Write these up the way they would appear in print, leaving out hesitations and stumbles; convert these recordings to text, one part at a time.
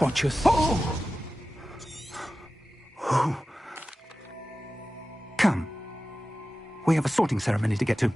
Night's Watchers. Oh! Oh. Come. We have a sorting ceremony to get to.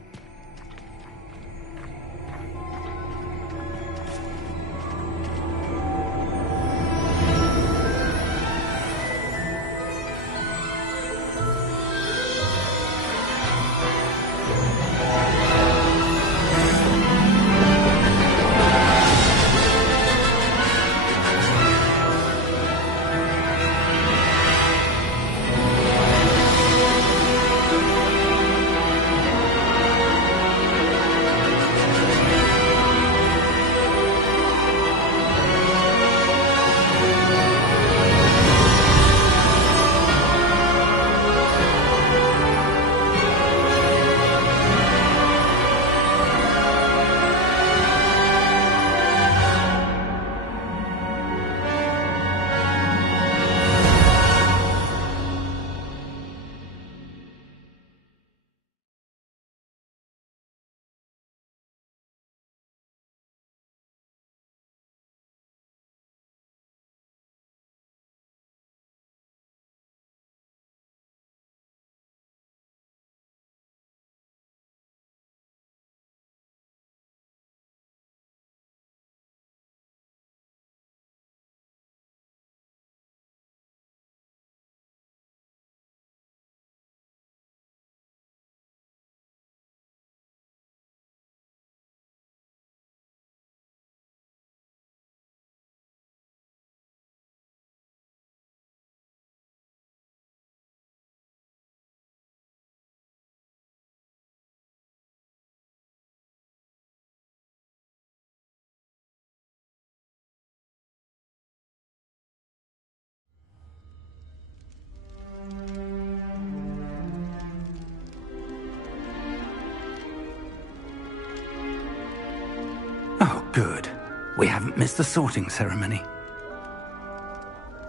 Oh, good. We haven't missed the sorting ceremony.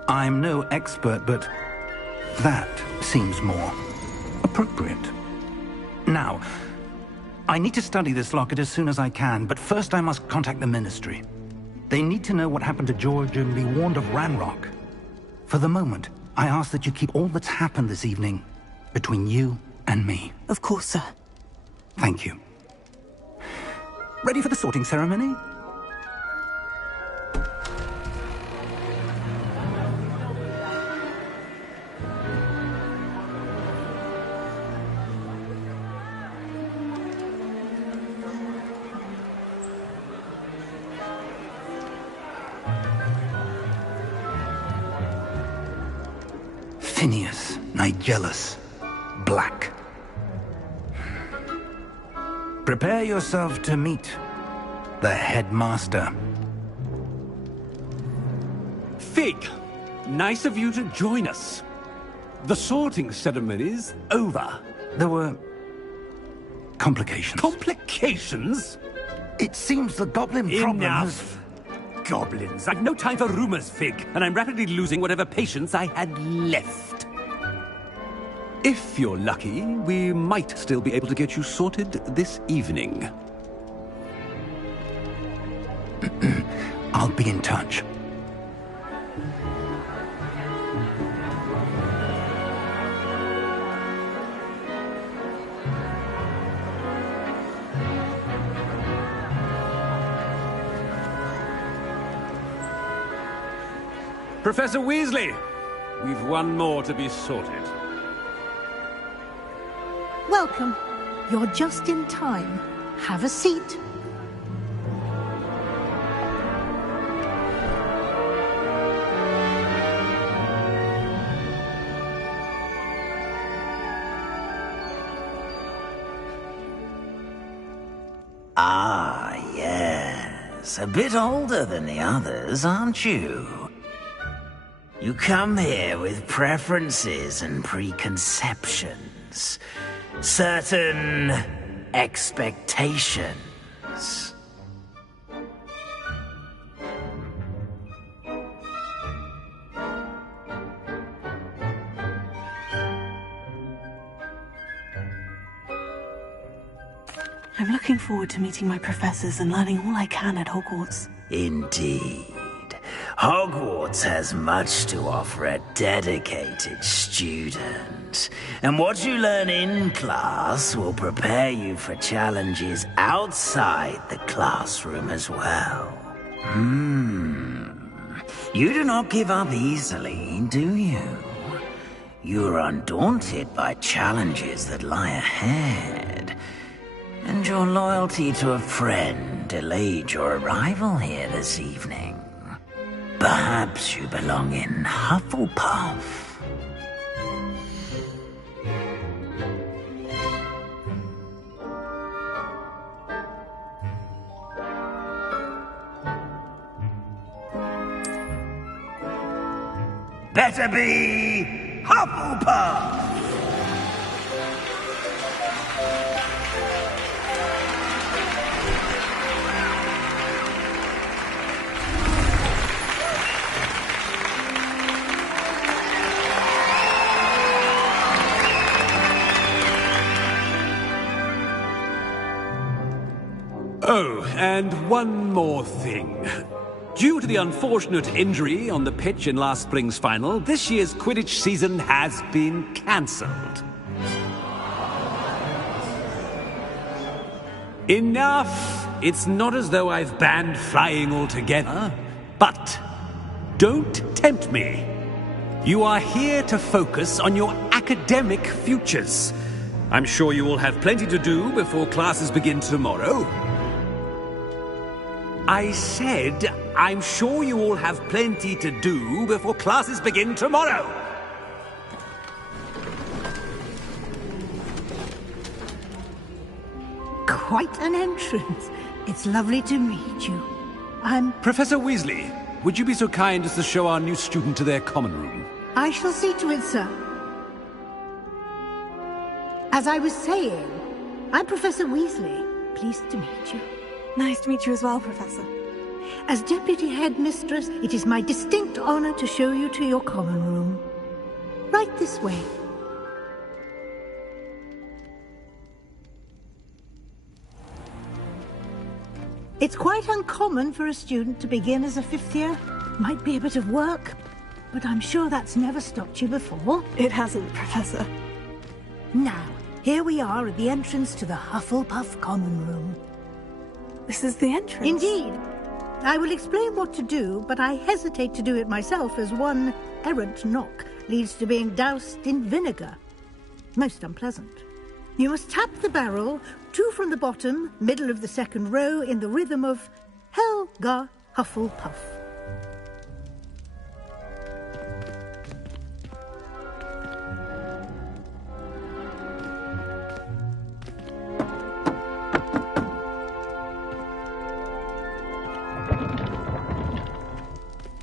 I'm no expert, but that seems more appropriate. Now, I need to study this locket as soon as I can, but first I must contact the Ministry. They need to know what happened to George and be warned of Ranrock. For the moment, I ask that you keep all that's happened this evening between you and me. Of course, sir. Thank you. Ready for the sorting ceremony? Phineas, Nigellus, Black. Prepare yourself to meet the headmaster. Fig, nice of you to join us. The sorting ceremony's over. There were complications. Complications? It seems the goblin problem Enough! Goblins. I've no time for rumors, Fig, and I'm rapidly losing whatever patience I had left. If you're lucky, we might still be able to get you sorted this evening. I'll be in touch. Professor Weasley, we've one more to be sorted. Welcome. You're just in time. Have a seat. Ah, yes. A bit older than the others, aren't you? You come here with preferences and preconceptions. Certain expectations. I'm looking forward to meeting my professors and learning all I can at Hogwarts. Indeed. Hogwarts has much to offer a dedicated student, and what you learn in class will prepare you for challenges outside the classroom as well. You do not give up easily, do you? You are undaunted by challenges that lie ahead, and your loyalty to a friend delayed your arrival here this evening. Perhaps you belong in Hufflepuff. Better be Hufflepuff! Oh, and one more thing. Due to the unfortunate injury on the pitch in last spring's final, this year's Quidditch season has been cancelled. Enough! It's not as though I've banned flying altogether, but don't tempt me. You are here to focus on your academic futures. I'm sure you will have plenty to do before classes begin tomorrow. I said, I'm sure you all have plenty to do before classes begin tomorrow. Quite an entrance. It's lovely to meet you. Professor Weasley, would you be so kind as to show our new student to their common room? I shall see to it, sir. As I was saying, I'm Professor Weasley. Pleased to meet you. Nice to meet you as well, Professor. As Deputy Headmistress, it is my distinct honor to show you to your common room. Right this way. It's quite uncommon for a student to begin as a fifth year. Might be a bit of work, but I'm sure that's never stopped you before. It hasn't, Professor. Now, here we are at the entrance to the Hufflepuff common room. This is the entrance? Indeed. I will explain what to do, but I hesitate to do it myself as one errant knock leads to being doused in vinegar. Most unpleasant. You must tap the barrel, 2 from the bottom, middle of the second row, in the rhythm of Helga Hufflepuff.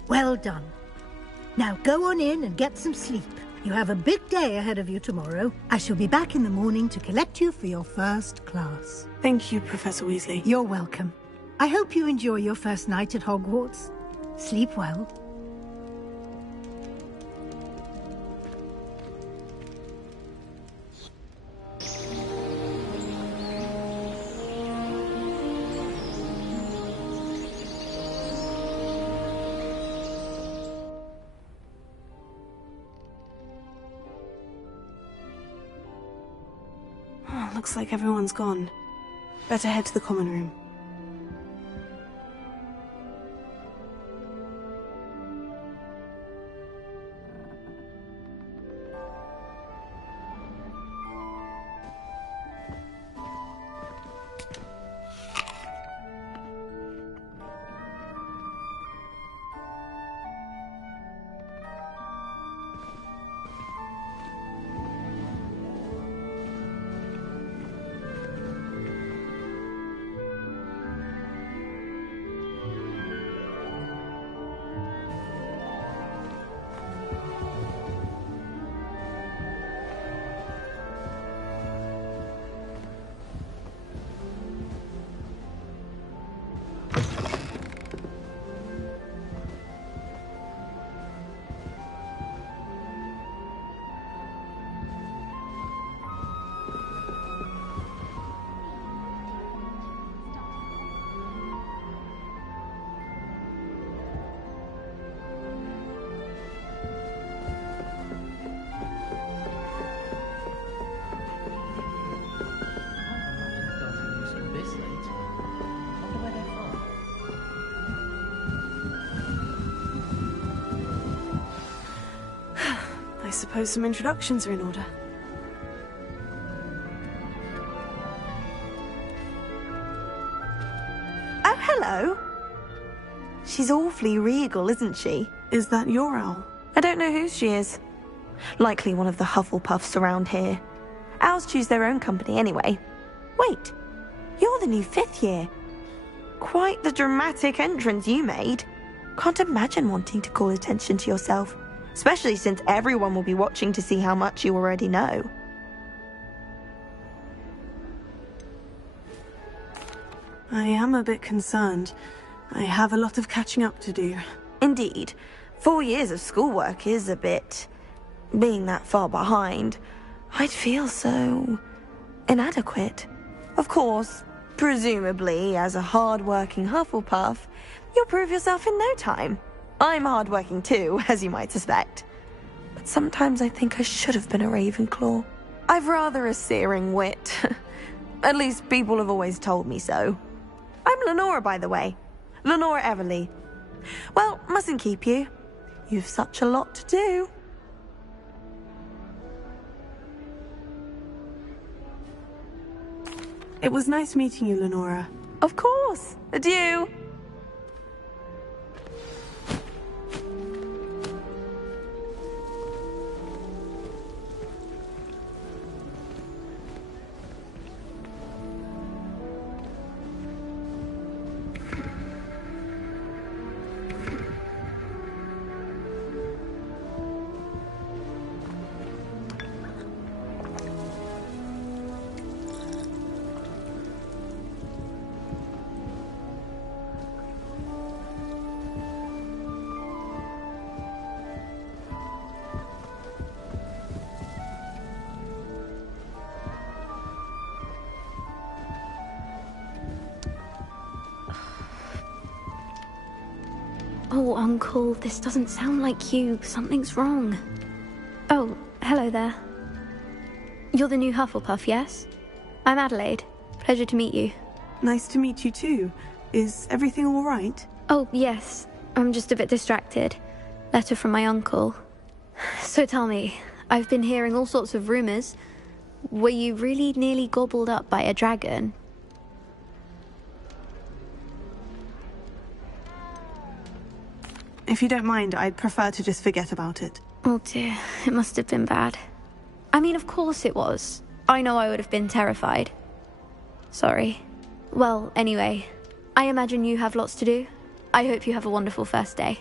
Well done. Now go on in and get some sleep. You have a big day ahead of you tomorrow. I shall be back in the morning to collect you for your first class. Thank you, Professor Weasley. You're welcome. I hope you enjoy your first night at Hogwarts. Sleep well. Looks like everyone's gone. Better head to the common room. suppose some introductions are in order. Oh, hello. She's awfully regal, isn't she? Is that your owl? I don't know whose she is. Likely one of the Hufflepuffs around here. Owls choose their own company anyway. Wait, you're the new 5th year. Quite the dramatic entrance you made. Can't imagine wanting to call attention to yourself, especially since everyone will be watching to see how much you already know. I am a bit concerned. I have a lot of catching up to do. Indeed. 4 years of schoolwork is a bit... being that far behind. I'd feel so... inadequate. Of course, presumably, as a hard-working Hufflepuff, you'll prove yourself in no time. I'm hard-working too, as you might suspect. But sometimes I think I should have been a Ravenclaw. I've rather a searing wit. At least people have always told me so. I'm Lenora, by the way. Lenora Everly. Well, mustn't keep you. You've such a lot to do. It was nice meeting you, Lenora. Of course. Adieu. Oh, Uncle, this doesn't sound like you. Something's wrong. Oh, hello there. You're the new Hufflepuff, yes? I'm Adelaide. Pleasure to meet you. Nice to meet you too. Is everything all right? Oh, yes. I'm just a bit distracted. Letter from my uncle. So tell me, I've been hearing all sorts of rumors. Were you really nearly gobbled up by a dragon? If you don't mind, I'd prefer to just forget about it. Oh dear, it must have been bad. I mean, of course it was. I know I would have been terrified. Sorry. Well, anyway, I imagine you have lots to do. I hope you have a wonderful first day.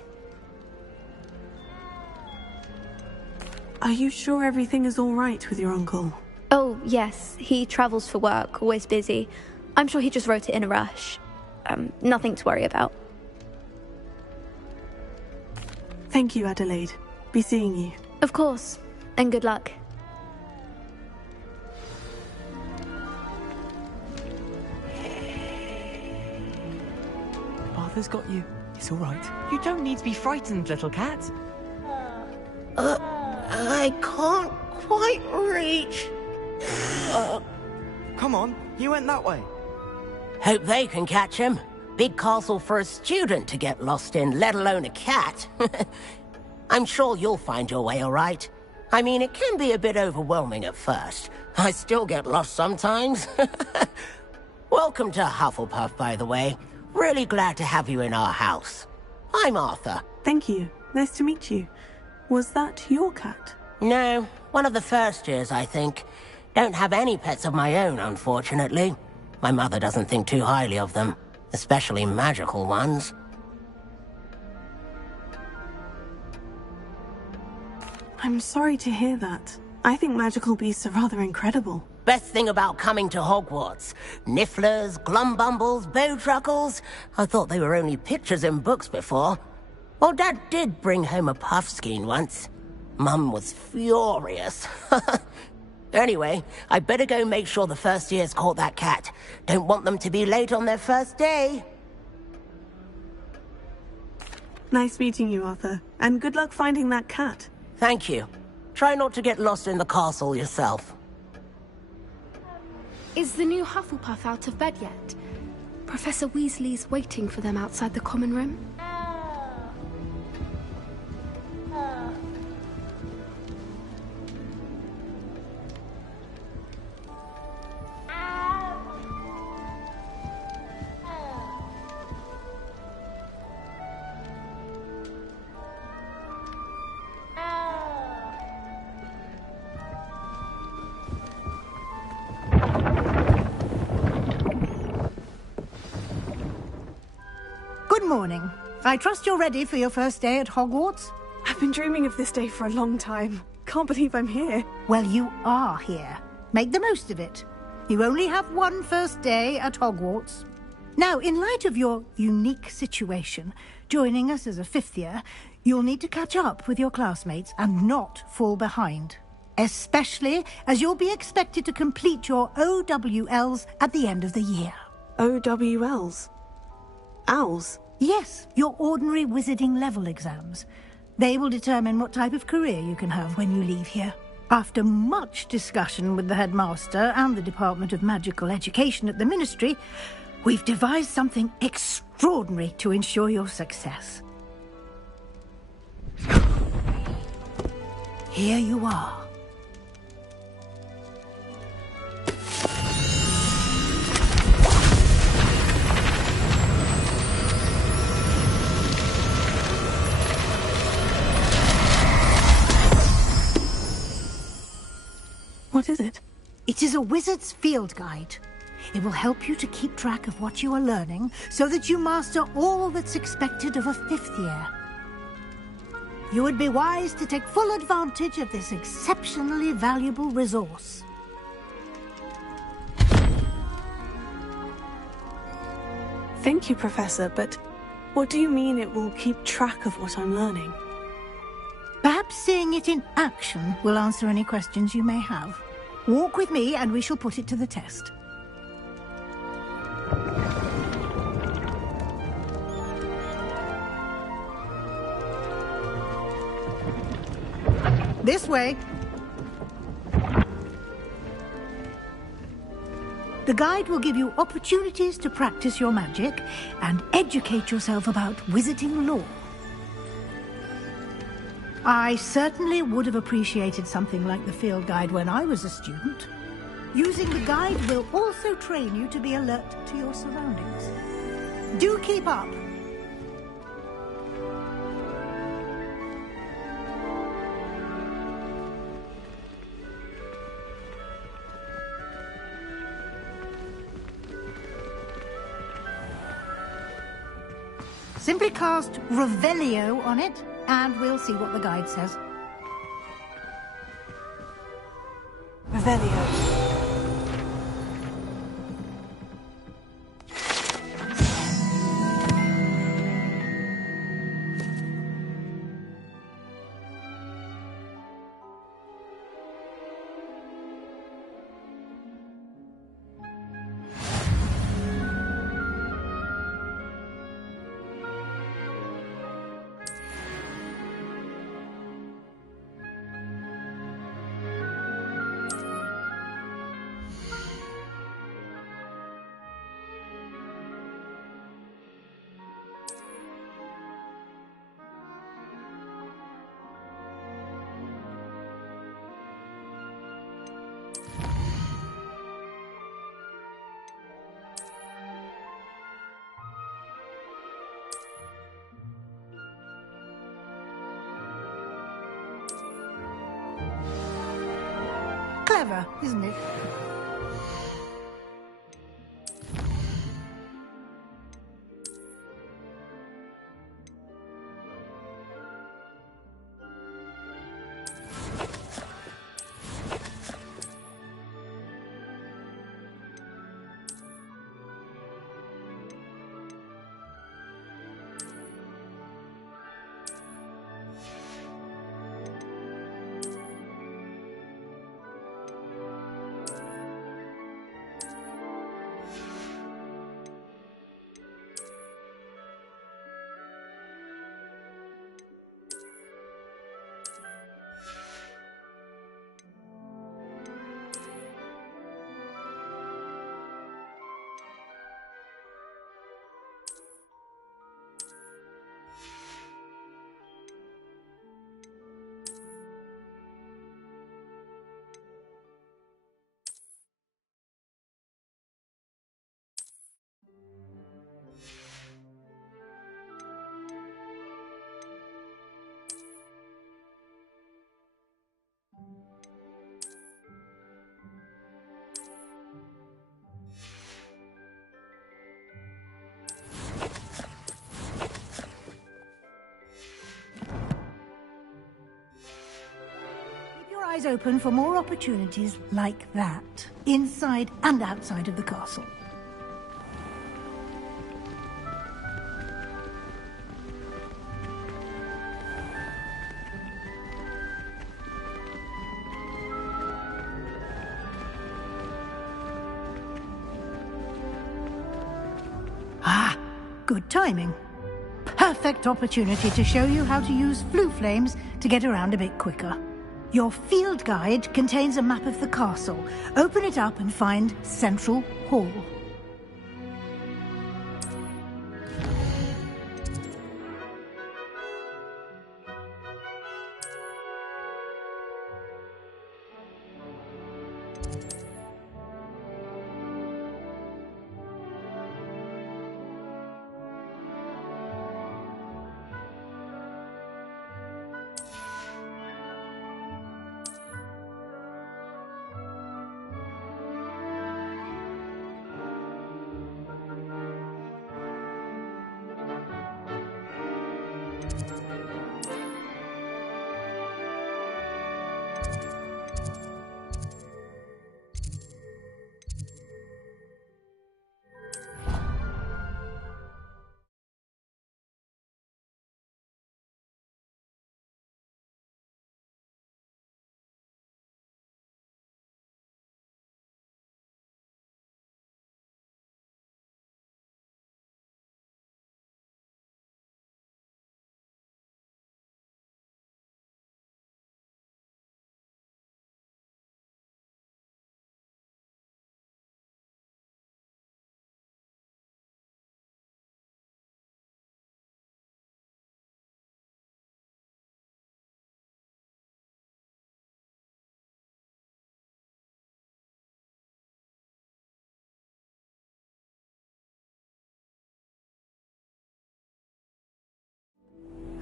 Are you sure everything is all right with your uncle? Oh, yes. He travels for work, always busy. I'm sure he just wrote it in a rush. Nothing to worry about. Thank you, Adelaide. Be seeing you. Of course. And good luck. Arthur's got you. It's all right. You don't need to be frightened, little cat. I can't quite reach. Come on, you went that way. Hope they can catch him. Big castle for a student to get lost in, let alone a cat. I'm sure you'll find your way all right. I mean, it can be a bit overwhelming at first. I still get lost sometimes. Welcome to Hufflepuff, by the way. Really glad to have you in our house. I'm Arthur. Thank you. Nice to meet you. Was that your cat? No, one of the first years, I think. Don't have any pets of my own, unfortunately. My mother doesn't think too highly of them, especially magical ones. I'm sorry to hear that. I think magical beasts are rather incredible. Best thing about coming to Hogwarts. Nifflers, glumbumbles, bowtruckles. I thought they were only pictures in books before. Well, Dad did bring home a puffskein once. Mum was furious. Anyway, I better go make sure the first years caught that cat. Don't want them to be late on their first day. Nice meeting you, Arthur. And good luck finding that cat. Thank you. Try not to get lost in the castle yourself. Is the new Hufflepuff out of bed yet? Professor Weasley's waiting for them outside the common room. morning. I trust you're ready for your first day at Hogwarts? I've been dreaming of this day for a long time. Can't believe I'm here. Well, you are here. Make the most of it. You only have one first day at Hogwarts. Now, in light of your unique situation, joining us as a fifth year, you'll need to catch up with your classmates and not fall behind. Especially as you'll be expected to complete your OWLs at the end of the year. OWLs? Owls? Yes, your ordinary wizarding level exams. They will determine what type of career you can have when you leave here. After much discussion with the headmaster and the Department of Magical Education at the Ministry, we've devised something extraordinary to ensure your success. Here you are. What is it? It is a wizard's field guide. It will help you to keep track of what you are learning so that you master all that's expected of a fifth year. You would be wise to take full advantage of this exceptionally valuable resource. Thank you, Professor, but what do you mean it will keep track of what I'm learning? Perhaps seeing it in action will answer any questions you may have. Walk with me and we shall put it to the test. This way. The guide will give you opportunities to practice your magic and educate yourself about wizarding lore. I certainly would have appreciated something like the field guide when I was a student. Using the guide will also train you to be alert to your surroundings. Do keep up! Simply cast Revelio on it, and we'll see what the guide says. Revelio. Clever, isn't it? eyes open for more opportunities like that, inside and outside of the castle. Ah, good timing. Perfect opportunity to show you how to use flue flames to get around a bit quicker. Your field guide contains a map of the castle. Open it up and find Central Hall.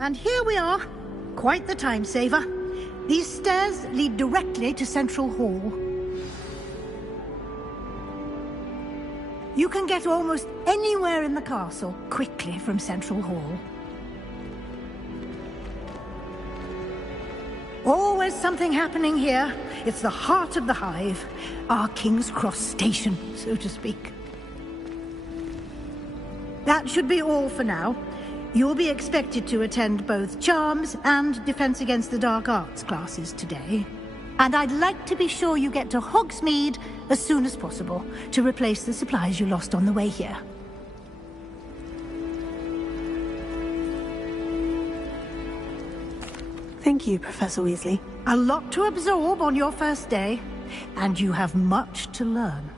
And here we are. Quite the time saver. These stairs lead directly to Central Hall. You can get almost anywhere in the castle quickly from Central Hall. Always something happening here. It's the heart of the hive. Our King's Cross station, so to speak. That should be all for now. You'll be expected to attend both Charms and Defense Against the Dark Arts classes today. And I'd like to be sure you get to Hogsmeade as soon as possible to replace the supplies you lost on the way here. Thank you, Professor Weasley. A lot to absorb on your first day, and you have much to learn.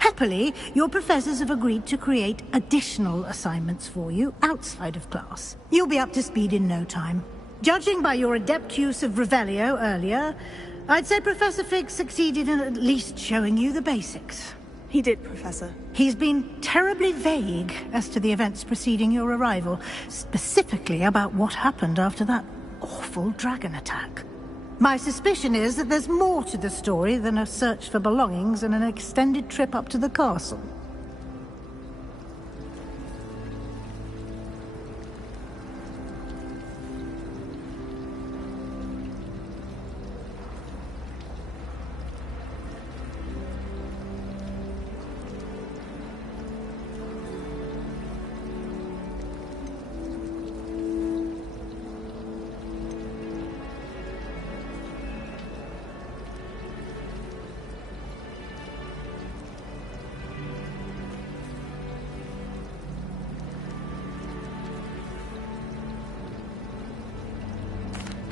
Happily, your professors have agreed to create additional assignments for you outside of class. You'll be up to speed in no time. Judging by your adept use of Revelio earlier, I'd say Professor Fig succeeded in at least showing you the basics. He did, Professor. He's been terribly vague as to the events preceding your arrival, specifically about what happened after that awful dragon attack. My suspicion is that there's more to the story than a search for belongings and an extended trip up to the castle.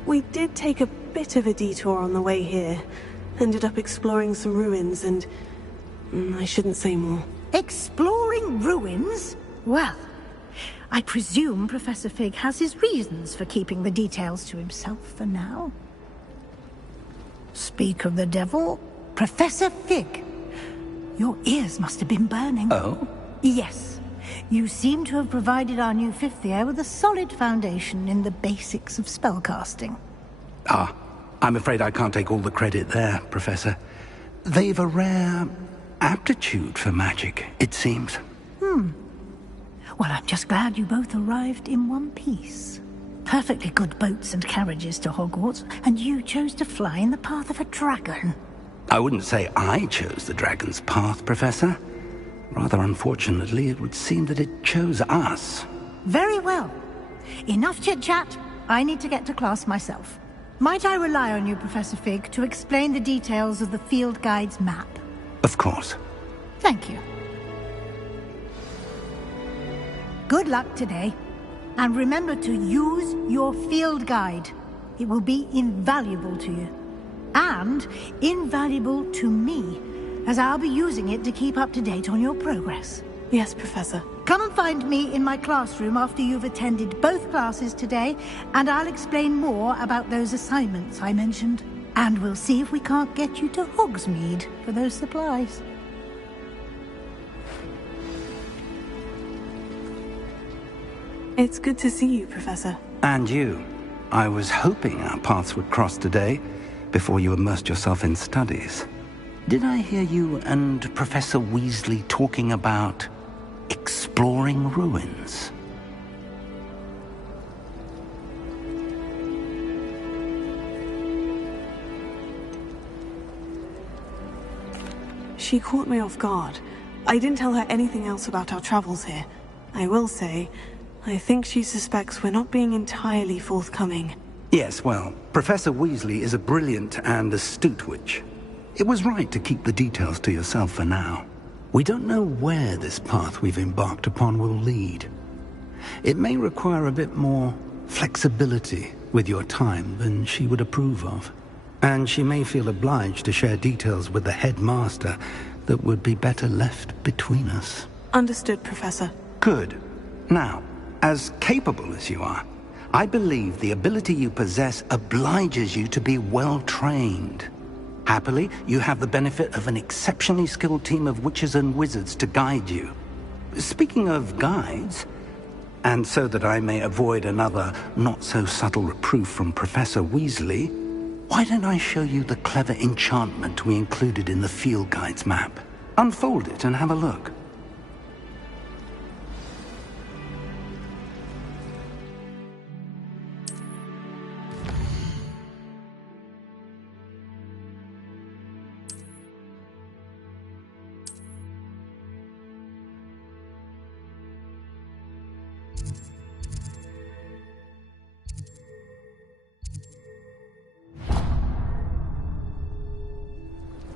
We did take a bit of a detour on the way here. Ended up exploring some ruins and... I shouldn't say more. Exploring ruins? Well, I presume Professor Fig has his reasons for keeping the details to himself for now. Speak of the devil, Professor Fig. Your ears must have been burning. Oh? Yes. You seem to have provided our new fifth year with a solid foundation in the basics of spellcasting. Ah, I'm afraid I can't take all the credit there, Professor. They've a rare aptitude for magic, it seems. Well, I'm just glad you both arrived in one piece. perfectly good boats and carriages to Hogwarts, and you chose to fly in the path of a dragon. I wouldn't say I chose the dragon's path, Professor. Rather unfortunately, it would seem that it chose us. Very well. Enough chit-chat. I need to get to class myself. Might I rely on you, Professor Fig, to explain the details of the field guide's map? Of course. Thank you. Good luck today. And remember to use your field guide. It will be invaluable to you. And invaluable to me, as I'll be using it to keep up to date on your progress. Yes, Professor. Come and find me in my classroom after you've attended both classes today, and I'll explain more about those assignments I mentioned. And we'll see if we can't get you to Hogsmeade for those supplies. It's good to see you, Professor. And you. I was hoping our paths would cross today, before you immersed yourself in studies. Did I hear you and Professor Weasley talking about exploring ruins? She caught me off guard. I didn't tell her anything else about our travels here. I will say, I think she suspects we're not being entirely forthcoming. Yes, well, Professor Weasley is a brilliant and astute witch. It was right to keep the details to yourself for now. We don't know where this path we've embarked upon will lead. It may require a bit more flexibility with your time than she would approve of. And she may feel obliged to share details with the headmaster that would be better left between us. Understood, Professor. Good. Now, as capable as you are, I believe the ability you possess obliges you to be well-trained. Happily, you have the benefit of an exceptionally skilled team of witches and wizards to guide you. Speaking of guides, and so that I may avoid another not-so-subtle reproof from Professor Weasley, why don't I show you the clever enchantment we included in the field guide's map? Unfold it and have a look.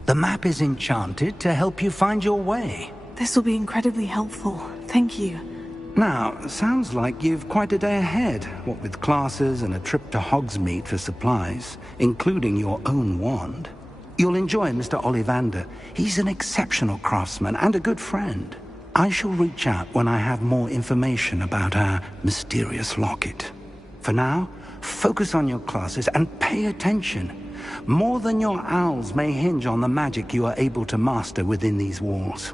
The map is enchanted to help you find your way. This will be incredibly helpful. Thank you. Now, sounds like you've quite a day ahead, what with classes and a trip to Hogsmeade for supplies, including your own wand. You'll enjoy Mr. Ollivander. He's an exceptional craftsman and a good friend. I shall reach out when I have more information about our mysterious locket. For now, focus on your classes and pay attention. More than your owls may hinge on the magic you are able to master within these walls.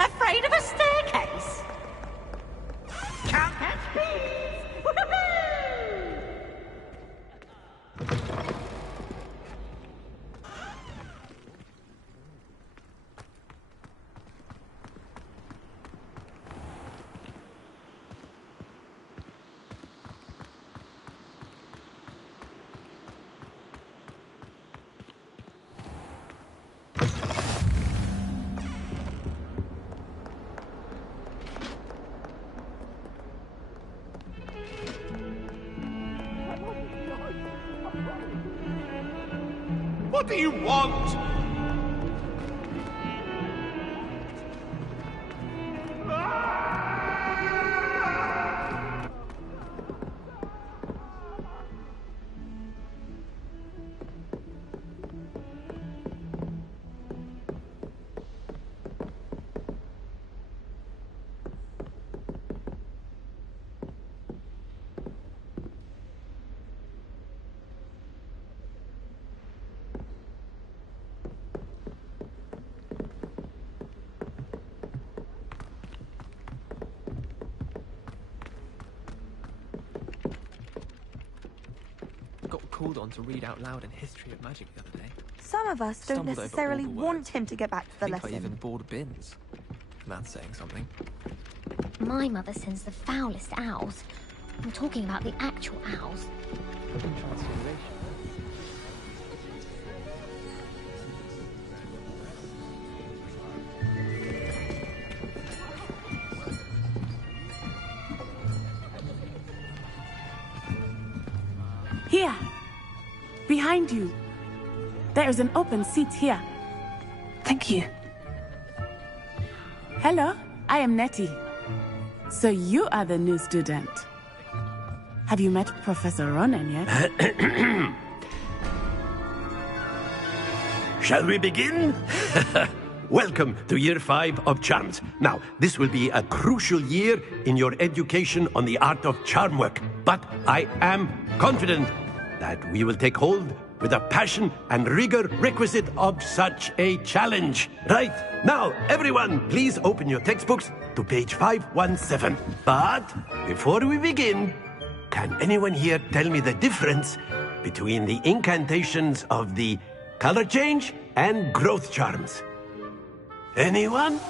Afraid of a staircase? Can't catch bees! Woohoo! What do you want? called on to read out loud in History of Magic the other day. Some of us don't Stumbled over necessarily all the want words. him to get back to the I think lesson. I even bored bins. That's saying something. My mother sends the foulest owls. I'm talking about the actual owls. Here! Behind you! There is an open seat here. Thank you. Hello, I am Nettie. So you are the new student. Have you met Professor Ronan yet? Shall we begin? Welcome to Year 5 of Charms. Now, this will be a crucial year in your education on the art of charm work. But I am confident that we will take hold with the passion and rigor requisite of such a challenge. Right, now, everyone, please open your textbooks to page 517. But before we begin, can anyone here tell me the difference between the incantations of the color change and growth charms? Anyone?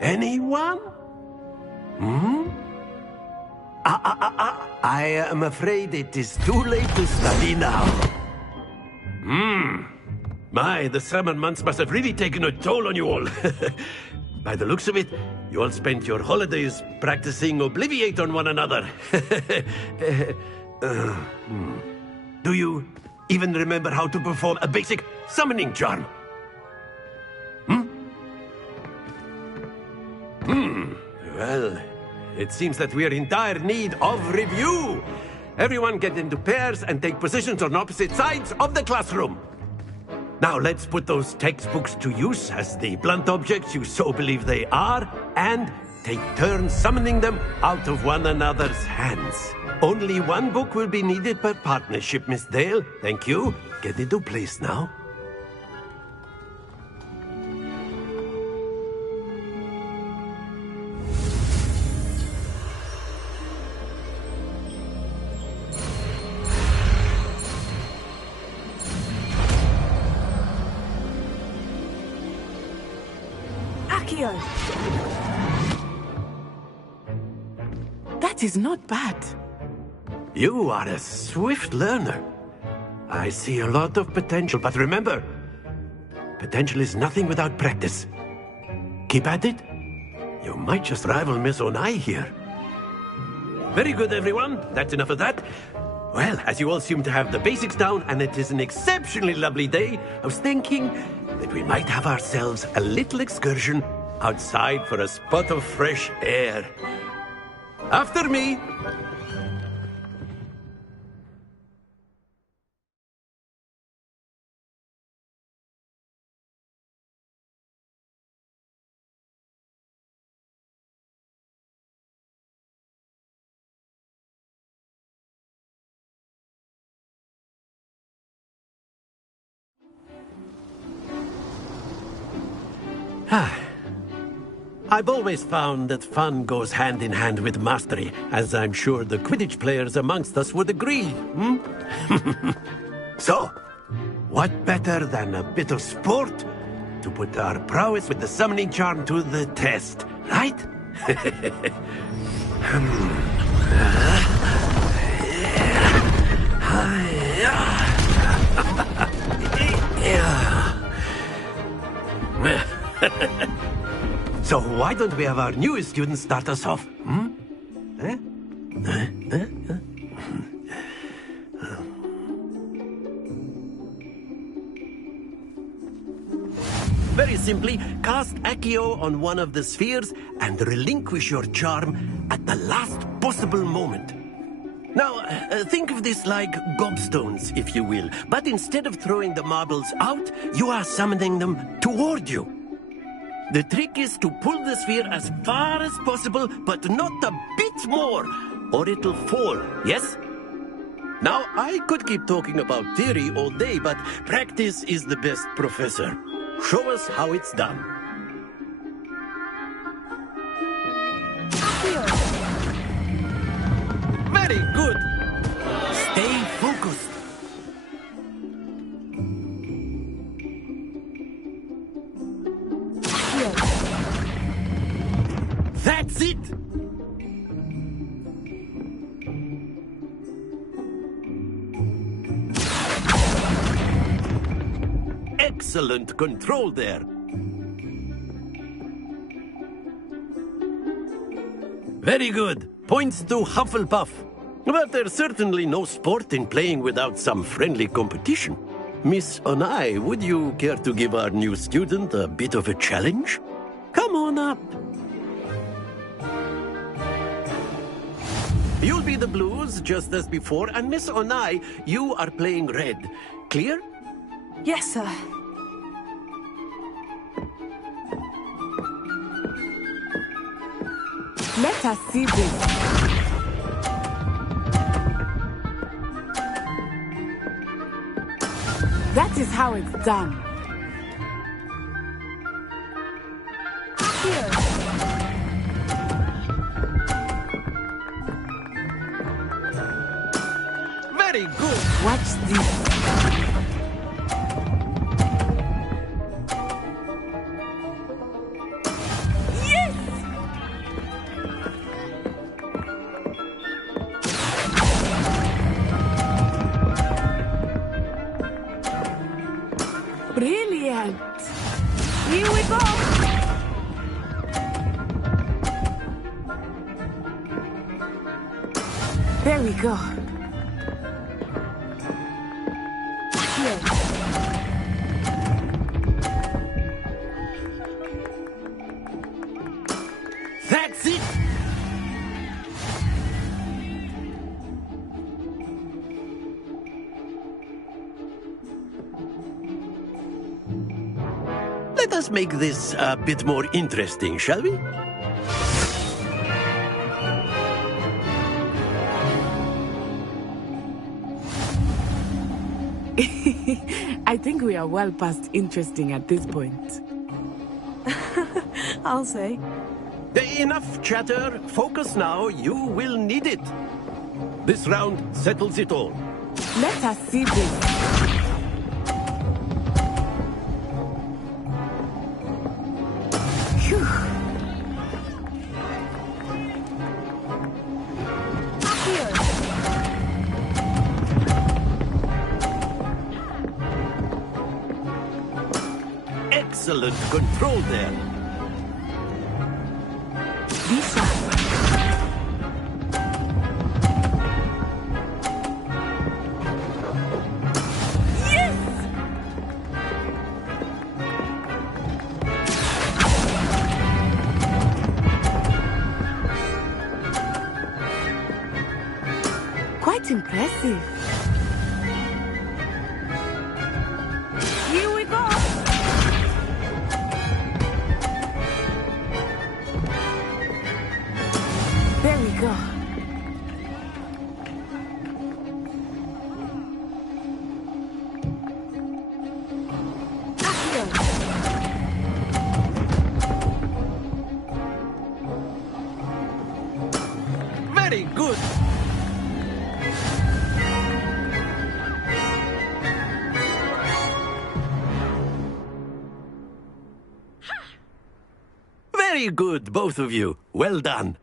Anyone? I am afraid it is too late to study now. My, the summer months must have really taken a toll on you all. By the looks of it, you all spent your holidays practicing Obliviate on one another. Do you even remember how to perform a basic summoning charm? Well, it seems that we are in dire need of review. Everyone get into pairs and take positions on opposite sides of the classroom. Now let's put those textbooks to use as the blunt objects you so believe they are, and take turns summoning them out of one another's hands. Only one book will be needed per partnership, Miss Dale. Thank you. Get into place now. That is not bad. You are a swift learner. I see a lot of potential, but remember, potential is nothing without practice. Keep at it. You might just rival Miss Onai here. Very good, everyone. That's enough of that. Well, as you all seem to have the basics down, and it is an exceptionally lovely day, I was thinking that we might have ourselves a little excursion outside for a spot of fresh air. After me. I've always found that fun goes hand in hand with mastery, as I'm sure the Quidditch players amongst us would agree. So, what better than a bit of sport to put our prowess with the summoning charm to the test, right? So why don't we have our newest student start us off? Very simply, cast Accio on one of the spheres and relinquish your charm at the last possible moment. Now, think of this like gobstones, if you will. But instead of throwing the marbles out, you are summoning them toward you. The trick is to pull the sphere as far as possible, but not a bit more, or it'll fall, yes? Now, I could keep talking about theory all day, but practice is the best professor. Show us how it's done. Very good. Stay focused. That's it! Excellent control there. Very good. Points to Hufflepuff. But there's certainly no sport in playing without some friendly competition. Miss Onai, would you care to give our new student a bit of a challenge? Come on up. You'll be the blues, just as before, and Miss Onai, you are playing red. Clear? Yes, sir. Let us see this. That is how it's done. Here. Very good. Watch this. Brilliant! Here we go! There we go. Here. That's it! Let us make this a bit more interesting, shall we? I think we are well past interesting at this point. I'll say. Enough chatter. Focus now. You will need it. This round settles it all. Let us see this. Excellent control there. Be sharp. Yes! Quite impressive. Here we go. There we go. Very good. Very good, both of you. Well done.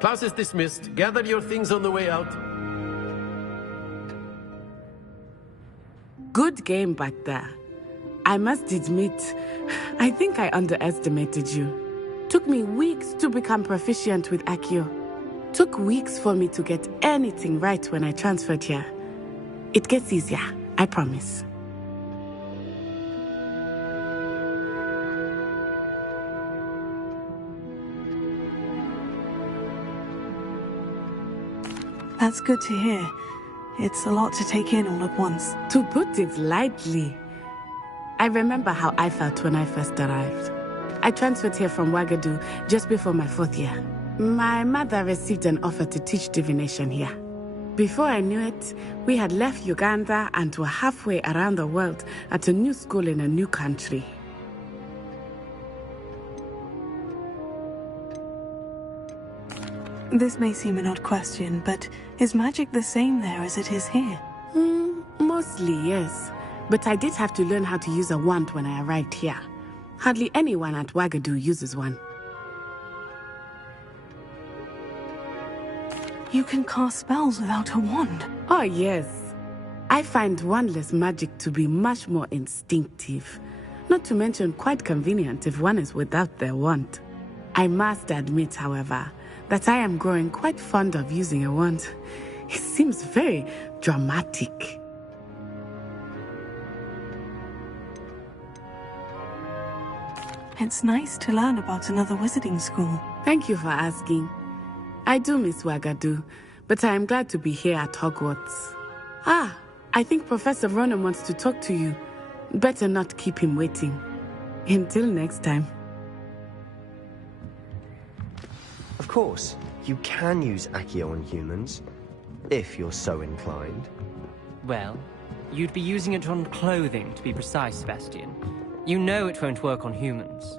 Class is dismissed. Gather your things on the way out. Good game back there. I must admit, I think I underestimated you. Took me weeks to become proficient with Accio. Took weeks for me to get anything right when I transferred here. It gets easier, I promise. That's good to hear. It's a lot to take in all at once. To put it lightly, I remember how I felt when I first arrived. I transferred here from Wagadu just before my 4th year. My mother received an offer to teach divination here. Before I knew it, we had left Uganda and were halfway around the world at a new school in a new country. This may seem an odd question, but is magic the same there as it is here? Mostly, yes. But I did have to learn how to use a wand when I arrived here. Hardly anyone at Wagadu uses one. You can cast spells without a wand? Oh, yes. I find wandless magic to be much more instinctive. Not to mention quite convenient if one is without their wand. I must admit, however, that I am growing quite fond of using a wand. It seems very dramatic. It's nice to learn about another wizarding school. Thank you for asking. I do miss Wagadu, but I am glad to be here at Hogwarts. Ah, I think Professor Ronan wants to talk to you. Better not keep him waiting. Until next time. Of course, you can use Accio on humans, if you're so inclined. Well, you'd be using it on clothing, to be precise, Sebastian. You know it won't work on humans.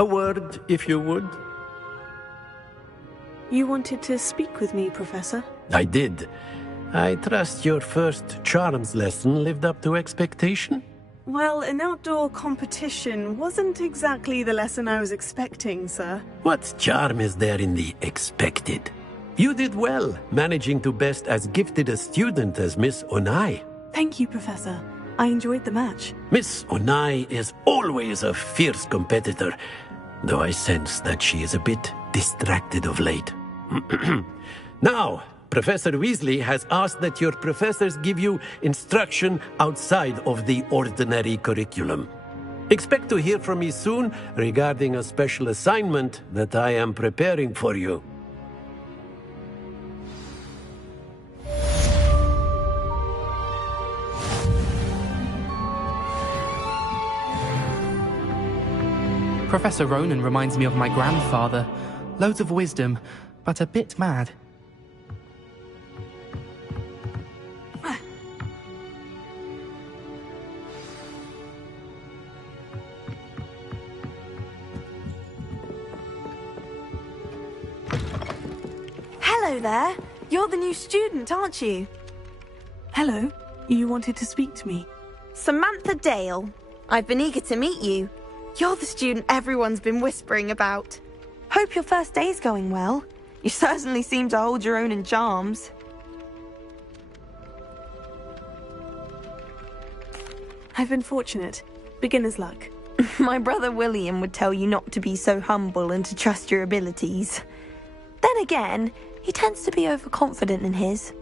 A word, if you would. You wanted to speak with me, Professor? I did. I trust your first charms lesson lived up to expectation? Well, an outdoor competition wasn't exactly the lesson I was expecting, sir. What charm is there in the expected? You did well, managing to best as gifted a student as Miss Onai. Thank you, Professor. I enjoyed the match. Miss Onai is always a fierce competitor, though I sense that she is a bit distracted of late. Now, Professor Weasley has asked that your professors give you instruction outside of the ordinary curriculum. Expect to hear from me soon regarding a special assignment that I am preparing for you. Professor Ronan reminds me of my grandfather. Loads of wisdom, but a bit mad. Hello there. You're the new student, aren't you? Hello. You wanted to speak to me? Samantha Dale. I've been eager to meet you. You're the student everyone's been whispering about. Hope your first day's going well. You certainly seem to hold your own in charms. I've been fortunate. Beginner's luck. My brother William would tell you not to be so humble and to trust your abilities. Then again, he tends to be overconfident in his.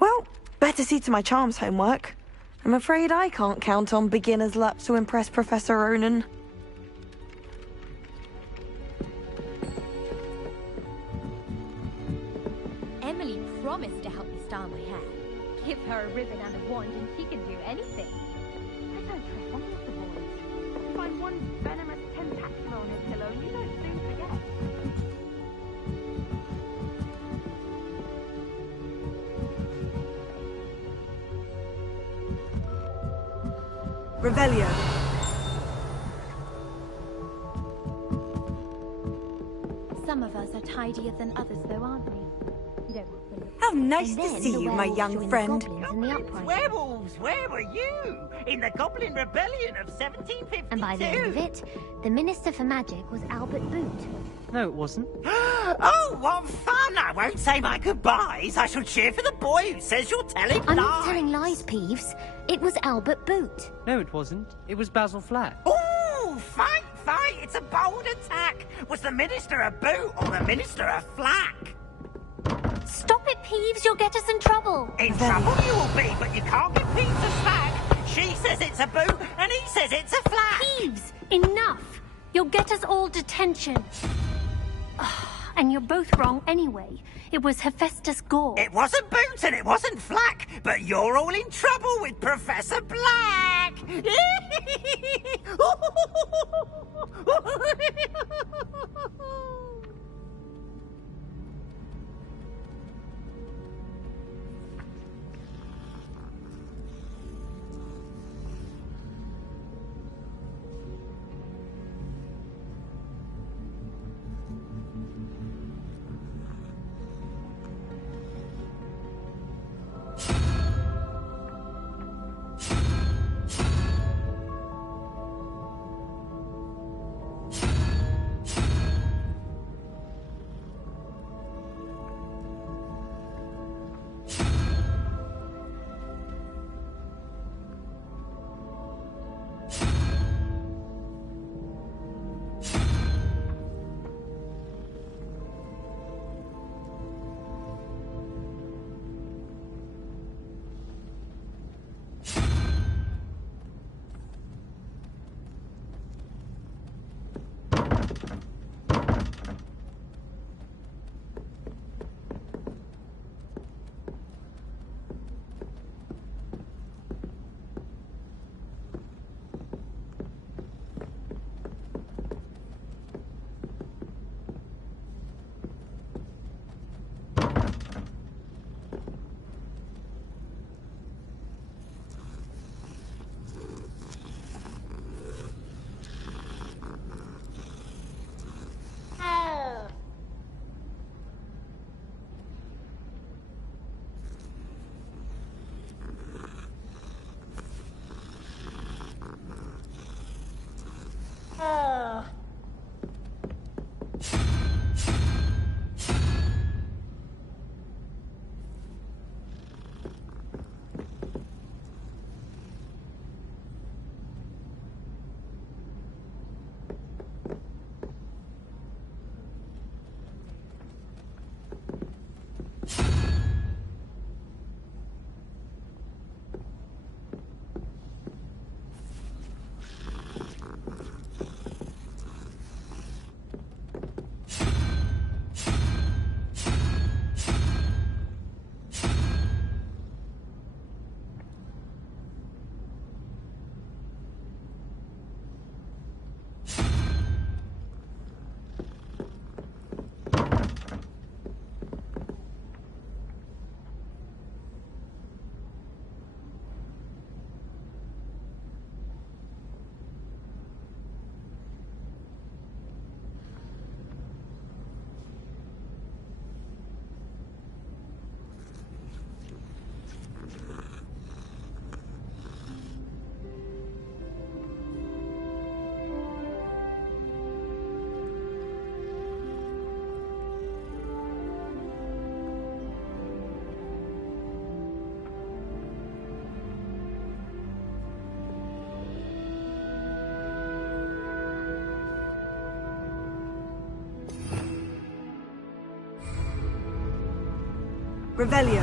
Well, better see to my charms homework. I'm afraid I can't count on beginner's luck to impress Professor Ronan. Emily promised to help me style my hair. Give her a ribbon and a wand and she can do anything. I don't trust any of the boys. Find one venomous tentacle on his pillow and you don't soon forget. Revelio. Some of us are tidier than others, though, aren't we? You don't want to look. How nice And to then see the you, my werewolves young join the friend. goblins in the uprising. Werewolves, where were you? In the Goblin Rebellion of 1752. And by the end of it, the Minister for Magic was Albert Boot. No, it wasn't. Oh, what fun! I won't say my goodbyes. I shall cheer for the boy who says you're telling I'm lies. not telling lies, Peeves. It was Albert Boot. No, it wasn't. It was Basil Flack. Ooh, fight, fight! It's a bold attack. Was the Minister a boot or the Minister a flack? Stop it, Peeves. You'll get us in trouble. In trouble you will be, but you can't give Peeves a slack. She says it's a boot, and he says it's a flack. Peeves, enough. You'll get us all detention. And you're both wrong anyway. It was Hephaestus Gore. It wasn't boot and it wasn't flack, but you're all in trouble with Professor Black. Revelio.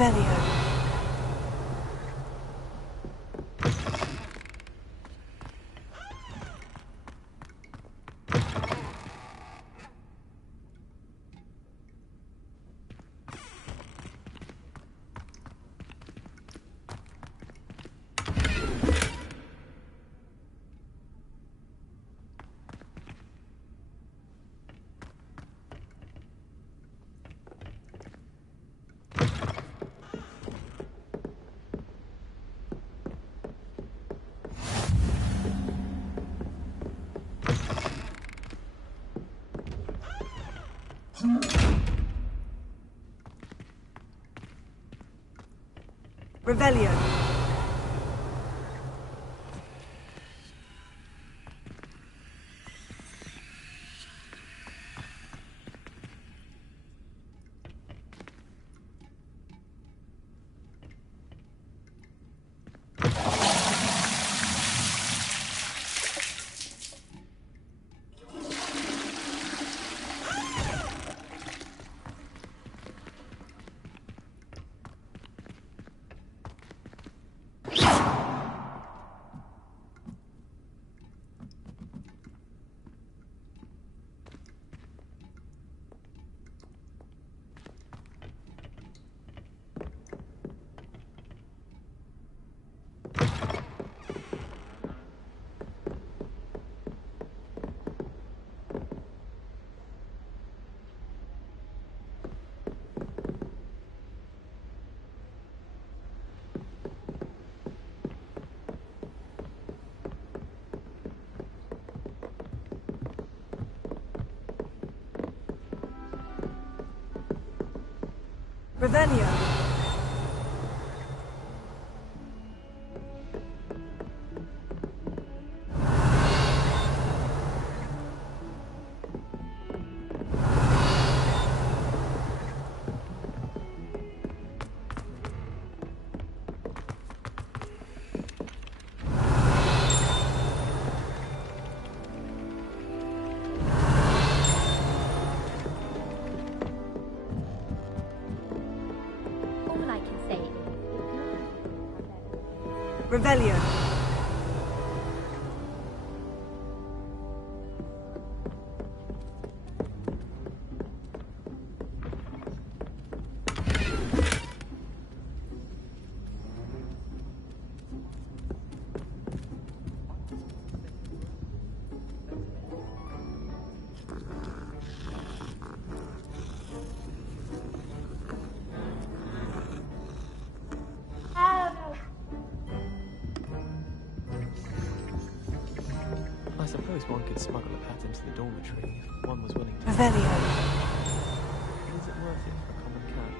Revelio. Revelio. Revelio. I can say is, Revelio. I suppose one could smuggle a pet into the dormitory if one was willing to. Revelio. Is it worth it for a common cat?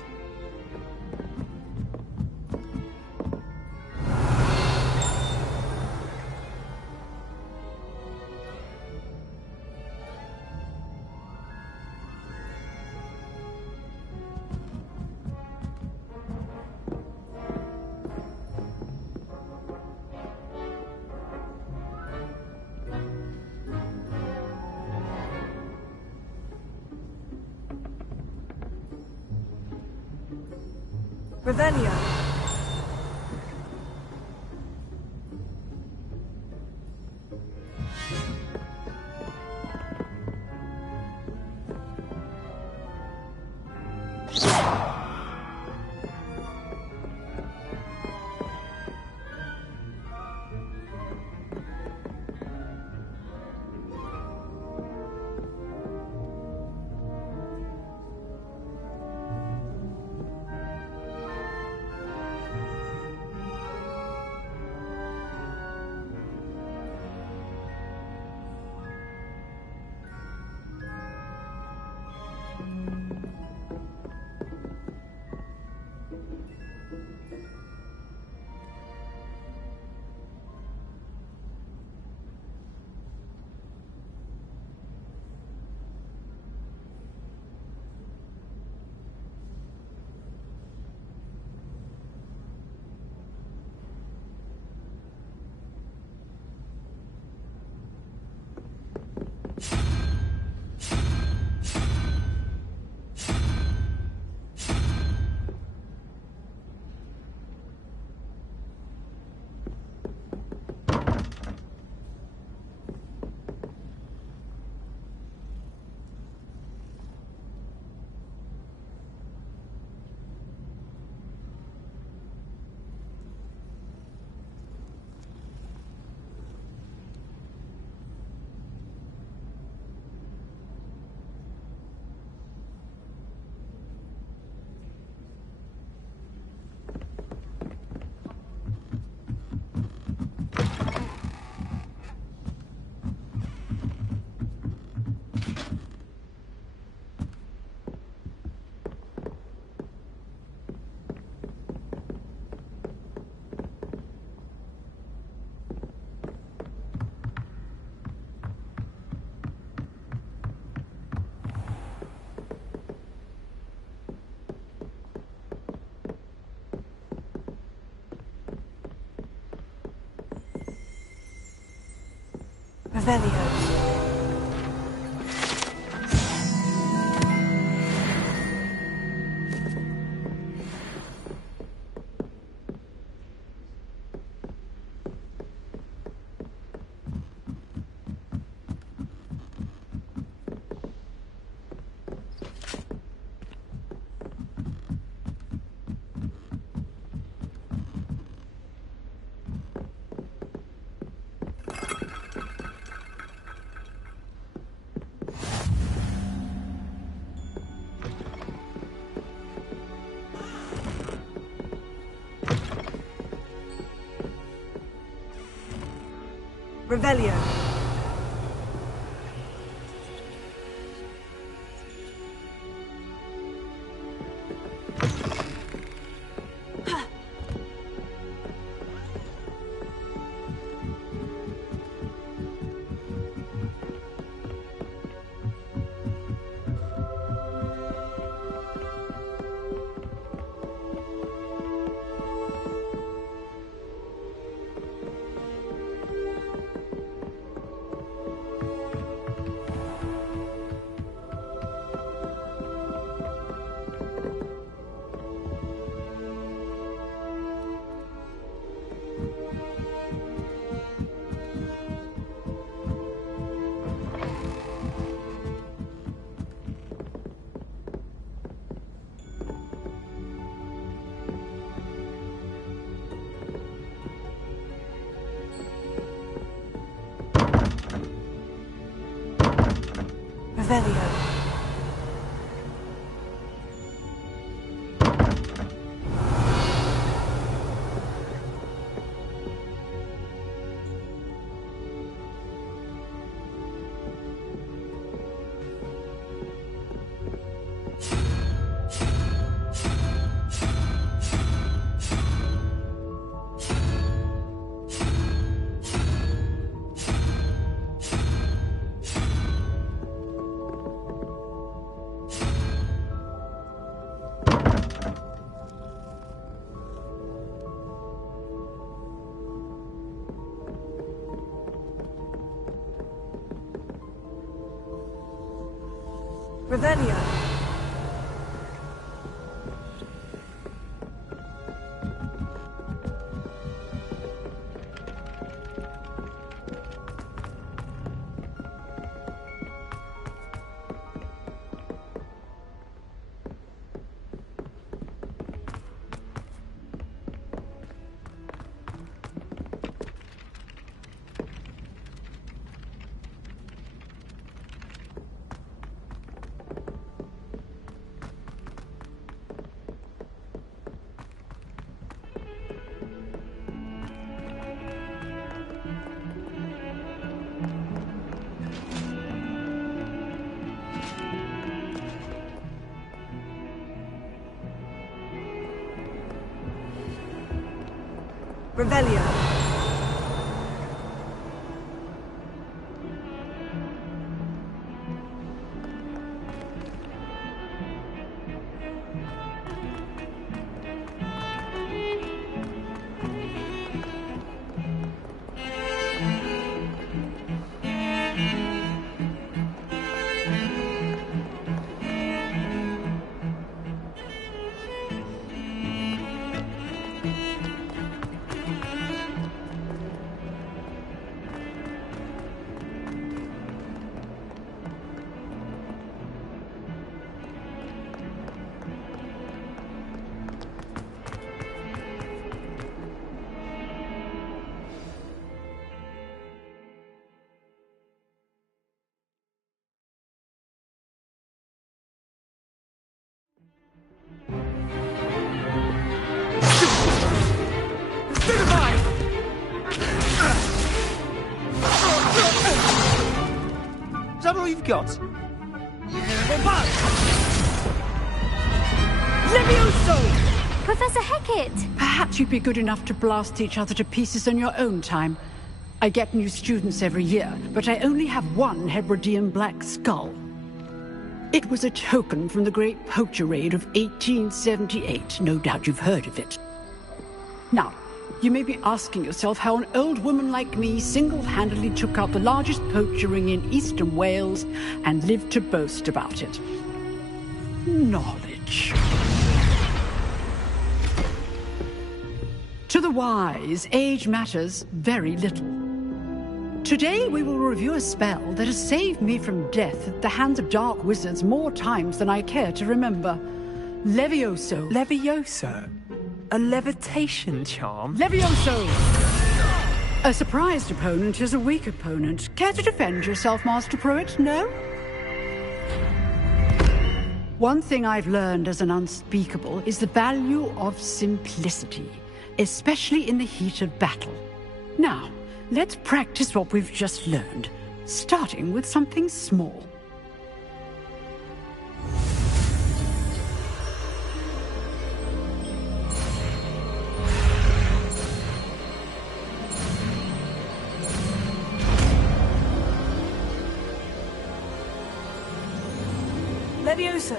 Revelio. Revelio. Revelio. Revelio. Revelio. Is that all you've got? Levioso! Professor Hecat! Perhaps you'd be good enough to blast each other to pieces in your own time. I get new students every year, but I only have one Hebridean black skull. It was a token from the Great Poacher Raid of 1878. No doubt you've heard of it. Now, you may be asking yourself how an old woman like me single-handedly took out the largest poacher ring in eastern Wales and lived to boast about it. Knowledge. To the wise, age matters very little. Today we will review a spell that has saved me from death at the hands of dark wizards more times than I care to remember. Levioso. Levioso? A levitation charm? Levioso! A surprised opponent is a weak opponent. Care to defend yourself, Master Pruitt? No? One thing I've learned as an unspeakable is the value of simplicity, especially in the heat of battle. Now, let's practice what we've just learned, starting with something small. Levioso.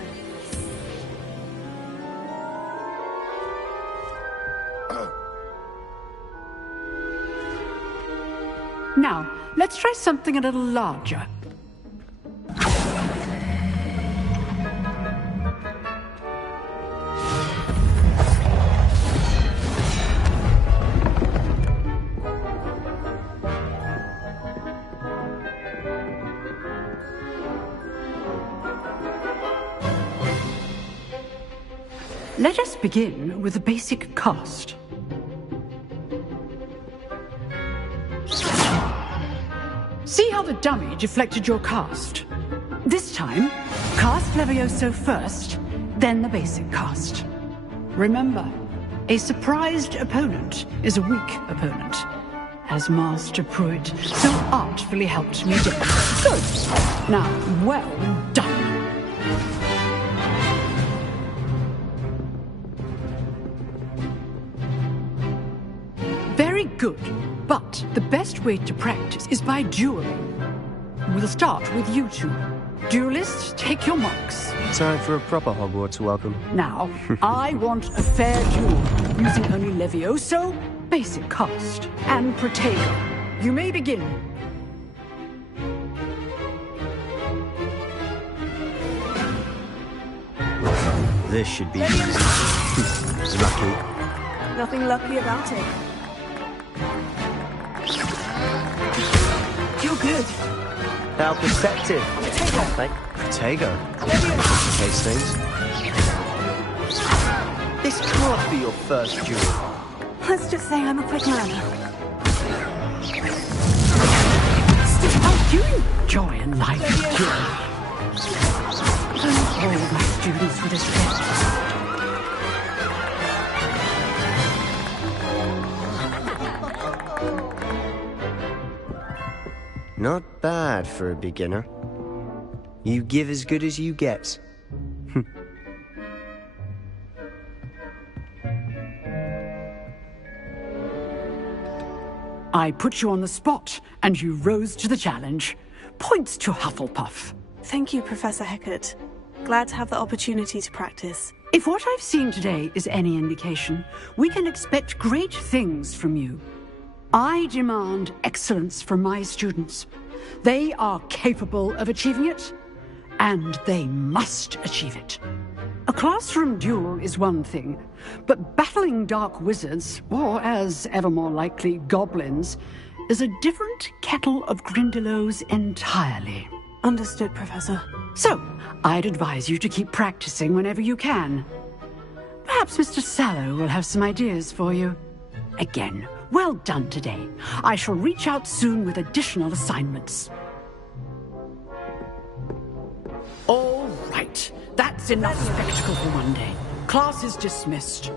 Now, let's try something a little larger. Let us begin with the basic cast. See how the dummy deflected your cast? This time, cast Levioso first, then the basic cast. Remember, a surprised opponent is a weak opponent, as Master Pruitt so artfully helped me do. Good. Now, well done. Very good. But the best way to practice is by dueling. We'll start with you two. Duelists, take your marks. Time for a proper Hogwarts welcome. Now, I want a fair duel, using only Levioso, basic cast, and Protego. You may begin. This should be easy. Lucky. Nothing lucky about it. You're good. How perceptive. Protego. Hastings. This can't be your first duel. Let's just say I'm a quick learner. Are you enjoying life here? All my students would expect. Not bad for a beginner. You give as good as you get. I put you on the spot, and you rose to the challenge. Points to Hufflepuff. Thank you, Professor Hecat. Glad to have the opportunity to practice. If what I've seen today is any indication, we can expect great things from you. I demand excellence from my students. They are capable of achieving it, and they must achieve it. A classroom duel is one thing, but battling dark wizards, or as ever more likely, goblins, is a different kettle of Grindylows entirely. Understood, Professor. So, I'd advise you to keep practicing whenever you can. Perhaps Mr. Sallow will have some ideas for you. Again, well done today. I shall reach out soon with additional assignments. All right. That's enough spectacle for one day. Class is dismissed.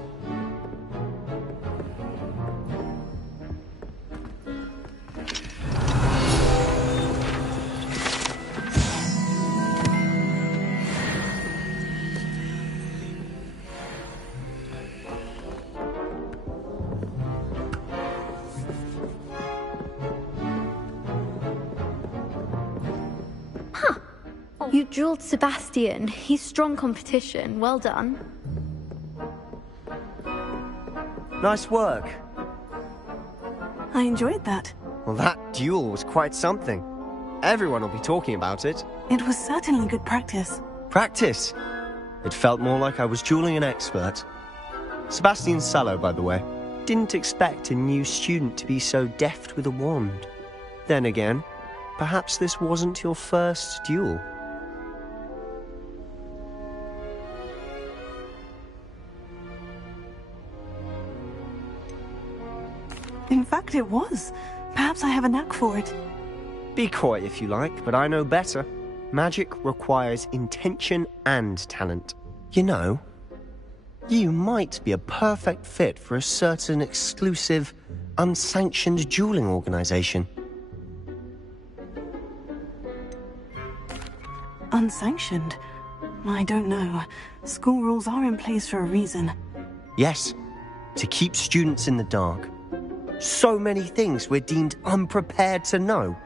You dueled Sebastian. He's strong competition. Well done. Nice work. I enjoyed that. Well, that duel was quite something. Everyone will be talking about it. It was certainly good practice. Practice? It felt more like I was dueling an expert. Sebastian Sallow, by the way. Didn't expect a new student to be so deft with a wand. Then again, perhaps this wasn't your first duel. In fact, it was. Perhaps I have a knack for it. Be coy if you like, but I know better. Magic requires intention and talent. You know, you might be a perfect fit for a certain exclusive, unsanctioned dueling organization. Unsanctioned? I don't know. School rules are in place for a reason. Yes, to keep students in the dark. So many things we're deemed unprepared to know.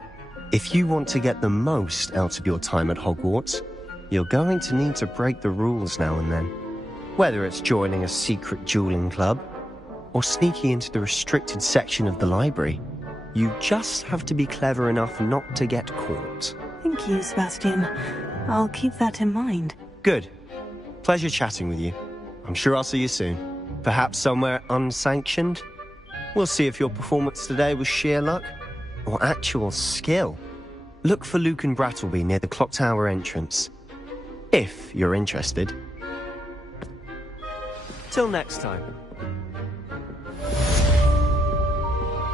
If you want to get the most out of your time at Hogwarts, you're going to need to break the rules now and then. Whether it's joining a secret dueling club, or sneaking into the restricted section of the library, you just have to be clever enough not to get caught. Thank you, Sebastian. I'll keep that in mind. Good. Pleasure chatting with you. I'm sure I'll see you soon. Perhaps somewhere unsanctioned? We'll see if your performance today was sheer luck or actual skill. Look for Luke and Brattleby near the clock tower entrance, if you're interested. Till next time.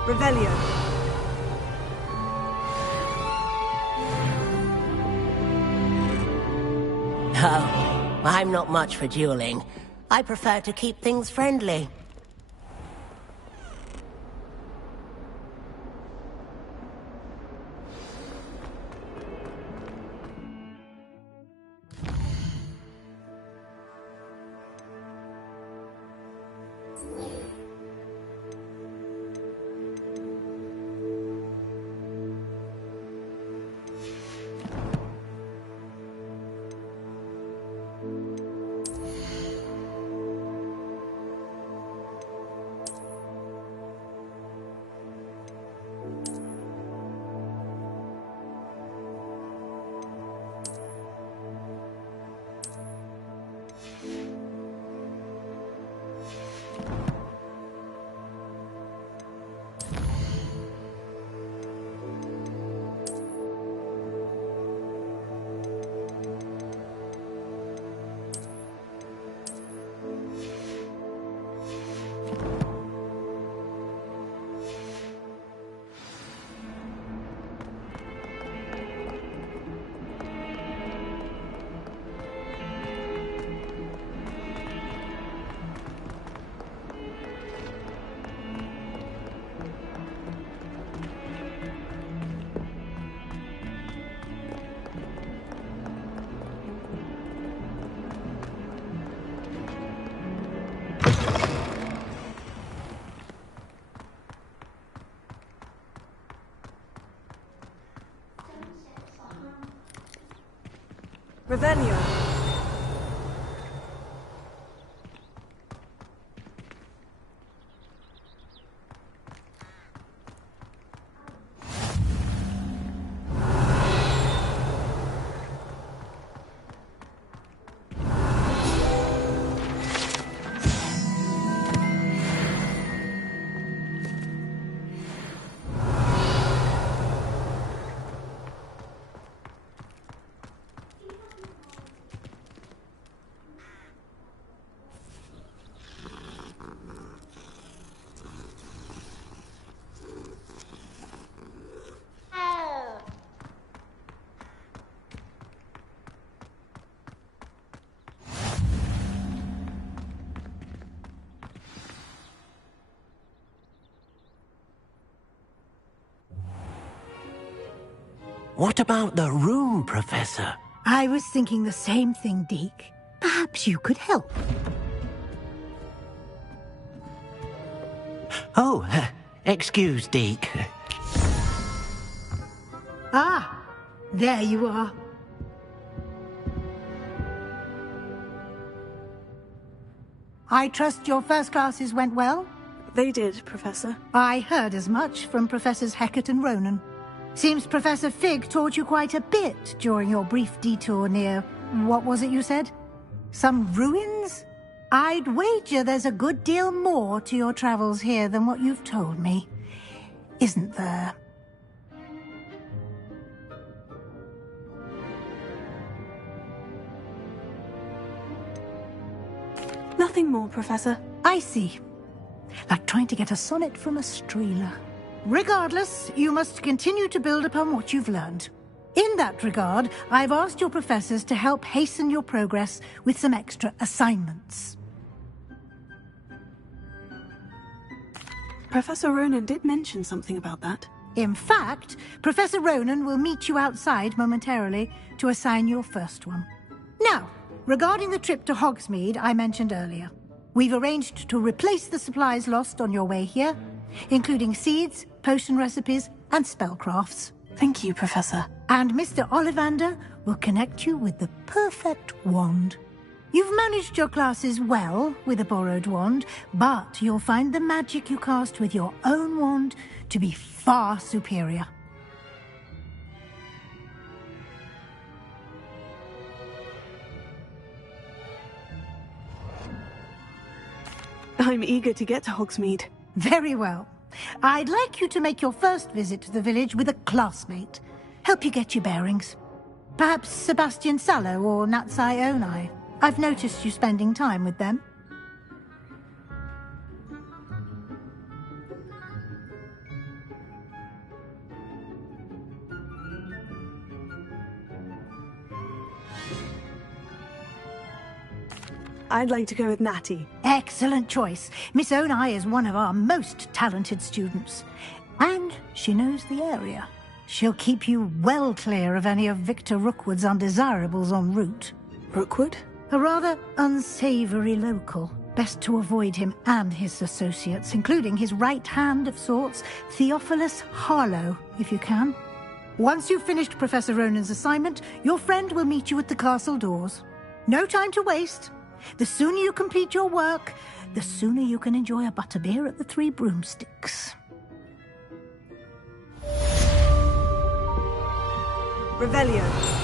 Revelio. Oh, I'm not much for dueling. I prefer to keep things friendly. Revelio. What about the room, Professor? I was thinking the same thing, Deke. Perhaps you could help. Oh, excuse, Deke. Ah, there you are. I trust your first classes went well? They did, Professor. I heard as much from Professors Hecat and Ronan. Seems Professor Fig taught you quite a bit during your brief detour near... what was it you said? Some ruins? I'd wager there's a good deal more to your travels here than what you've told me. Isn't there? Nothing more, Professor. I see. Like trying to get a sonnet from a streeler. Regardless, you must continue to build upon what you've learned. In that regard, I've asked your professors to help hasten your progress with some extra assignments. Professor Ronan did mention something about that. In fact, Professor Ronan will meet you outside momentarily to assign your first one. Now, regarding the trip to Hogsmeade I mentioned earlier, we've arranged to replace the supplies lost on your way here, including seeds, potion recipes, and spellcrafts. Thank you, Professor. And Mr. Ollivander will connect you with the perfect wand. You've managed your classes well with a borrowed wand, but you'll find the magic you cast with your own wand to be far superior. I'm eager to get to Hogsmeade. Very well. I'd like you to make your first visit to the village with a classmate. Help you get your bearings. Perhaps Sebastian Sallow or Natsai Onai. I've noticed you spending time with them. I'd like to go with Natty. Excellent choice. Miss Onai is one of our most talented students. And she knows the area. She'll keep you well clear of any of Victor Rookwood's undesirables en route. Rookwood? A rather unsavory local. Best to avoid him and his associates, including his right hand of sorts, Theophilus Harlow, if you can. Once you've finished Professor Ronan's assignment, your friend will meet you at the castle doors. No time to waste. The sooner you complete your work, the sooner you can enjoy a butterbeer at the Three Broomsticks. Revelio.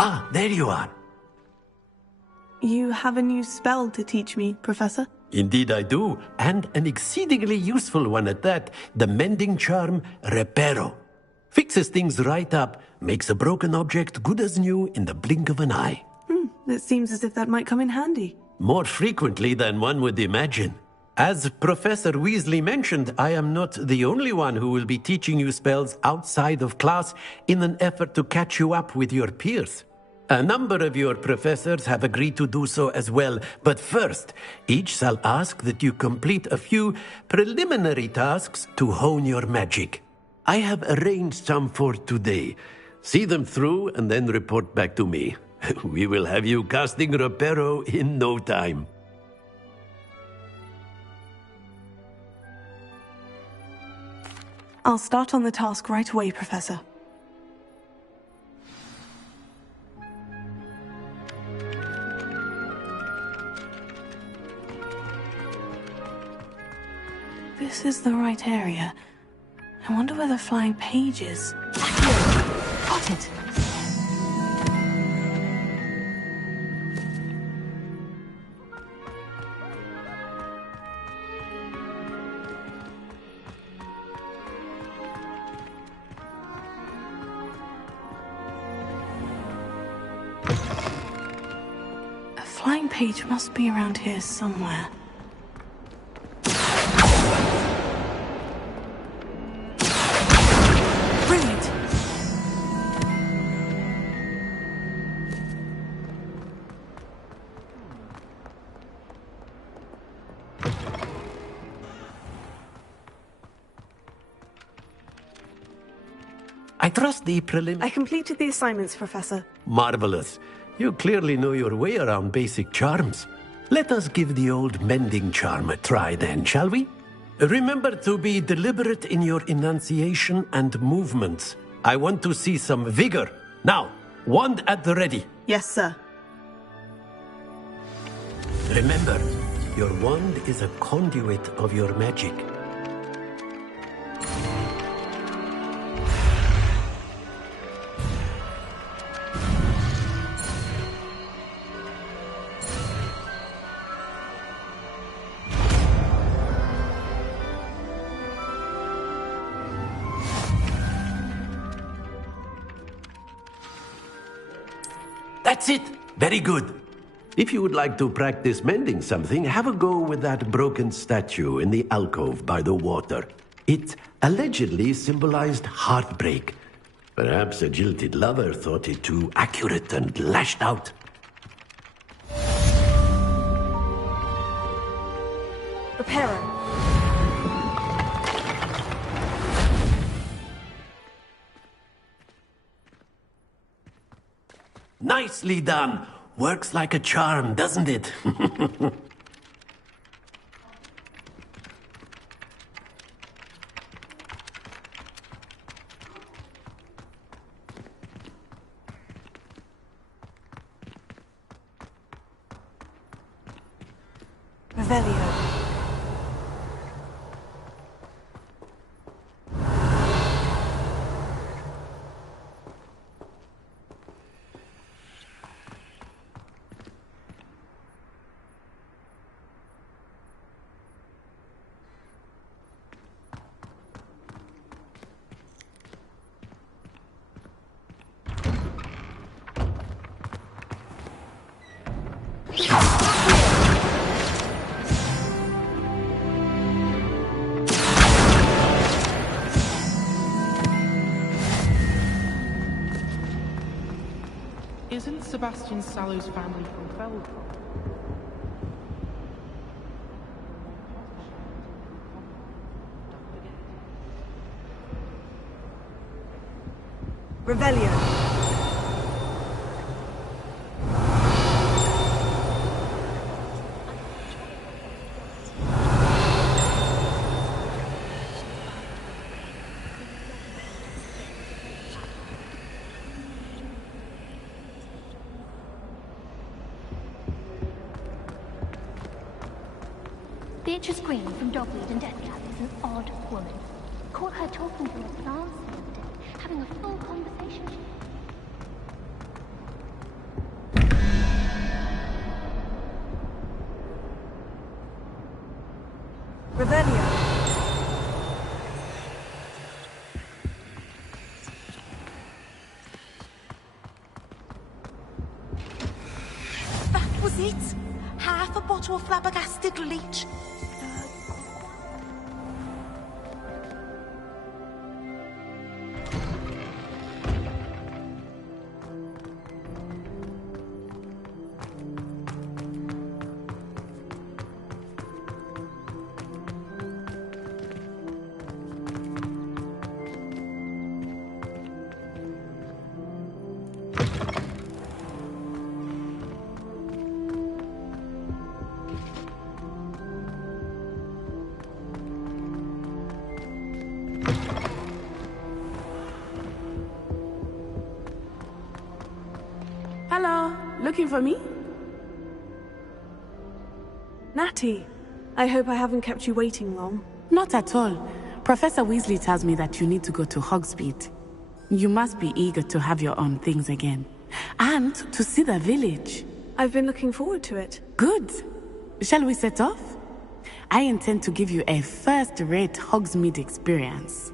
Ah, there you are. You have a new spell to teach me, Professor? Indeed I do, and an exceedingly useful one at that. The mending charm, Reparo. Fixes things right up, makes a broken object good as new in the blink of an eye. It seems as if that might come in handy. More frequently than one would imagine. As Professor Weasley mentioned, I am not the only one who will be teaching you spells outside of class in an effort to catch you up with your peers. A number of your professors have agreed to do so as well, but first, each shall ask that you complete a few preliminary tasks to hone your magic. I have arranged some for today. See them through and then report back to me. We will have you casting Reparo in no time. I'll start on the task right away, Professor. This is the right area. I wonder where the flying page is. Got it! A flying page must be around here somewhere. I trust the I completed the assignments, Professor. Marvelous. You clearly know your way around basic charms. Let us give the old mending charm a try then, shall we? Remember to be deliberate in your enunciation and movements. I want to see some vigor. Now, wand at the ready. Yes, sir. Remember, your wand is a conduit of your magic. That's it! Very good. If you would like to practice mending something, have a go with that broken statue in the alcove by the water. It allegedly symbolized heartbreak. Perhaps a jilted lover thought it too accurate and lashed out. Reparo. Nicely done. Works like a charm, doesn't it? Revelio. Isn't Sebastian Sallow's family from Feldcroft? Revelio. Beatrice Green from Dogweed and Death Cab is an odd woman. Caught her talking to her plants the other day, having a full conversation. Revelio. That was it. Half a bottle of flabbergasted leech. looking for me? Natty, I hope I haven't kept you waiting long. Not at all. Professor Weasley tells me that you need to go to Hogsmeade. You must be eager to have your own things again. And to see the village. I've been looking forward to it. Good. Shall we set off? I intend to give you a first-rate Hogsmeade experience.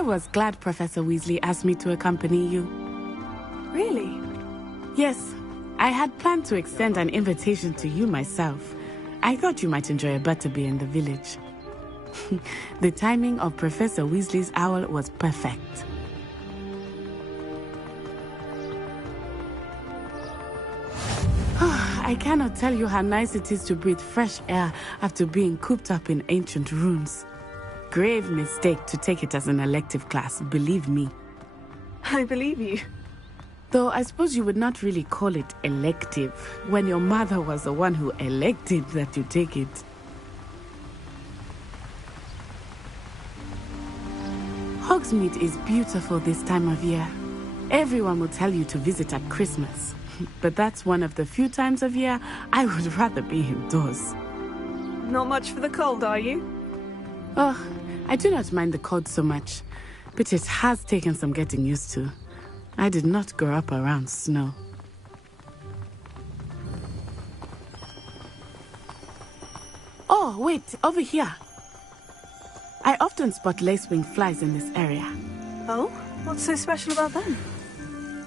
I was glad Professor Weasley asked me to accompany you. Really? Yes, I had planned to extend an invitation to you myself. I thought you might enjoy a butterbeer in the village. The timing of Professor Weasley's owl was perfect. I cannot tell you how nice it is to breathe fresh air after being cooped up in ancient ruins. Grave mistake to take it as an elective class, believe me. I believe you. Though I suppose you would not really call it elective when your mother was the one who elected that you take it. Hogsmeade is beautiful this time of year. Everyone will tell you to visit at Christmas. But that's one of the few times of year I would rather be indoors. Not much for the cold, are you? Oh, I do not mind the cold so much, but it has taken some getting used to. I did not grow up around snow. Oh, wait, over here. I often spot lacewing flies in this area. Oh? What's so special about them?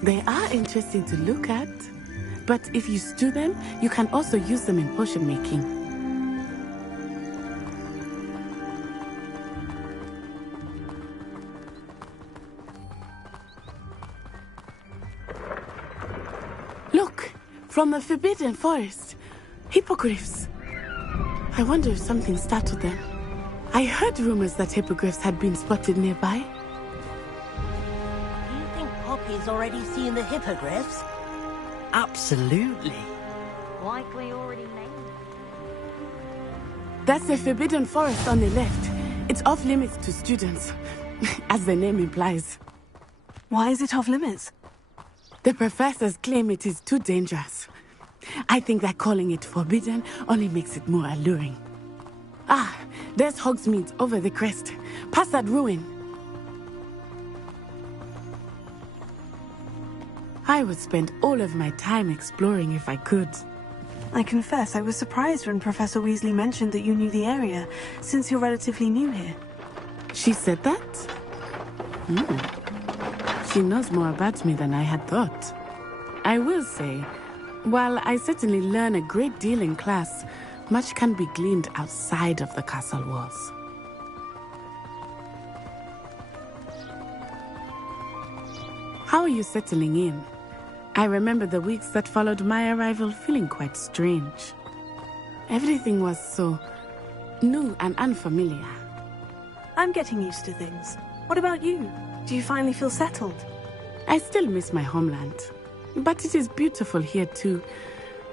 They are interesting to look at, but if you stew them, you can also use them in potion making. Look, from the Forbidden Forest, hippogriffs. I wonder if something startled them. I heard rumors that hippogriffs had been spotted nearby. Poppy's already seen the hippogriffs? Absolutely. Likely already named. That's the Forbidden Forest on the left. It's off limits to students, as the name implies. Why is it off limits? The professors claim it is too dangerous. I think that calling it forbidden only makes it more alluring. Ah, there's Hogsmeade over the crest. Past that ruin. I would spend all of my time exploring if I could. I confess I was surprised when Professor Weasley mentioned that you knew the area, since you're relatively new here. She said that? She knows more about me than I had thought. I will say, while I certainly learn a great deal in class, much can be gleaned outside of the castle walls. How are you settling in? I remember the weeks that followed my arrival feeling quite strange. Everything was so new and unfamiliar. I'm getting used to things. What about you? Do you finally feel settled? I still miss my homeland, but it is beautiful here too.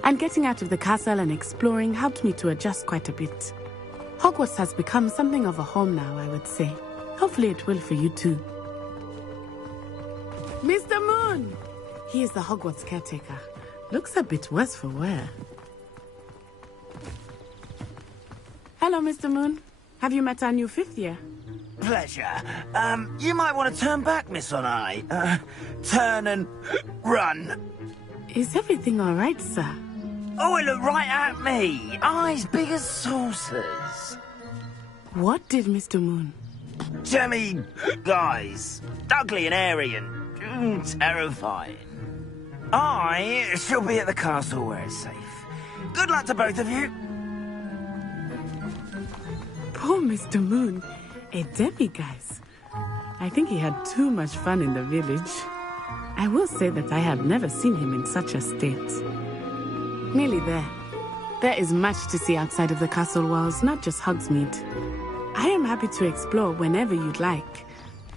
And getting out of the castle and exploring helped me to adjust quite a bit. Hogwarts has become something of a home now, I would say. Hopefully it will for you too. Mr. Moon! He is the Hogwarts caretaker. Looks a bit worse for wear. Hello, Mr. Moon. Have you met our new fifth year? Pleasure. You might want to turn back, Miss Onai. Turn and run. Is everything all right, sir? Oh, it looked right at me. Eyes big as saucers. What did Mr. Moon? Jemmy guys. Ugly and airy and terrifying. I shall be at the castle where it's safe. Good luck to both of you. Poor Mr. Moon. A demiguise. I think he had too much fun in the village. I will say that I have never seen him in such a state. Nearly there. There is much to see outside of the castle walls, not just Hogsmeade. I am happy to explore whenever you'd like.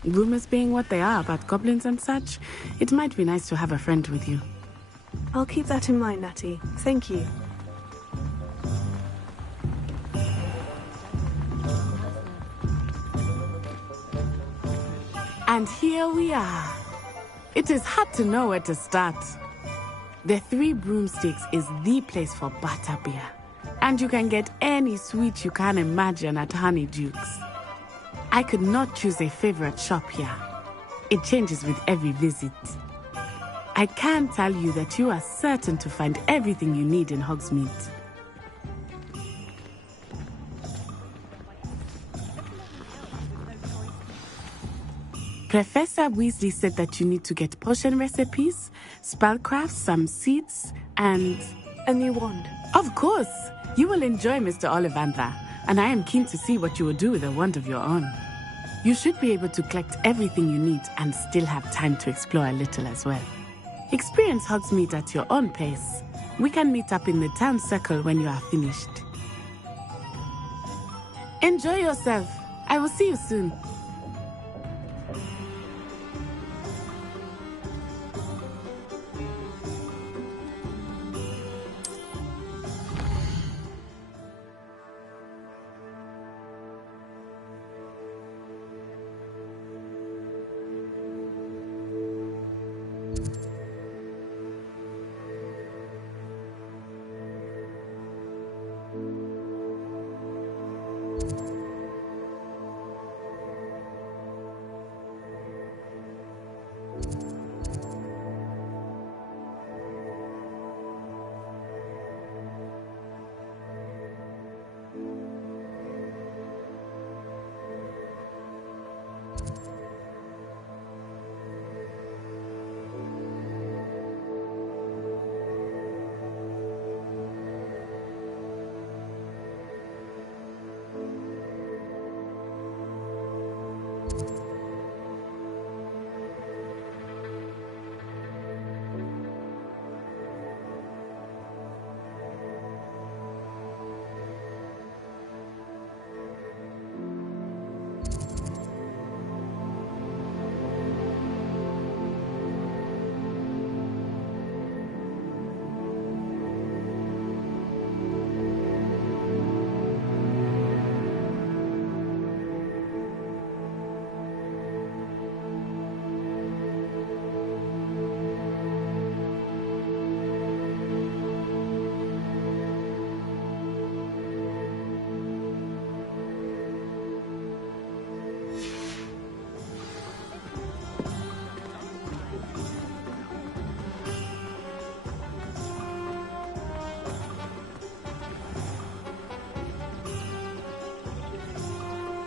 Rumors being what they are about goblins and such, it might be nice to have a friend with you. I'll keep that in mind, Natty. Thank you. And here we are. It is hard to know where to start. The Three Broomsticks is the place for butterbeer. And you can get any sweet you can imagine at Honeydukes. I could not choose a favorite shop here. It changes with every visit. I can tell you that you are certain to find everything you need in Hogsmeade. Professor Weasley said that you need to get potion recipes, spellcrafts, some seeds, and... a new wand. Of course! You will enjoy Mr. Ollivander, and I am keen to see what you will do with a wand of your own. You should be able to collect everything you need and still have time to explore a little as well. Experience Hogsmeade at your own pace. We can meet up in the town circle when you are finished. Enjoy yourself. I will see you soon.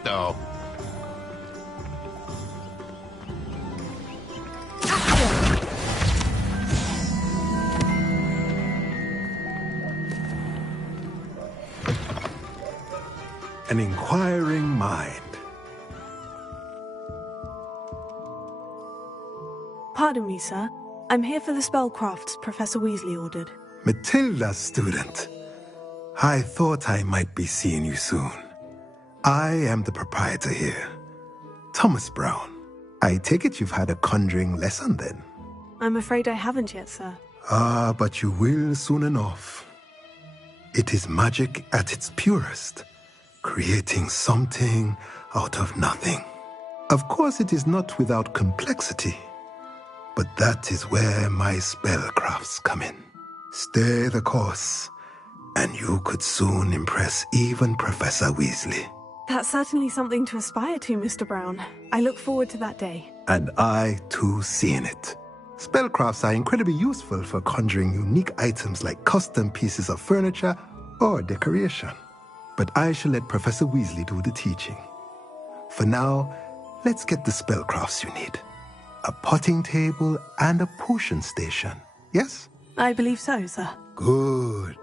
No. An inquiring mind. Pardon me, sir. I'm here for the spellcrafts Professor Weasley ordered. Matilda, student. I thought I might be seeing you soon. I am the proprietor here, Thomas Brown. I take it you've had a conjuring lesson then? I'm afraid I haven't yet, sir. Ah, but you will soon enough. It is magic at its purest, creating something out of nothing. Of course, it is not without complexity, but that is where my spellcrafts come in. Stay the course, and you could soon impress even Professor Weasley. That's certainly something to aspire to, Mr. Brown. I look forward to that day. And I, too, seeing it. Spellcrafts are incredibly useful for conjuring unique items like custom pieces of furniture or decoration. But I shall let Professor Weasley do the teaching. For now, let's get the spellcrafts you need. A potting table and a potion station, yes? I believe so, sir. Good.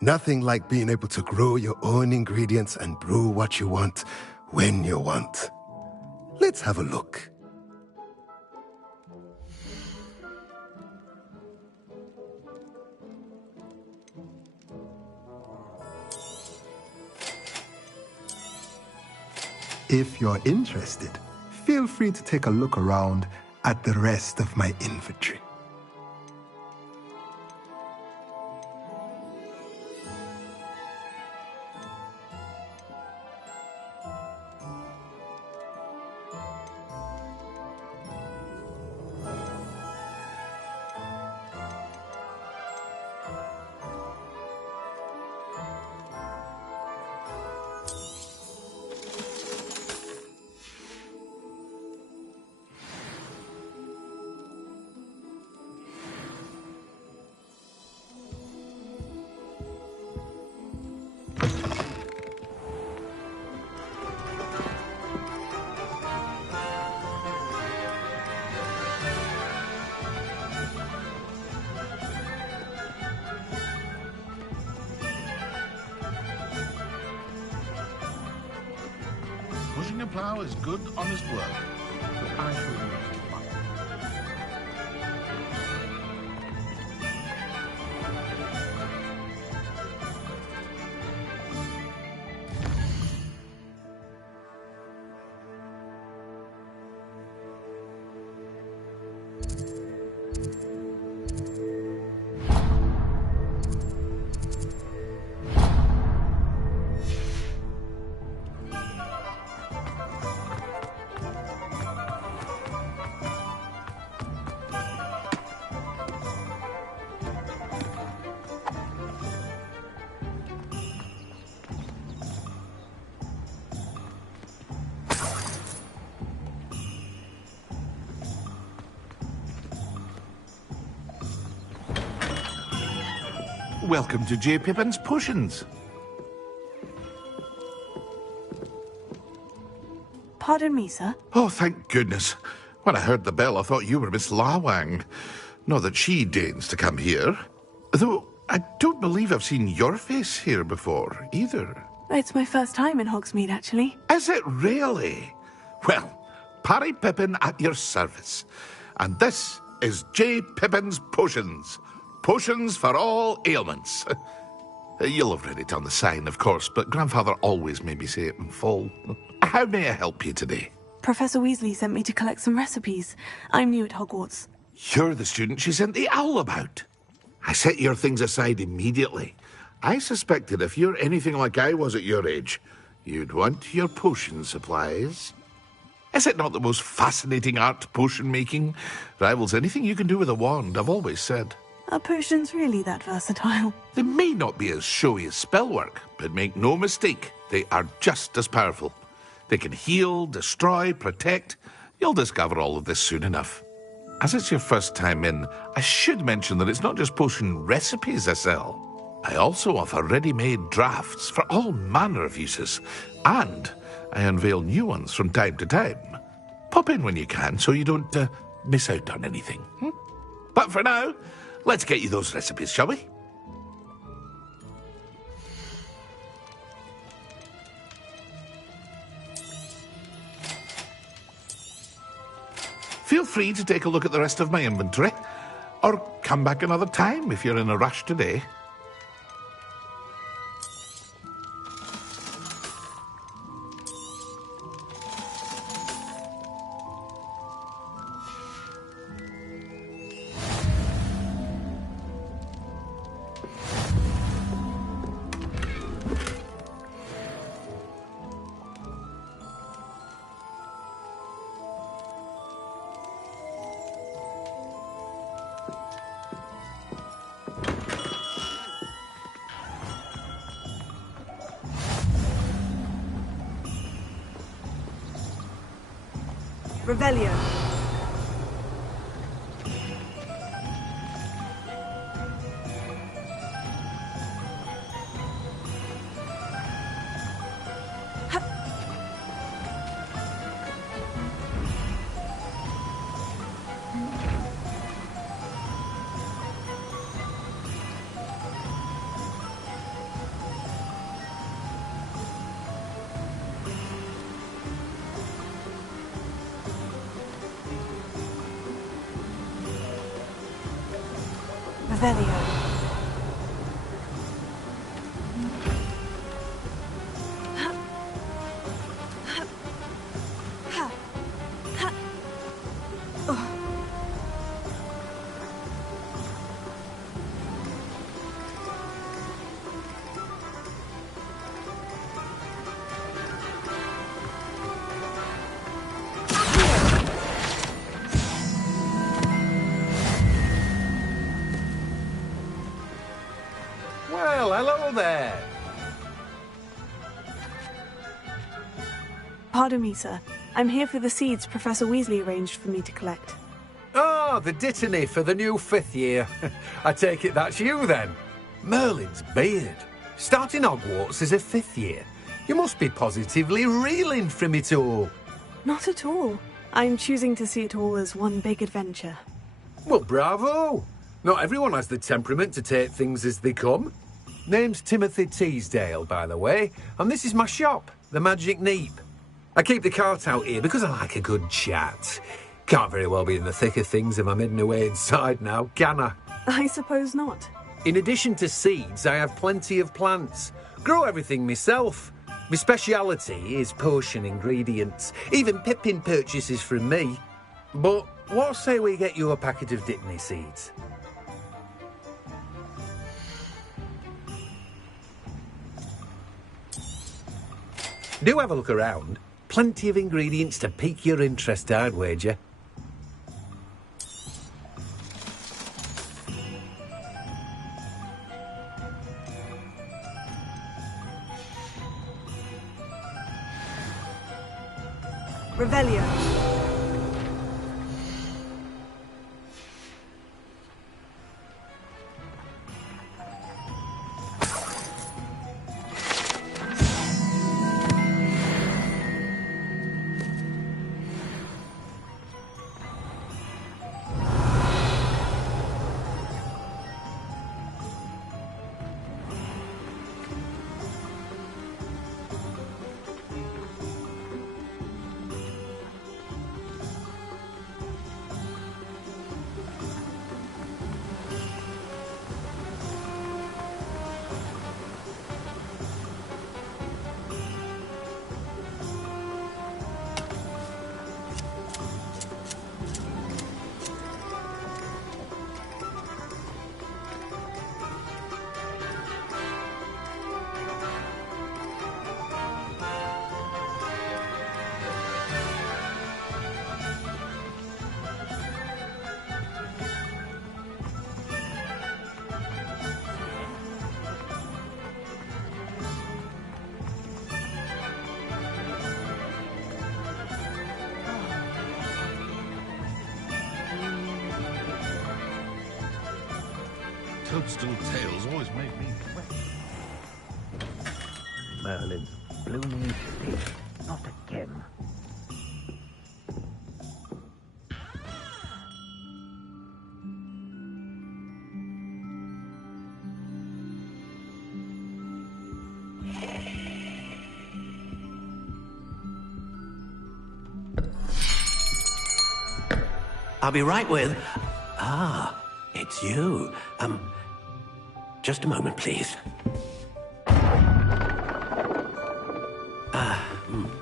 Nothing like being able to grow your own ingredients and brew what you want when you want. Let's have a look. If you're interested, feel free to take a look around at the rest of my inventory. Wielding a plough is good, honest work. I shall do it. Welcome to J. Pippin's Potions. Pardon me, sir. Oh, thank goodness. When I heard the bell, I thought you were Miss Lawang. Not that she deigns to come here. Though, I don't believe I've seen your face here before, either. It's my first time in Hogsmeade, actually. Is it really? Well, Parry Pippin at your service. And this is J. Pippin's Potions. Potions for all ailments. You'll have read it on the sign, of course, but Grandfather always made me say it in full. How may I help you today? Professor Weasley sent me to collect some recipes. I'm new at Hogwarts. You're the student she sent the owl about. I set your things aside immediately. I suspected if you're anything like I was at your age, you'd want your potion supplies. Is it not the most fascinating art, potion making? Rivals anything you can do with a wand, I've always said. Are potions really that versatile? They may not be as showy as spellwork, but make no mistake, they are just as powerful. They can heal, destroy, protect. You'll discover all of this soon enough. As it's your first time in, I should mention that it's not just potion recipes I sell. I also offer ready-made drafts for all manner of uses, and I unveil new ones from time to time. Pop in when you can so you don't miss out on anything. But for now, let's get you those recipes, shall we? Feel free to take a look at the rest of my inventory, or come back another time if you're in a rush today. Revelio. Revelio. Well, hello there. Pardon me, sir. I'm here for the seeds Professor Weasley arranged for me to collect. Oh, the dittany for the new 5th year. I take it that's you, then. Merlin's beard. Starting Hogwarts as a 5th year. You must be positively reeling from it all. Not at all. I'm choosing to see it all as one big adventure. Well, bravo. Not everyone has the temperament to take things as they come. Name's Timothy Teasdale, by the way, and this is my shop, the Magic Neep. I keep the cart out here because I like a good chat. Can't very well be in the thick of things if I'm hidden away inside now, can I? I suppose not. In addition to seeds, I have plenty of plants. Grow everything myself. My speciality is potion ingredients. Even Pippin purchases from me. But what say we get you a packet of Dittany seeds? Do have a look around. Plenty of ingredients to pique your interest, I'd wager. Revelio. Toadstool tales always make me wet. Merlin's blooming stick. Not again. I'll be right with... Ah, it's you. Just a moment, please.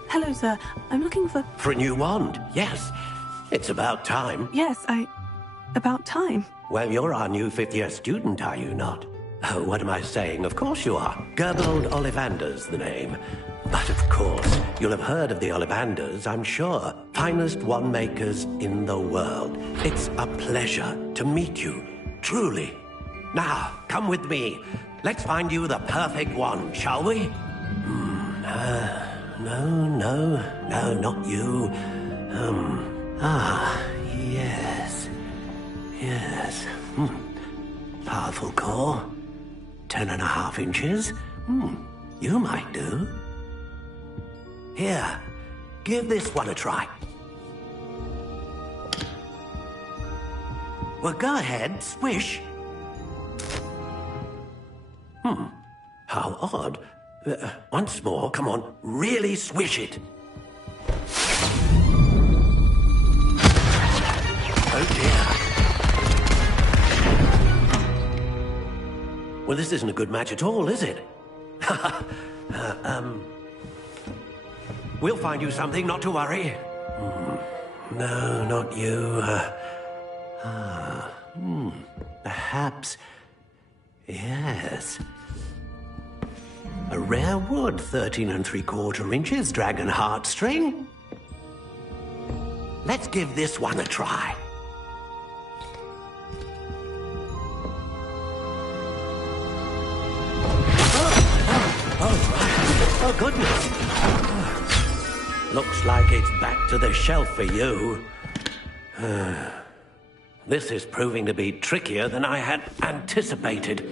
Hello, sir. I'm looking for... For a new wand, yes. It's about time. Yes, about time. Well, you're our new fifth-year student, are you not? Oh, what am I saying? Of course you are. Gerbold Ollivander's the name. But of course, you'll have heard of the Ollivanders, I'm sure. Finest wand makers in the world. It's a pleasure to meet you, truly. Now, come with me. Let's find you the perfect wand, shall we? No, not you. Yes. Powerful core. 10.5 inches. You might do. Here, give this one a try. Well, go ahead, swish. How odd. Once more, come on, really swish it. Oh dear. Well, this isn't a good match at all, is it? We'll find you something, not to worry. No, not you. Perhaps... Yes. A rare wood, 13 3/4 inches, dragon heartstring. Let's give this one a try. Oh, goodness. Looks like it's back to the shelf for you. This is proving to be trickier than I had anticipated.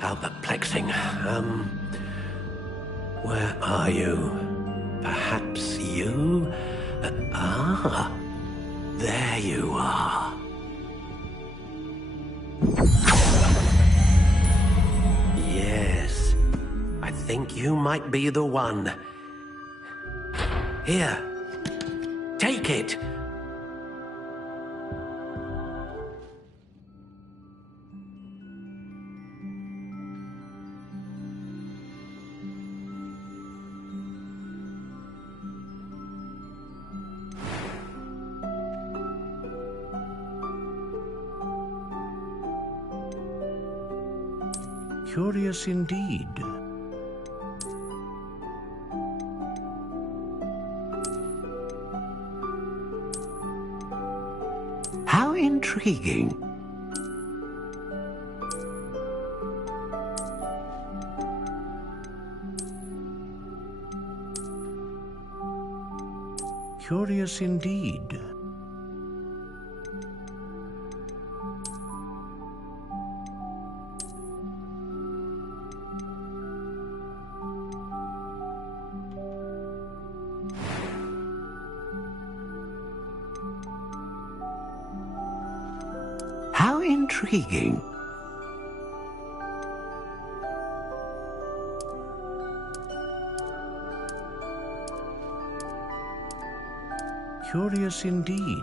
How perplexing. Where are you? Perhaps you? There you are. Yes, I think you might be the one. Here. Take it. Curious indeed. How intriguing. Curious indeed. How intriguing. Curious indeed.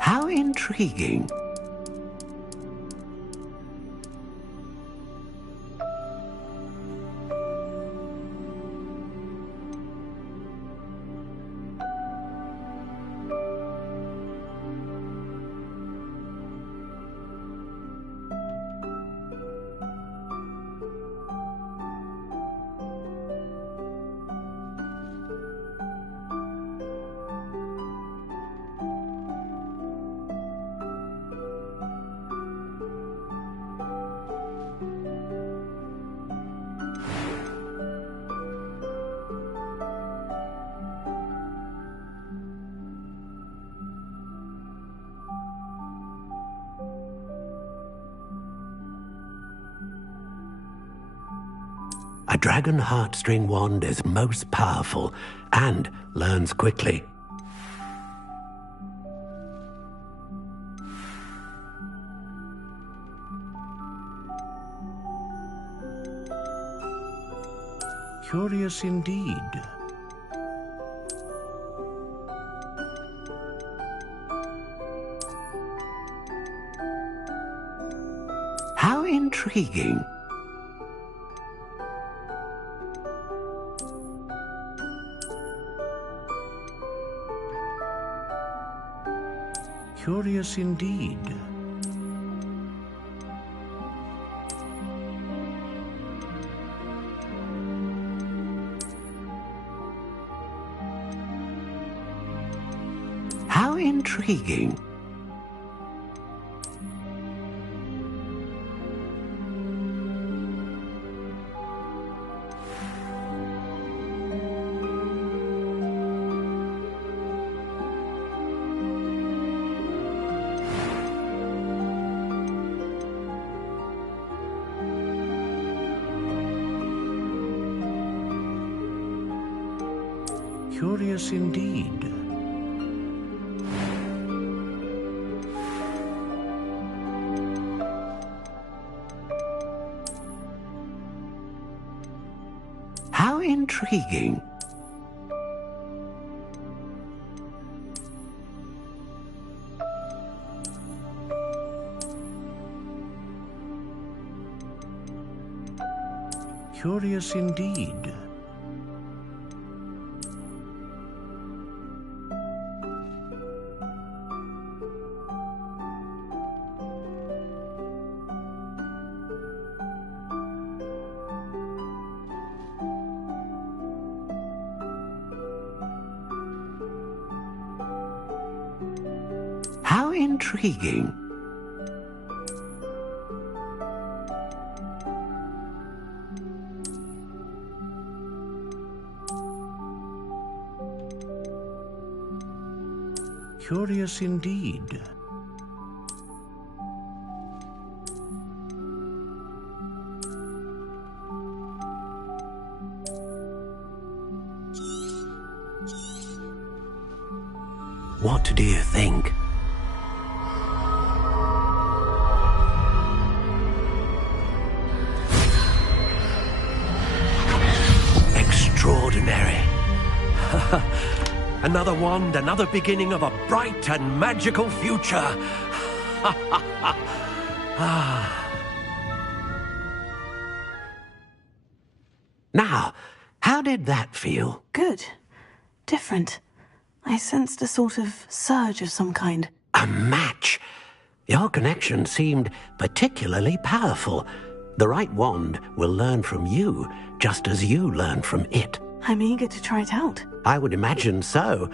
How intriguing. A dragon heartstring wand is most powerful and learns quickly. Curious indeed. How intriguing. Curious indeed. How intriguing. Curious indeed. How intriguing. Curious indeed. How intriguing. Curious indeed. What do you think? Extraordinary. Another wand, another beginning of a bright and magical future. Now, how did that feel? Good. Different. I sensed a sort of surge of some kind. A match. Your connection seemed particularly powerful. The right wand will learn from you, just as you learn from it. I'm eager to try it out. I would imagine so.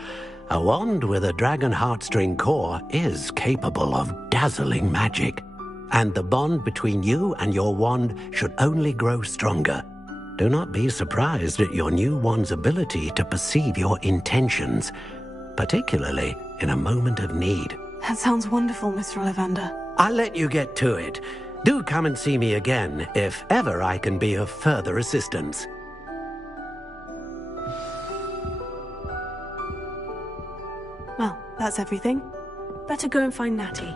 A wand with a dragon heartstring core is capable of dazzling magic. And the bond between you and your wand should only grow stronger. Do not be surprised at your new wand's ability to perceive your intentions, particularly in a moment of need. That sounds wonderful, Mr. Ollivander. I'll let you get to it. Do come and see me again if ever I can be of further assistance. Well, that's everything. Better go and find Natty.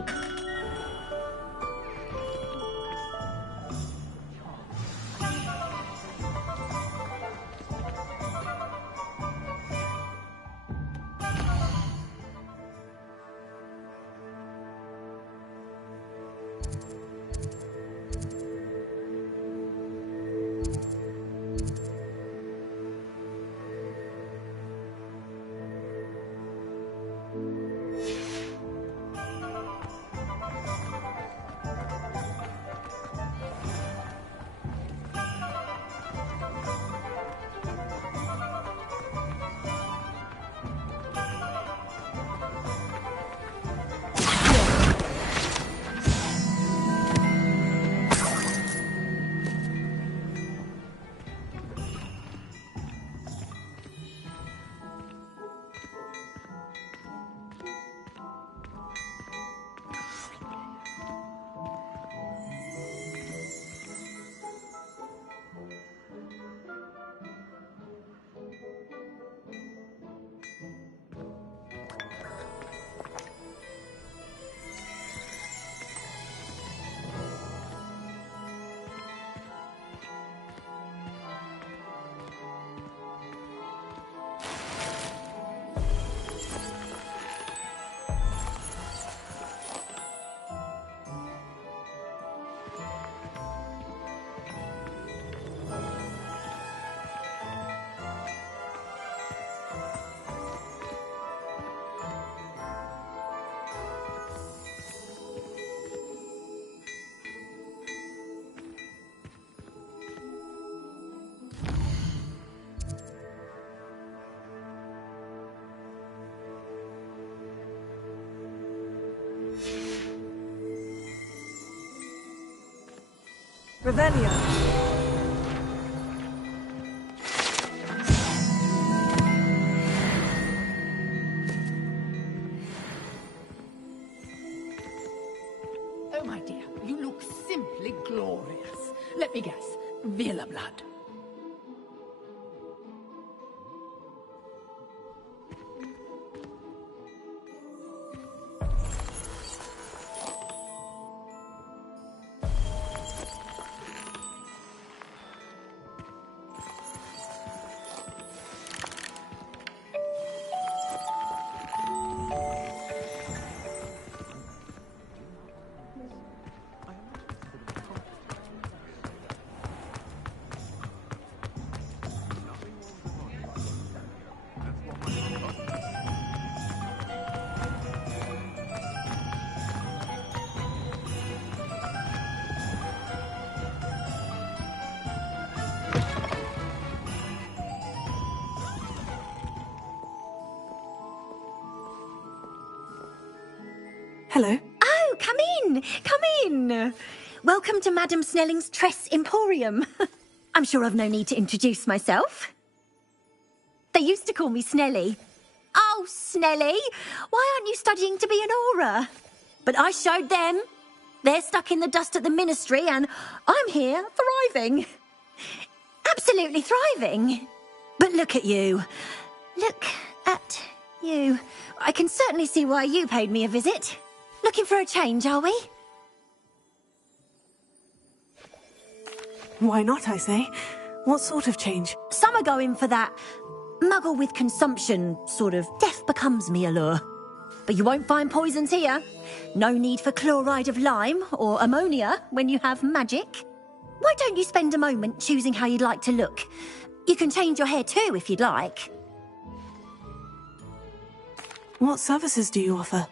Revelio. Oh, my dear, you look simply glorious. Let me guess, Vila blood. Hello. Oh, come in. Come in. Welcome to Madame Snelling's Tress Emporium. I'm sure I've no need to introduce myself. They used to call me Snelly. Oh, Snelly, why aren't you studying to be an aura? But I showed them. They're stuck in the dust at the ministry, and I'm here thriving. Absolutely thriving. But look at you. Look at you. I can certainly see why you paid me a visit. Looking for a change, are we? Why not, I say? What sort of change? Some are going for that muggle with consumption, sort of death becomes me allure. But you won't find poisons here. No need for chloride of lime or ammonia when you have magic. Why don't you spend a moment choosing how you'd like to look? You can change your hair too if you'd like. What services do you offer?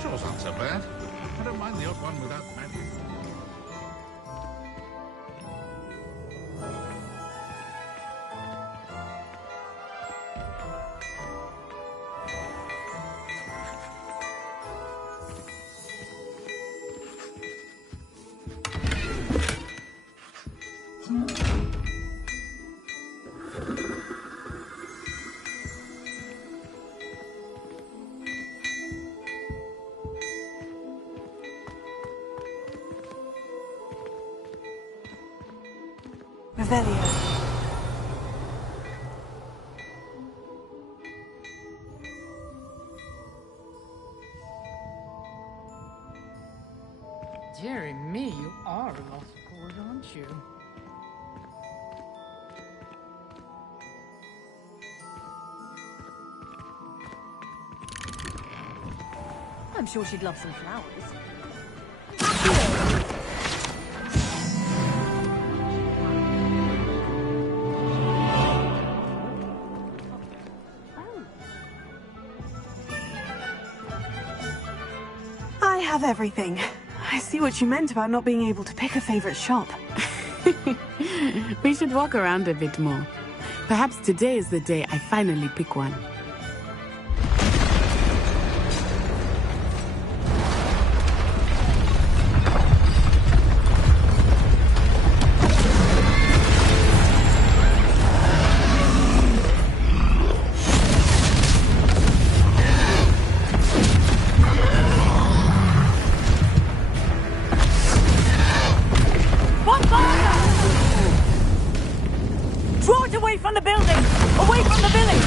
Chores aren't so bad. I don't mind the odd one without magic. Revelio. Dearie me, you are a lost board, aren't you? I'm sure she'd love some flowers. I have everything. I see what you meant about not being able to pick a favorite shop. We should walk around a bit more. Perhaps today is the day I finally pick one. Draw it away from the building! Away from the village!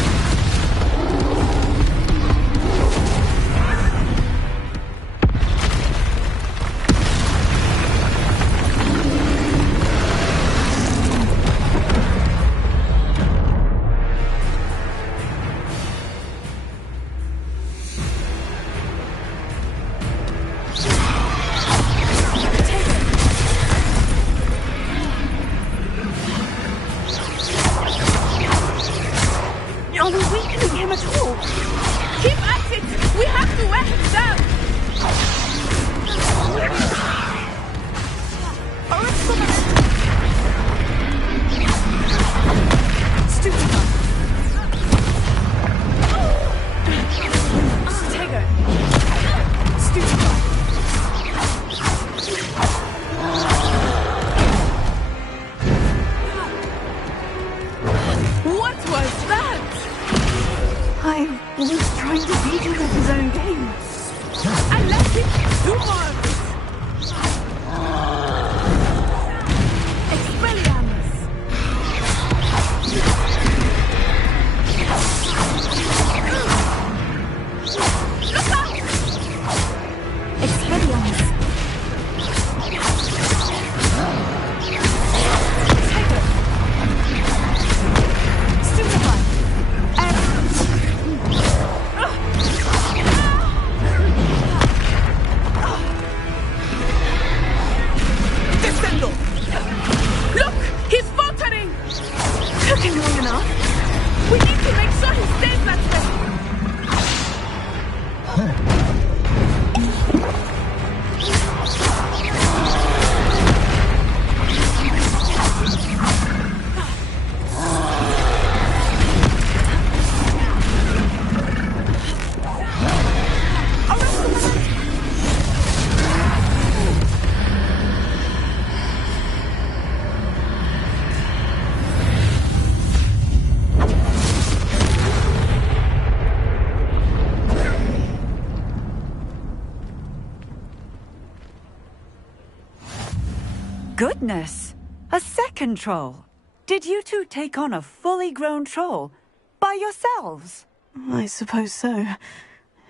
Goodness! A second troll! Did you two take on a fully grown troll? By yourselves? I suppose so.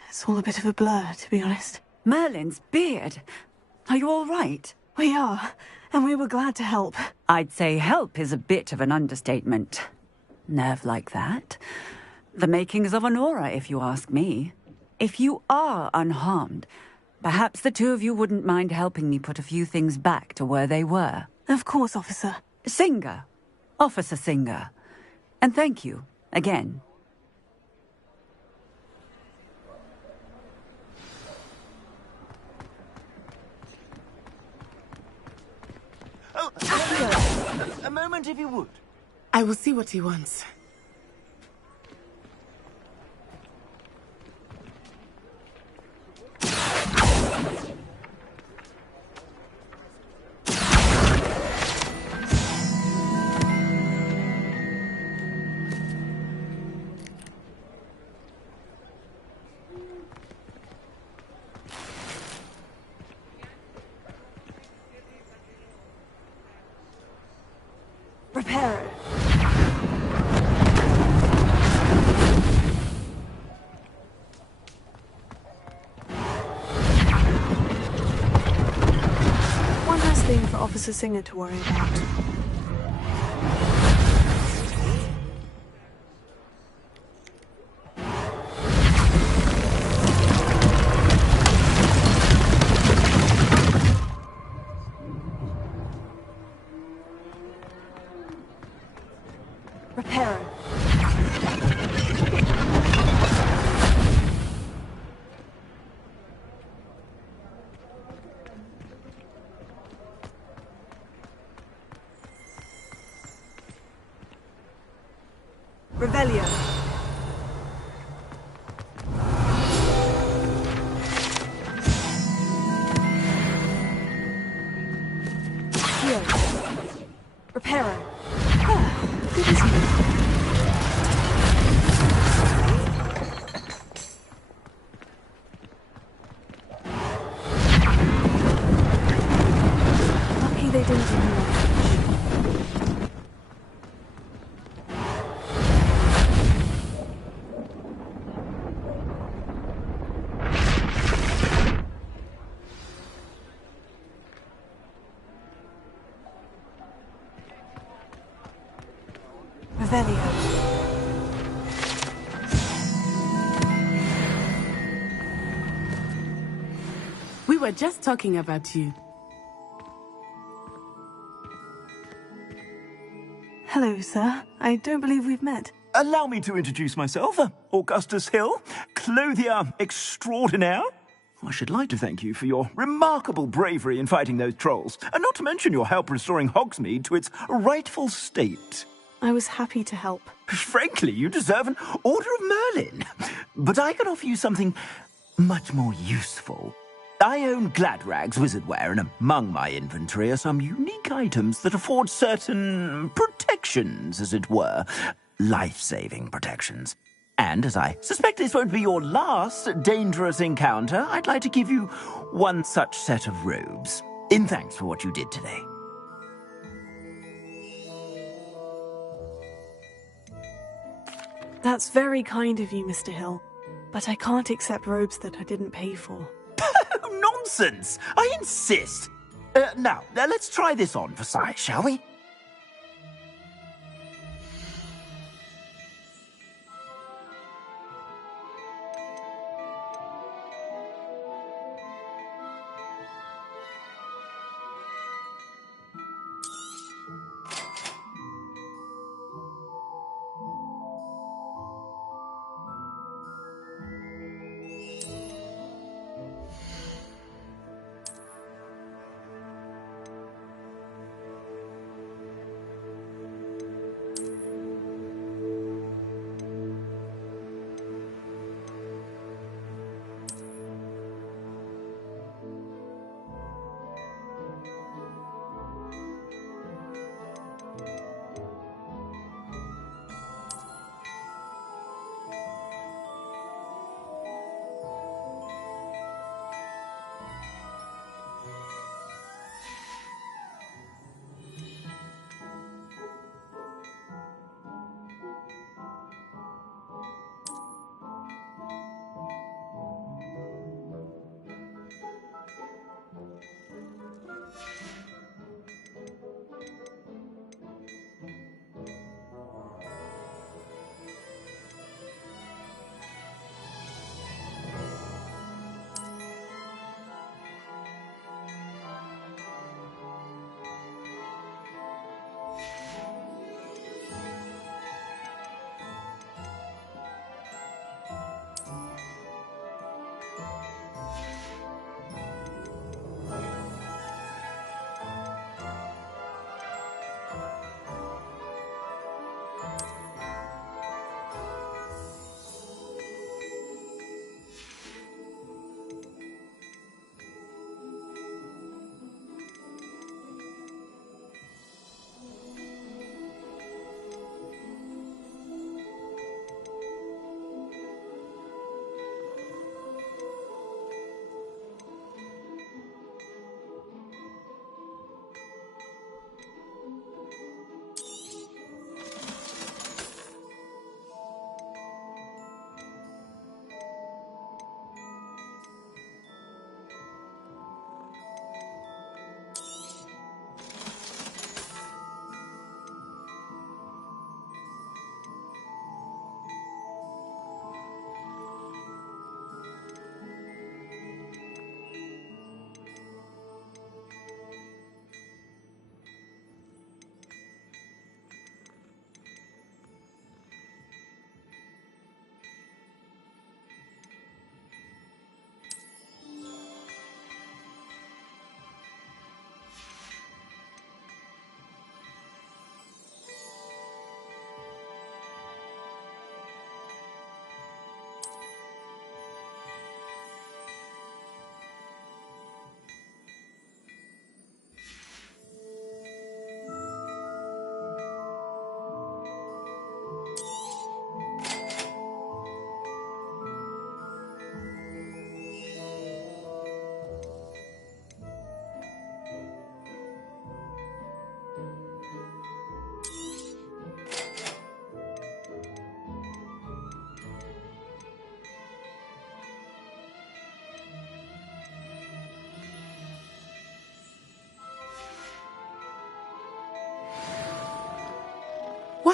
It's all a bit of a blur, to be honest. Merlin's beard. Are you all right? We are, and we were glad to help. I'd say help is a bit of an understatement. Nerve like that. The makings of an aura, if you ask me. If you are unharmed, perhaps the two of you wouldn't mind helping me put a few things back to where they were. Of course, officer. Singer. Officer Singer. And thank you, again. Oh, a moment if you would. I will see what he wants. Repair it. One last thing for Officer Singer to worry about. Repair it. Revelio. Here. Reparo. Good as new. Lucky they didn't do more. Revelio. We were just talking about you. Hello, sir. I don't believe we've met. Allow me to introduce myself, Augustus Hill, clothier extraordinaire. I should like to thank you for your remarkable bravery in fighting those trolls, and not to mention your help restoring Hogsmeade to its rightful state. I was happy to help. Frankly, you deserve an Order of Merlin. But I can offer you something much more useful. I own Gladrag's wizardware, and among my inventory are some unique items that afford certain protections, as it were. Life-saving protections. And as I suspect this won't be your last dangerous encounter, I'd like to give you one such set of robes, in thanks for what you did today. That's very kind of you, Mr. Hill. But I can't accept robes that I didn't pay for. Nonsense! I insist! Now, let's try this on for size, shall we?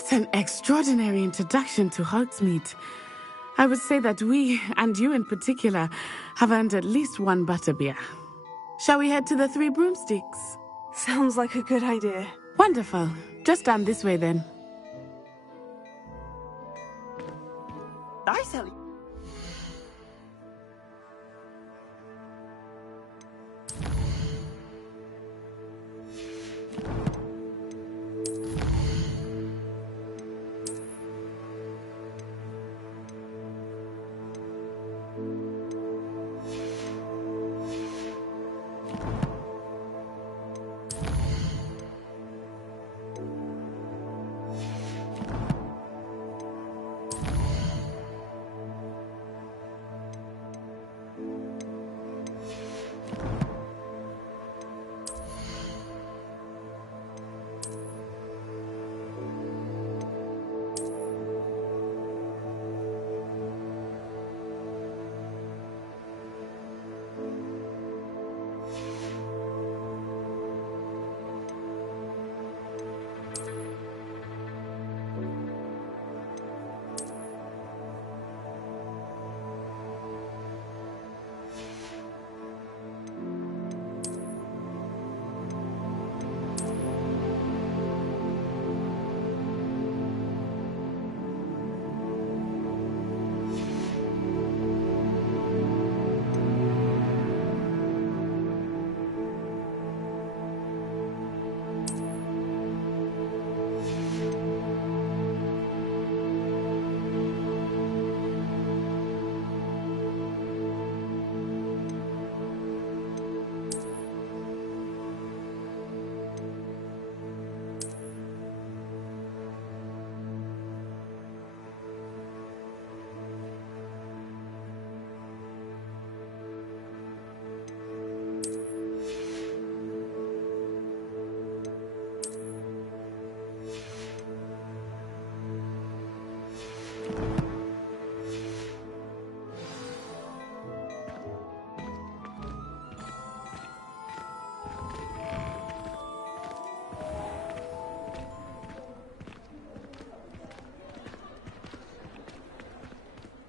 What an extraordinary introduction to Hogsmeade. I would say that we, and you in particular, have earned at least one butterbeer. Shall we head to the Three Broomsticks? Sounds like a good idea. Wonderful. Just down this way then. Nice, Ellie.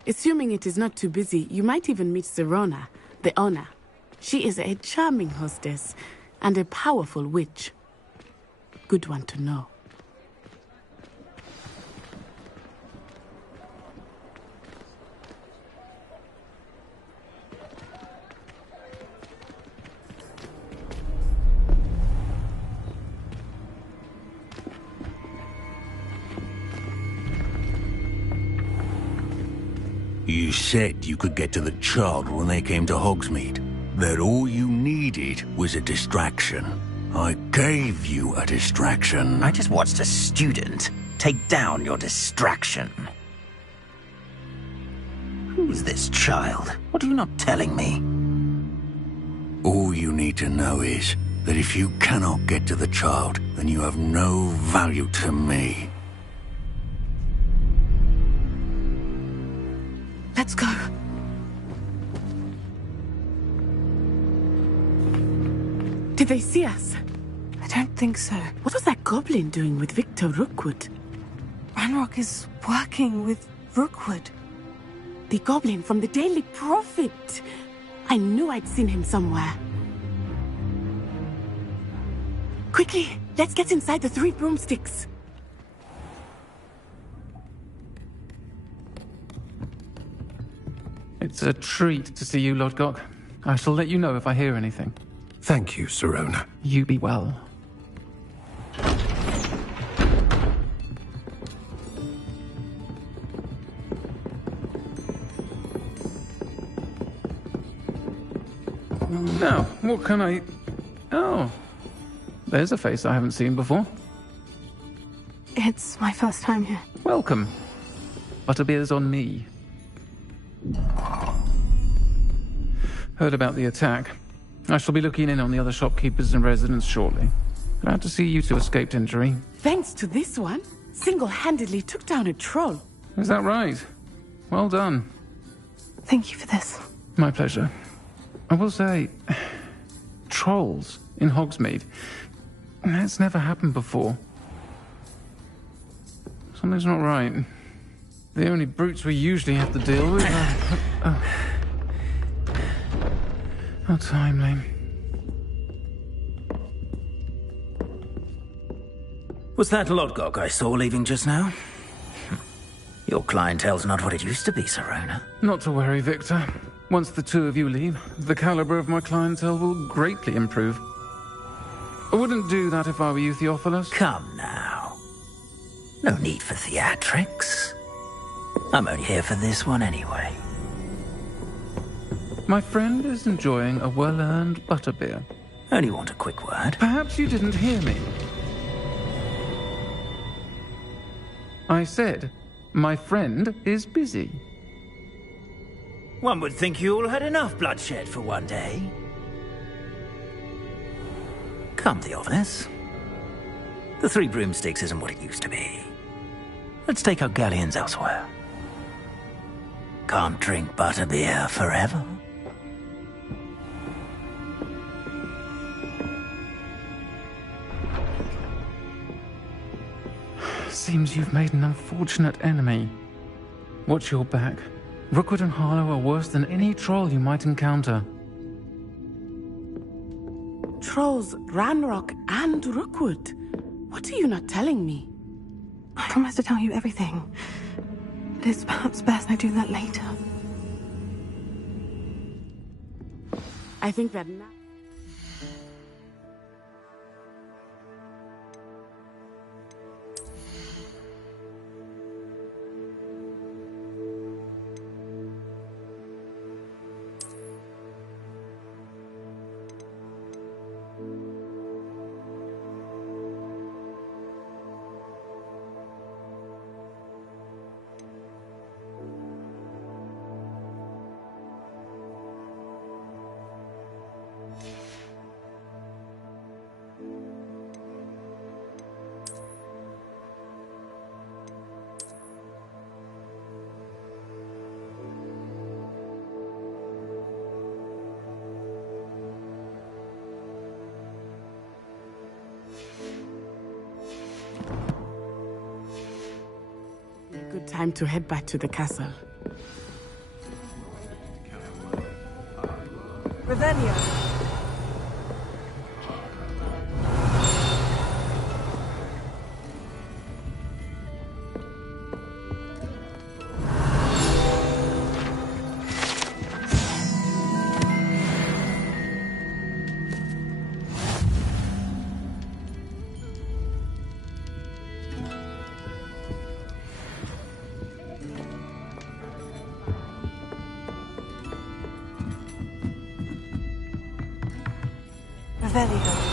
Assuming it is not too busy, you might even meet Serona, the owner. She is a charming hostess and a powerful witch. Good one to know. You said you could get to the child when they came to Hogsmeade. That all you needed was a distraction. I gave you a distraction. I just watched a student take down your distraction. Who's this child? What are you not telling me? All you need to know is that if you cannot get to the child, then you have no value to me. Let's go. Did they see us? I don't think so. What was that goblin doing with Victor Rookwood? Ranrock is working with Rookwood. The goblin from the Daily Prophet. I knew I'd seen him somewhere. Quickly, let's get inside the Three Broomsticks. It's a treat to see you, Lord Gok. I shall let you know if I hear anything. Thank you, Serona. You be well. Now, what can I... Oh, there's a face I haven't seen before. It's my first time here. Welcome. Butterbeer's on me. Heard about the attack. I shall be looking in on the other shopkeepers and residents shortly. Glad to see you two escaped injury. Thanks to this one, single-handedly took down a troll. Is that right? Well done. Thank you for this. My pleasure. I will say, trolls in Hogsmeade. That's never happened before. Something's not right. The only brutes we usually have to deal with are... How timely. Was that Lodgok I saw leaving just now? Your clientele's not what it used to be, Serona. Not to worry, Victor. Once the two of you leave, the caliber of my clientele will greatly improve. I wouldn't do that if I were you, Theophilus. Come now. No need for theatrics. I'm only here for this one anyway. My friend is enjoying a well-earned butterbeer. Only want a quick word. Perhaps you didn't hear me. I said, my friend is busy. One would think you all had enough bloodshed for one day. Come, Theophilus. The Three Broomsticks isn't what it used to be. Let's take our galleons elsewhere. Can't drink butterbeer forever. Seems you've made an unfortunate enemy. Watch your back. Rookwood and Harlow are worse than any troll you might encounter. Trolls, Ranrock, and Rookwood. What are you not telling me? I promised to tell you everything. But it's perhaps best I do that later. I think that now... Good time to head back to the castle. Revelio. Revelio.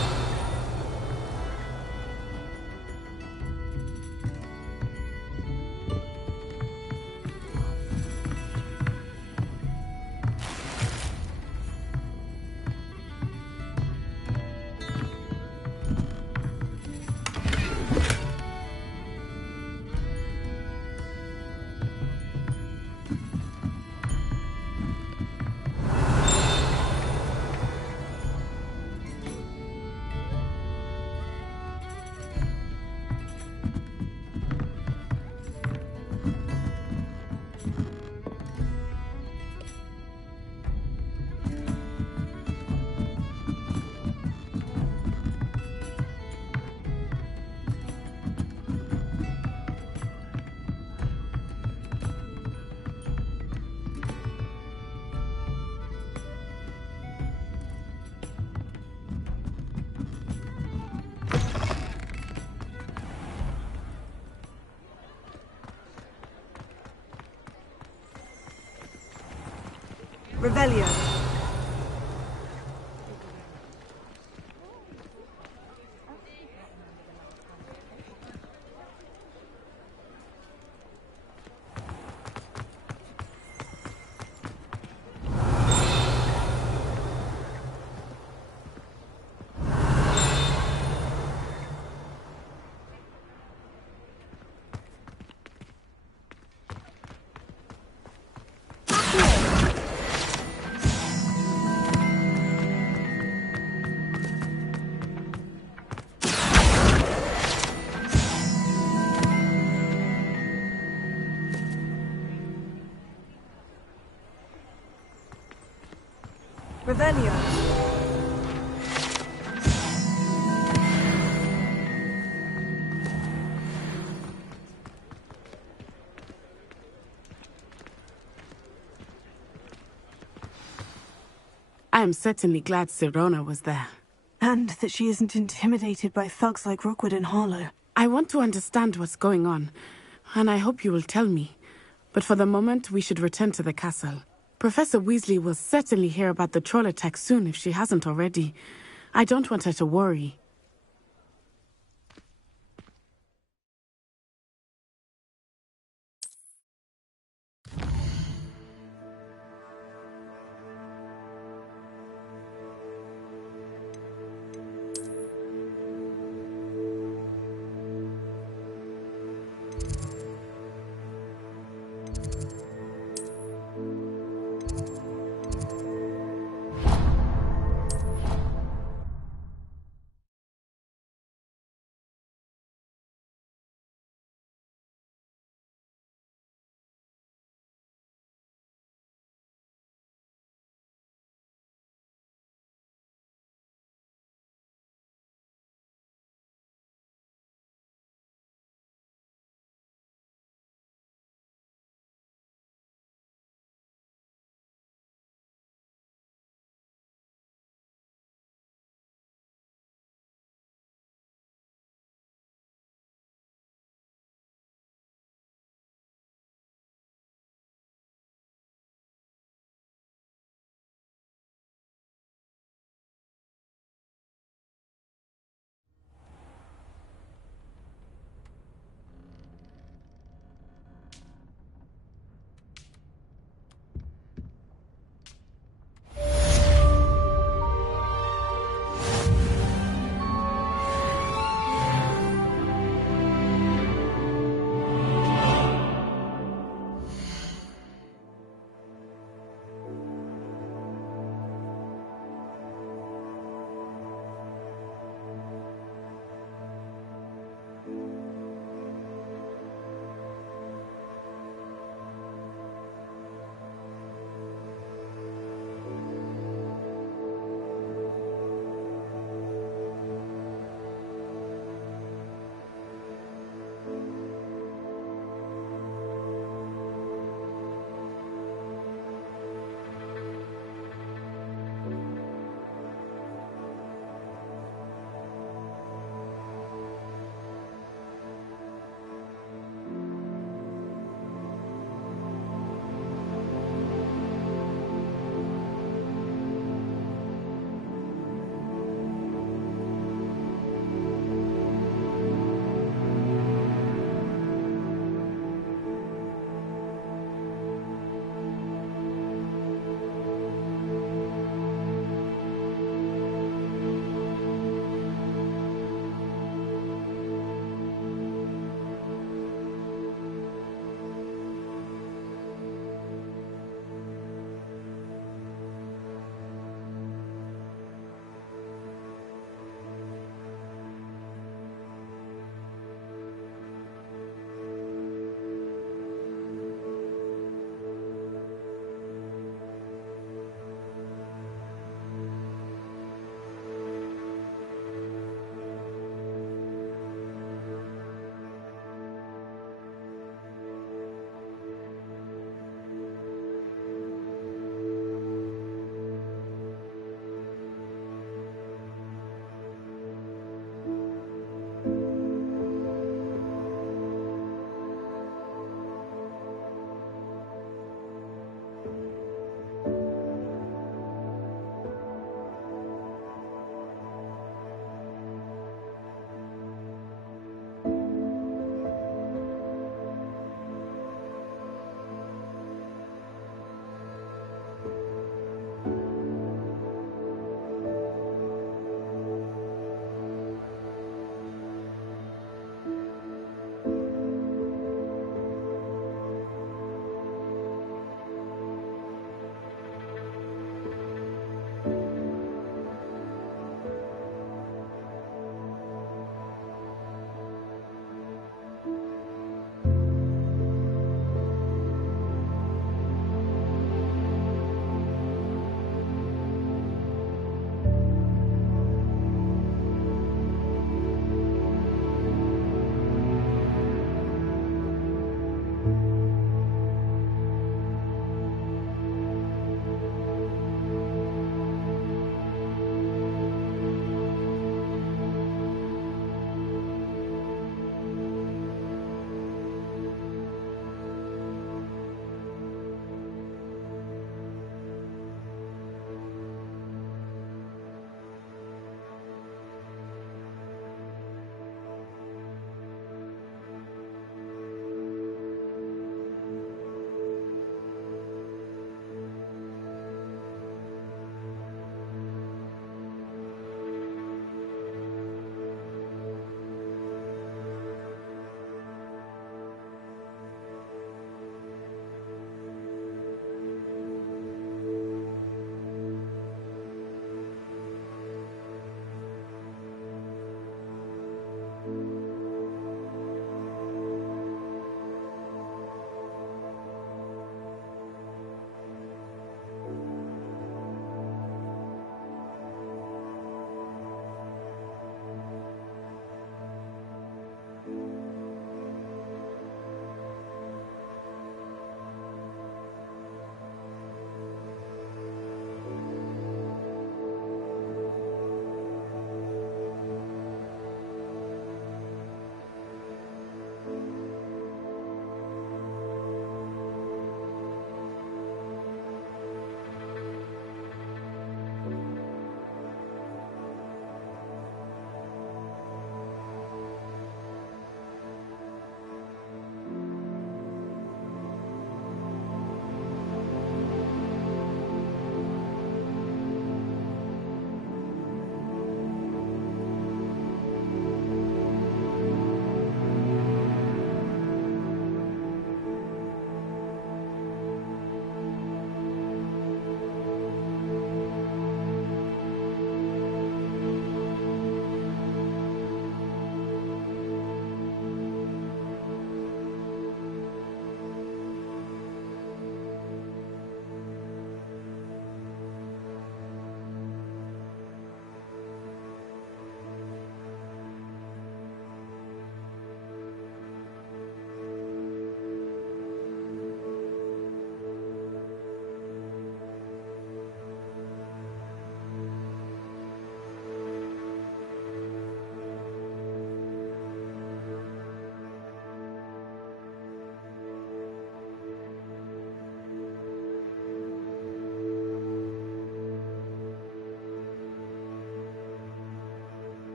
Revelio. Revelio. I am certainly glad Sirona was there. And that she isn't intimidated by thugs like Rookwood and Harlow. I want to understand what's going on, and I hope you will tell me. But for the moment, we should return to the castle. Professor Weasley will certainly hear about the troll attack soon if she hasn't already. I don't want her to worry.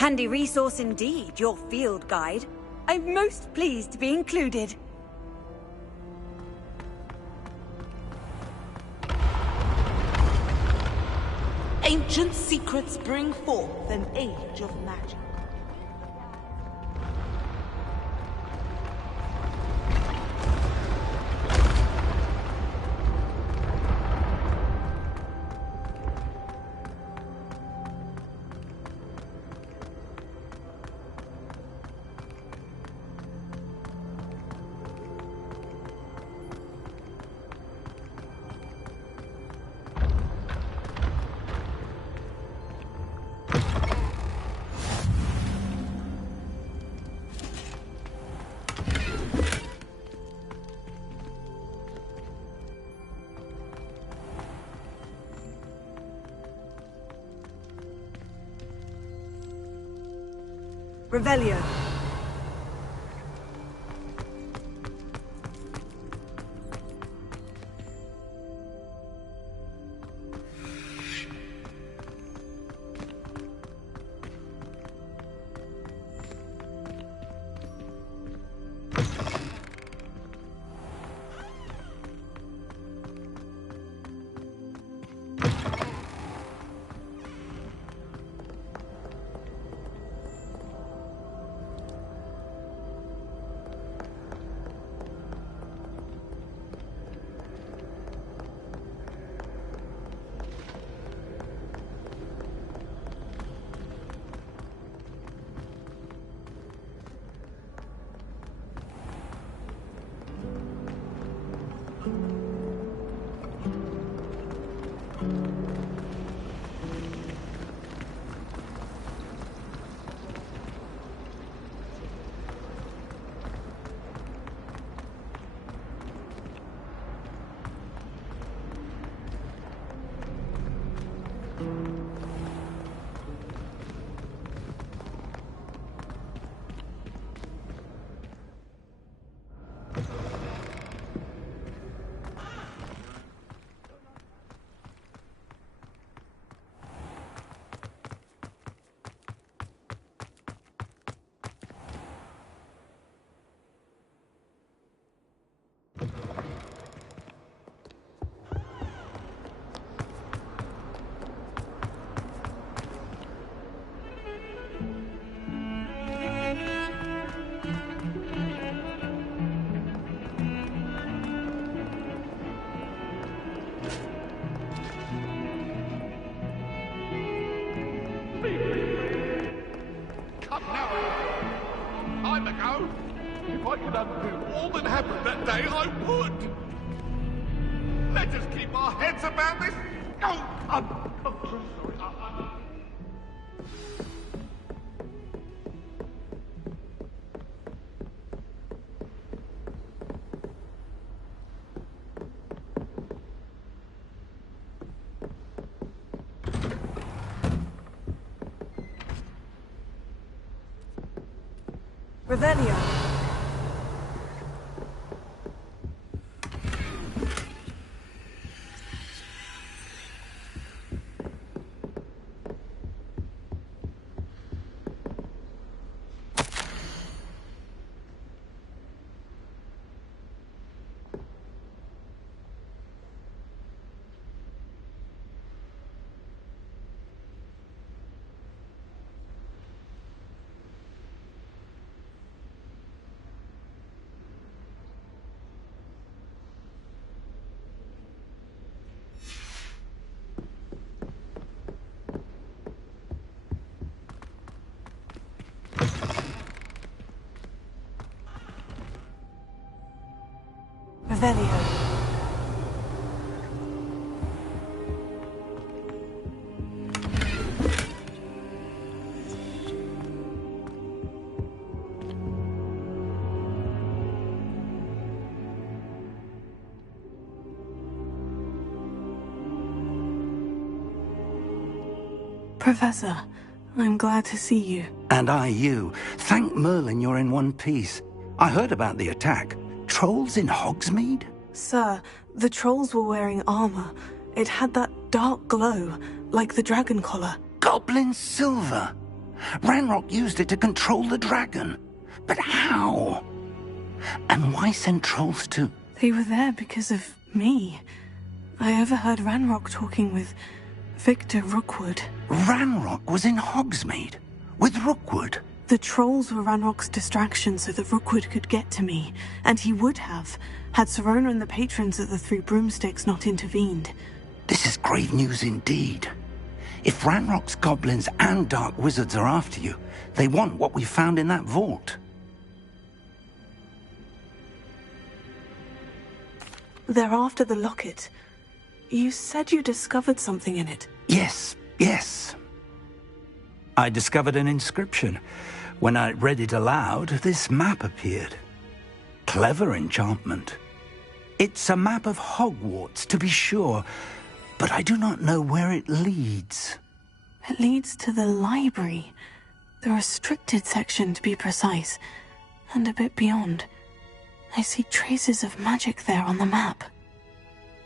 Handy resource indeed, your field guide. I'm most pleased to be included. Ancient secrets bring forth an age of magic. Revelio. Time ago. If I could undo all that happened that day, I would. Let us keep our heads about this. Oh, I'm so sorry. Revelio. Revelio. Professor, I'm glad to see you. And I you. Thank Merlin you're in one piece. I heard about the attack. Trolls in Hogsmeade? Sir, the trolls were wearing armor. It had that dark glow, like the dragon collar. Goblin silver? Ranrock used it to control the dragon. But how? And why send trolls to... They were there because of me. I overheard Ranrock talking with Victor Rookwood. Ranrock was in Hogsmeade with Rookwood. The trolls were Ranrock's distraction so that Rookwood could get to me, and he would have, had Serona and the patrons of the Three Broomsticks not intervened. This is grave news indeed. If Ranrock's goblins and dark wizards are after you, they want what we found in that vault. They're after the locket. You said you discovered something in it. Yes. I discovered an inscription. When I read it aloud, this map appeared. Clever enchantment. It's a map of Hogwarts, to be sure, but I do not know where it leads. It leads to the library. The restricted section, to be precise, and a bit beyond. I see traces of magic there on the map.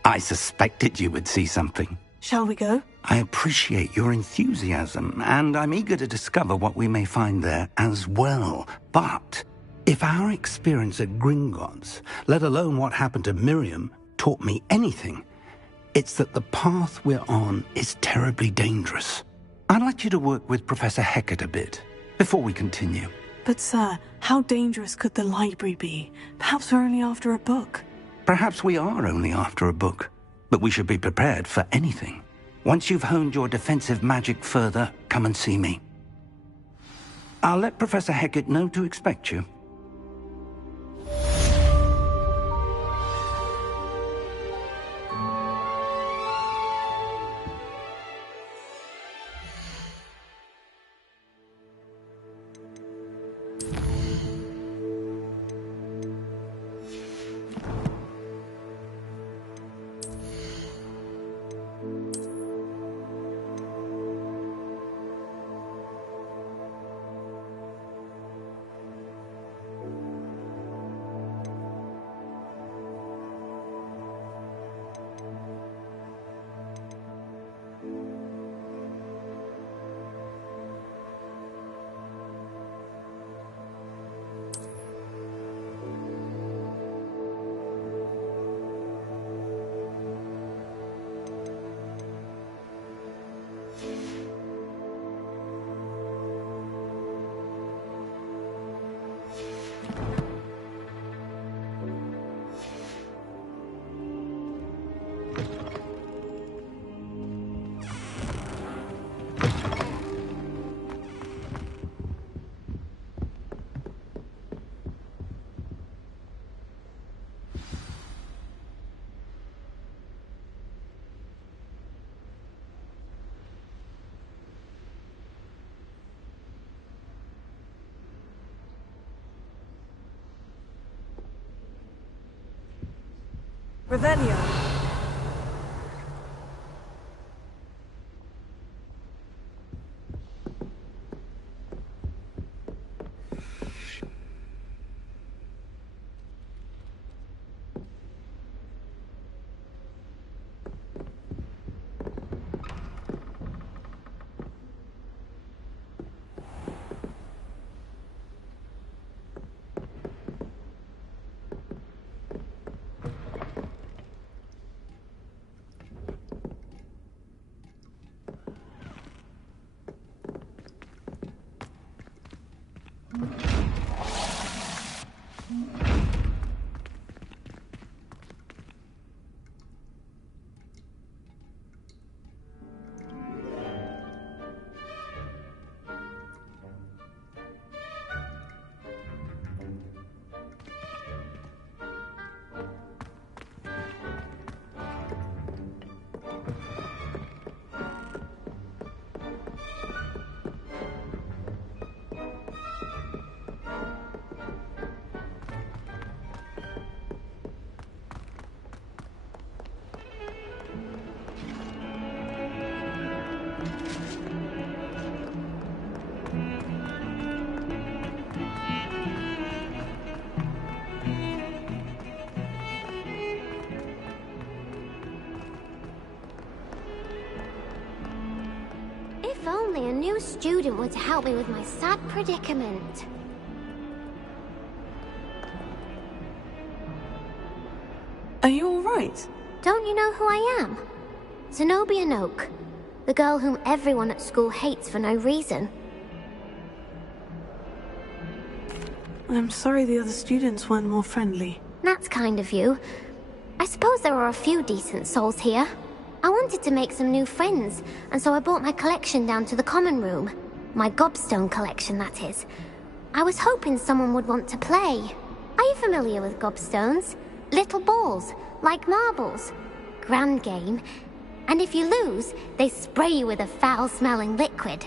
I suspected you would see something. Shall we go? I appreciate your enthusiasm, and I'm eager to discover what we may find there as well. But if our experience at Gringotts, let alone what happened to Miriam, taught me anything, it's that the path we're on is terribly dangerous. I'd like you to work with Professor Hecat a bit before we continue. But sir, how dangerous could the library be? Perhaps we're only after a book. Perhaps we are only after a book, but we should be prepared for anything. Once you've honed your defensive magic further, come and see me. I'll let Professor Hecat know to expect you. Revelio. only a new student were to help me with my sad predicament. Are you alright? Don't you know who I am? Zenobia Noak, the girl whom everyone at school hates for no reason. I'm sorry the other students weren't more friendly. That's kind of you. I suppose there are a few decent souls here. I wanted to make some new friends, and so I brought my collection down to the common room. My gobstone collection, that is. I was hoping someone would want to play. Are you familiar with gobstones? Little balls, like marbles. Grand game. And if you lose, they spray you with a foul-smelling liquid.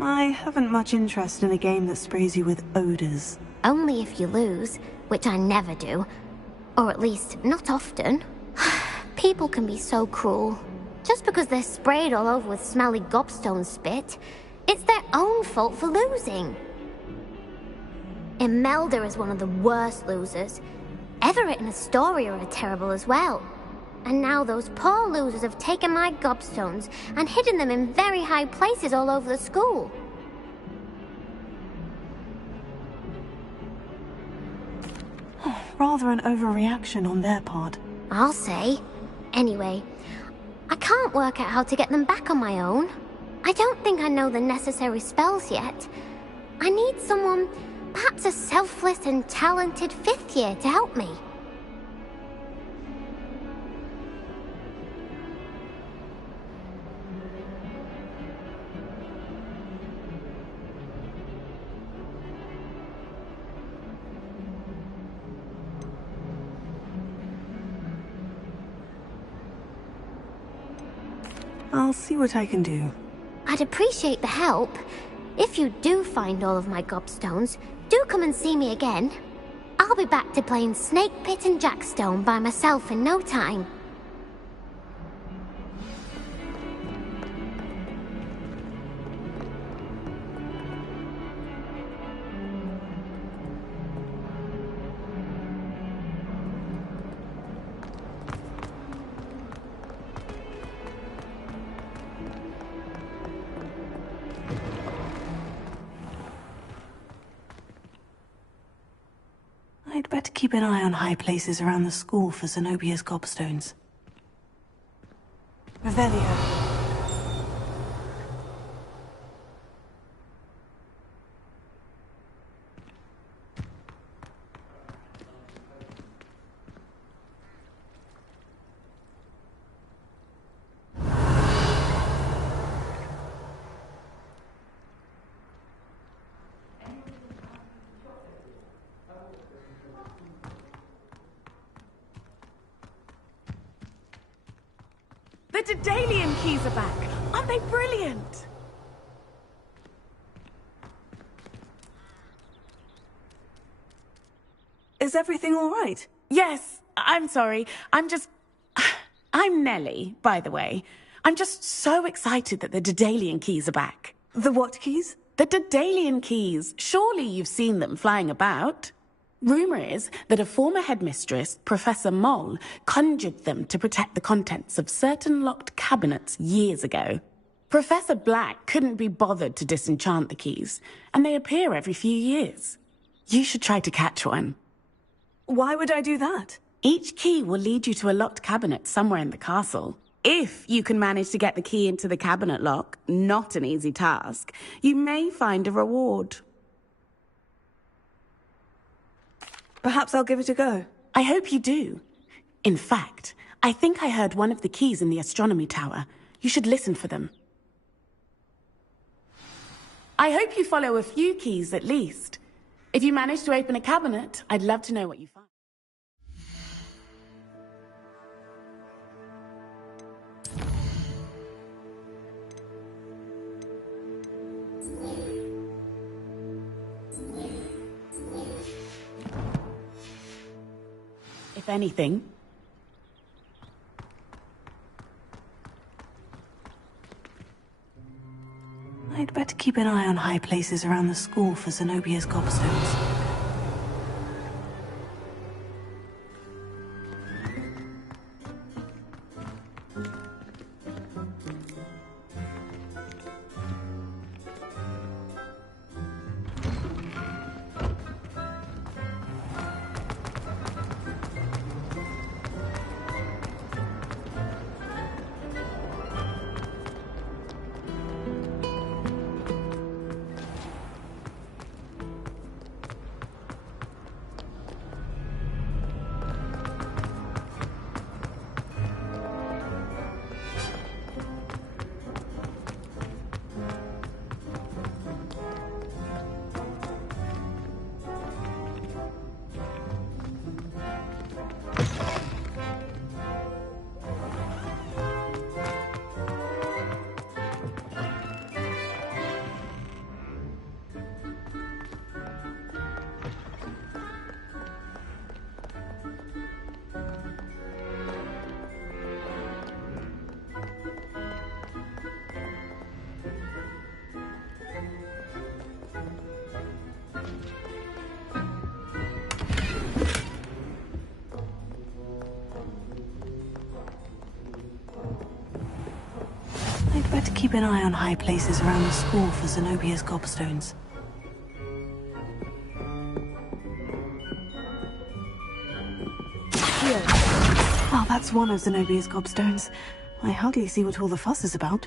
I haven't much interest in a game that sprays you with odors. Only if you lose, which I never do. Or at least, not often. People can be so cruel. Just because they're sprayed all over with smelly gobstone spit, it's their own fault for losing. Imelda is one of the worst losers. Everett and Astoria are terrible as well. And now those poor losers have taken my gobstones and hidden them in very high places all over the school. Rather an overreaction on their part. I'll say. Anyway, I can't work out how to get them back on my own. I don't think I know the necessary spells yet. I need someone, perhaps a selfless and talented 5th year to help me. I'll see what I can do. I'd appreciate the help. If you do find all of my gobstones, do come and see me again. I'll be back to playing Snake Pit and Jackstone by myself in no time. I'd better keep an eye on high places around the school for Zenobia's gobstones. Revelio. The Daedalian keys are back. Aren't they brilliant? Is everything all right? Yes, I'm sorry. I'm Nellie, by the way. I'm just so excited that the Daedalian keys are back. The what keys? The Daedalian keys. Surely you've seen them flying about. Rumour is that a former headmistress, Professor Moll, conjured them to protect the contents of certain locked cabinets years ago. Professor Black couldn't be bothered to disenchant the keys, and they appear every few years. You should try to catch one. Why would I do that? Each key will lead you to a locked cabinet somewhere in the castle. If you can manage to get the key into the cabinet lock, not an easy task, you may find a reward. Perhaps I'll give it a go. I hope you do. In fact, I think I heard one of the keys in the astronomy tower. You should listen for them. I hope you follow a few keys at least. If you manage to open a cabinet, I'd love to know what you find. If anything. I'd better keep an eye on high places around the school for Zenobia's gobstones. better keep an eye on high places around the school for Zenobia's gobstones. Oh, that's one of Zenobia's gobstones. I hardly see what all the fuss is about.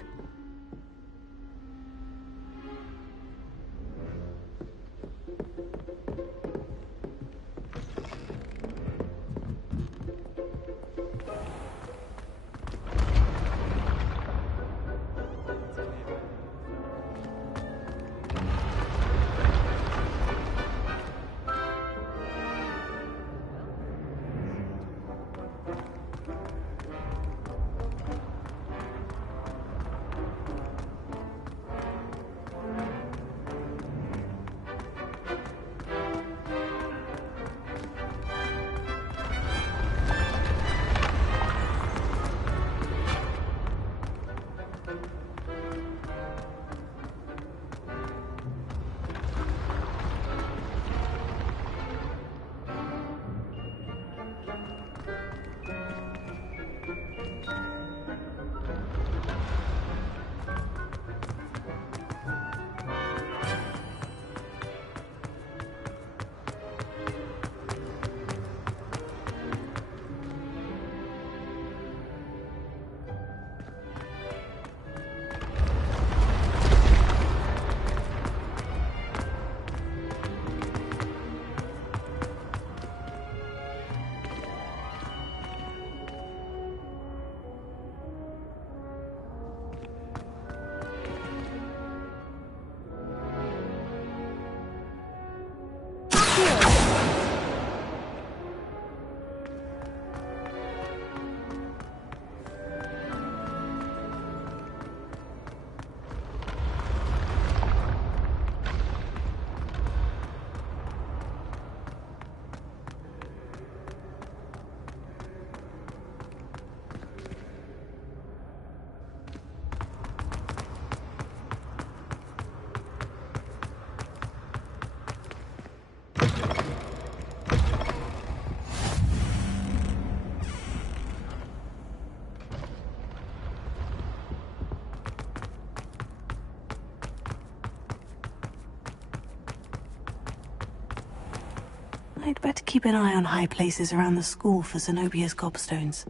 I'd better keep an eye on high places around the school for Zenobia's gobstones.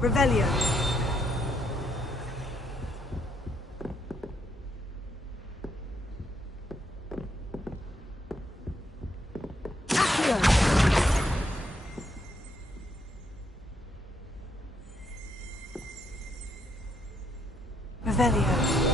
Revelio. Revelio.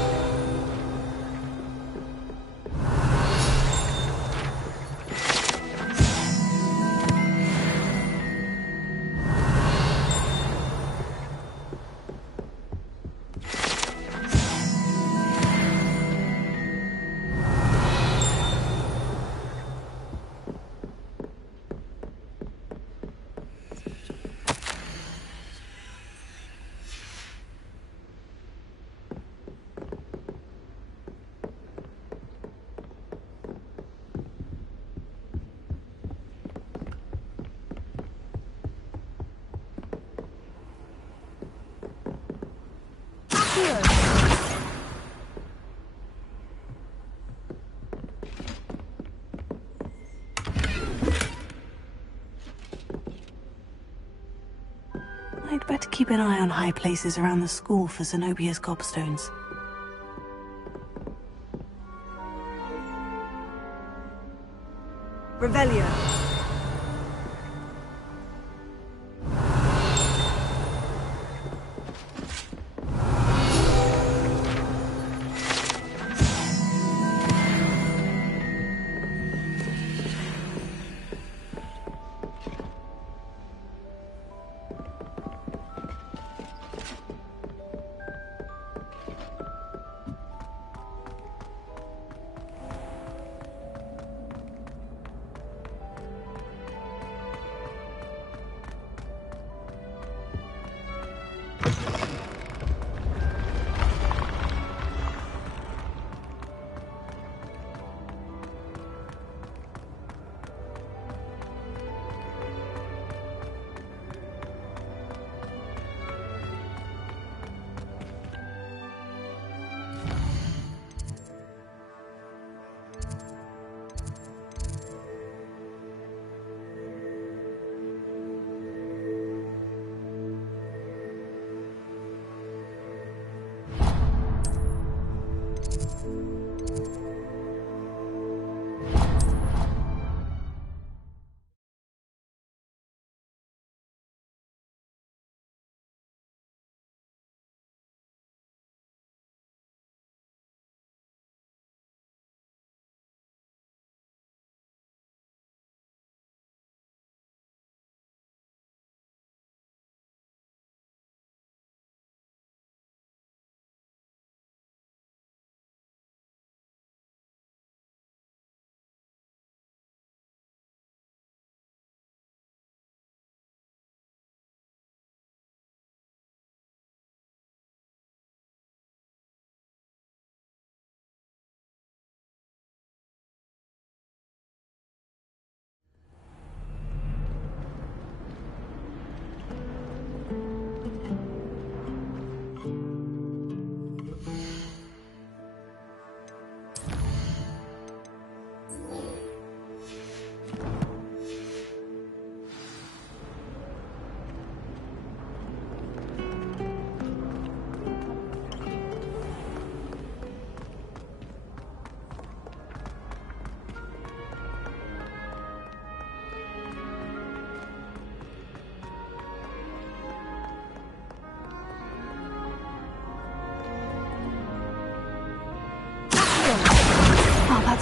I'd better keep an eye on high places around the school for Zenobia's gobstones. Revelio.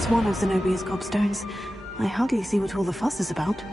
That's one of Zenobia's gobstones. I hardly see what all the fuss is about.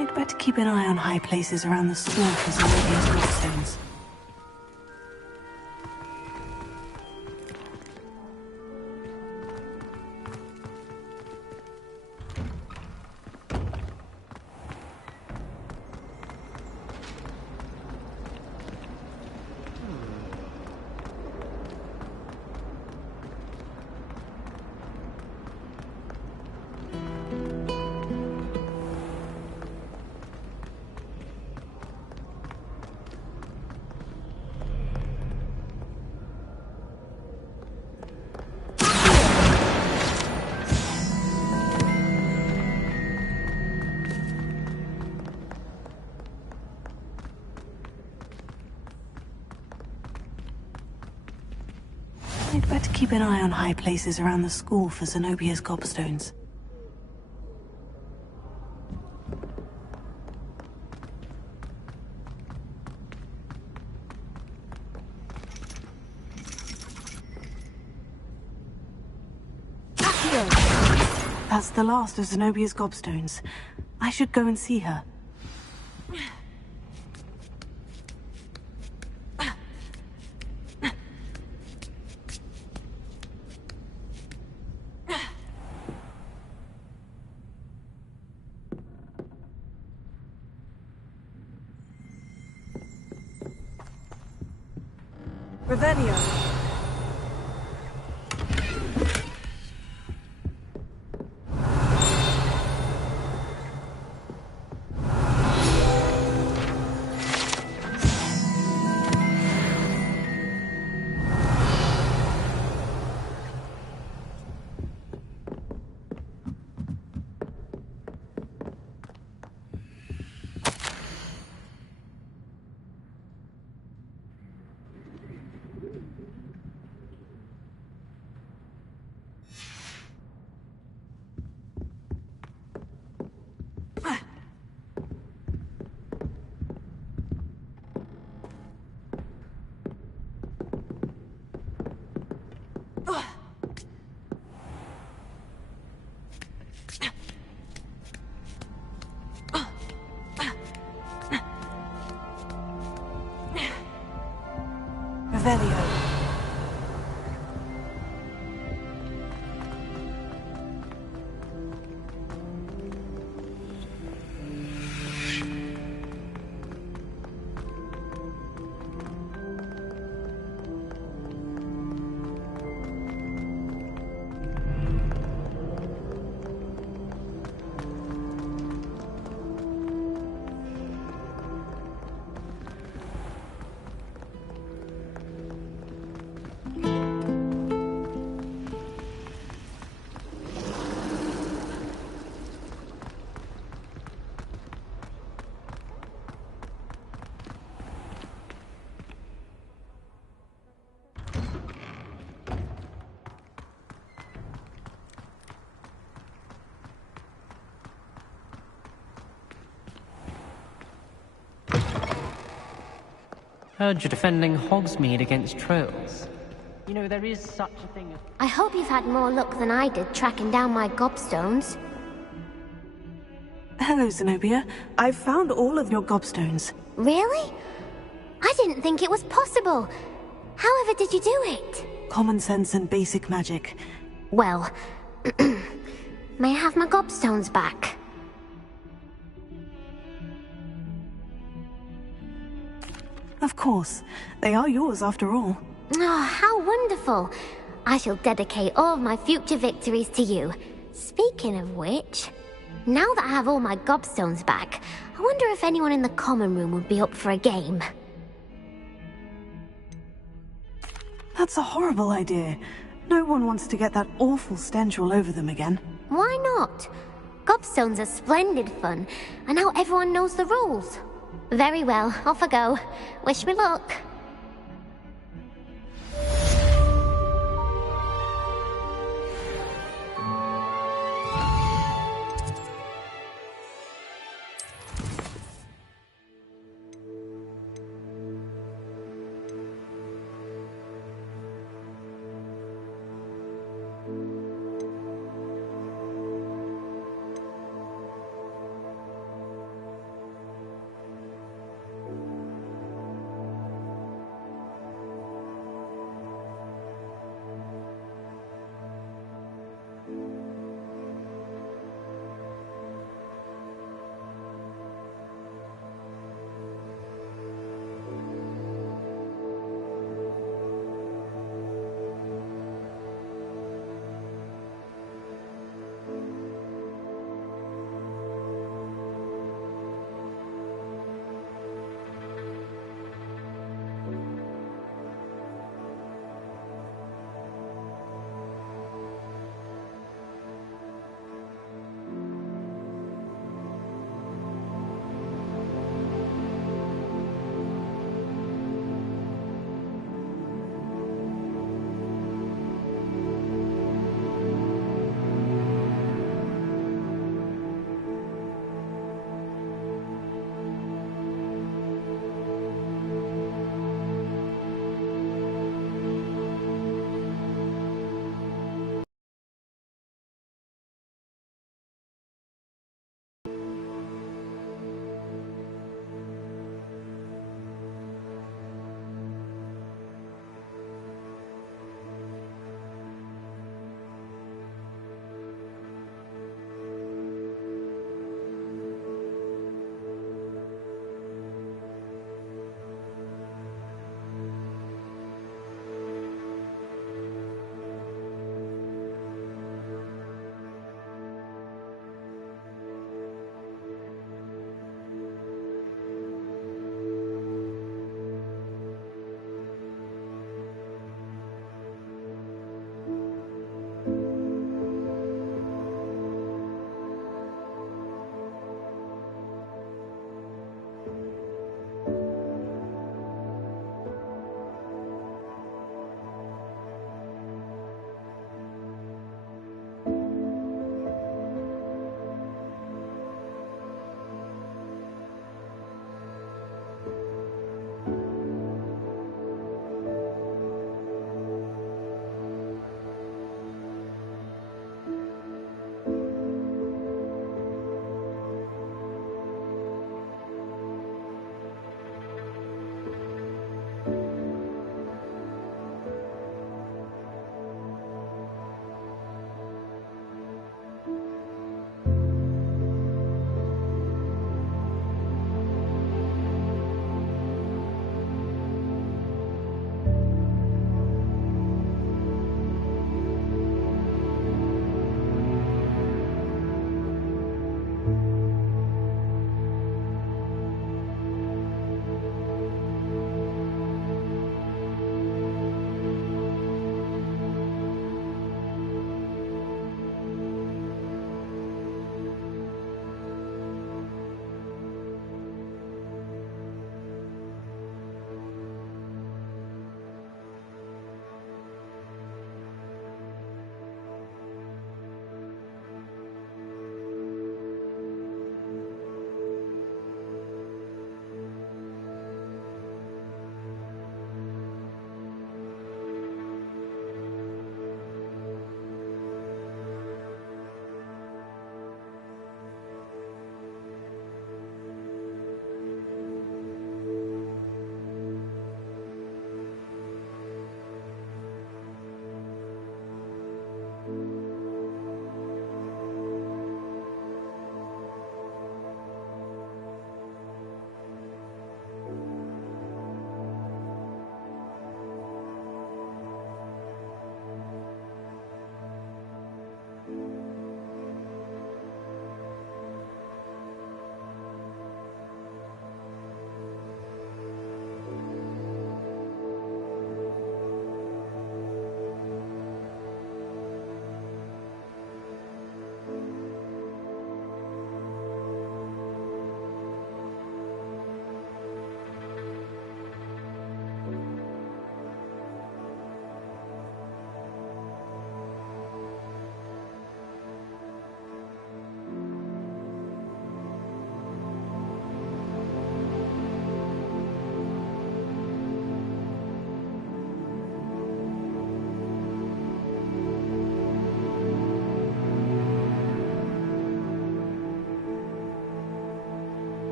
I'd better keep an eye on high places around the school for Zenobia's gobstones. I'd better keep an eye on high places around the school for Zenobia's gobstones. That's the last of Zenobia's gobstones. I should go and see her. Revelio. Revelio. Heard you're defending Hogsmeade against trolls. You know, there is such a thing as... I hope you've had more luck than I did tracking down my gobstones. Hello, Zenobia. I've found all of your gobstones. Really? I didn't think it was possible. However did you do it? Common sense and basic magic. Well, may I have my gobstones back? Of course. They are yours after all. Oh, how wonderful. I shall dedicate all of my future victories to you. Speaking of which, now that I have all my gobstones back, I wonder if anyone in the common room would be up for a game. That's a horrible idea. No one wants to get that awful stench all over them again. Why not? Gobstones are splendid fun, and now everyone knows the rules. Very well, off I go. Wish me luck.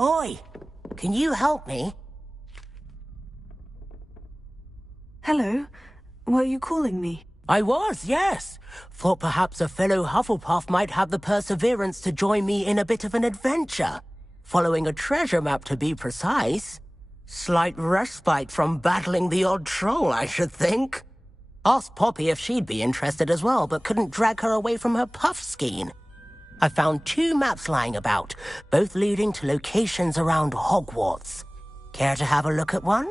Oi! Can you help me? Hello. Were you calling me? I was, yes. Thought perhaps a fellow Hufflepuff might have the perseverance to join me in a bit of an adventure. Following a treasure map, to be precise. Slight respite from battling the odd troll, I should think. Asked Poppy if she'd be interested as well, but couldn't drag her away from her puff skein. I found 2 maps lying about, both leading to locations around Hogwarts. Care to have a look at one?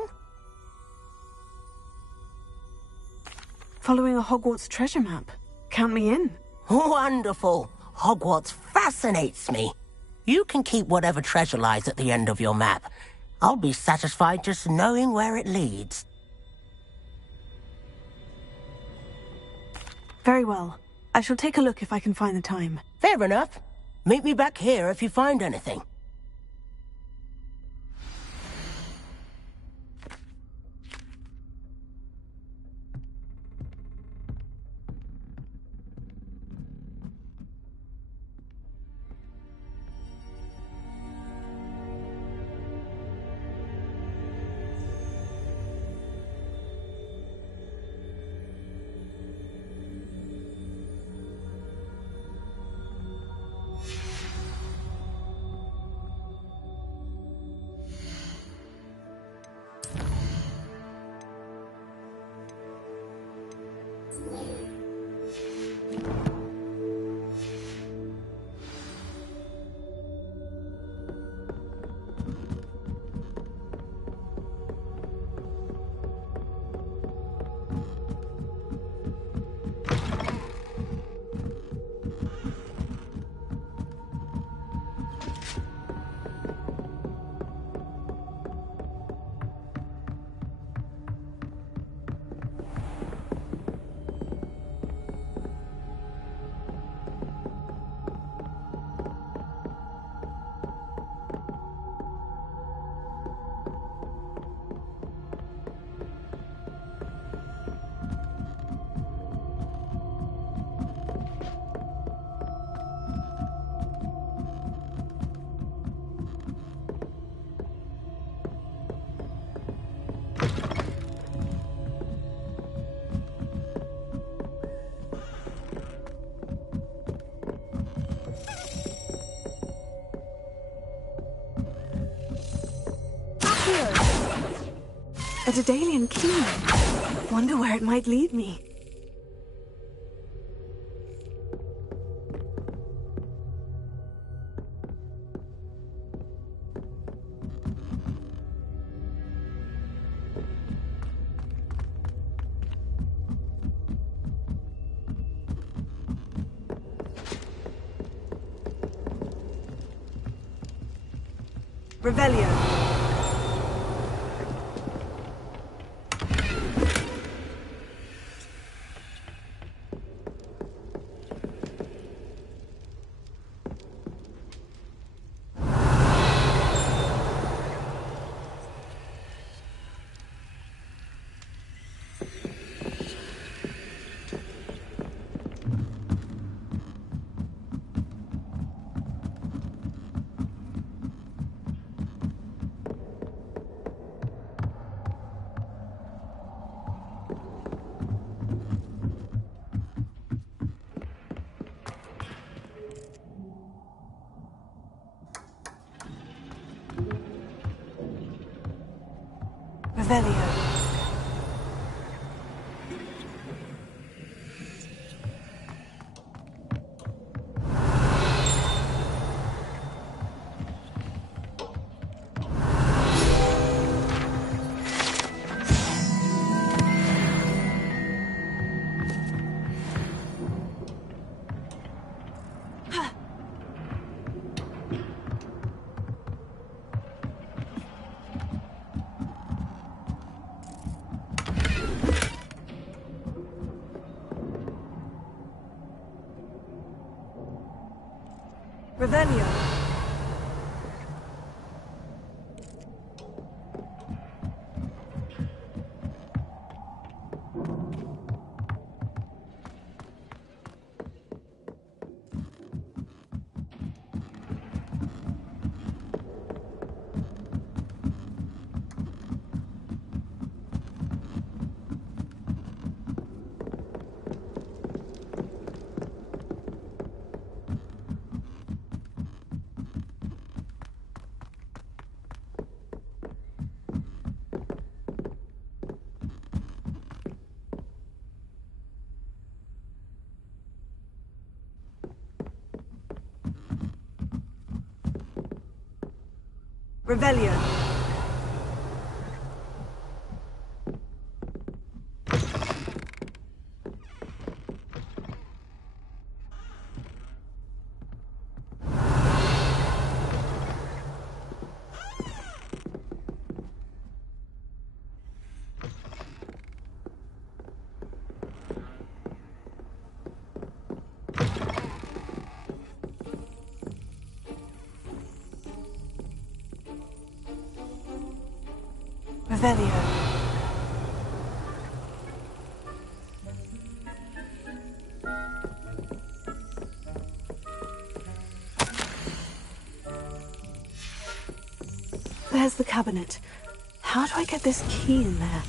Following a Hogwarts treasure map. Count me in. Wonderful. Hogwarts fascinates me. You can keep whatever treasure lies at the end of your map. I'll be satisfied just knowing where it leads. Very well. I shall take a look if I can find the time. Fair enough. Meet me back here if you find anything. A Daedalian key. Wonder where it might lead me. Revelio. Revelio. Revelio. Revelio. Revelio. There's the cabinet. How do I get this key in there?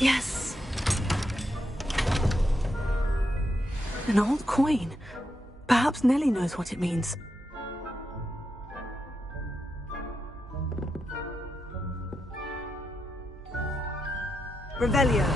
Yes! An old coin. Perhaps Nellie knows what it means. Revelio.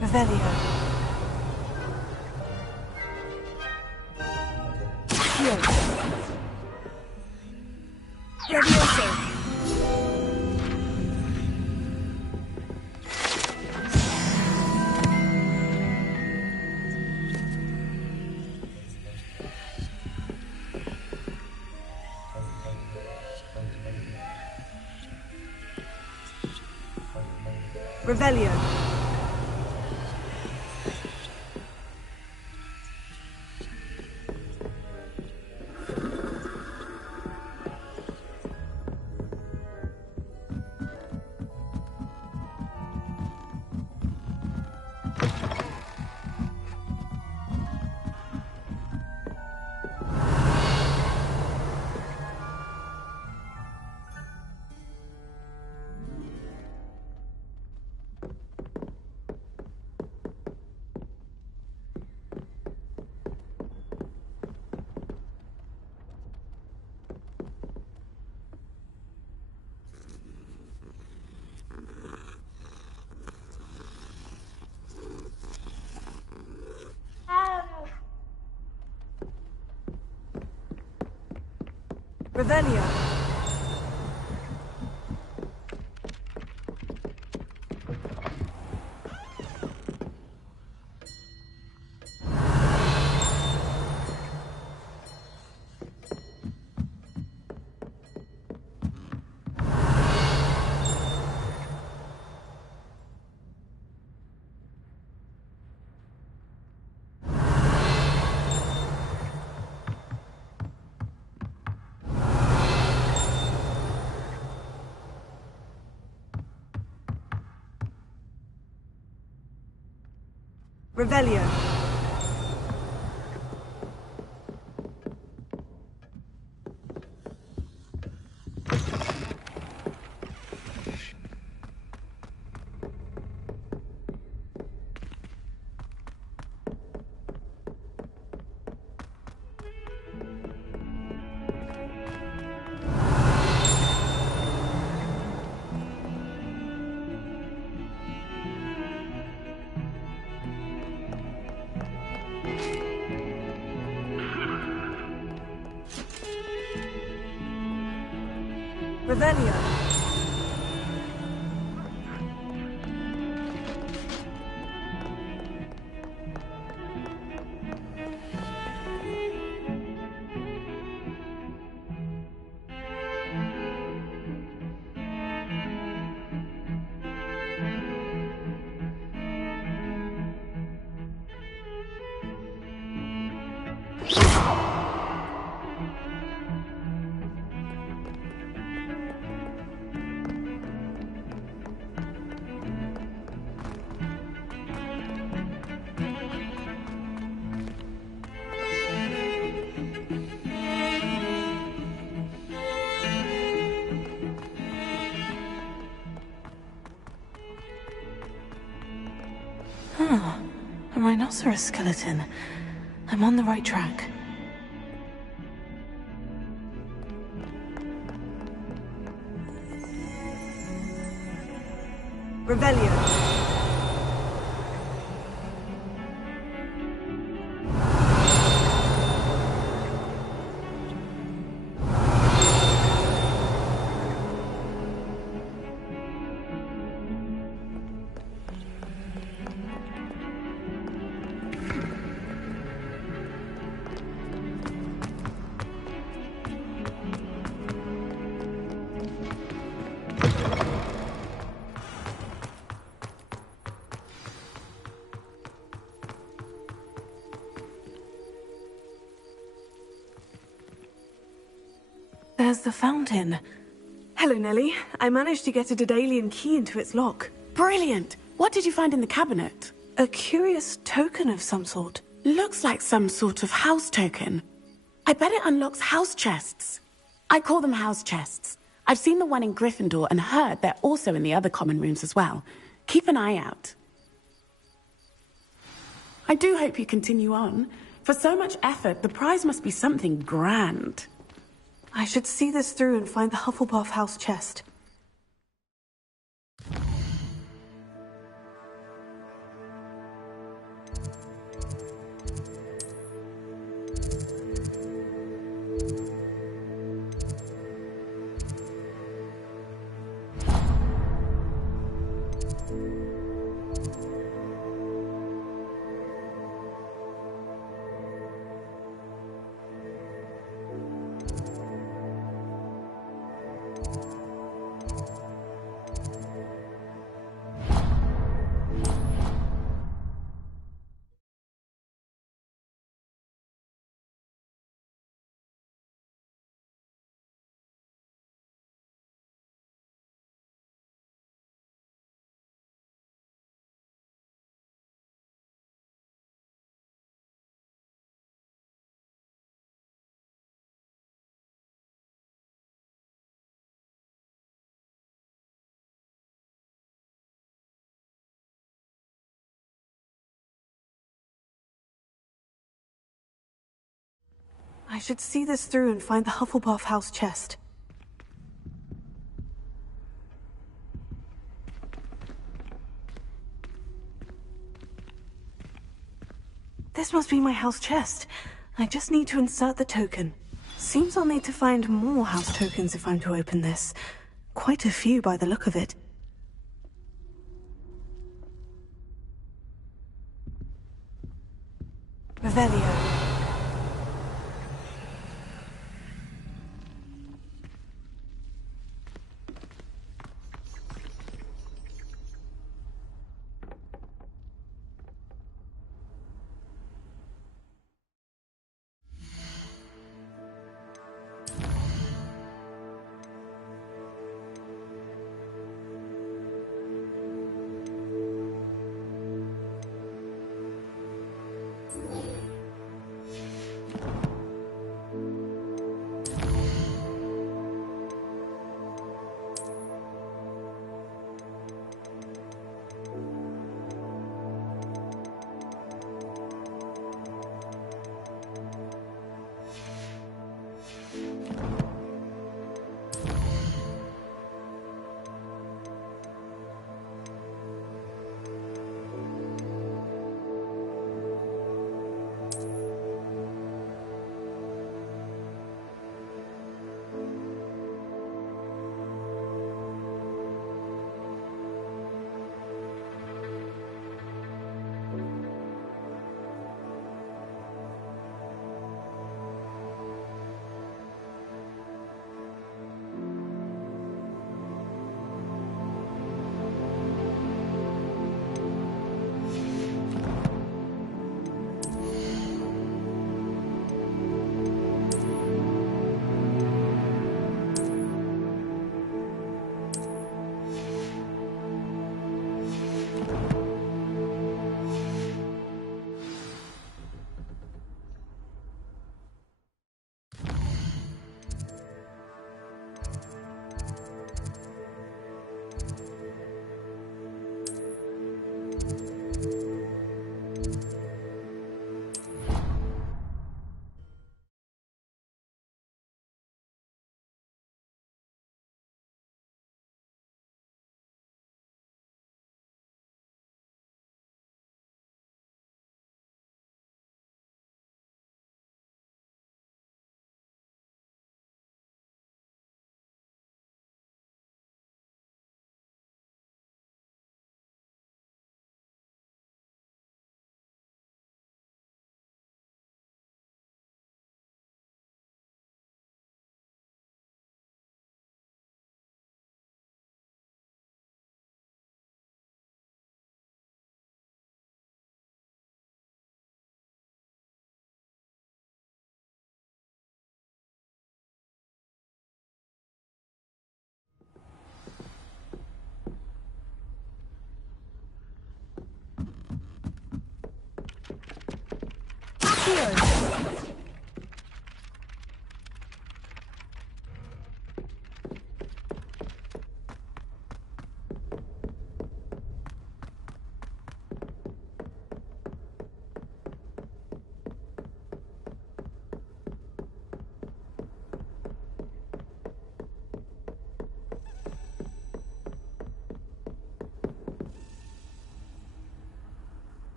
Revelio. Here. Levioso. Revelio. Revelio. Revelio. Revelio. Ah, a rhinoceros skeleton. I'm on the right track. Revelio. There's the fountain. Hello, Nellie. I managed to get a Daedalian key into its lock. Brilliant! What did you find in the cabinet? A curious token of some sort. Looks like some sort of house token. I bet it unlocks house chests. I call them house chests. I've seen the one in Gryffindor and heard they're also in the other common rooms as well. Keep an eye out. I do hope you continue on. For so much effort, the prize must be something grand. I should see this through and find the Hufflepuff house chest. I should see this through and find the Hufflepuff house chest. This must be my house chest. I just need to insert the token. Seems I'll need to find more house tokens if I'm to open this. Quite a few by the look of it. Revelio.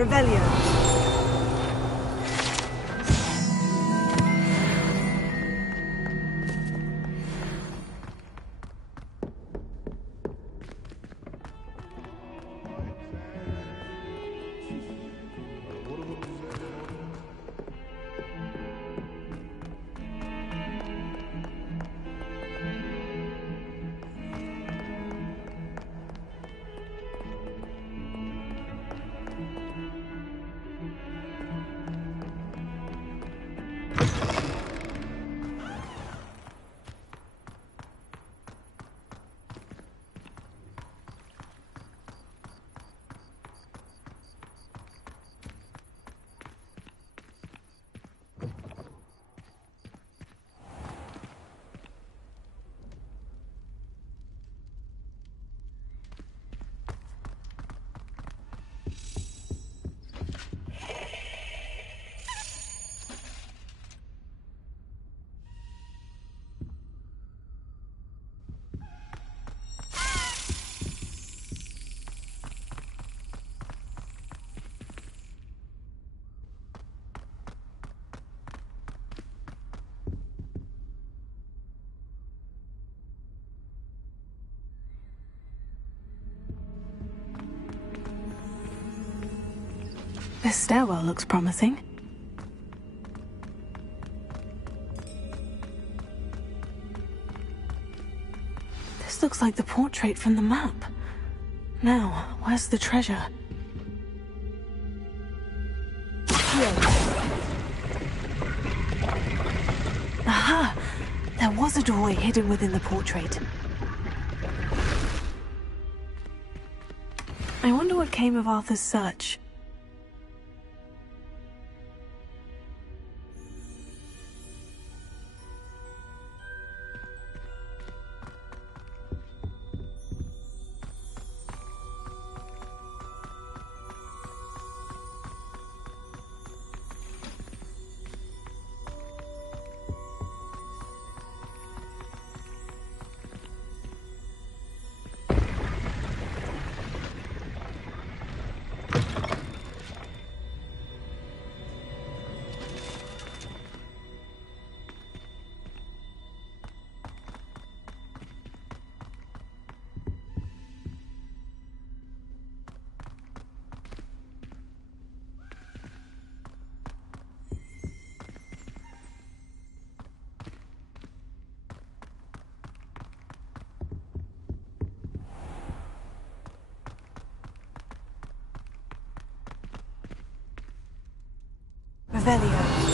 Revelio. This stairwell looks promising. This looks like the portrait from the map. Now, where's the treasure? Here. Aha! There was a doorway hidden within the portrait. I wonder what came of Arthur's search. Revelio.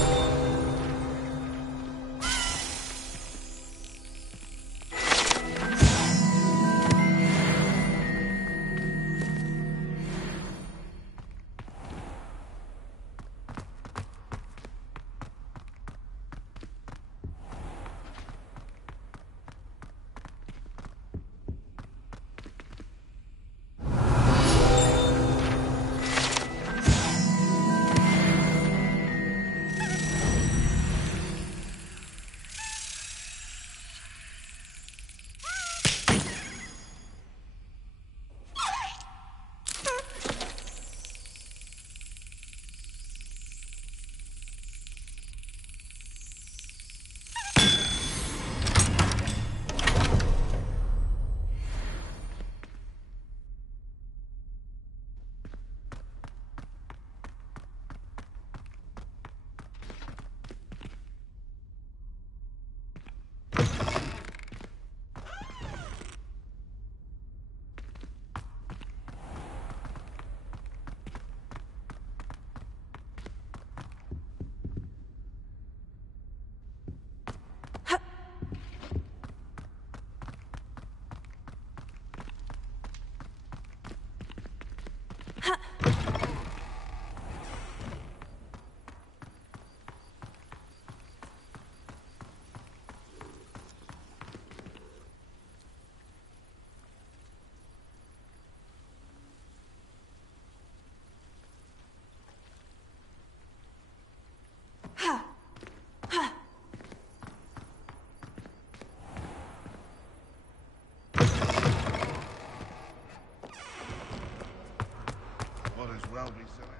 well be silly.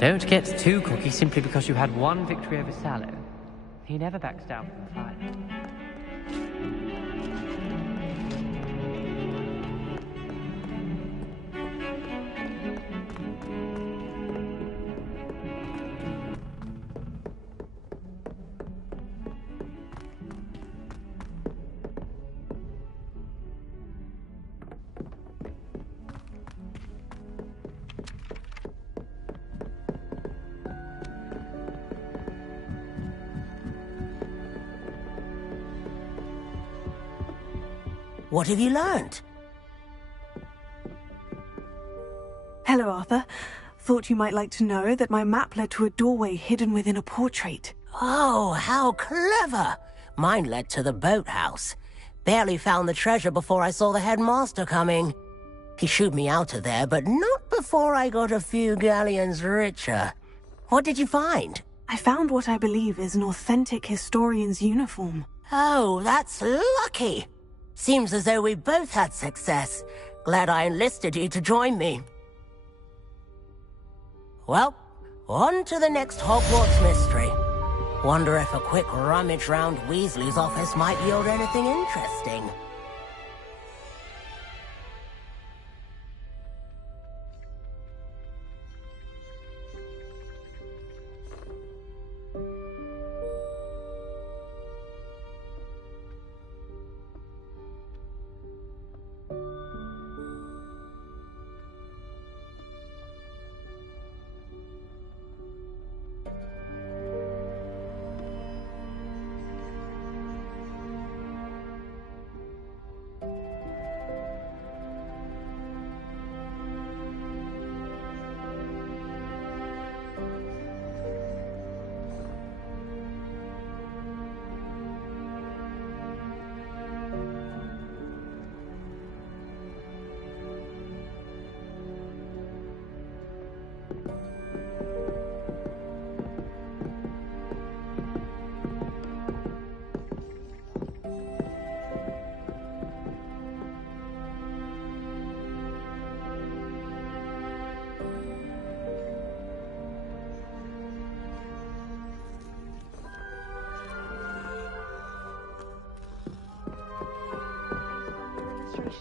Don't get too cocky simply because you had one victory over Sallow. He never backs down from a fight. What have you learned? Hello, Arthur. Thought you might like to know that my map led to a doorway hidden within a portrait. Oh, how clever! Mine led to the boathouse. Barely found the treasure before I saw the headmaster coming. He shooed me out of there, but not before I got a few galleons richer. What did you find? I found what I believe is an authentic historian's uniform. Oh, that's lucky. Seems as though we both had success. Glad I enlisted you to join me. Well, on to the next Hogwarts mystery. Wonder if a quick rummage round Weasley's office might yield anything interesting.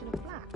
Of black.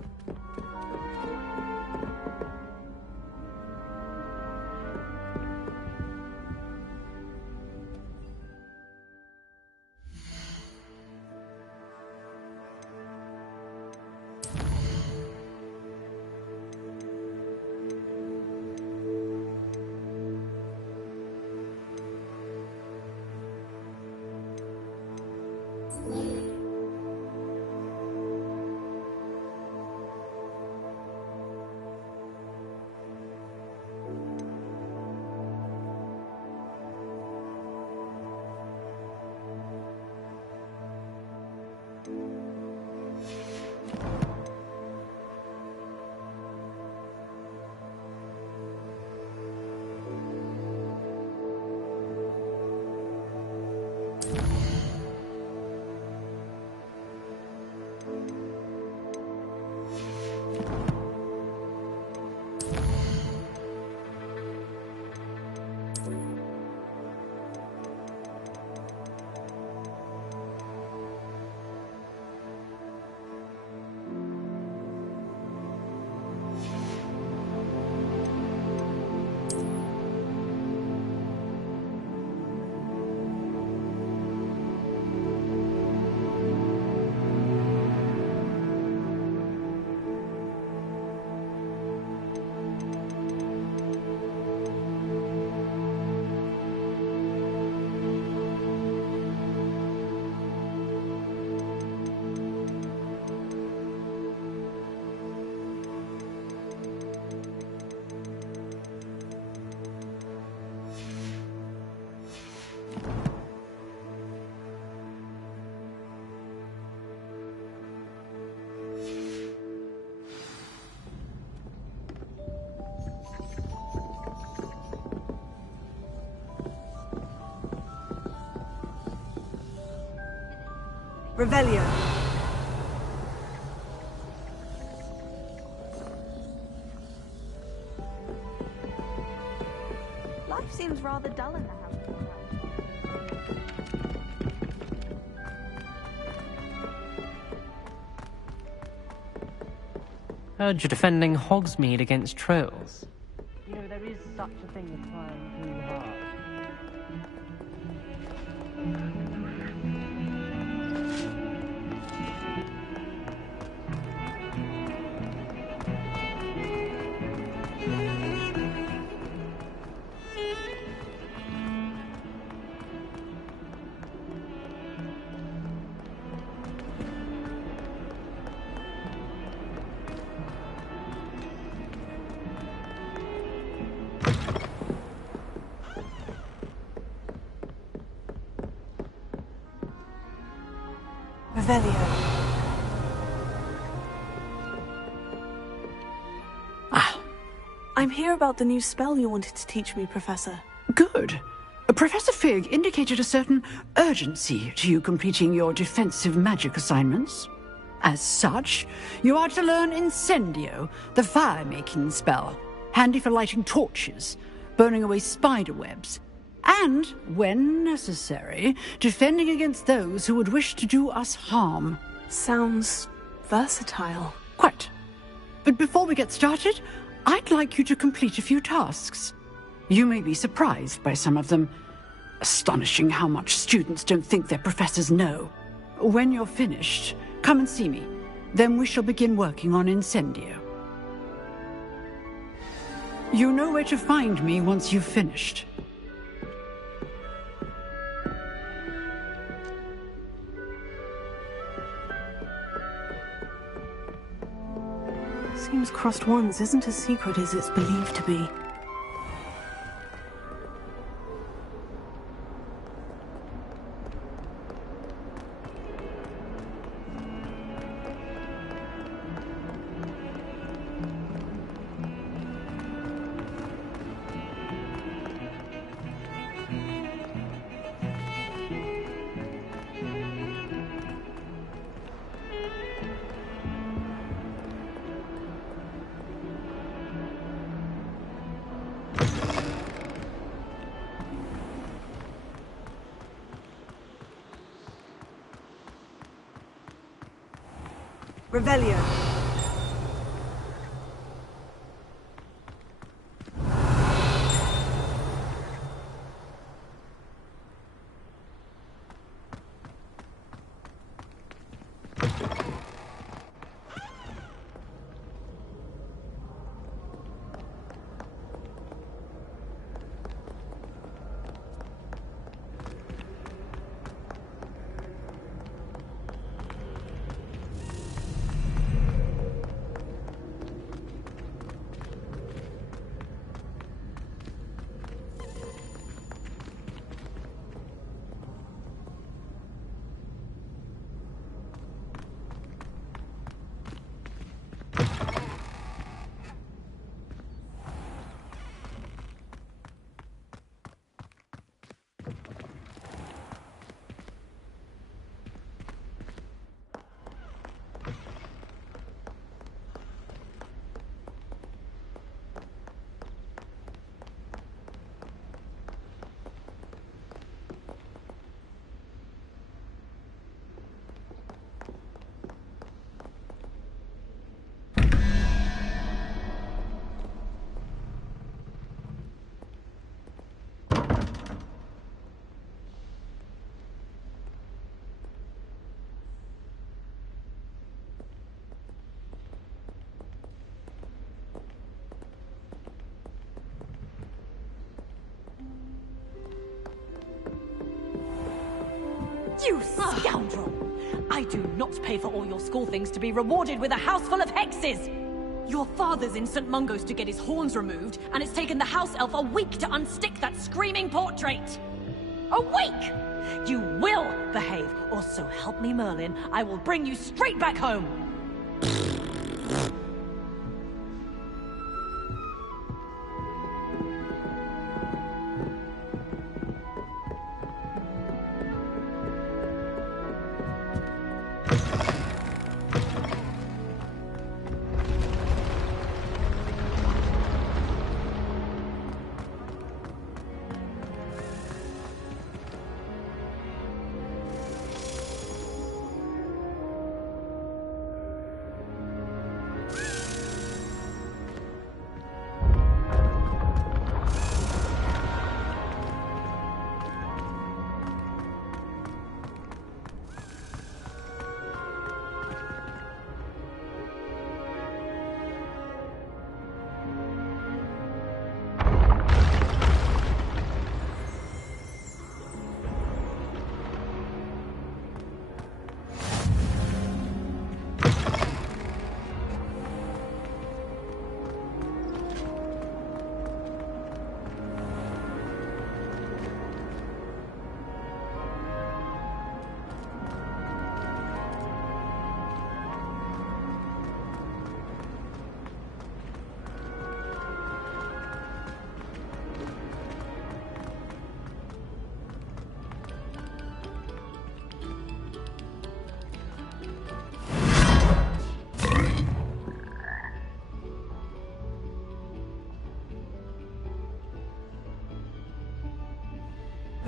Revelio. Life seems rather dull in the house. Heard you're defending Hogsmeade against trolls. You know, there is such a thing as trying too hard. Revelio. I'm here about the new spell you wanted to teach me, Professor. Good. Professor Fig indicated a certain urgency to you completing your defensive magic assignments. As such, you are to learn Incendio, the fire-making spell, handy for lighting torches, burning away spider webs, and, when necessary, defending against those who would wish to do us harm. Sounds versatile. Quite. But before we get started, I'd like you to complete a few tasks. You may be surprised by some of them. Astonishing how much students don't think their professors know. When you're finished, come and see me. Then we shall begin working on Incendio. You know where to find me once you've finished. Seems crossed wands isn't as secret as it's believed to be. Revelio. You scoundrel! I do not pay for all your school things to be rewarded with a house full of hexes! Your father's in St. Mungo's to get his horns removed, and it's taken the house elf a week to unstick that screaming portrait! A week! You will behave, or so help me Merlin, I will bring you straight back home!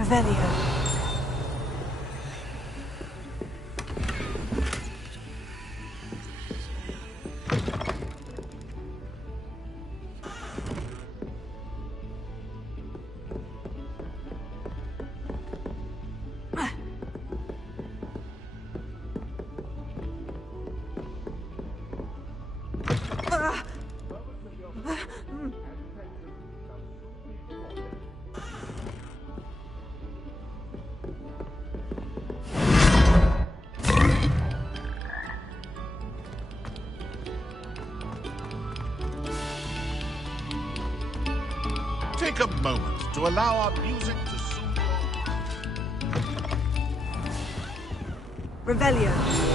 Revelio. Take a moment to allow our music to soothe your... Revelio.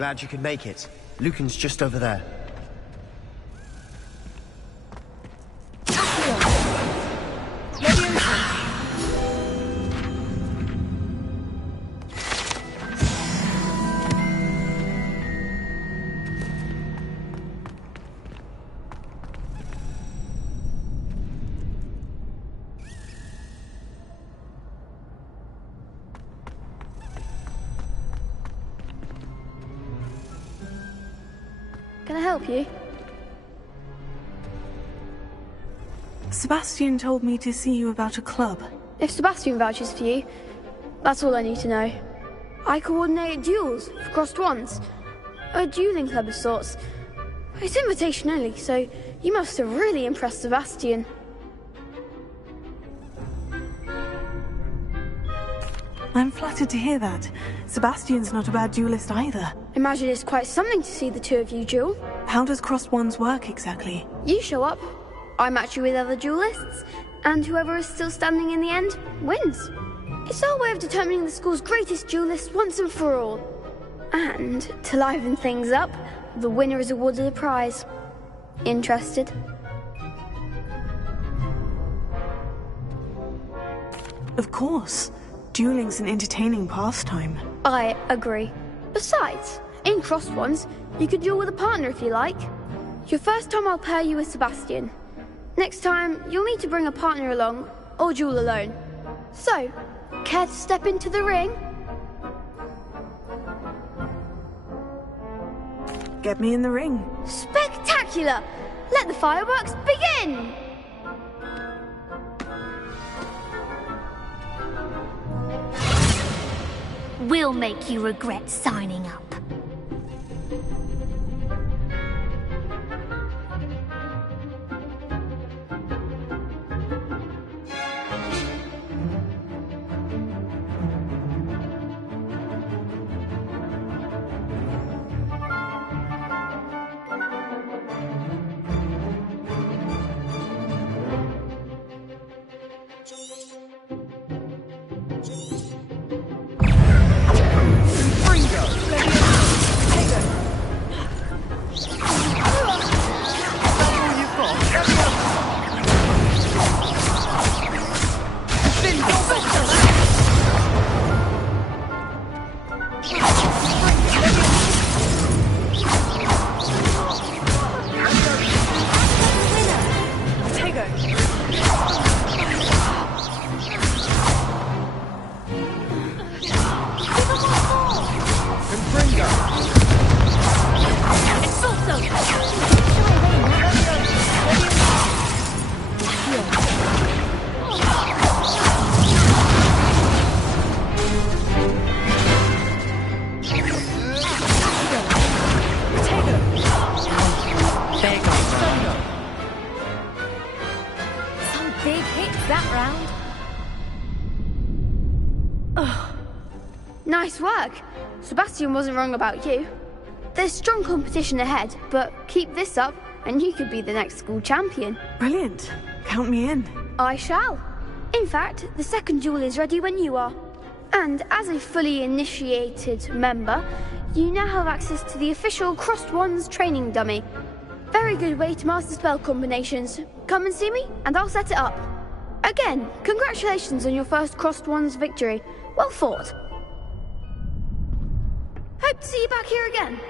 Glad you could make it. Lucan's just over there. Can I help you? Sebastian told me to see you about a club. If Sebastian vouches for you, that's all I need to know. I coordinate duels for crossed wands. A dueling club of sorts. It's invitation only, so you must have really impressed Sebastian. I'm flattered to hear that. Sebastian's not a bad duelist either. Imagine it's quite something to see the two of you duel. How does crossed wands work exactly? You show up, I match you with other duelists, and whoever is still standing in the end wins. It's our way of determining the school's greatest duelist once and for all. And, to liven things up, the winner is awarded a prize. Interested? Of course. Dueling's an entertaining pastime. I agree. Besides, in crossed wands, you could duel with a partner if you like. Your first time I'll pair you with Sebastian. Next time, you'll need to bring a partner along, or duel alone. So, care to step into the ring? Get me in the ring. Spectacular! Let the fireworks begin! We'll make you regret signing up. Nice work. Sebastian wasn't wrong about you. There's strong competition ahead, but keep this up and you could be the next school champion. Brilliant. Count me in. I shall. In fact, the second duel is ready when you are. And as a fully initiated member, you now have access to the official Crossed Wands training dummy. Very good way to master spell combinations. Come and see me, and I'll set it up. Again, congratulations on your first Crossed Wands victory. Well fought. Hope to see you back here again.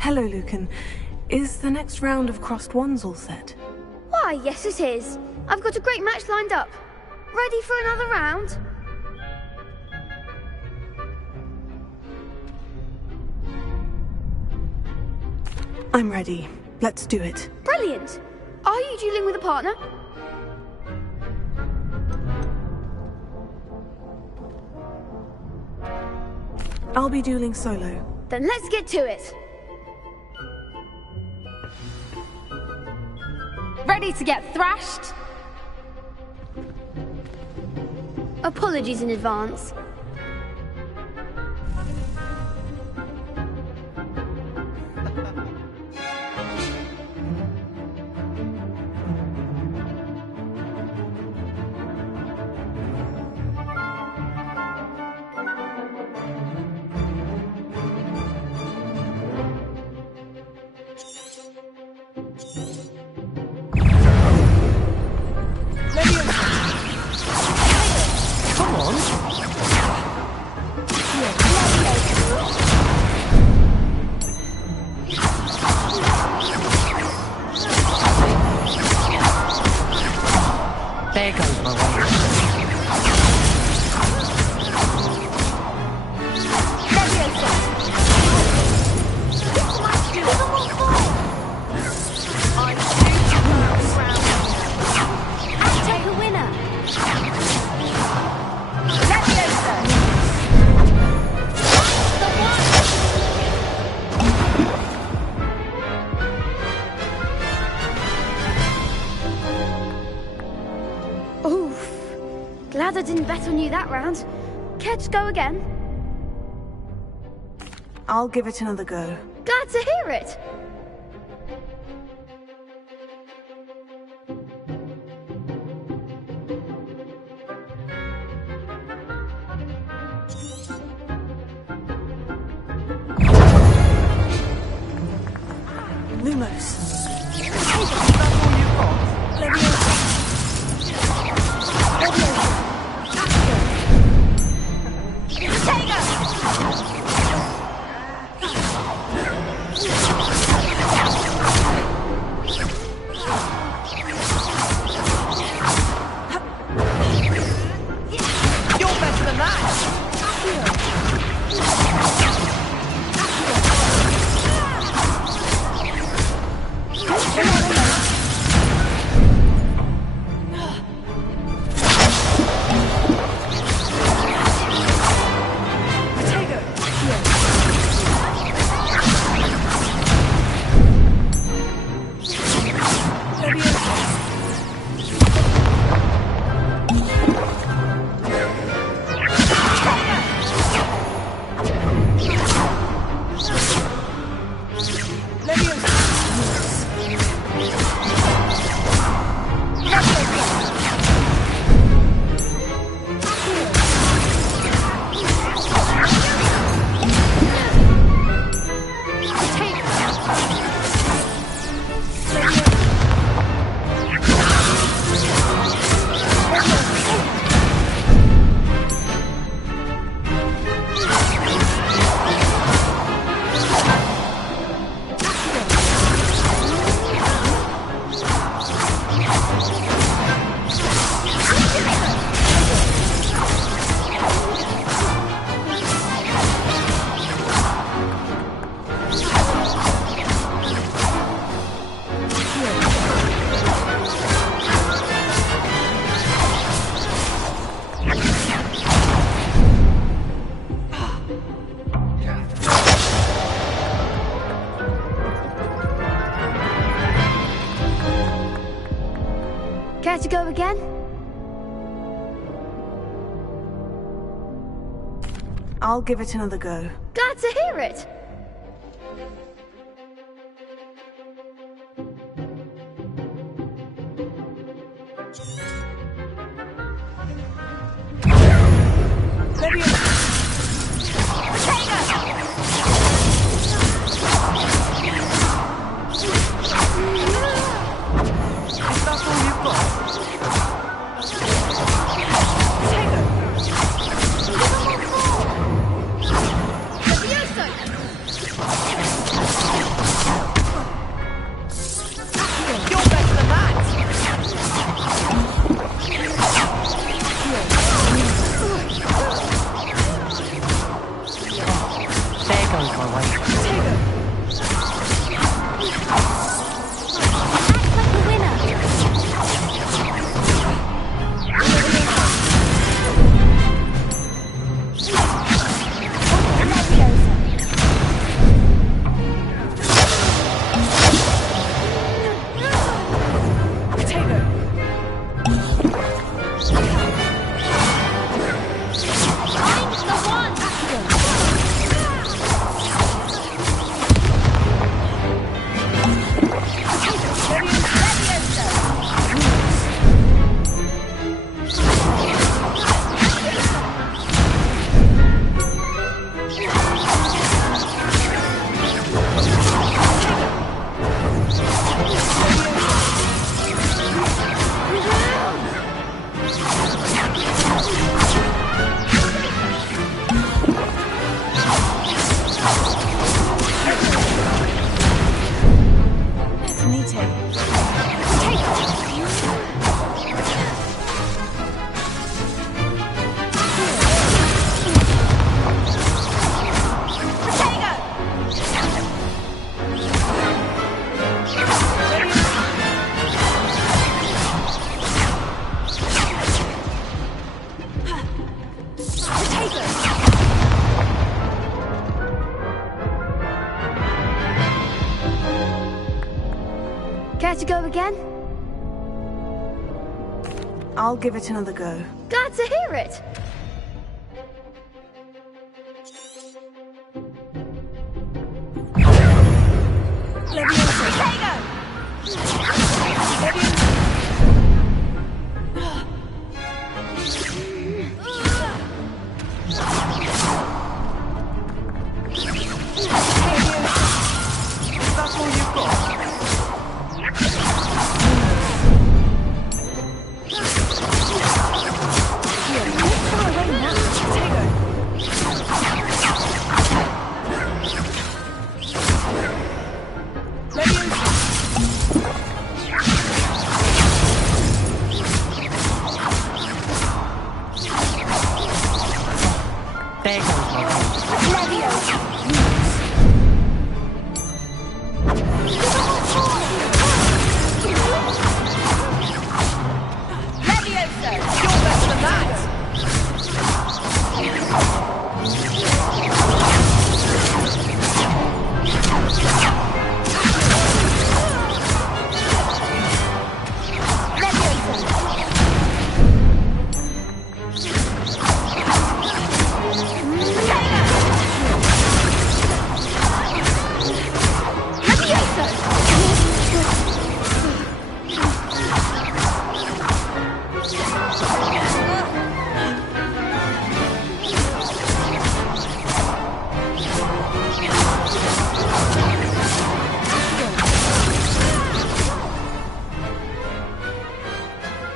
Hello, Lucan. Is the next round of Crossed Wands all set? Why, yes it is. I've got a great match lined up. Ready for another round? I'm ready. Let's do it. Brilliant! Are you dueling with a partner? I'll be dueling solo. Then let's get to it. Ready to get thrashed? Apologies in advance. There goes my way. Take a winner. Oof. Glad I didn't bet on you that round. Care to go again? I'll give it another go. Glad to hear it. Lumos. You're better than that! Care to go again? I'll give it another go. Glad to hear it. to go again? I'll give it another go. Glad to hear it. That's all you've got. There goes my Leviosa! You're better than that!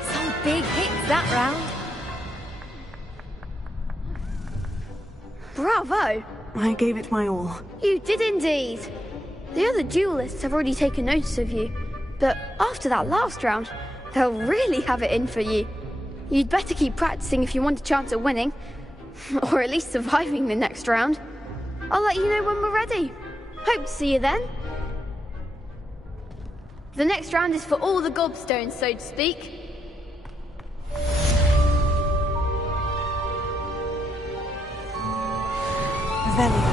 Some big hits that round. Bravo! I gave it my all. You did indeed. The other duelists have already taken notice of you, but after that last round, they'll really have it in for you. You'd better keep practicing if you want a chance at winning, or at least surviving the next round. I'll let you know when we're ready. Hope to see you then. The next round is for all the gobstones, so to speak. Velia.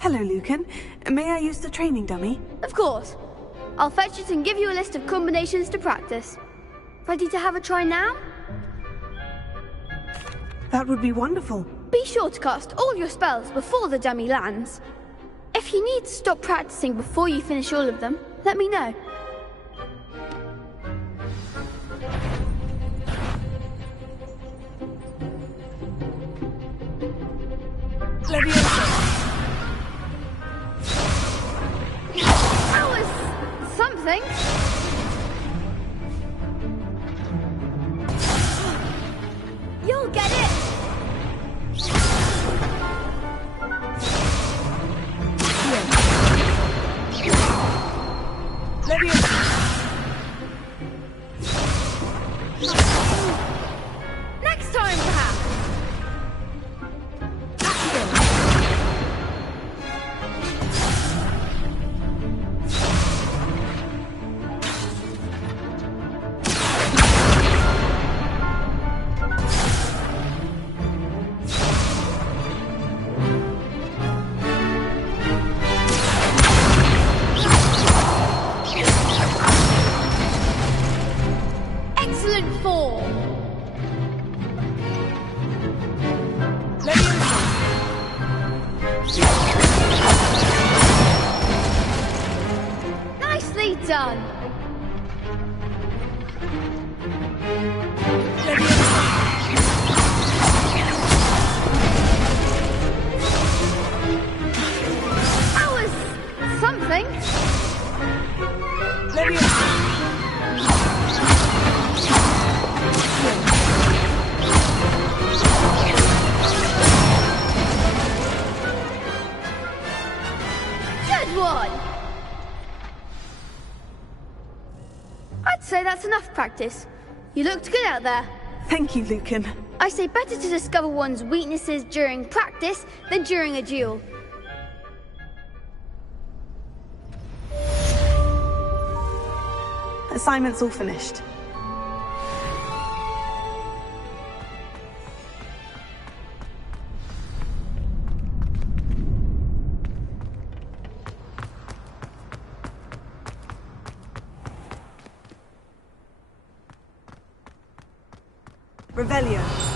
Hello, Lucan. May I use the training dummy? Of course. I'll fetch it and give you a list of combinations to practice. Ready to have a try now? That would be wonderful. Be sure to cast all your spells before the dummy lands. If you need to stop practicing before you finish all of them, let me know. That was something. You'll get it. Next time, perhaps. say that's enough practice. You looked good out there. Thank you, Lucan. I say better to discover one's weaknesses during practice than during a duel. Assignment's all finished. Revelio.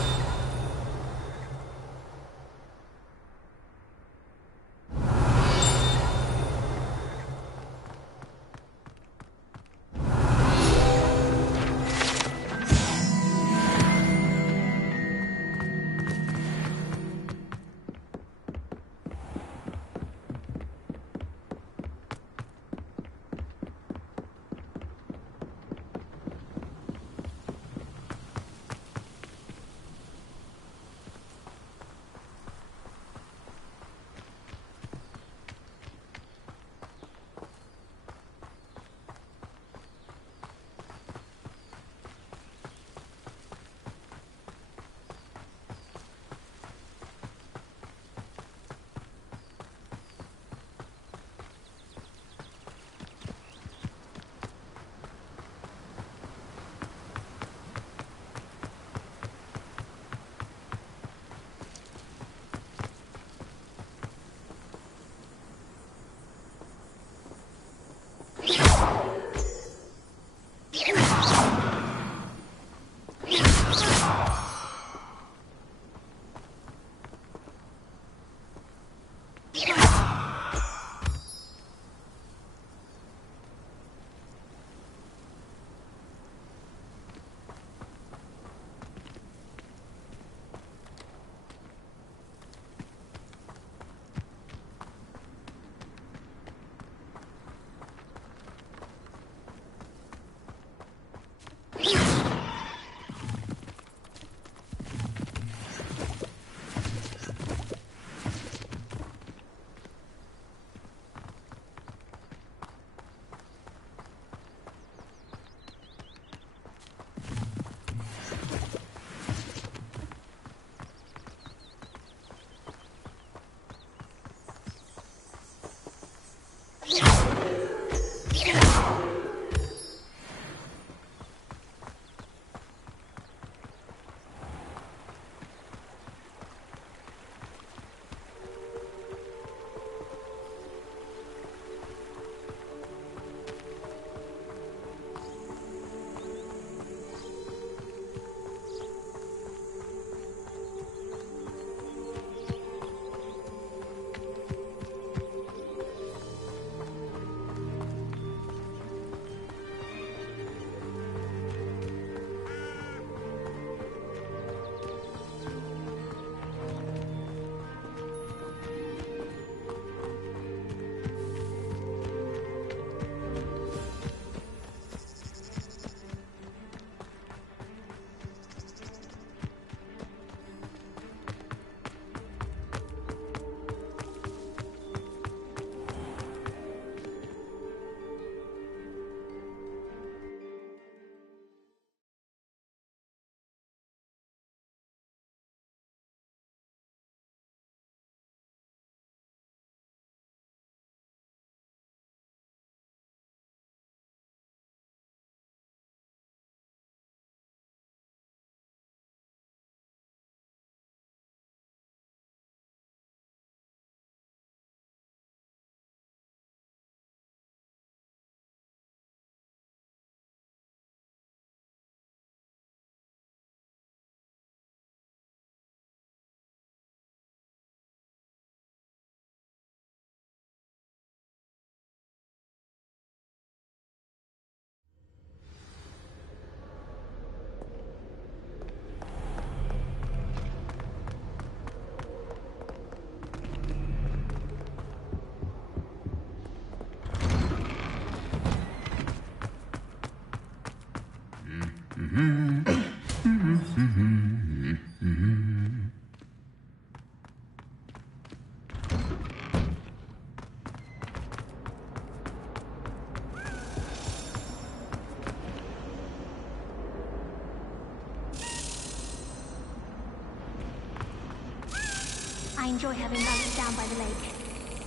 I enjoy having lunch down by the lake.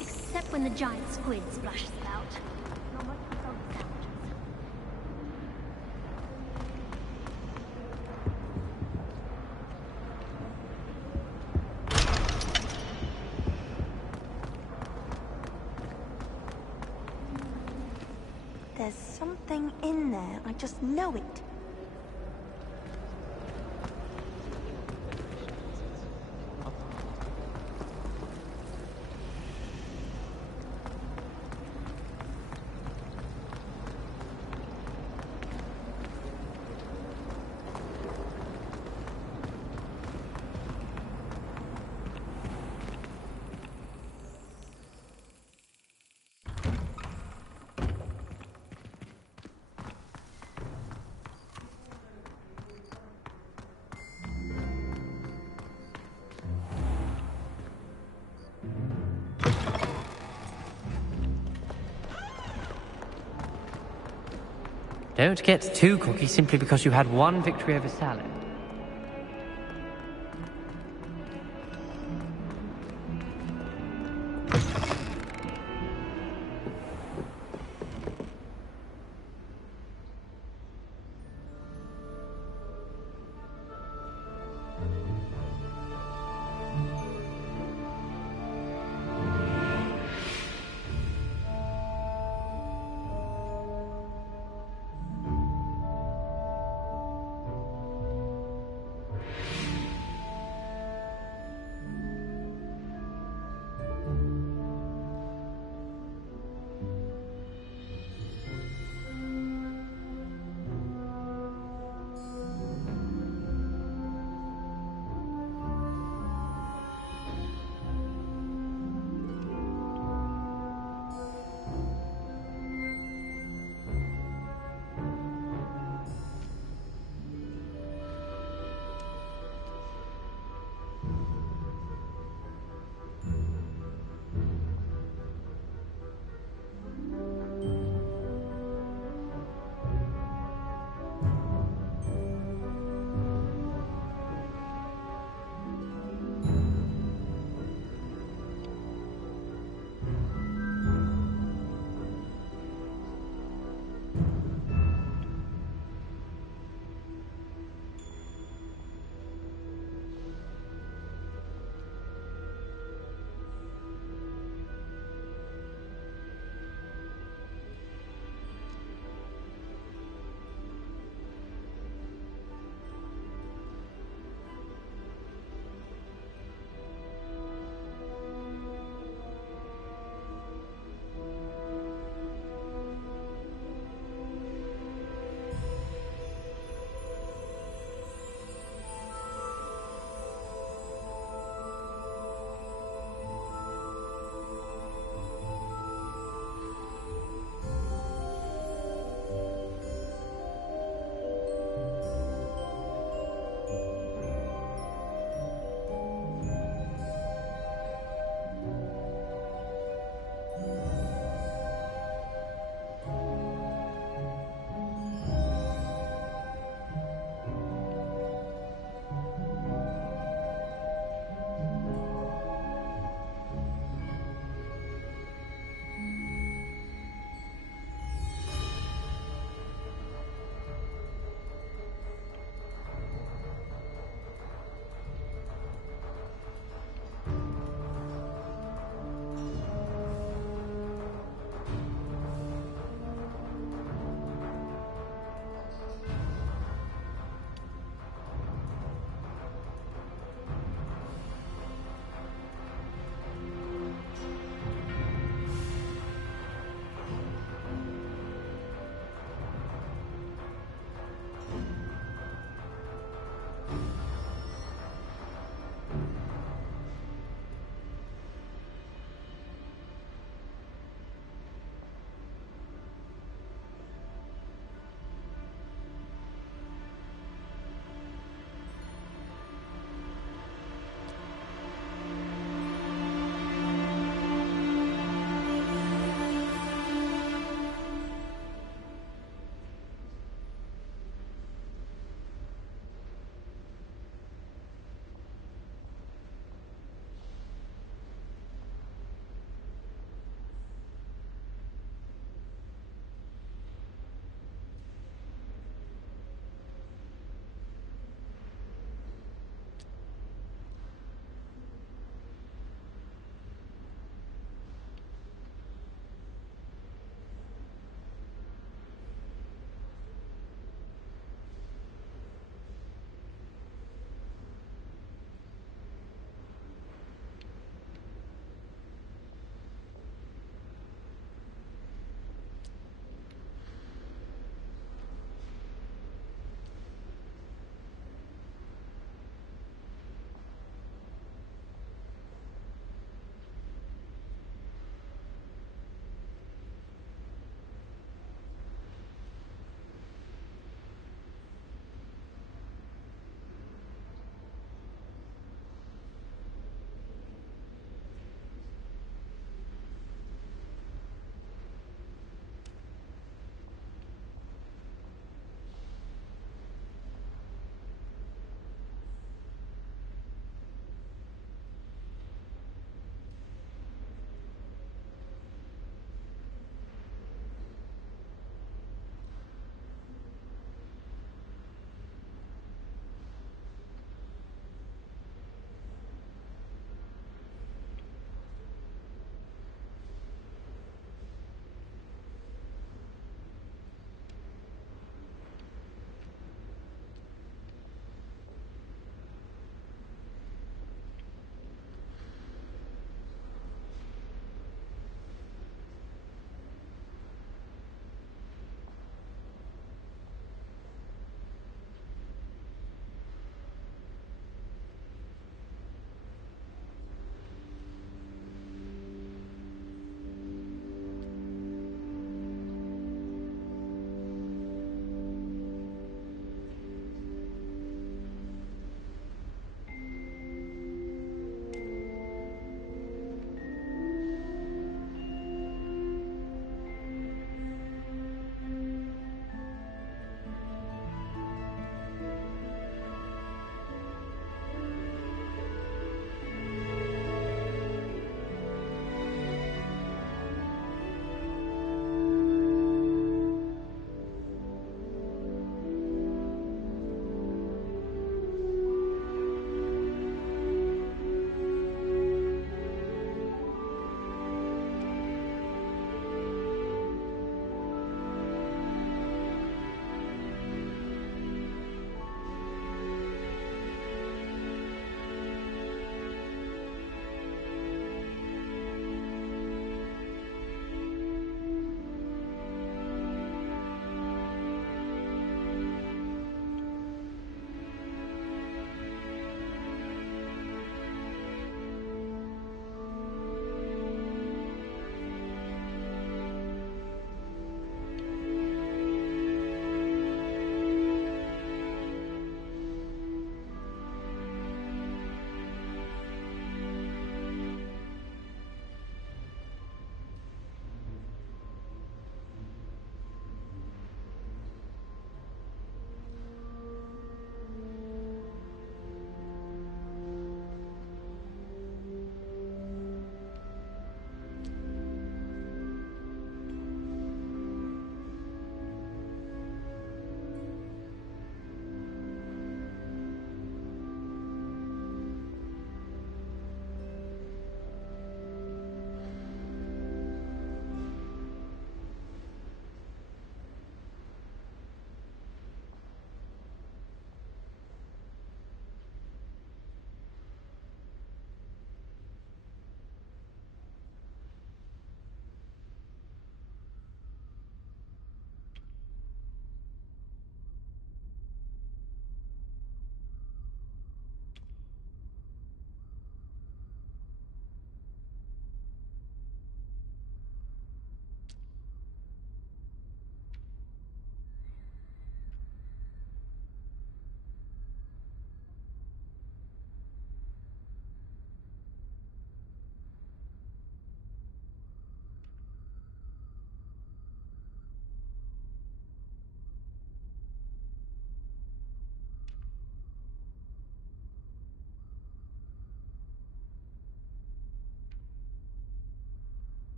Except when the giant squid splashes about. Not much for soggy sandwiches. There's something in there. I just know it. Don't get too cocky simply because you had one victory over Sallow.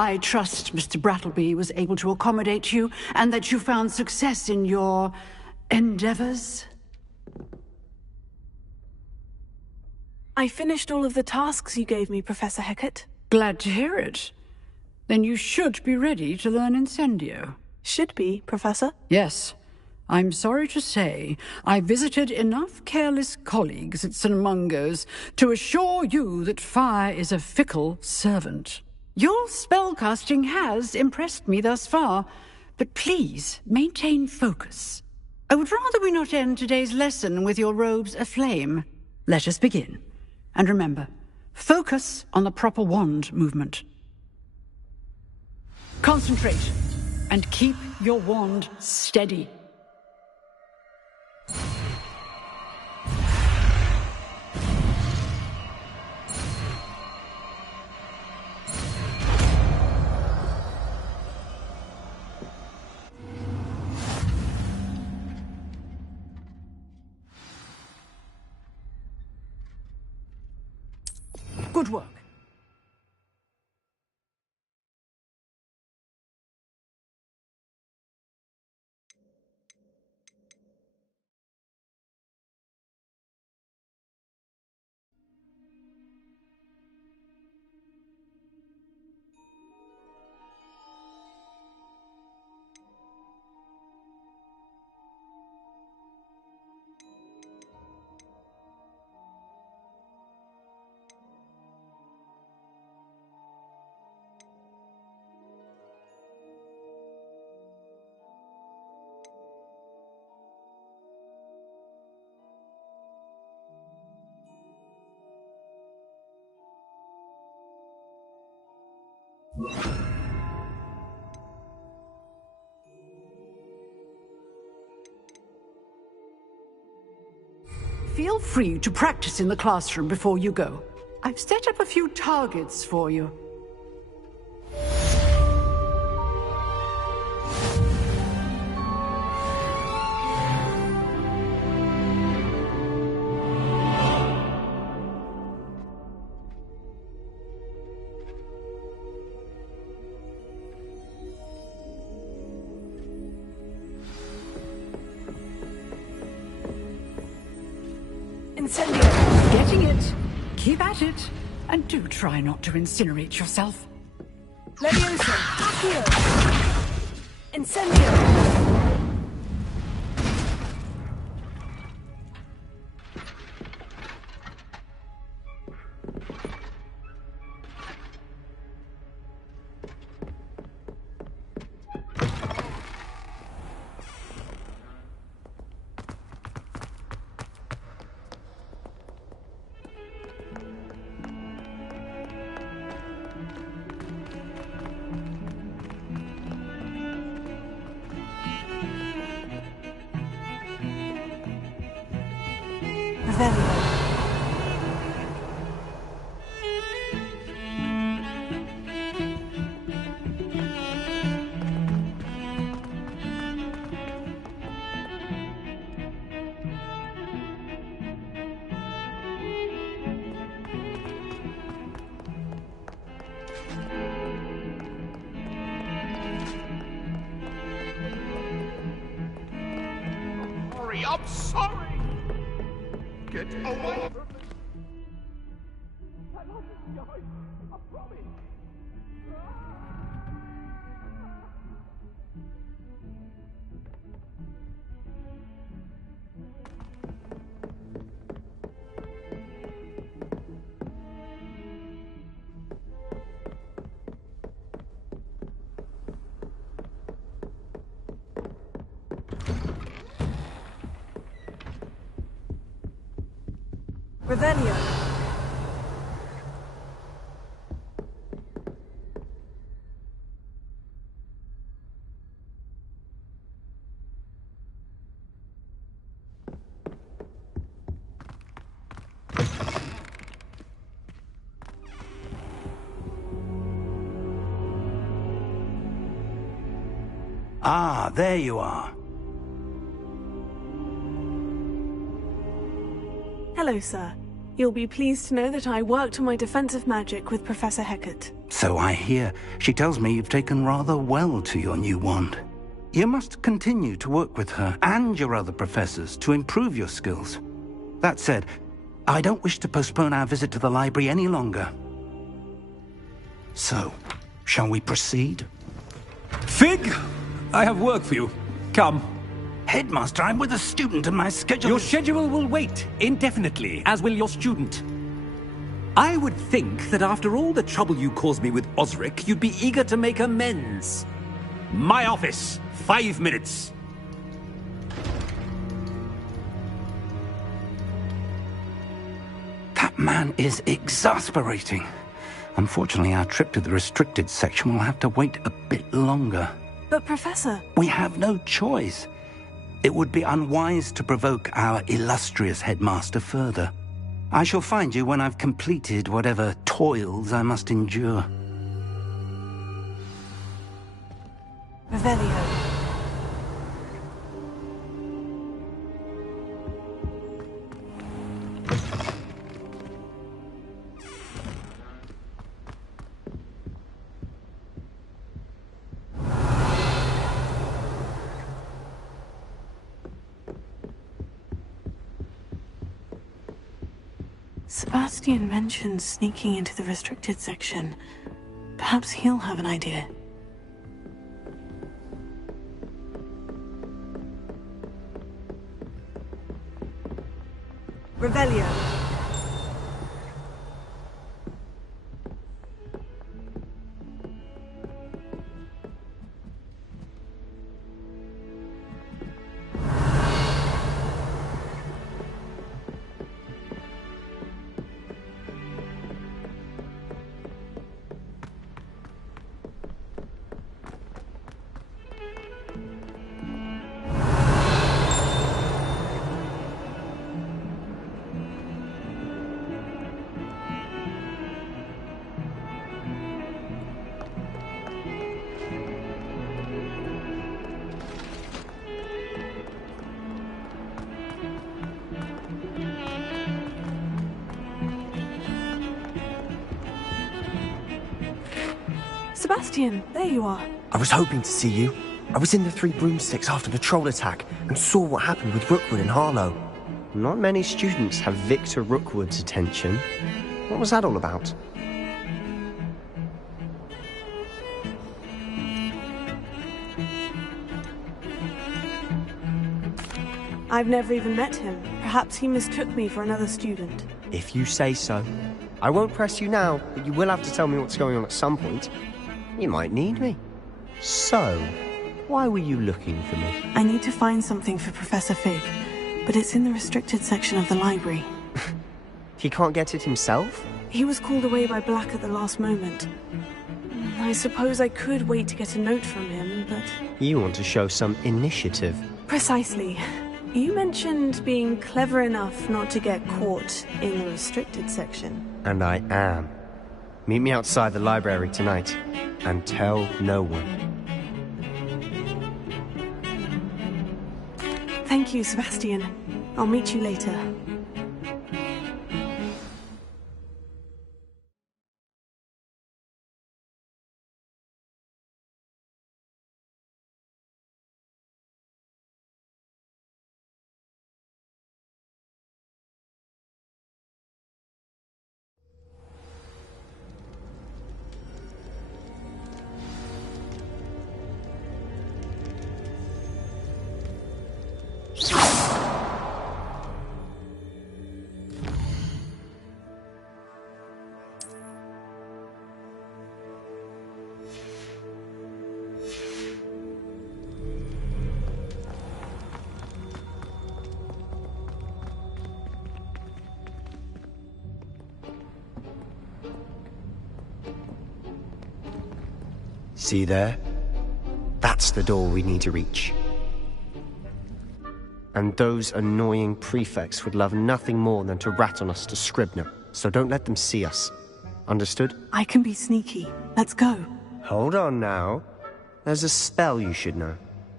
I trust Mr. Brattleby was able to accommodate you, and that you found success in your endeavors. I finished all of the tasks you gave me, Professor Hecat. Glad to hear it. Then you should be ready to learn Incendio. Should be, Professor? Yes. I'm sorry to say, I visited enough careless colleagues at St. Mungo's to assure you that fire is a fickle servant. Your spellcasting has impressed me thus far, but please maintain focus. I would rather we not end today's lesson with your robes aflame. Let us begin. And remember, focus on the proper wand movement. Concentrate, and keep your wand steady. Good work. Feel free to practice in the classroom before you go. I've set up a few targets for you. Incendio! Getting it. Keep at it. And do try not to incinerate yourself. Leviosa! Accio! Incendio! I'm sorry. Get away from me. I love you guys. I promise. Revelio. Ah, there you are. Hello, sir. You'll be pleased to know that I worked on my defensive magic with Professor Hecat. So I hear. She tells me you've taken rather well to your new wand. You must continue to work with her and your other professors to improve your skills. That said, I don't wish to postpone our visit to the library any longer. So, shall we proceed? Fig, I have work for you. Come. Headmaster, I'm with a student and my schedule Your schedule will wait indefinitely, as will your student. I would think that after all the trouble you caused me with Osric, you'd be eager to make amends. My office, 5 minutes. That man is exasperating. Unfortunately, our trip to the restricted section will have to wait a bit longer. But, Professor... We have no choice. It would be unwise to provoke our illustrious headmaster further. I shall find you when I've completed whatever toils I must endure. Revelio. Sebastian mentioned sneaking into the restricted section. Perhaps he'll have an idea. Revelio. Sebastian, there you are. I was hoping to see you. I was in the Three Broomsticks after the troll attack and saw what happened with Rookwood and Harlow. Not many students have Victor Rookwood's attention. What was that all about? I've never even met him. Perhaps he mistook me for another student. If you say so. I won't press you now, but you will have to tell me what's going on at some point. You might need me. So, why were you looking for me? I need to find something for Professor Fig, but it's in the restricted section of the library. He can't get it himself? He was called away by Black at the last moment. I suppose I could wait to get a note from him, but... You want to show some initiative. Precisely. You mentioned being clever enough not to get caught in the restricted section. And I am. Meet me outside the library tonight, and tell no one. Thank you, Sebastian. I'll meet you later. See there? That's the door we need to reach. And those annoying prefects would love nothing more than to rat on us to Scribner, so don't let them see us. Understood? I can be sneaky. Let's go. Hold on now. There's a spell you should know.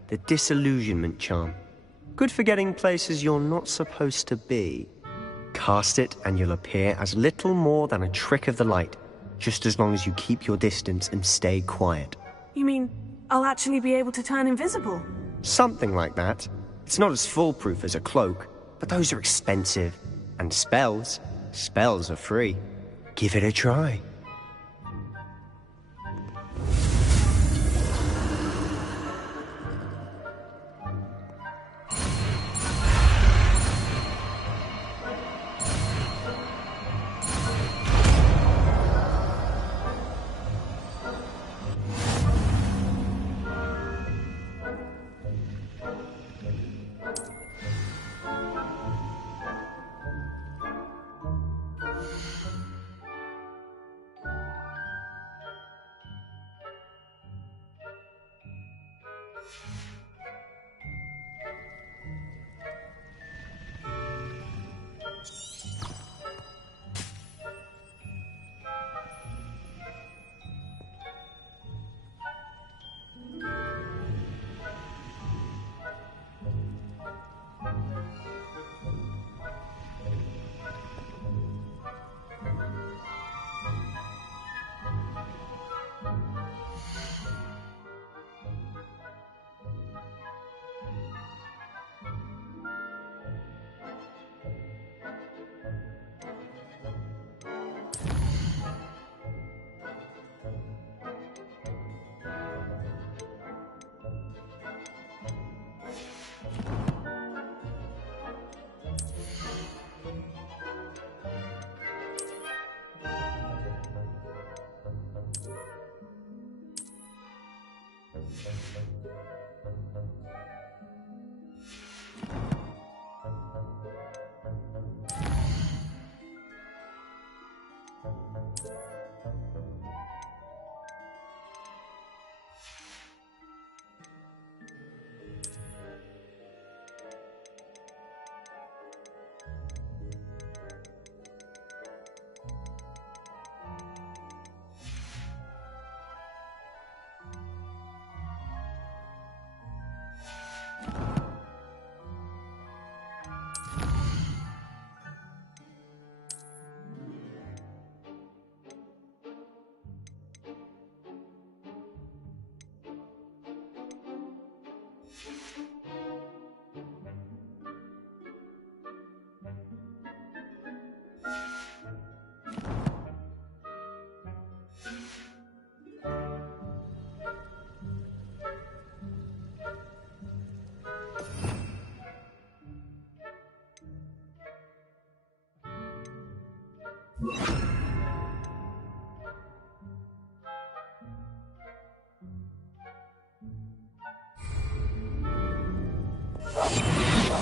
The Disillusionment Charm. Good for getting places you're not supposed to be. Cast it and you'll appear as little more than a trick of the light, just as long as you keep your distance and stay quiet. You mean I'll actually be able to turn invisible? Something like that. It's not as foolproof as a cloak, but those are expensive. And spells are free. Give it a try.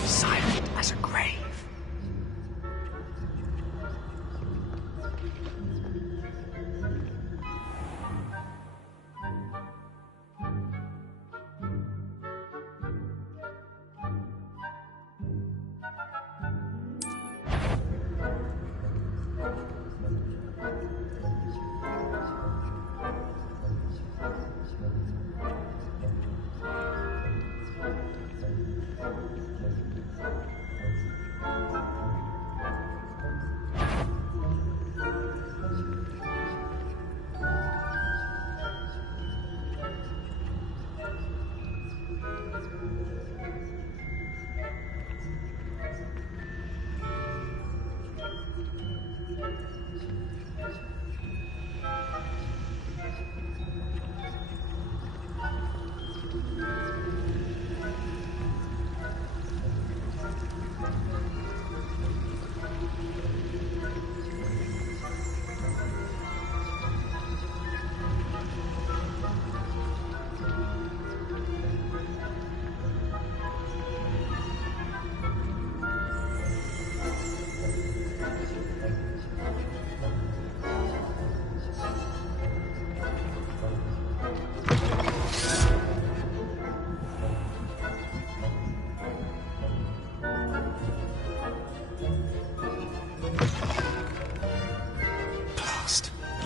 Silent as a grave.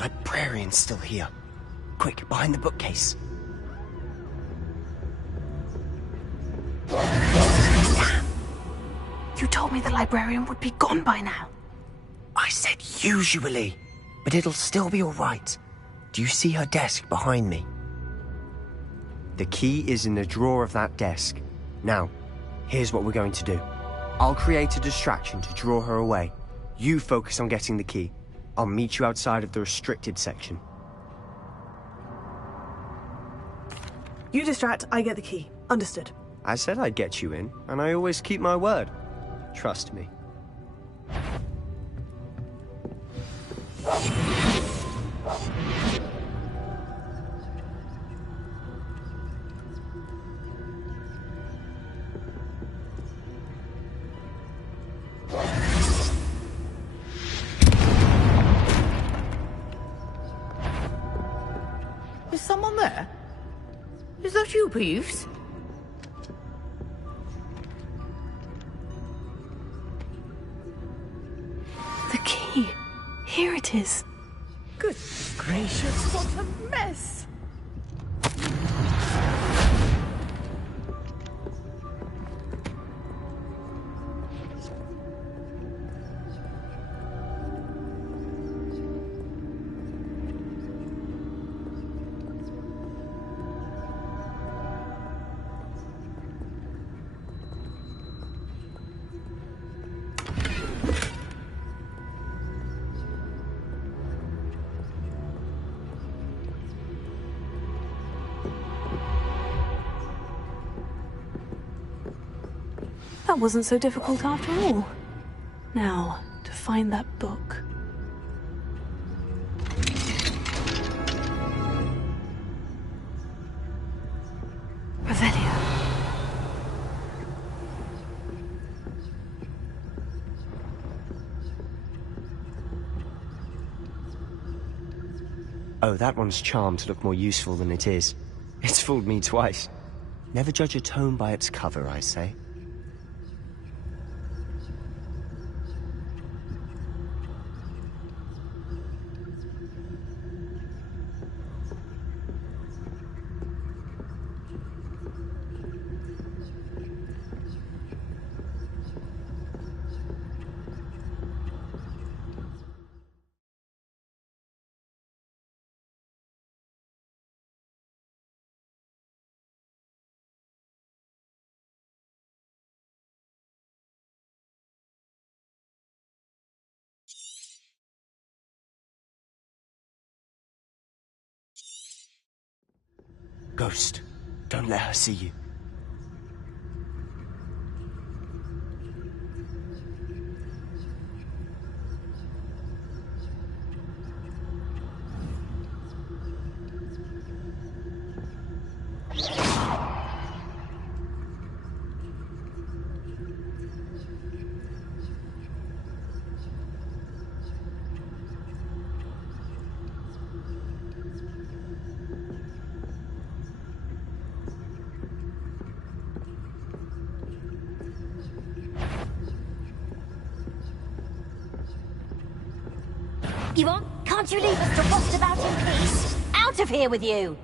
librarian's still here. Quick, behind the bookcase. Damn! You told me the librarian would be gone by now. I said usually, but it'll still be all right. Do you see her desk behind me? The key is in the drawer of that desk. Now, here's what we're going to do. I'll create a distraction to draw her away. You focus on getting the key. I'll meet you outside of the restricted section. You distract, I get the key. Understood. I said I'd get you in, and I always keep my word. Trust me. Is someone there? Is that you, Peeves? The key. Here it is. Good gracious, what a mess! That wasn't so difficult after all. Now, to find that book. Revelio. Oh, that one's charmed to look more useful than it is. It's fooled me twice. Never judge a tome by its cover, I say. Ghost, don't let her see you. You want? Can't you leave us to rot about in peace? Out of here with you!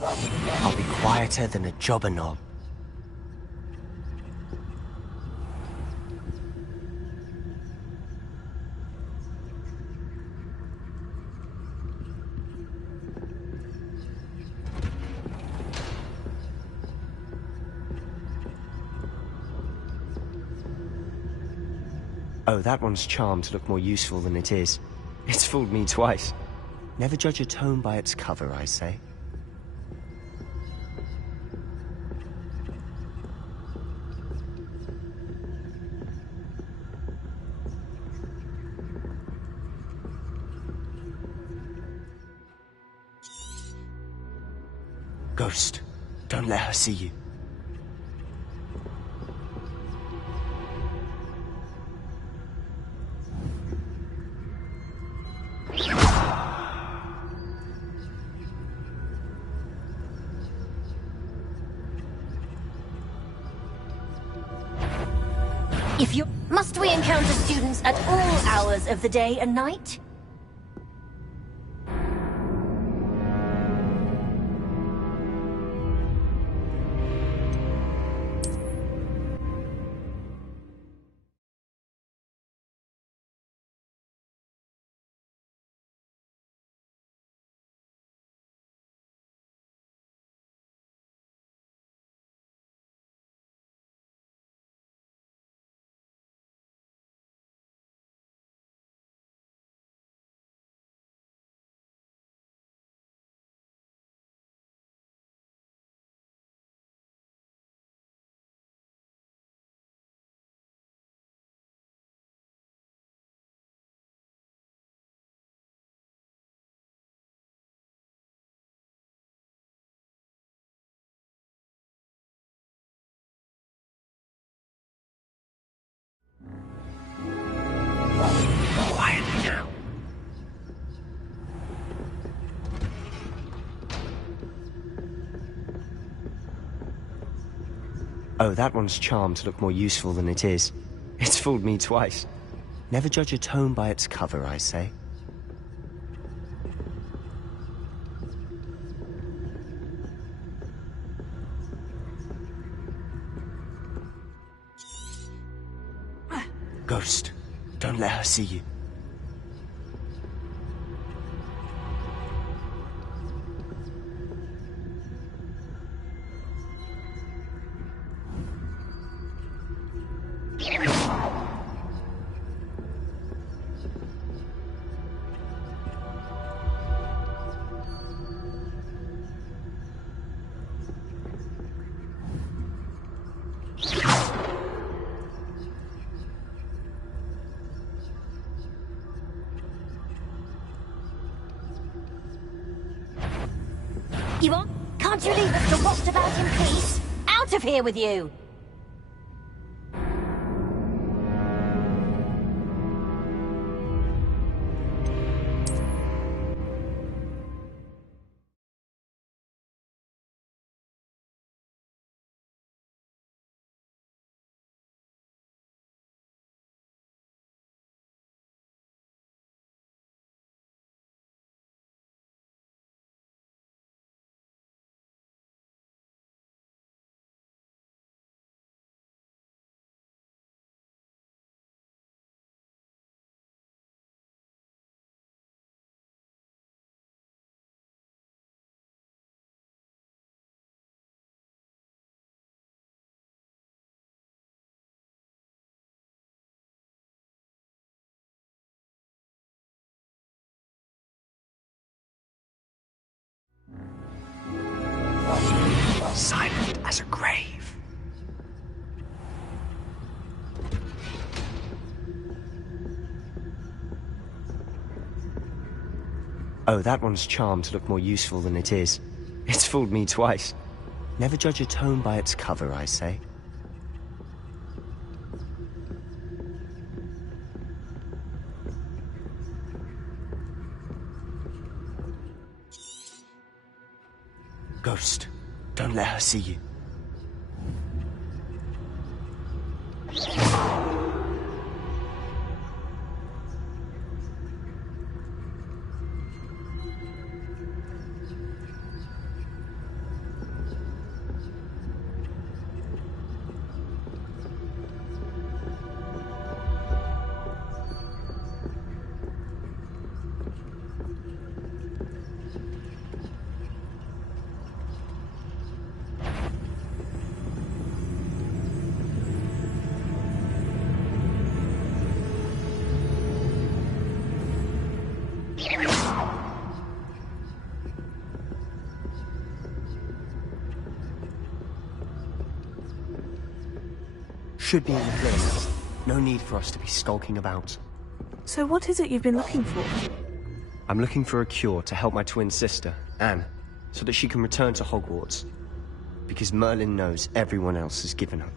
I'll be quieter than a jobber knob. Oh, that one's charmed to look more useful than it is. It's fooled me twice. Never judge a tome by its cover, I say. Ghost, don't let her see you. Must we encounter students at all hours of the day and night? Quietly now. Oh, that one's charmed to look more useful than it is. It's fooled me twice. Never judge a tome by its cover, I say. Ghost, don't let her see you. You want? Can't you leave us to rot about in peace? Out of here with you! Silent as a grave. Oh, that one's charmed to look more useful than it is. It's fooled me twice. Never judge a tome by its cover, I say. Ghost, don't let her see you. should be in the clear now. No need for us to be skulking about. So what is it you've been looking for? I'm looking for a cure to help my twin sister, Anne, so that she can return to Hogwarts. Because Merlin knows everyone else has given up.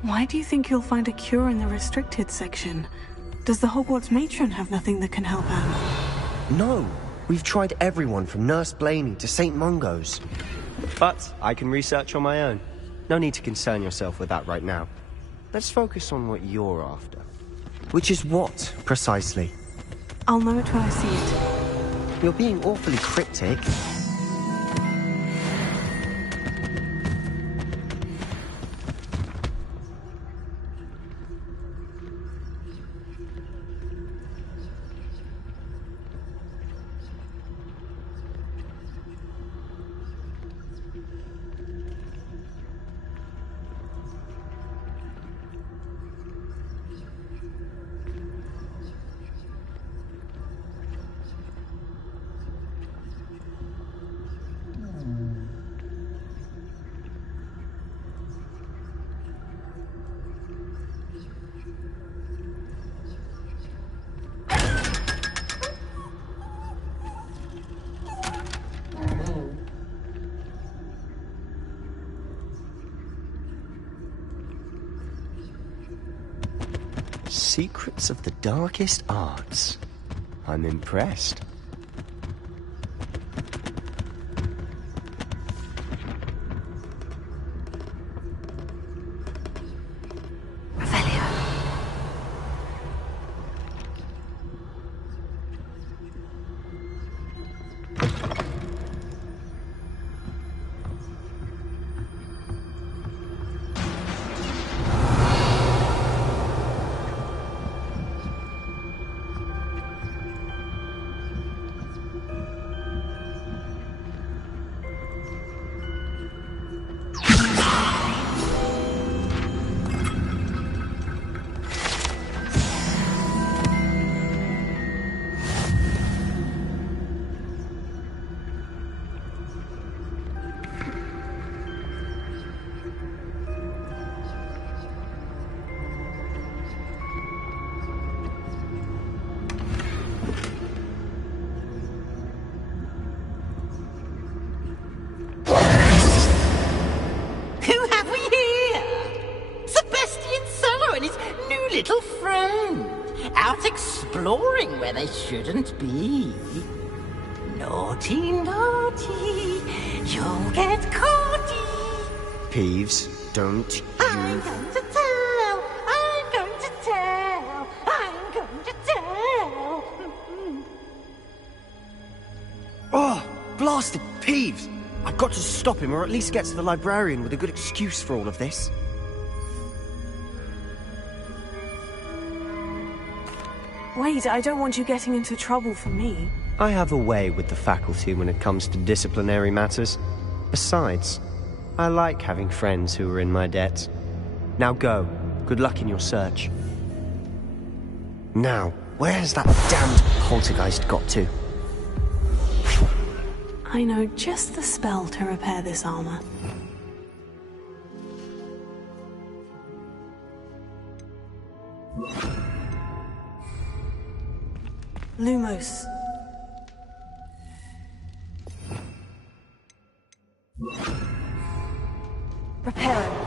Why do you think you'll find a cure in the restricted section? Does the Hogwarts matron have nothing that can help Anne? No! We've tried everyone from Nurse Blaney to St. Mungo's. But I can research on my own. No need to concern yourself with that right now. Let's focus on what you're after. Which is what, precisely? I'll know it when I see it. You're being awfully cryptic. Secrets of the darkest arts. I'm impressed. Exploring where they shouldn't be. Naughty, naughty, you'll get caughty. Peeves, don't you... I'm going to tell, I'm going to tell, I'm going to tell. Oh, blasted Peeves! I've got to stop him, or at least get to the librarian with a good excuse for all of this. Wait, I don't want you getting into trouble for me. I have a way with the faculty when it comes to disciplinary matters. Besides, I like having friends who are in my debt. Now go. Good luck in your search. Now, where has that damned poltergeist got to? I know just the spell to repair this armor. Lumos. Reparo.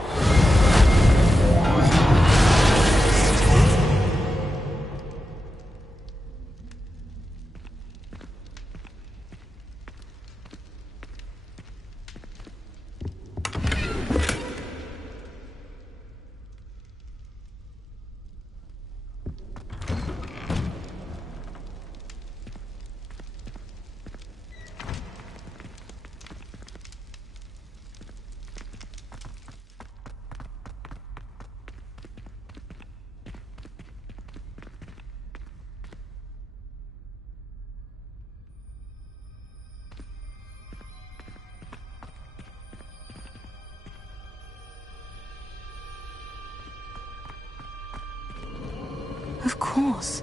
Of course.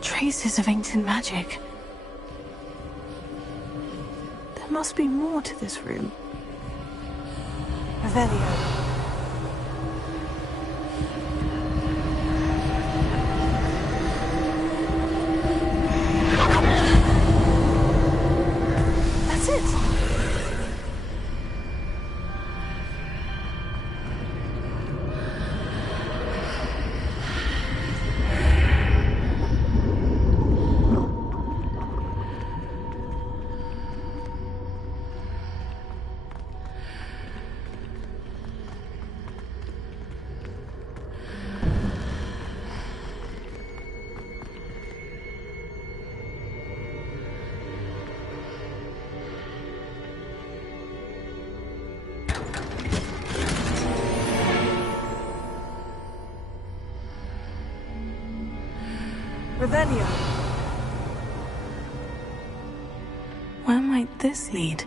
Traces of ancient magic. There must be more to this room. Revelio. Revelio. Where might this lead?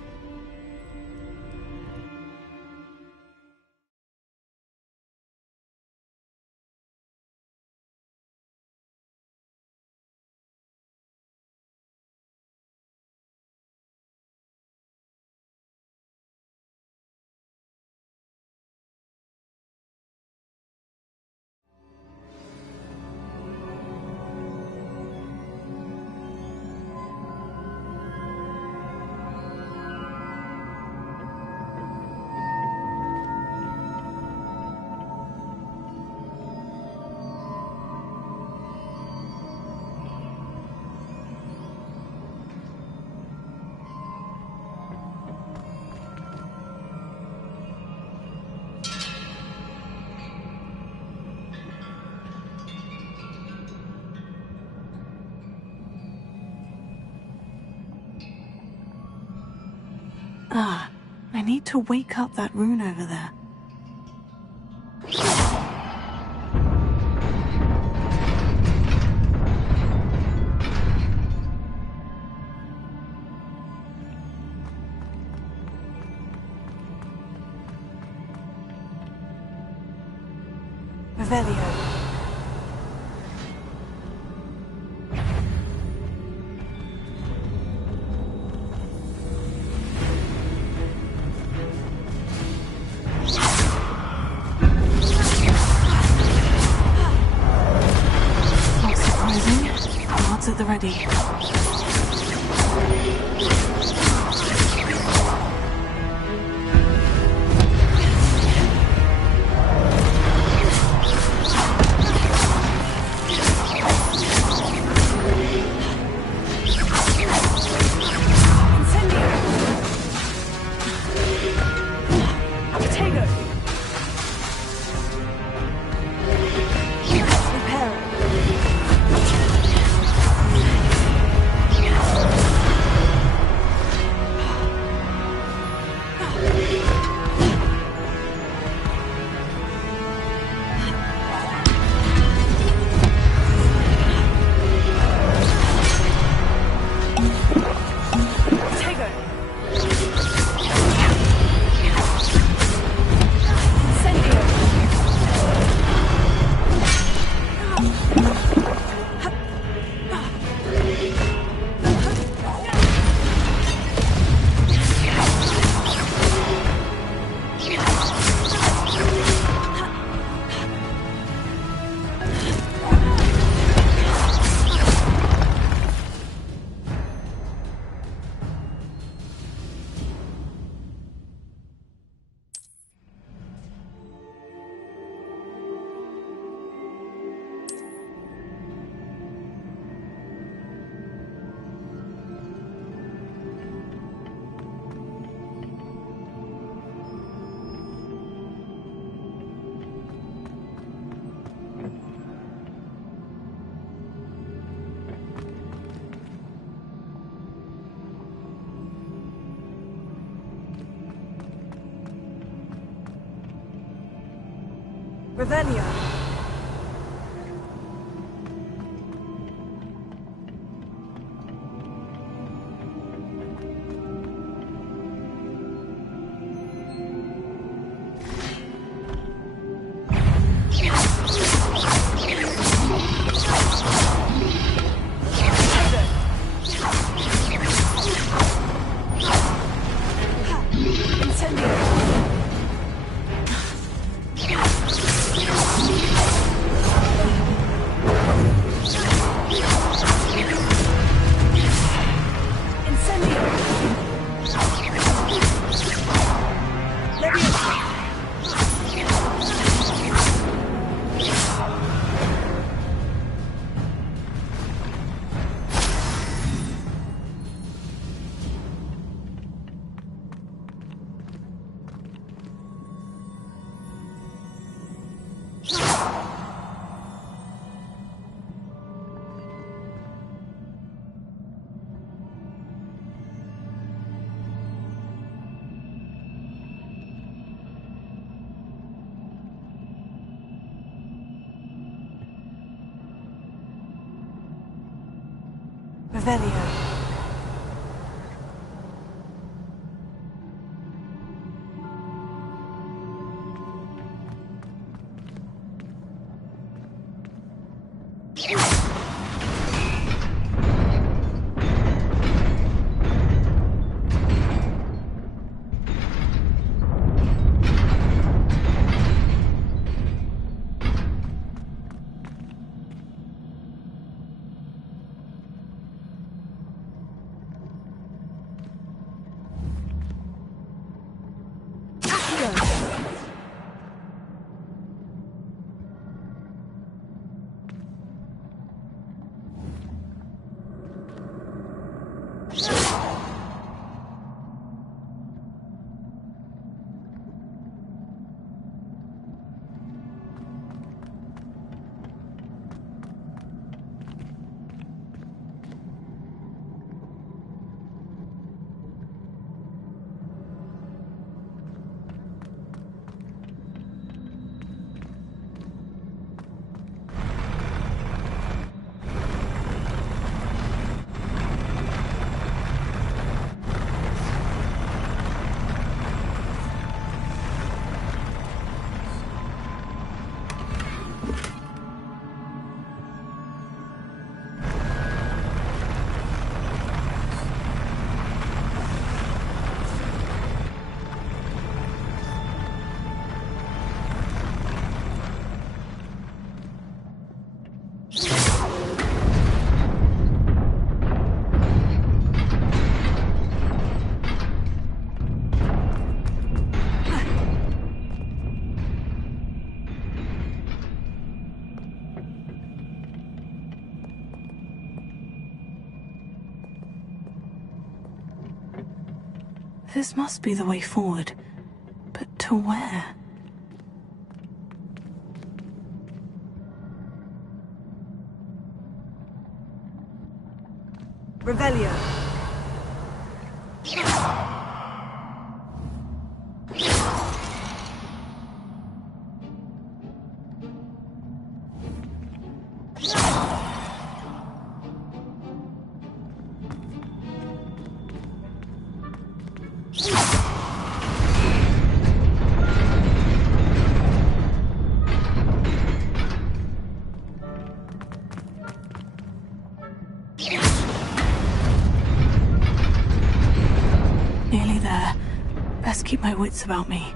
Ah, I need to wake up that rune over there. Revelio. Not surprising. Cards at the ready. Revelio. Incendio. Revelio. This must be the way forward. But to where? Revelio. Nearly there. Best keep my wits about me.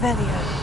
Revelio.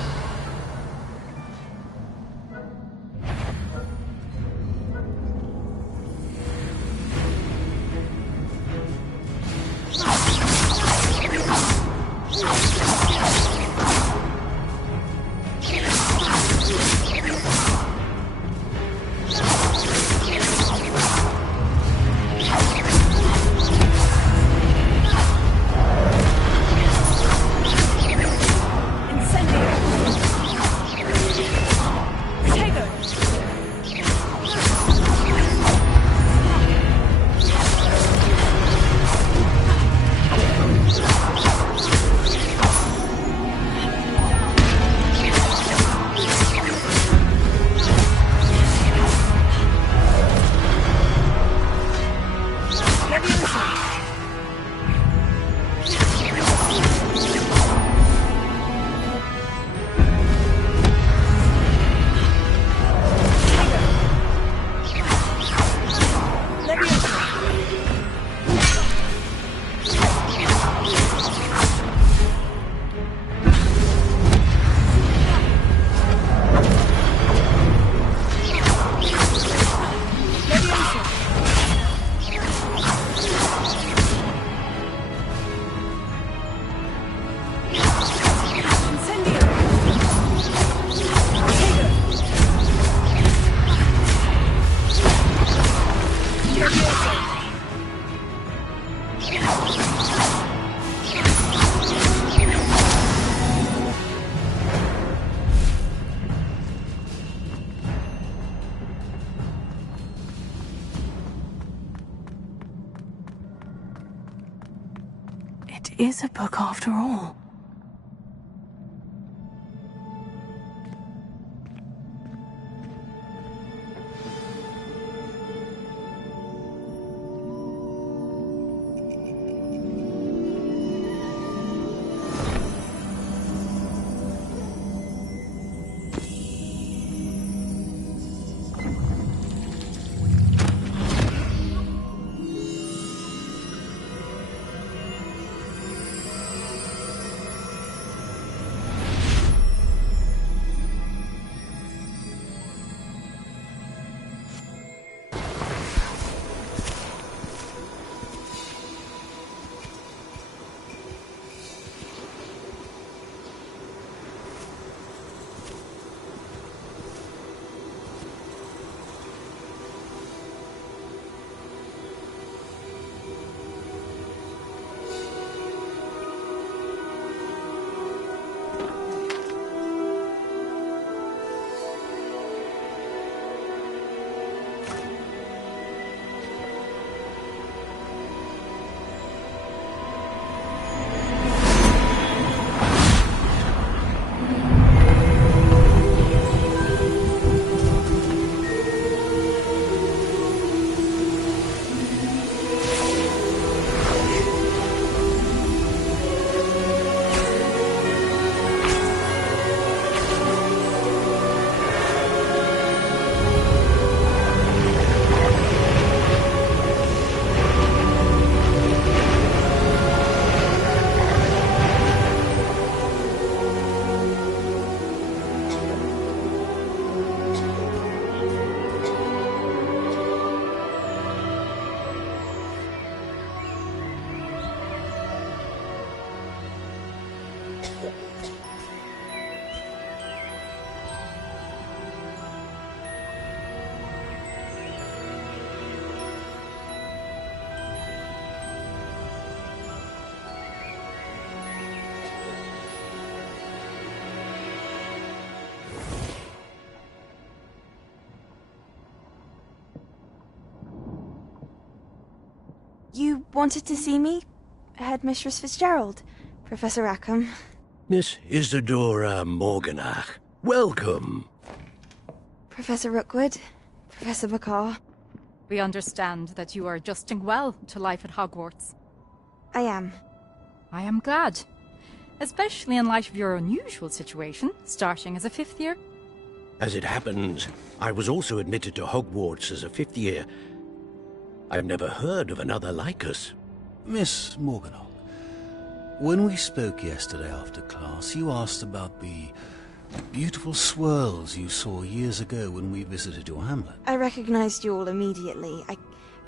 It is a book after all. You wanted to see me? Headmistress Fitzgerald, Professor Rackham. Miss Isadora Morganach, welcome. Professor Rookwood, Professor Bakar. We understand that you are adjusting well to life at Hogwarts. I am. I am glad. Especially in light of your unusual situation, starting as a 5th year. As it happens, I was also admitted to Hogwarts as a 5th year. I've never heard of another like us. Miss Morganach, When we spoke yesterday after class, you asked about the beautiful swirls you saw years ago when we visited your hamlet. I recognized you all immediately. I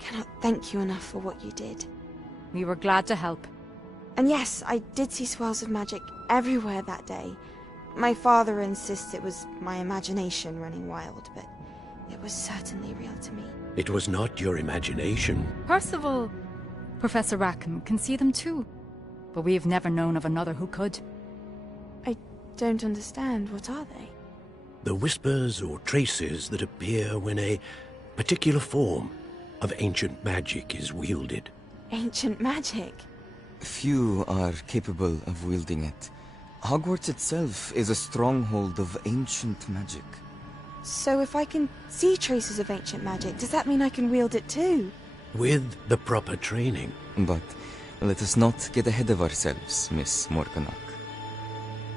cannot thank you enough for what you did. We were glad to help. And yes, I did see swirls of magic everywhere that day. My father insists it was my imagination running wild, but it was certainly real to me. It was not your imagination. Percival, Professor Rackham can see them too. But we've never known of another who could. I don't understand. What are they? The whispers or traces that appear when a particular form of ancient magic is wielded. Ancient magic? Few are capable of wielding it. Hogwarts itself is a stronghold of ancient magic. So if I can see traces of ancient magic, does that mean I can wield it too? With the proper training. But let us not get ahead of ourselves, Miss Morganach.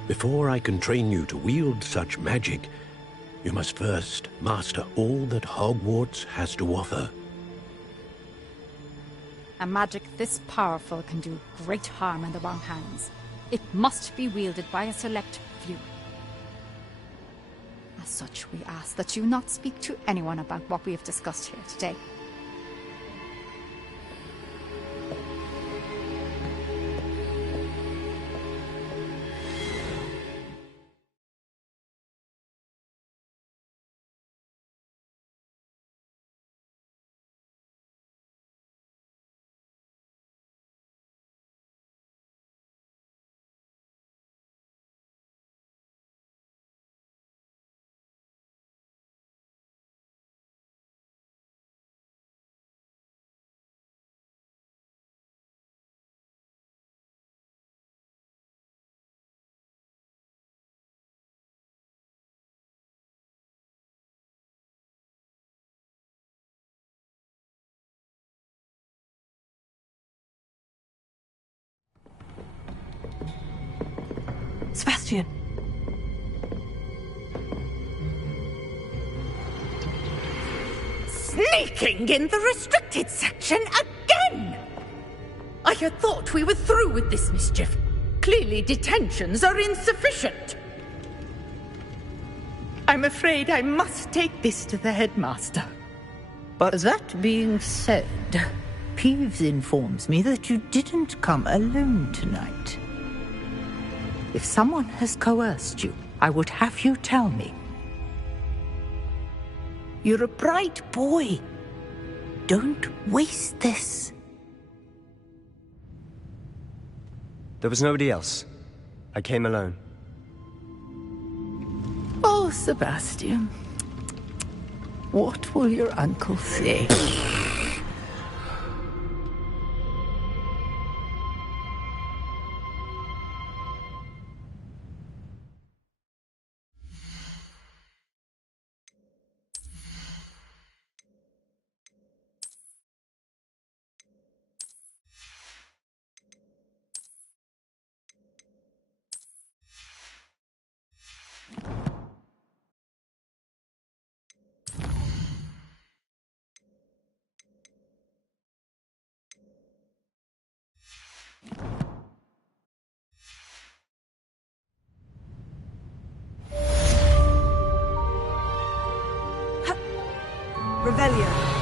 Before I can train you to wield such magic, you must first master all that Hogwarts has to offer. A magic this powerful can do great harm in the wrong hands. It must be wielded by a select few. As such, we ask that you not speak to anyone about what we have discussed here today. Sebastian! Sneaking in the restricted section again! I had thought we were through with this mischief. Clearly detentions are insufficient. I'm afraid I must take this to the headmaster. But that being said, Peeves informs me that you didn't come alone tonight. If someone has coerced you, I would have you tell me. You're a bright boy. Don't waste this. There was nobody else. I came alone. Oh, Sebastian. What will your uncle say? Revelio.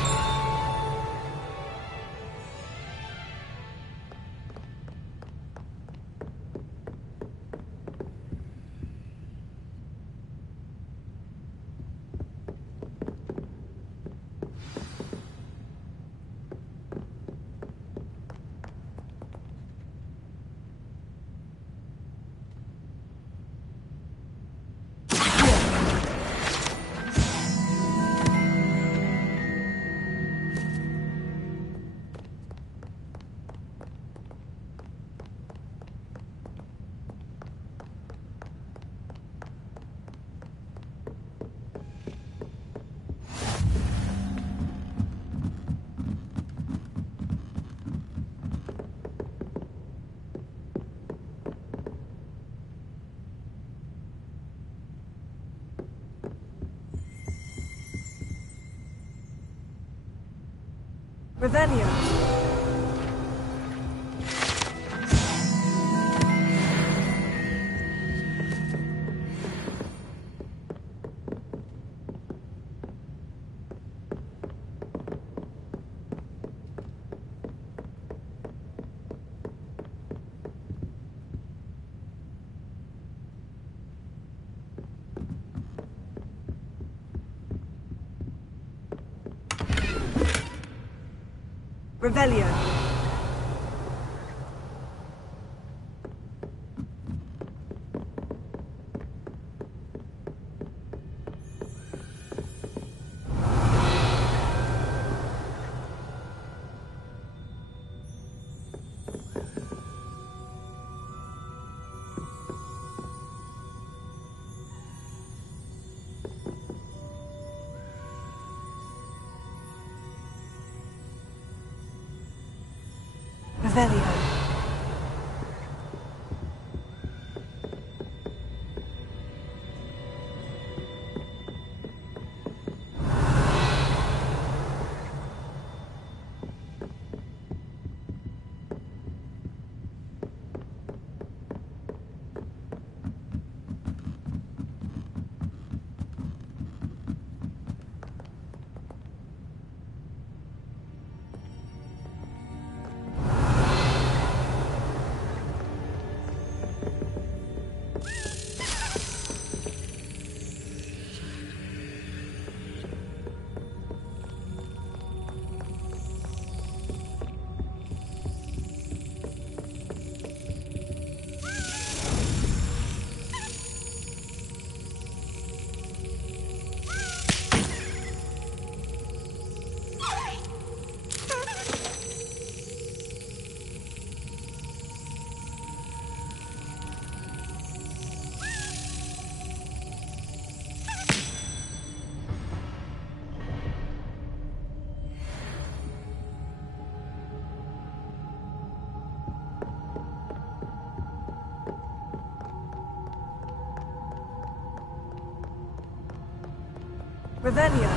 Revelio. Revelio. Revelio. Revelio.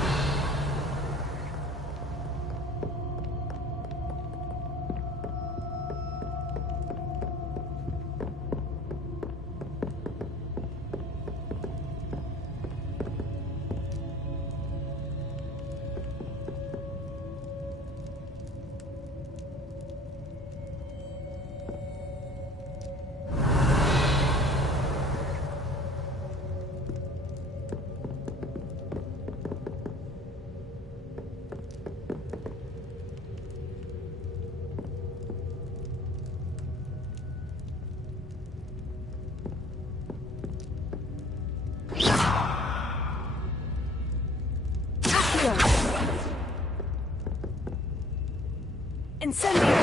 Incendio!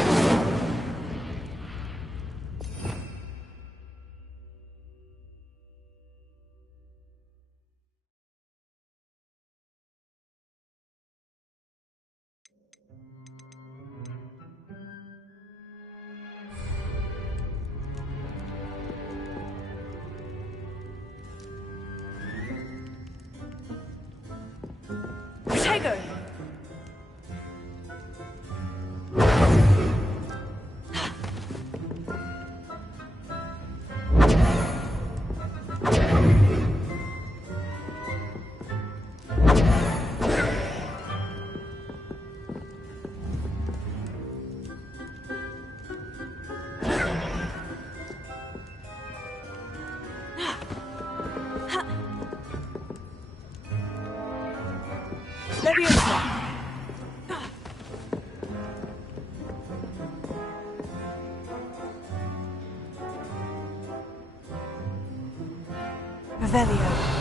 Protego! Revelio.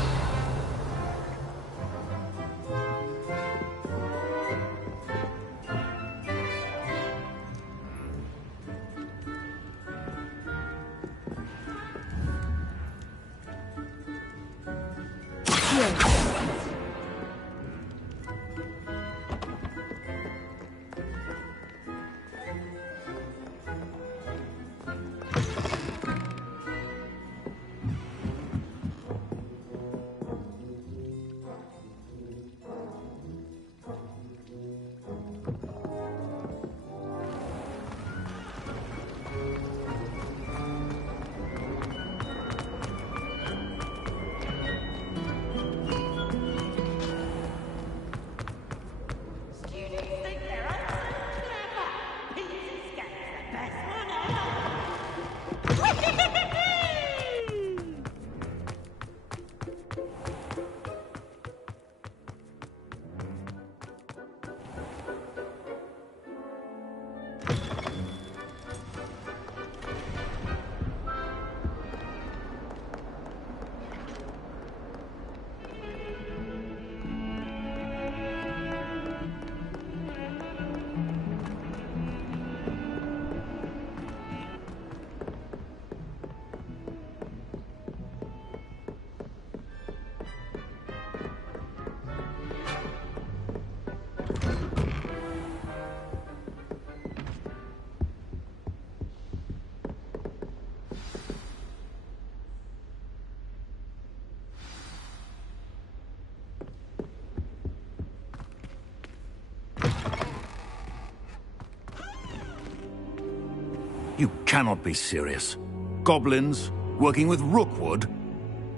cannot be serious. Goblins working with Rookwood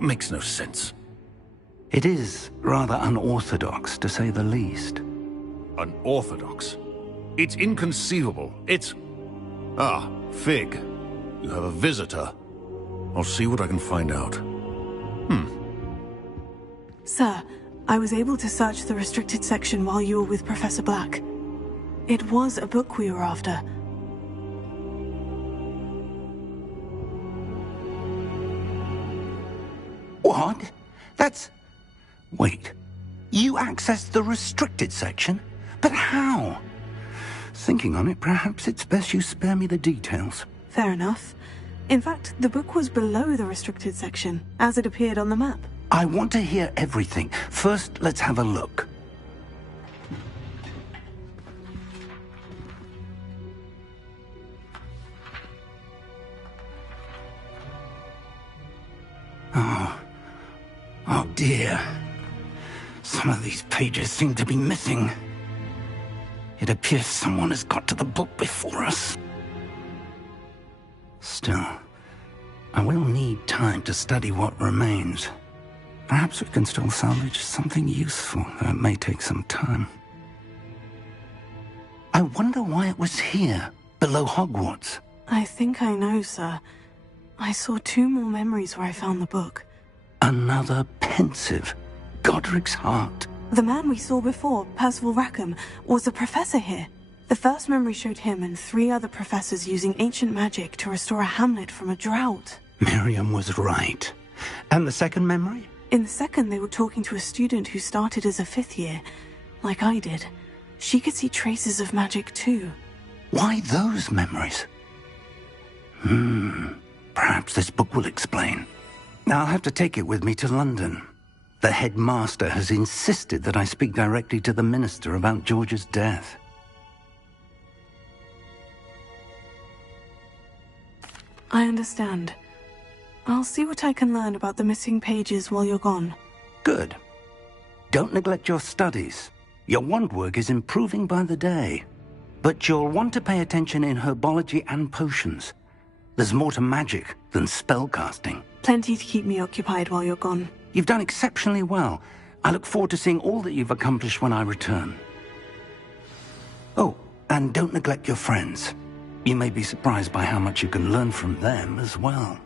makes no sense. It is rather unorthodox, to say the least. Unorthodox? It's inconceivable. It's... Ah, Fig. You have a visitor. I'll see what I can find out. Sir, I was able to search the restricted section while you were with Professor Black. It was a book we were after. What? That's... Wait. You accessed the restricted section? But how? Thinking on it, perhaps it's best you spare me the details. Fair enough. In fact, the book was below the restricted section, as it appeared on the map. I want to hear everything. First, let's have a look. Oh dear. Some of these pages seem to be missing. It appears someone has got to the book before us. Still, I will need time to study what remains. Perhaps we can still salvage something useful, though it may take some time. I wonder why it was here, below Hogwarts. I think I know, sir. I saw 2 more memories where I found the book. Another pensive. Godric's heart. The man we saw before, Percival Rackham, was a professor here. The first memory showed him and 3 other professors using ancient magic to restore a hamlet from a drought. Miriam was right. And the second memory? In the second, they were talking to a student who started as a 5th year, like I did. She could see traces of magic too. Why those memories? Perhaps this book will explain. I'll have to take it with me to London. The headmaster has insisted that I speak directly to the minister about George's death. I understand. I'll see what I can learn about the missing pages while you're gone. Good. Don't neglect your studies. Your wand work is improving by the day. But you'll want to pay attention in herbology and potions. There's more to magic than spellcasting. Plenty to keep me occupied while you're gone. You've done exceptionally well. I look forward to seeing all that you've accomplished when I return. Oh, and don't neglect your friends. You may be surprised by how much you can learn from them as well.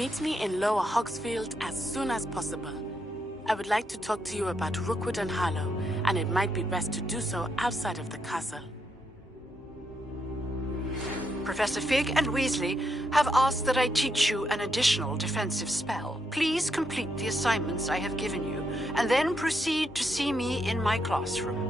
Meet me in Lower Hogsfield as soon as possible. I would like to talk to you about Rookwood and Harlow, and it might be best to do so outside of the castle. Professor Fig and Weasley have asked that I teach you an additional defensive spell. Please complete the assignments I have given you, and then proceed to see me in my classroom.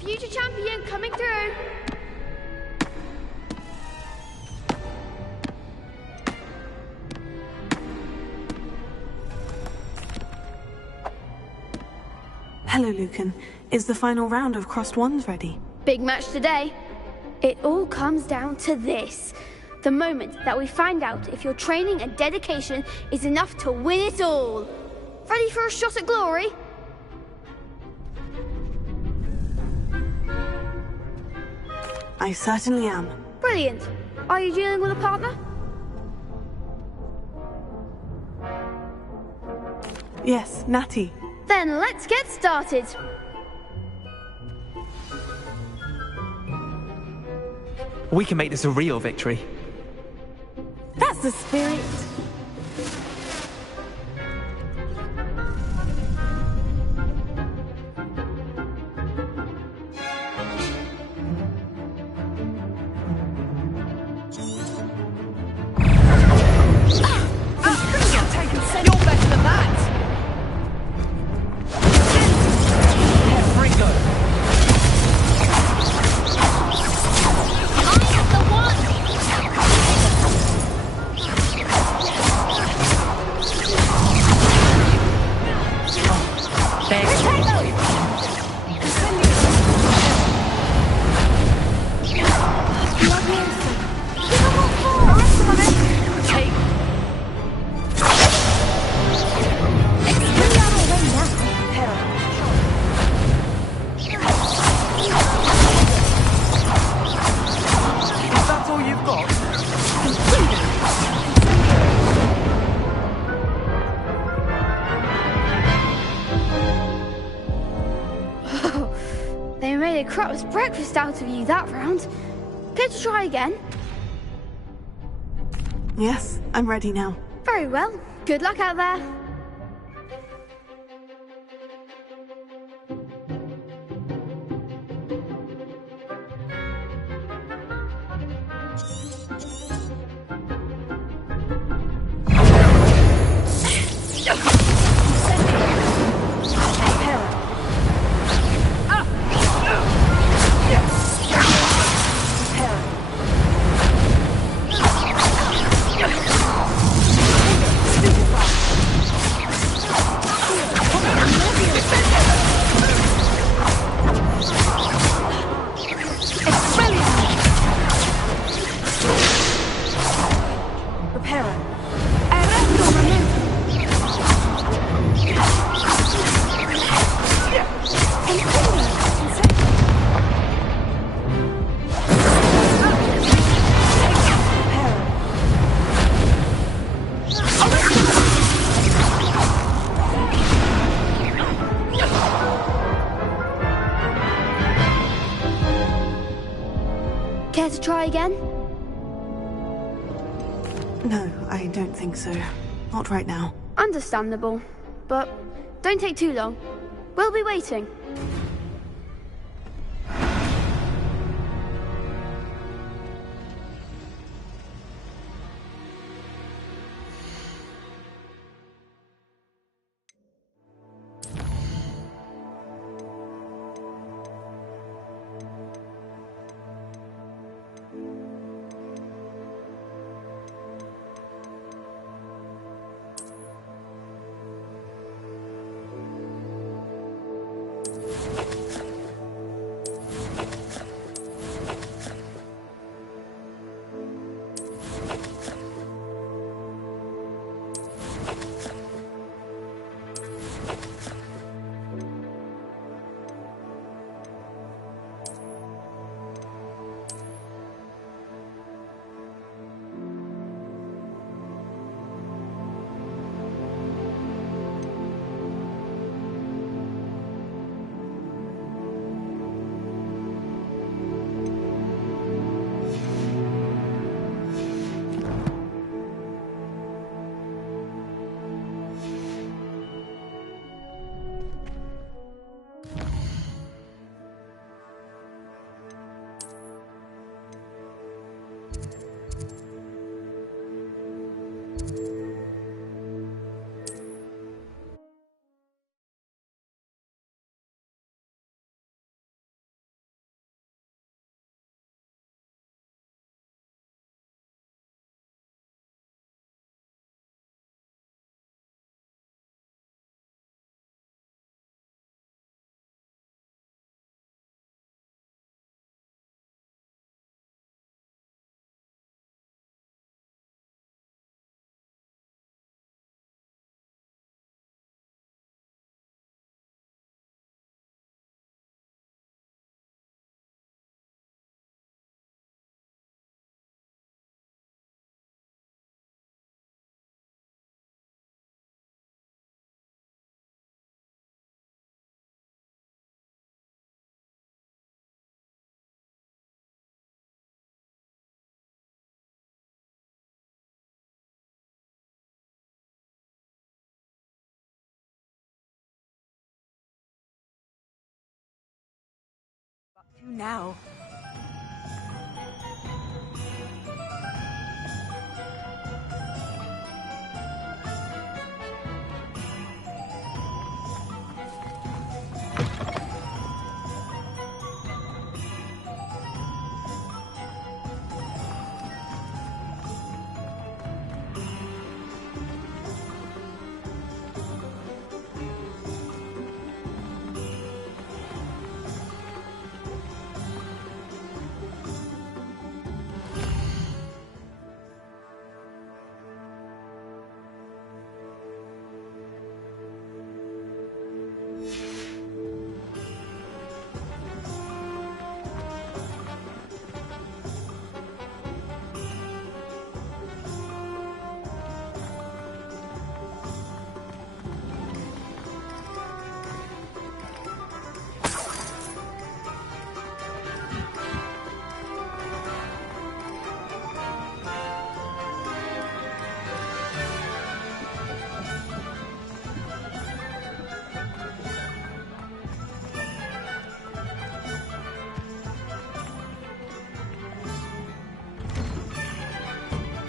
Future champion coming through. Hello, Lucan. Is the final round of Crossed Wands ready? Big match today. It all comes down to this. The moment that we find out if your training and dedication is enough to win it all. Ready for a shot at glory? I certainly am. Brilliant. Are you dealing with a partner? Yes, Natty. Then let's get started. We can make this a real victory. That's the spirit. You're better than that! Ringo! They made a crap's breakfast out of you that round. Care to try again? Yes, I'm ready now. Very well. Good luck out there. Care to try again? No, I don't think so. Not right now. Understandable. But don't take too long. We'll be waiting. Now.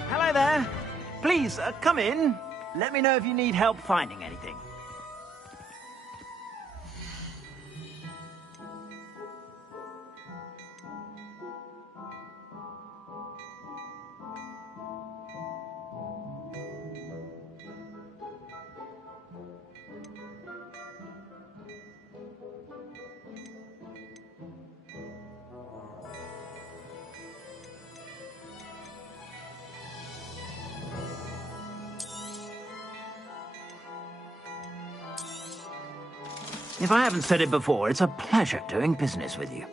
Hello there. Please, come in. Let me know if you need help finding anything. If I haven't said it before, it's a pleasure doing business with you.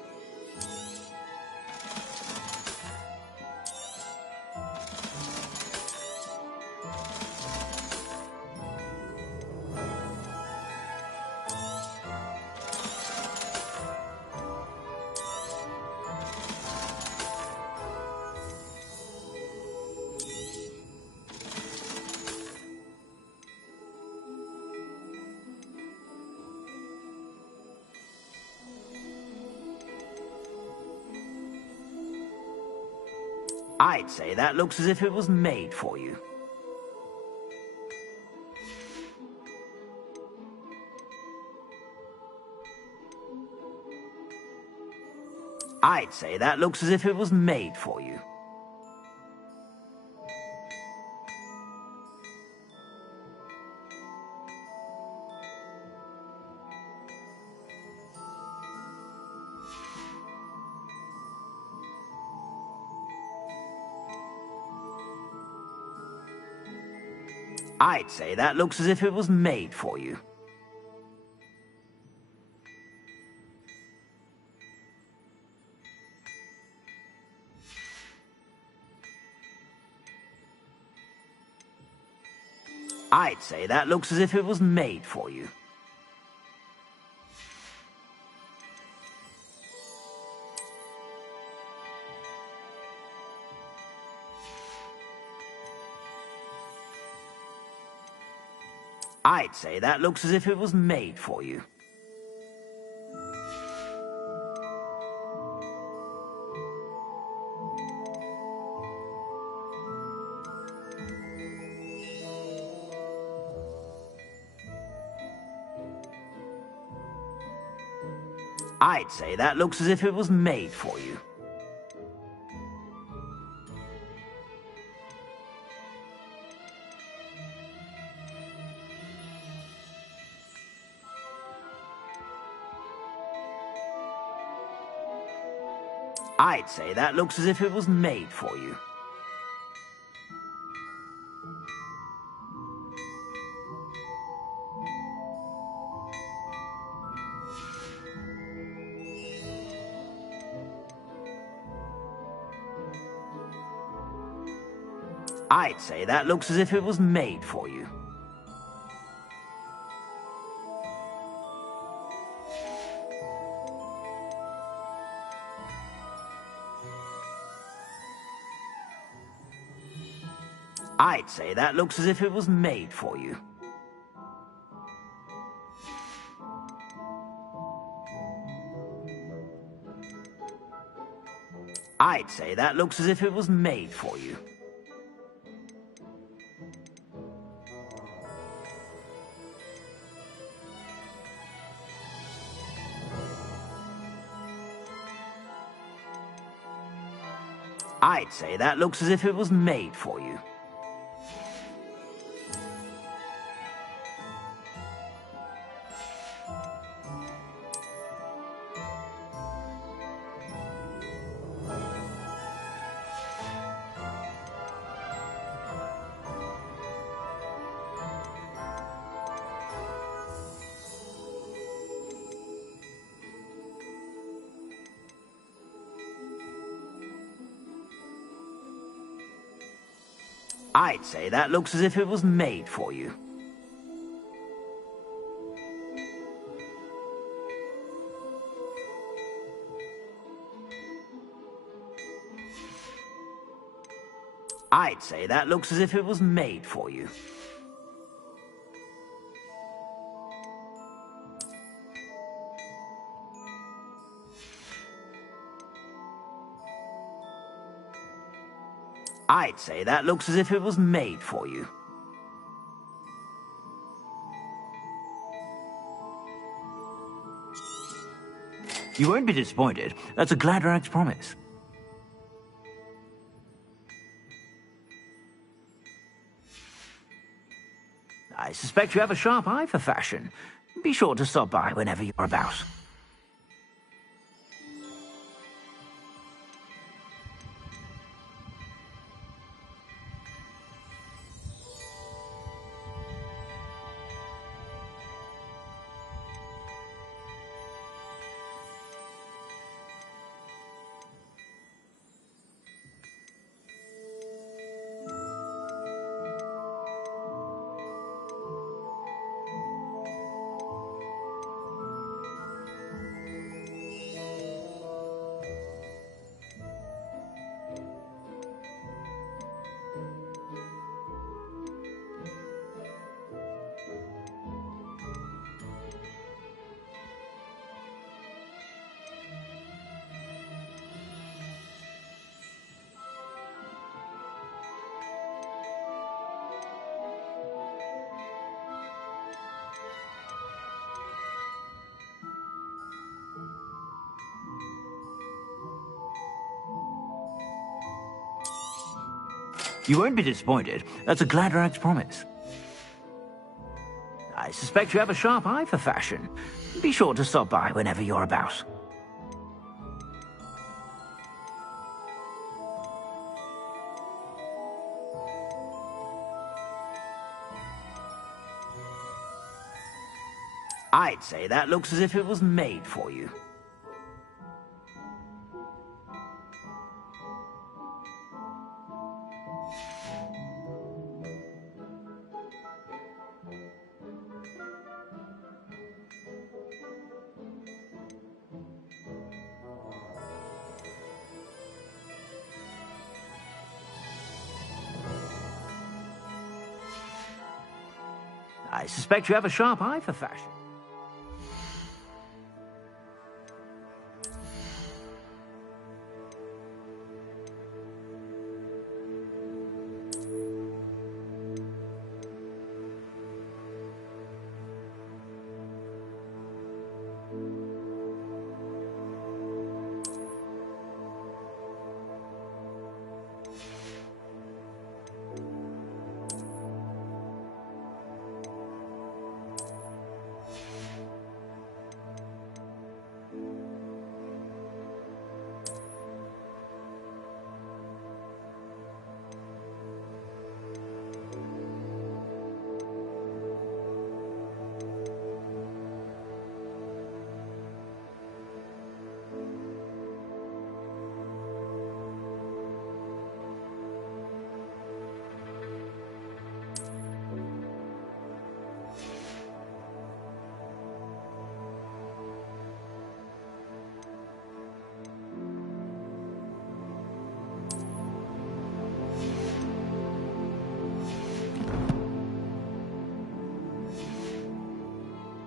I'd say that looks as if it was made for you. I'd say that looks as if it was made for you. I'd say that looks as if it was made for you. I'd say that looks as if it was made for you. I'd say that looks as if it was made for you. I'd say that looks as if it was made for you. I'd say that looks as if it was made for you. I'd say that looks as if it was made for you. I'd say that looks as if it was made for you. I'd say that looks as if it was made for you. I'd say that looks as if it was made for you. I'd say that looks as if it was made for you. I'd say that looks as if it was made for you. I'd say that looks as if it was made for you. You won't be disappointed. That's a Gladrag's promise. I suspect you have a sharp eye for fashion. Be sure to stop by whenever you're about. You won't be disappointed. That's a Gladrag's promise. I suspect you have a sharp eye for fashion. Be sure to stop by whenever you're about. I'd say that looks as if it was made for you. I suspect you have a sharp eye for fashion.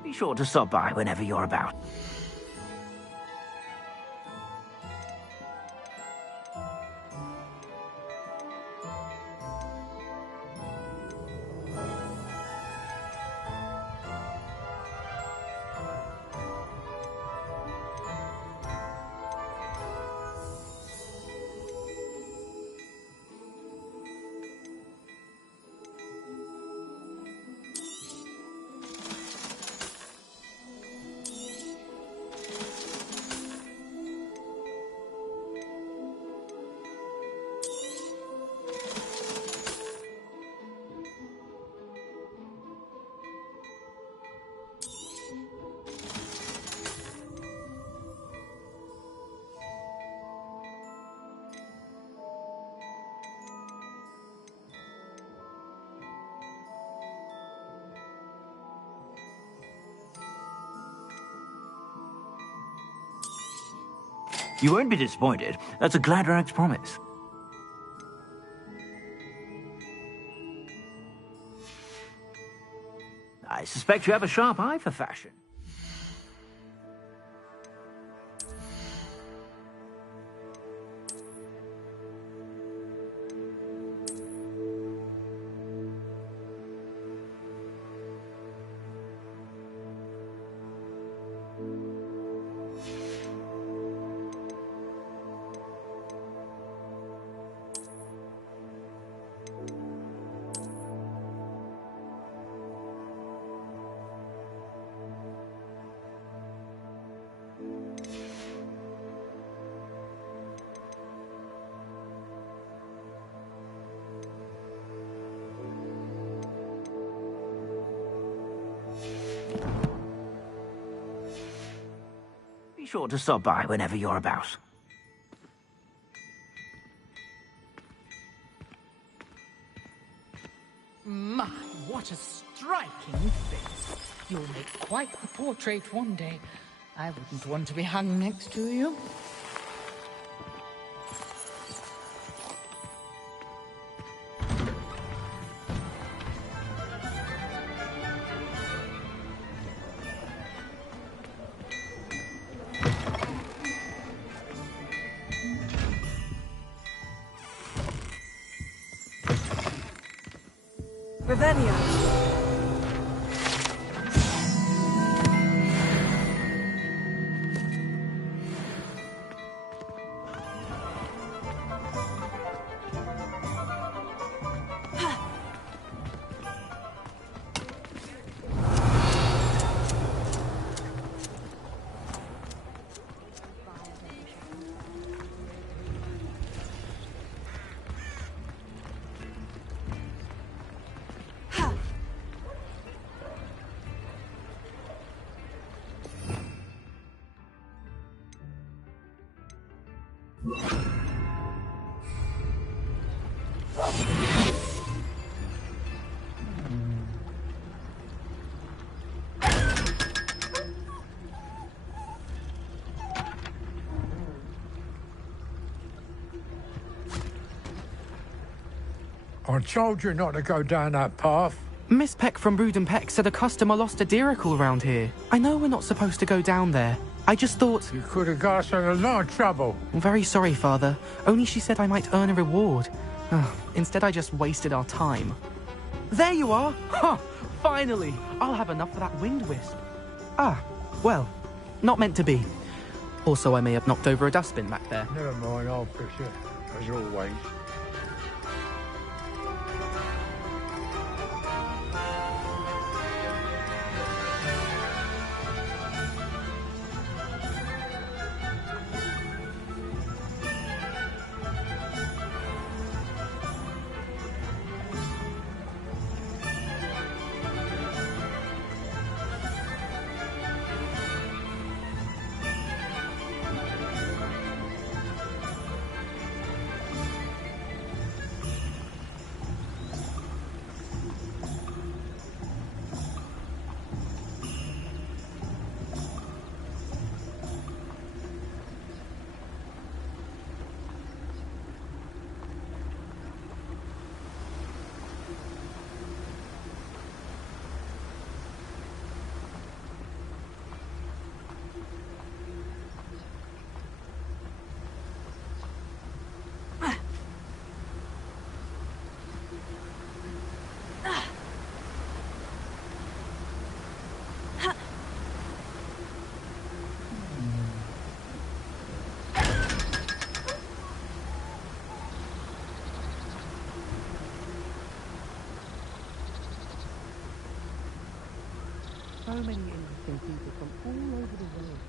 Be sure to stop by whenever you're about. You won't be disappointed. That's a Gladrax promise. I suspect you have a sharp eye for fashion. Be sure to stop by whenever you're about. My, what a striking face. You'll make quite the portrait one day. I wouldn't want to be hung next to you. Ravenia. I told you not to go down that path. Miss Peck from Brood and Peck said a customer lost a diricle around here. I know we're not supposed to go down there. I just thought... You could have got us in a lot of trouble. I'm very sorry, Father. Only she said I might earn a reward. Instead, I just wasted our time. There you are! Ha! Finally! I'll have enough for that wind wisp. Ah, well, not meant to be. Also, I may have knocked over a dustbin back there. Never mind, I'll fix it, as always. So many interesting people from all over the world.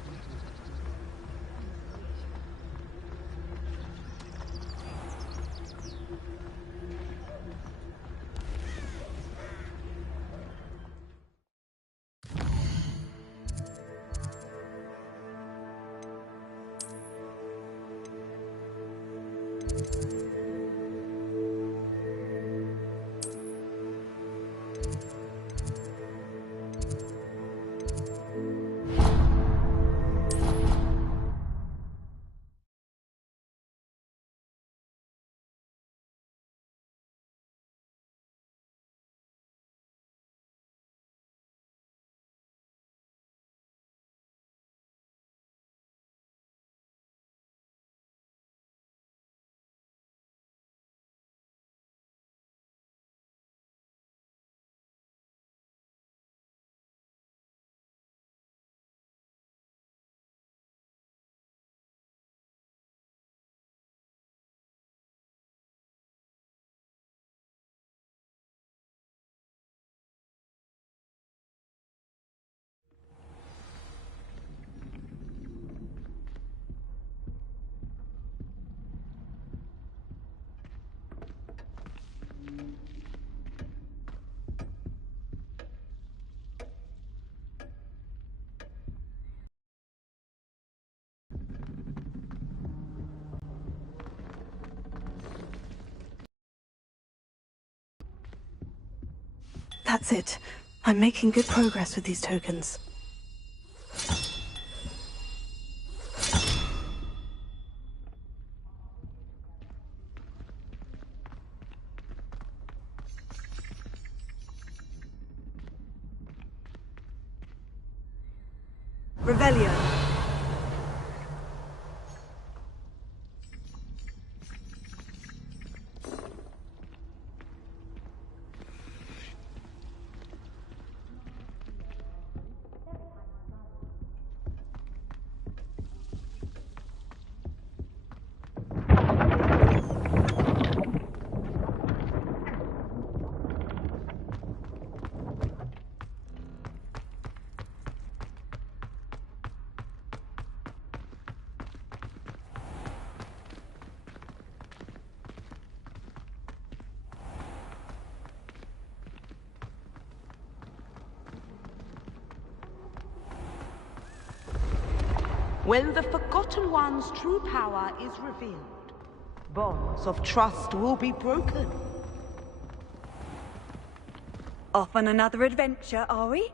That's it. I'm making good progress with these tokens. Revelio. When the Forgotten One's true power is revealed, bonds of trust will be broken. Off on another adventure, are we?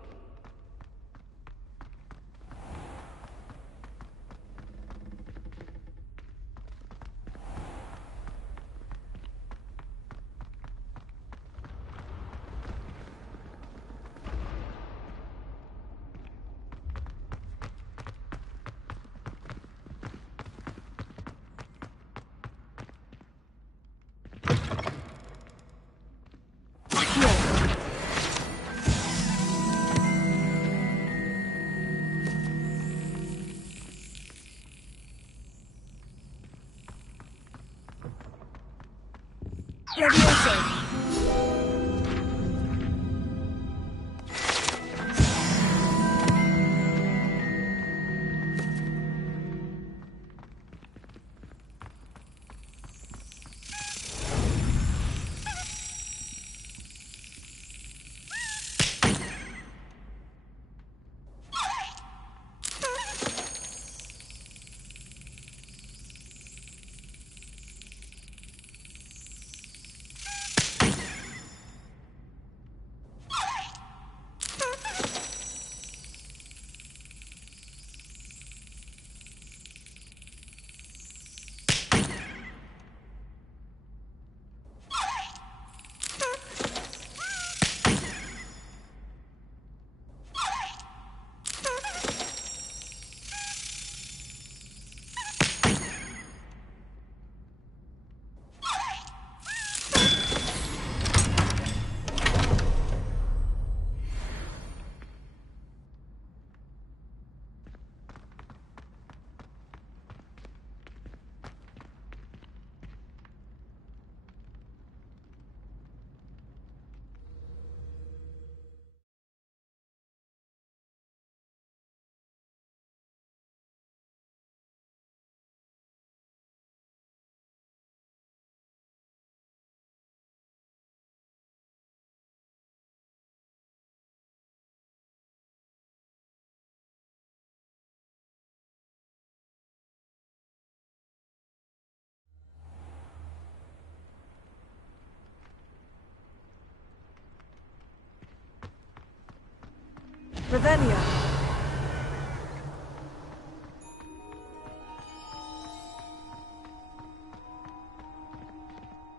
Revelio.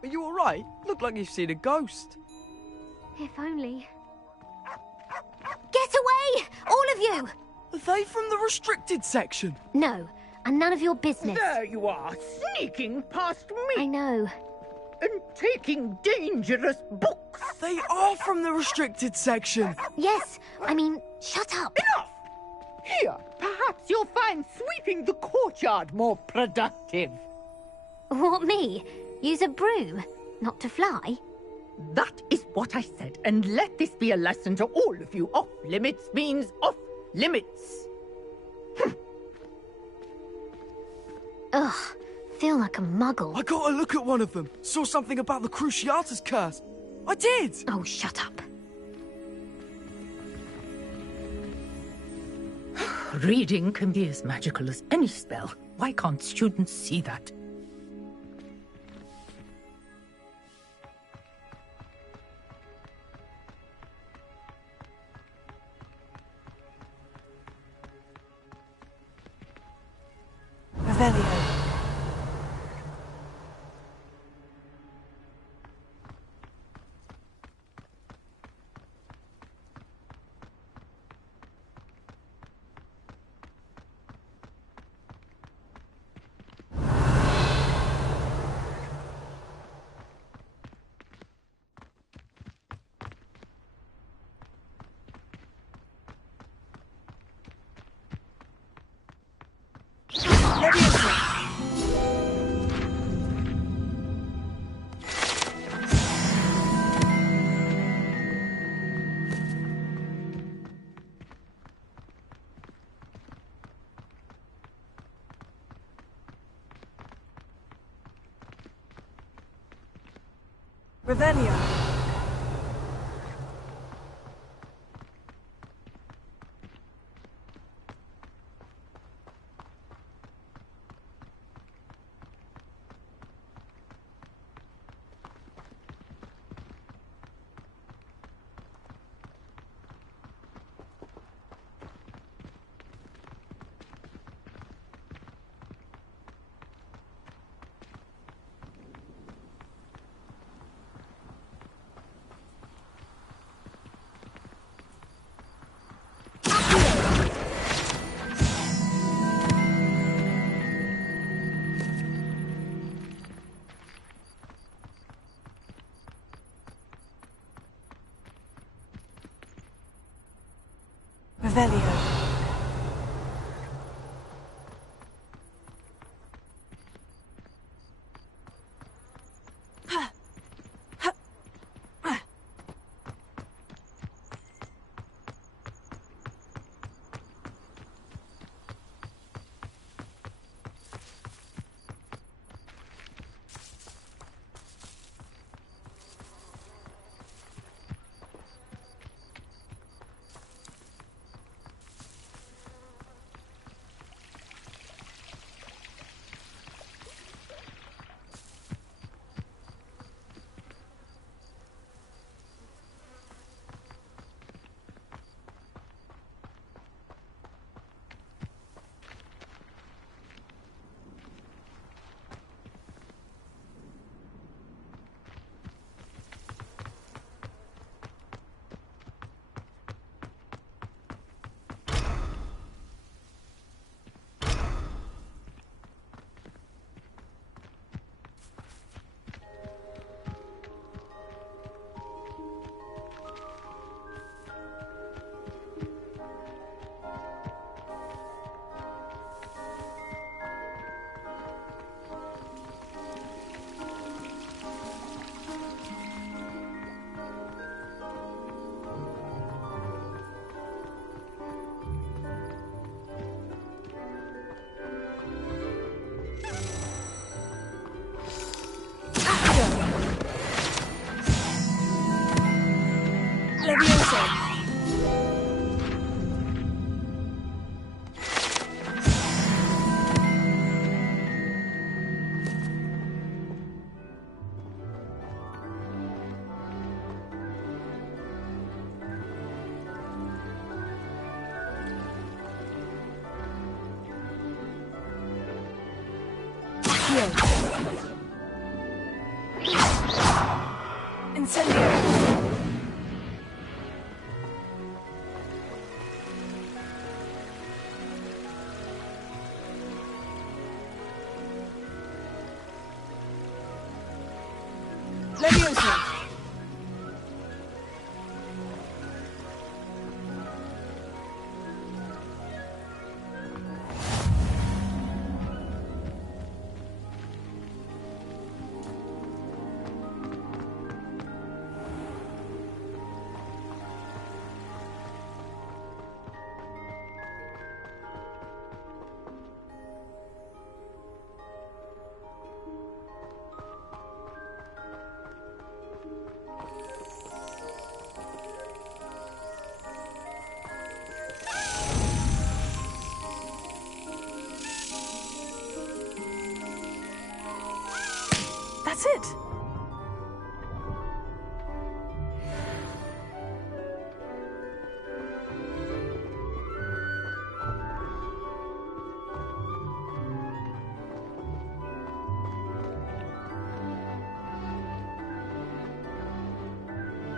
Are you alright? Look like you've seen a ghost. If only. Get away! All of you! Are they from the restricted section? No, and none of your business. There you are, sneaking past me. I know. And taking dangerous books. They are from the restricted section. Yes, I mean, shut up. Enough! Here, perhaps you'll find sweeping the courtyard more productive. What, me? Use a broom? Not to fly? That is what I said, and let this be a lesson to all of you. Off limits means off limits. Ugh, feel like a muggle. I got a look at one of them. Saw something about the Cruciatus curse. I did! Oh, shut up. Reading can be as magical as any spell. Why can't students see that? Revelio. Revelio. Revelio.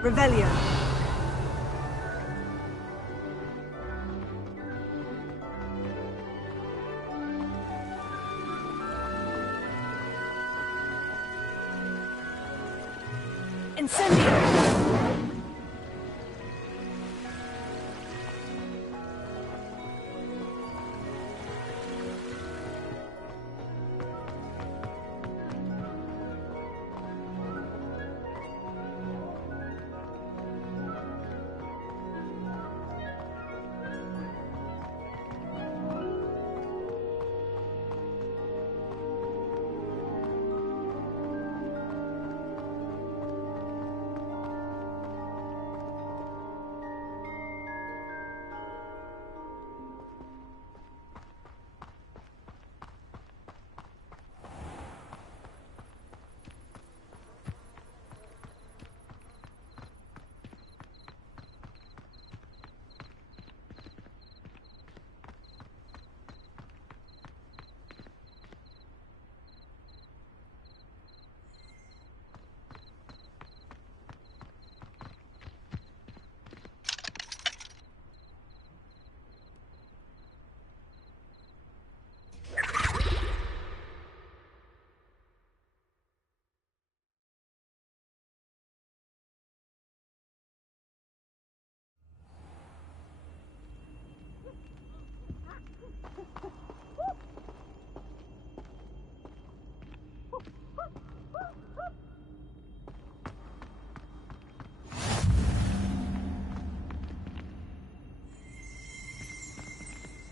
Revelio. Incendio.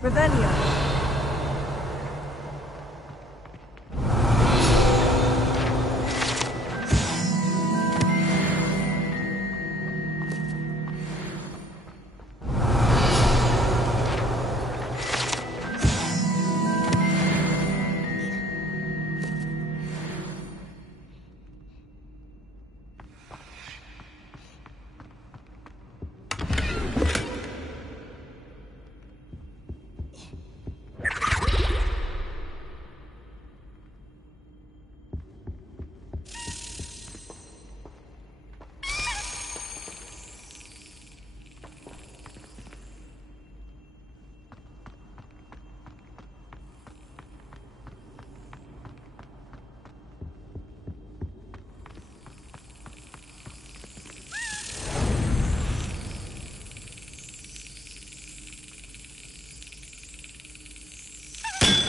Revelio.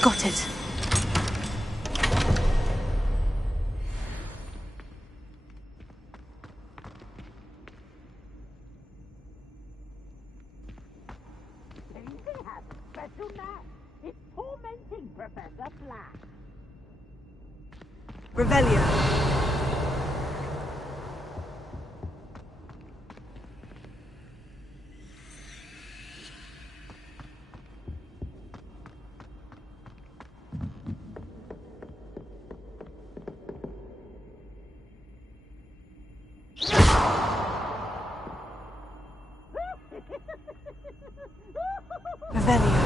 Got it. Special knack. It's tormenting Professor Black. Revelio. Revelio.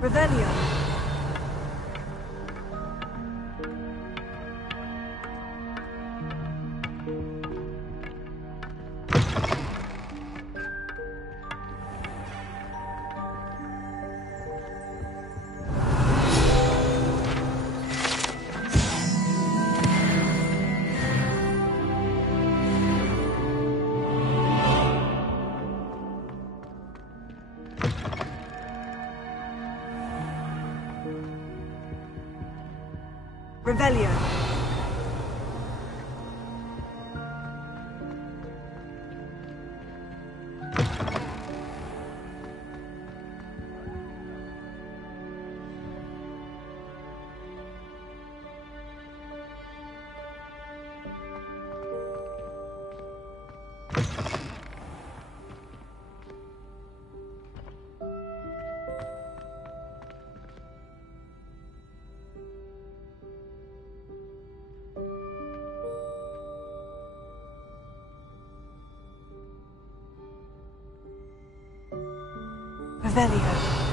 Revelio. Revelio. Revelio.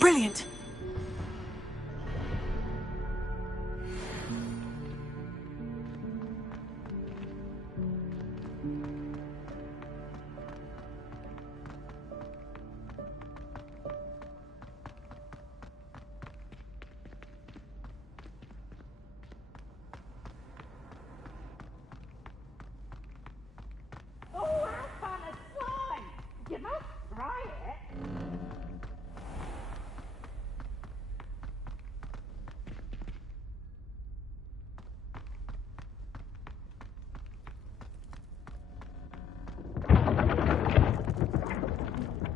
Brilliant! Oh, how fun a slime! You must try it.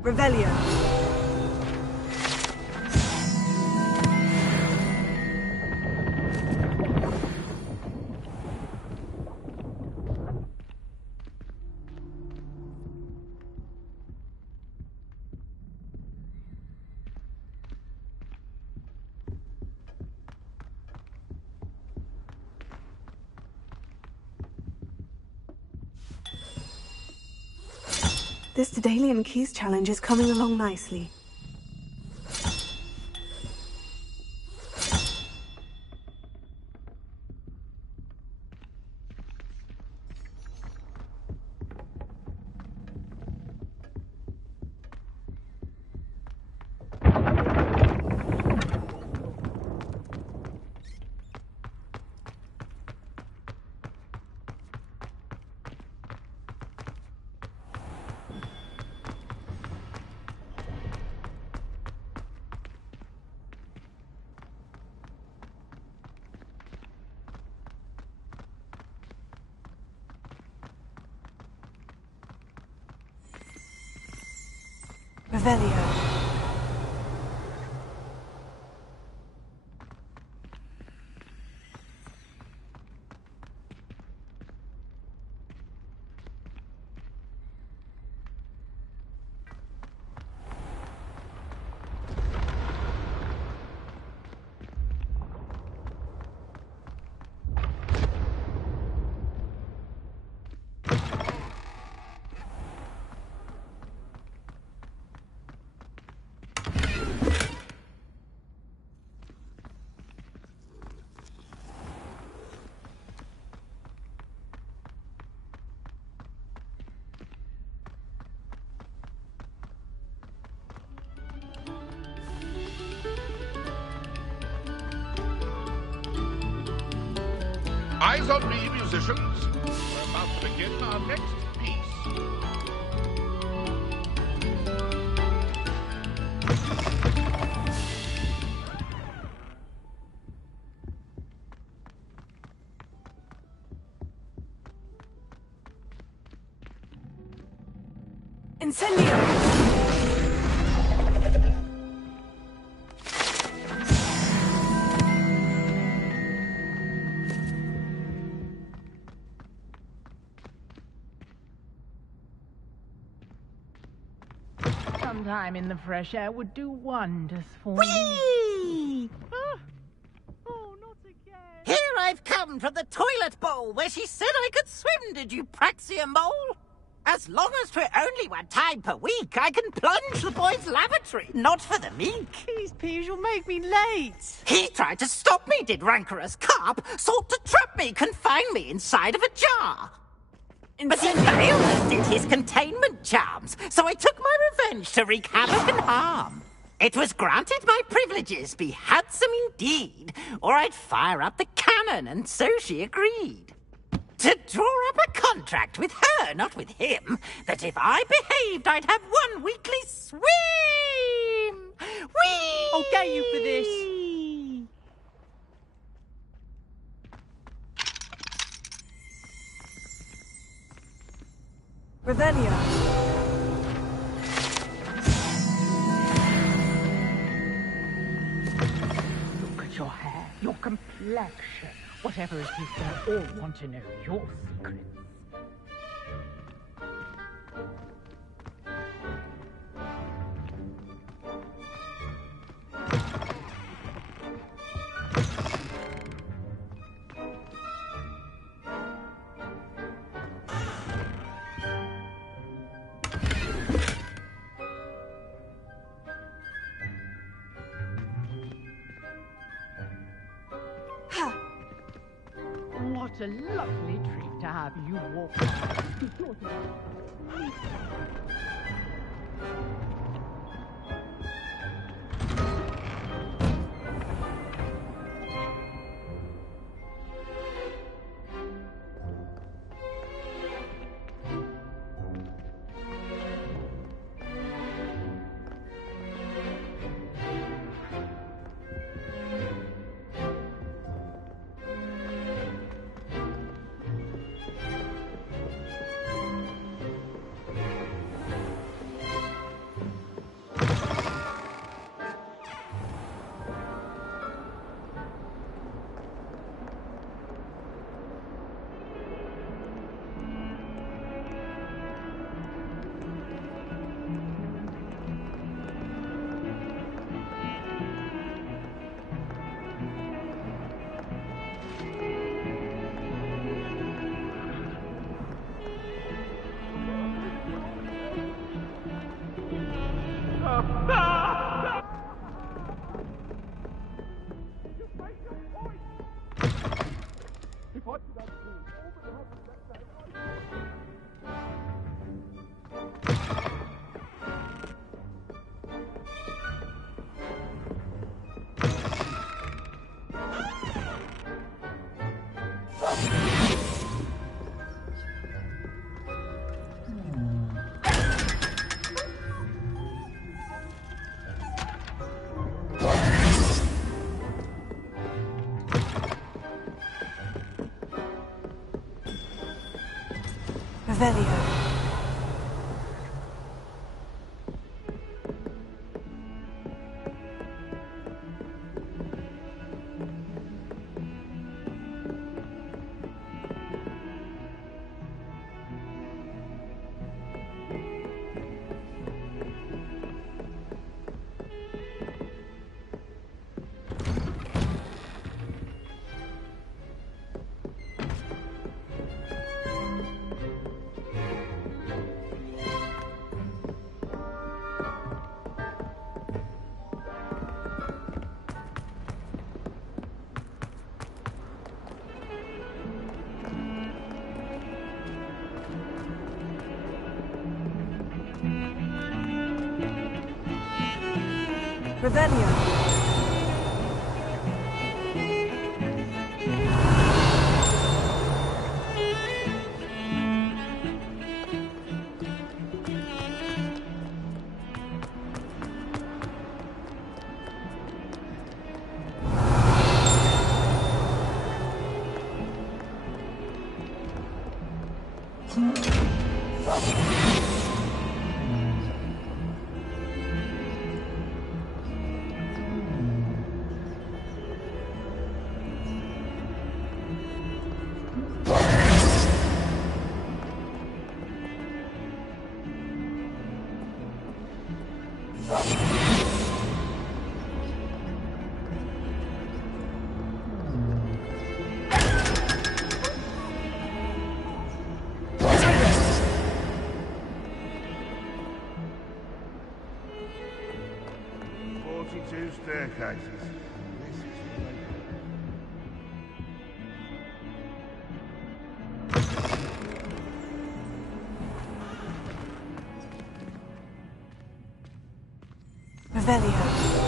Revelio. This Daedalian Keys challenge is coming along nicely. Revelio. Eyes on me, musicians. We're about to begin our next piece. Incendio! Sometime in the fresh air would do wonders for Whee! me. Oh, not again. Here I've come from the toilet bowl where she said I could swim, did you praxia mole? As long as 'twere only one time per week, I can plunge the boy's lavatory, not for the meek. These peas will make me late. He tried to stop me, did rancorous carp, sought to trap me, confine me inside of a jar. But he failed, as did his containment charms, so I took my revenge to wreak havoc and harm. It was granted my privileges be handsome indeed, or I'd fire up the cannon, and so she agreed. To draw up a contract with her, not with him, that if I behaved, I'd have one weekly swim. Whee! I'll get you for this. Revelio. Look at your hair, your complexion. Whatever it is, they'll all want to know your secrets. What a lovely treat to have you walk by. Revelio. Revelio. Staircases. Revelio.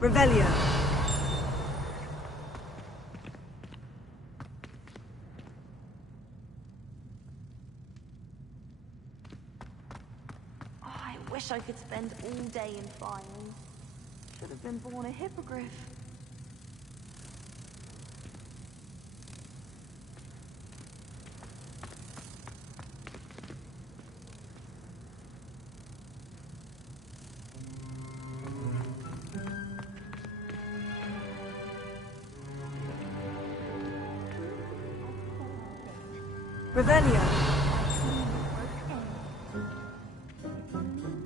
Revelio. Oh, I wish I could spend all day in filing. Should have been born a hippogriff. Revelio.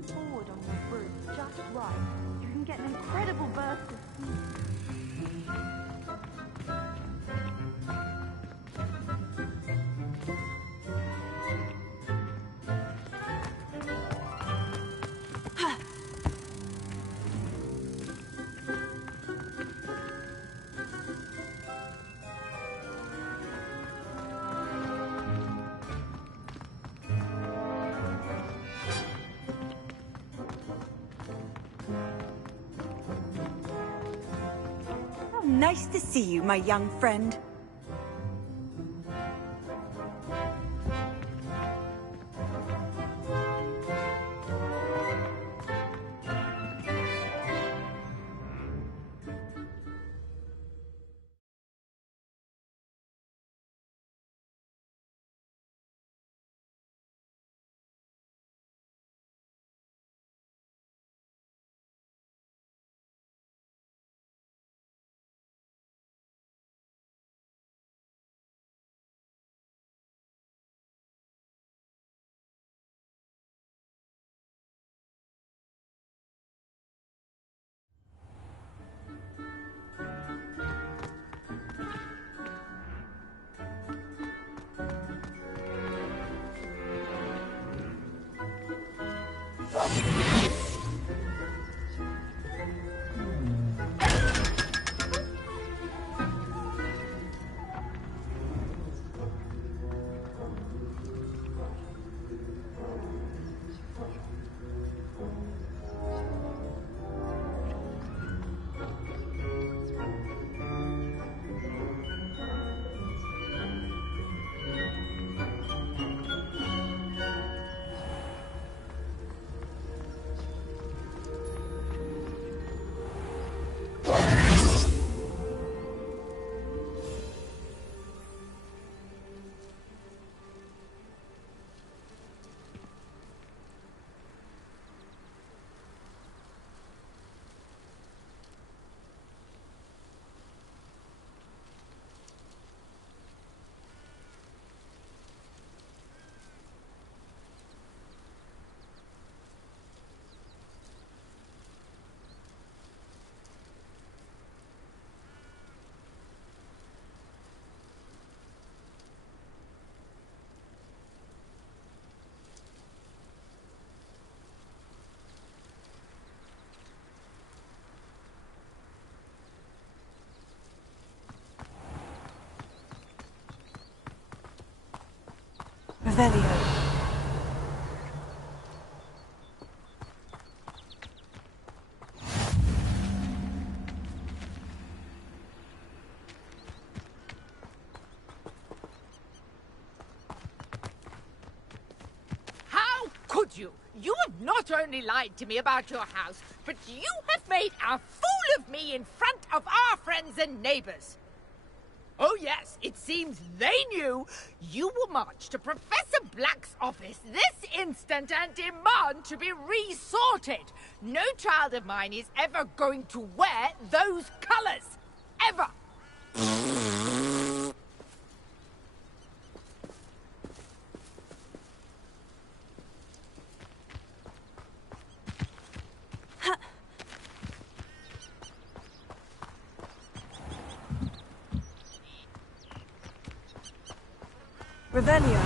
Forward on your broom, just right. You can get an incredible burst of Nice to see you, my young friend. Revelio. How could you? You have not only lied to me about your house, but you have made a fool of me in front of our friends and neighbors. Oh yes, it seems they knew you will march to Professor Black's office this instant and demand to be resorted. No child of mine is ever going to wear those colors. Ever. Revelio.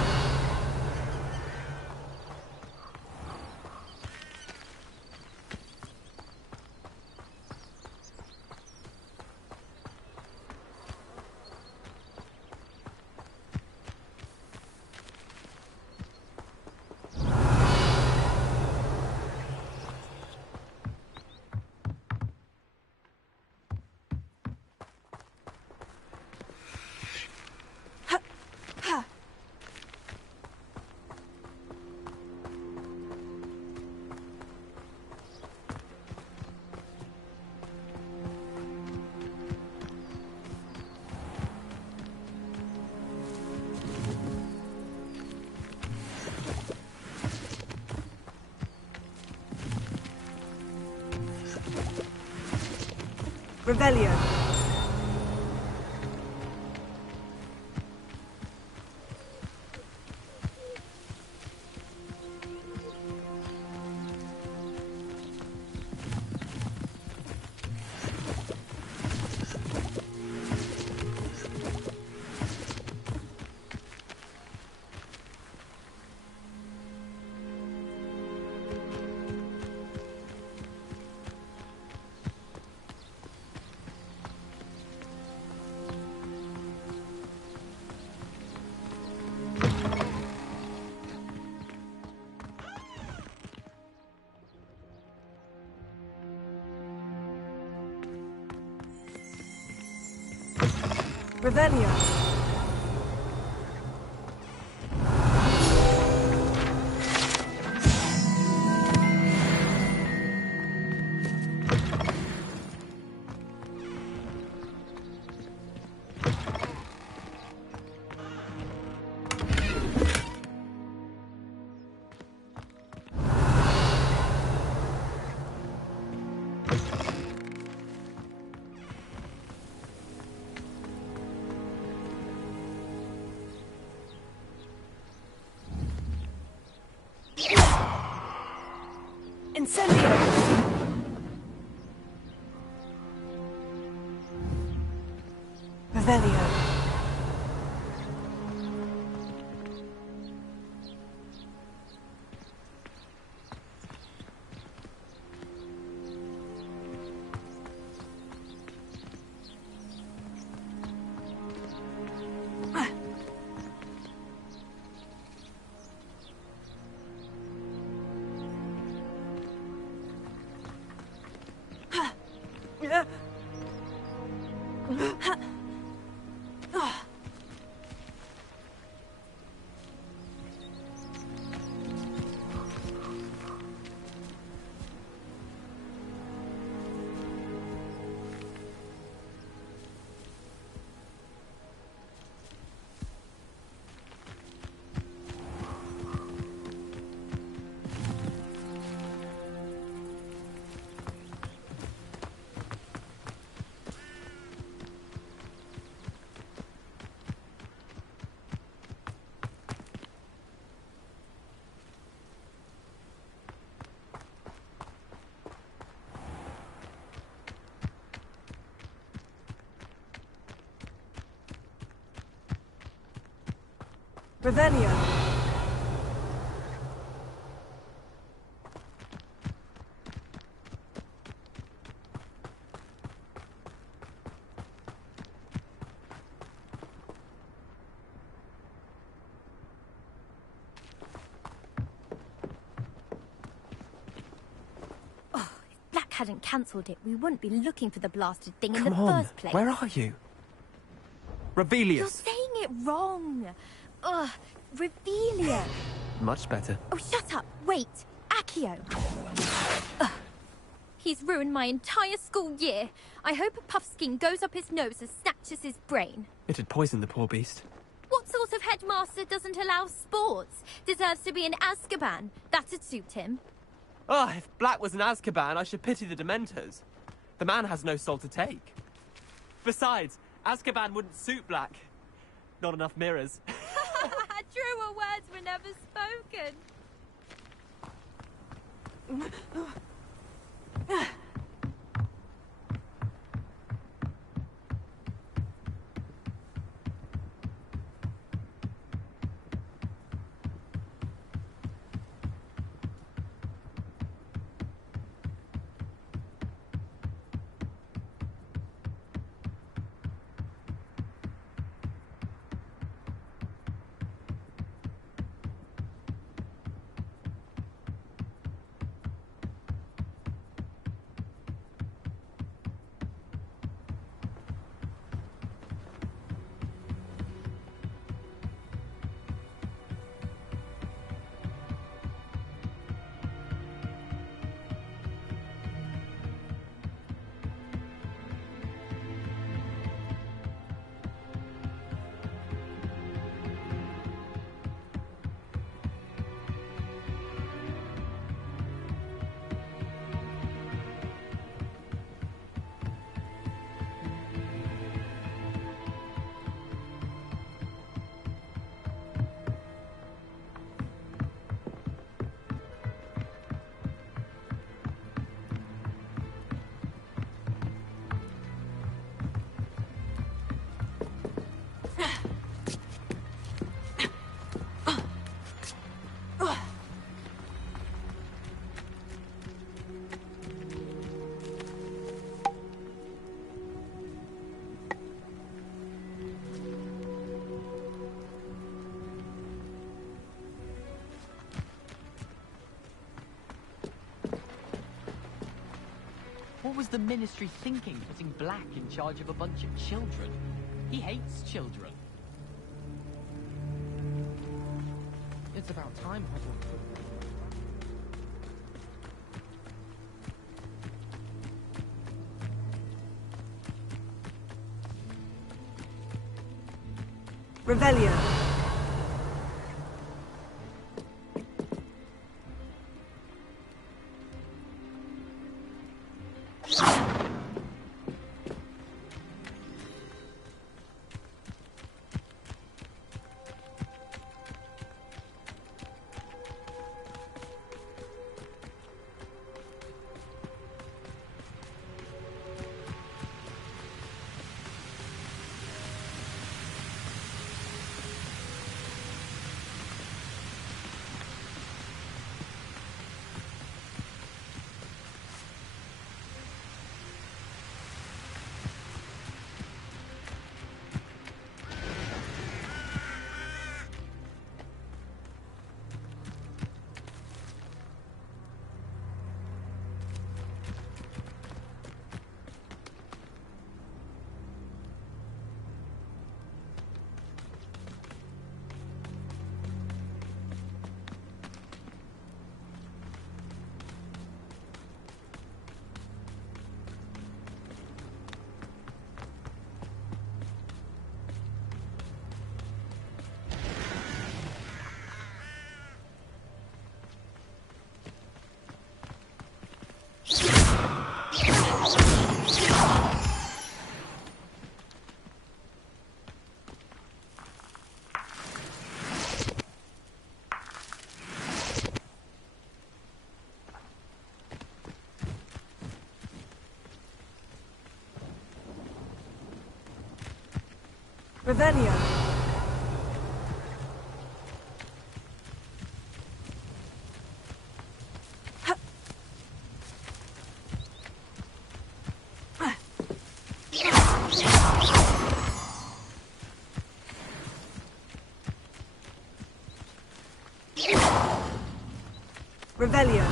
Revelio. Revelio. Incendio! Revelio. Revelio. hadn't cancelled it, we wouldn't be looking for the blasted thing in Come the on, first place. where are you? You're Revelius. saying it wrong. Ugh, Revelia. Much better. Oh, shut up. Wait. Accio. Ugh. He's ruined my entire school year. I hope a puffskein goes up his nose and snatches his brain. It'd poison the poor beast. What sort of headmaster doesn't allow sports? Deserves to be in Azkaban. That'd suit him. Ah, if Black was in Azkaban, I should pity the Dementors. The man has no soul to take. Besides, Azkaban wouldn't suit Black. Not enough mirrors. Truer words were never spoken. What was the Ministry thinking, putting Black in charge of a bunch of children? He hates children. It's about time, Hogwarts. Revelio. Revelio. Revelio.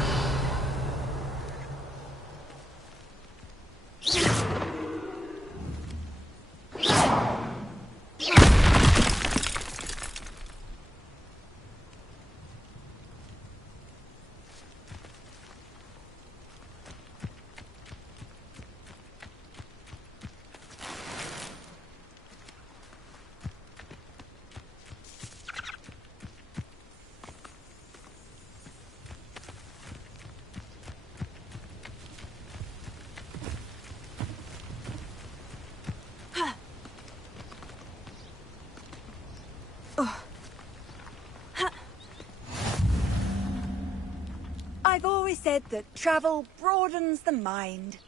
always said that travel broadens the mind.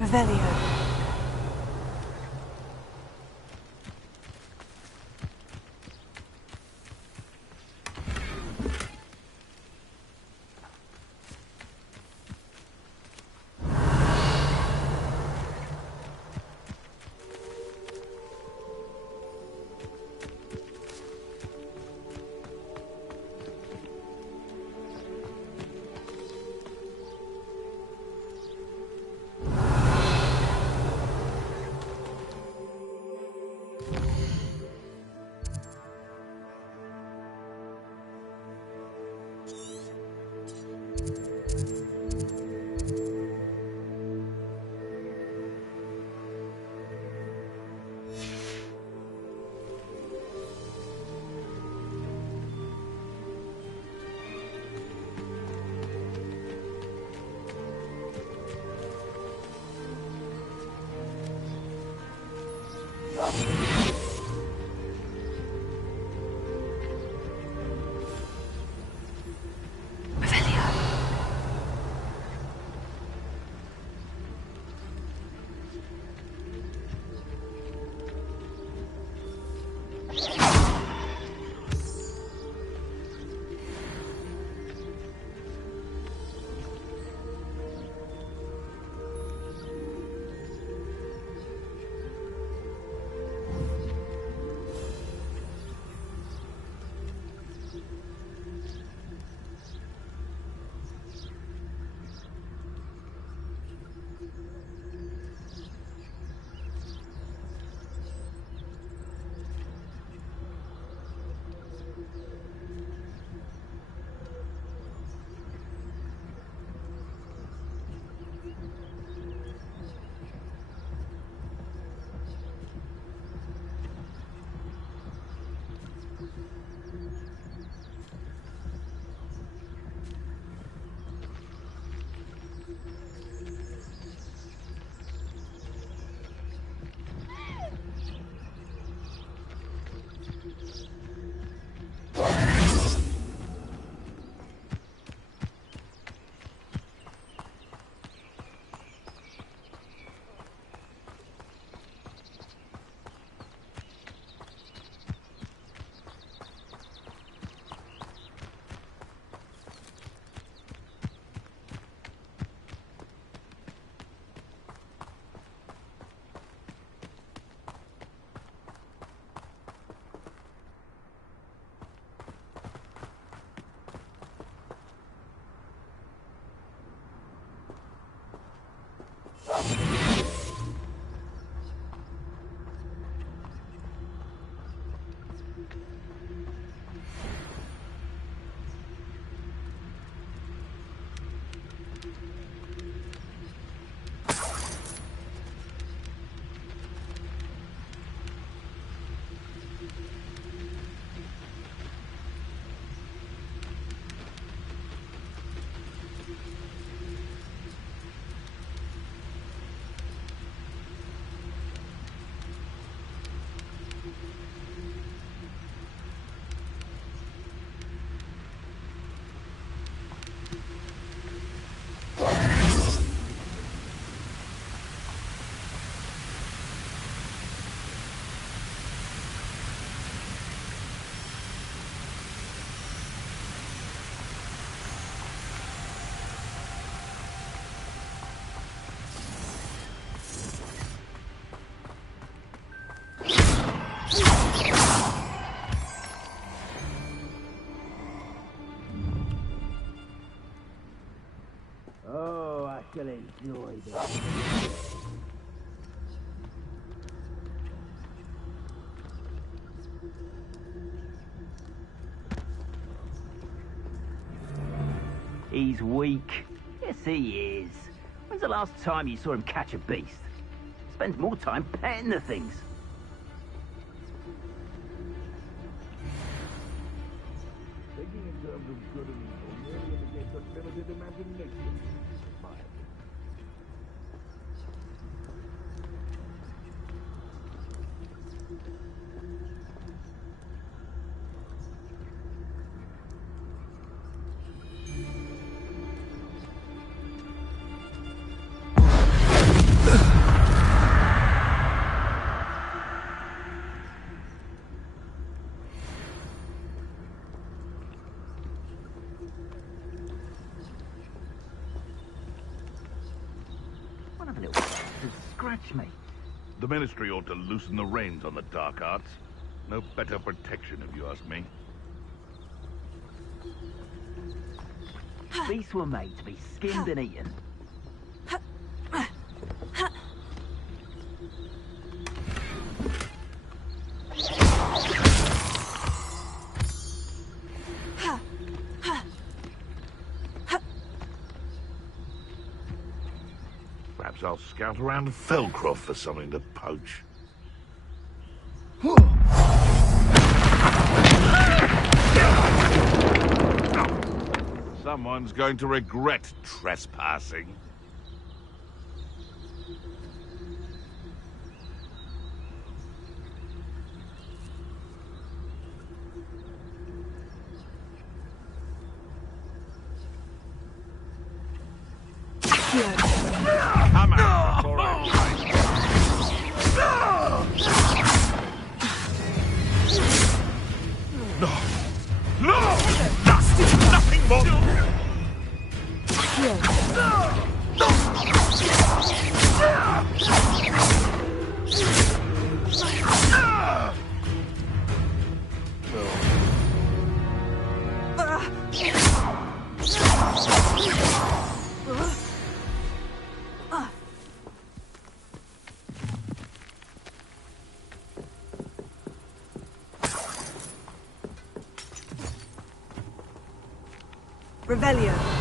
Revelio. shall enjoy this. He's weak. Yes, he is. When's the last time you saw him catch a beast? Spends more time petting the things. an imagination. in my opinion. One of the little bastards scratch me. The Ministry ought to loosen the reins on the dark arts. No better protection, if you ask me. Beasts were made to be skinned and eaten. Perhaps I'll scout around Felcroft for something to poach. Someone's going to regret trespassing. I'm out before I No! No! Nothing more! Revelio.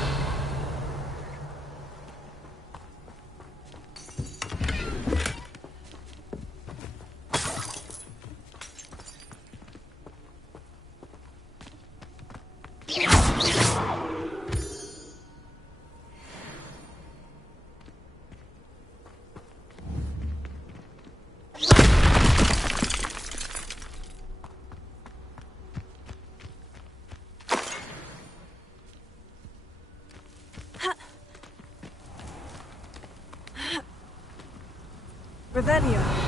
Revelio.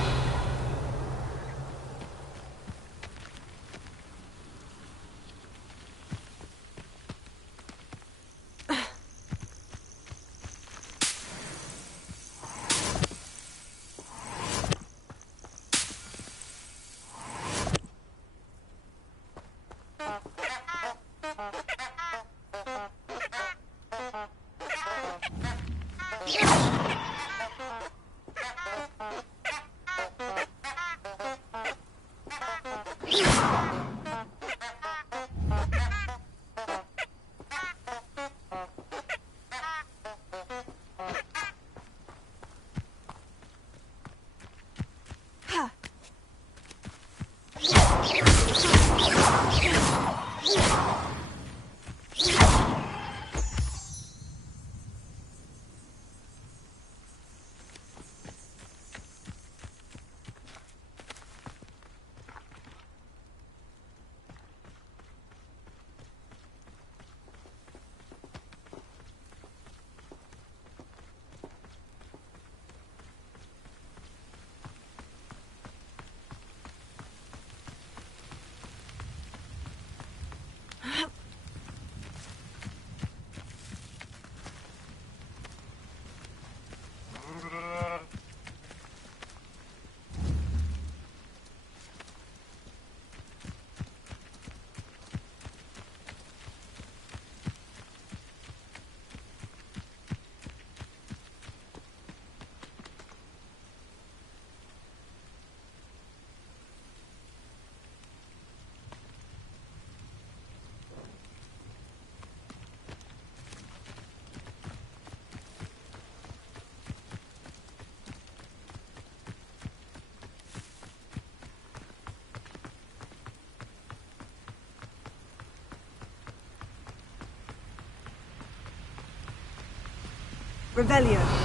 Revelio.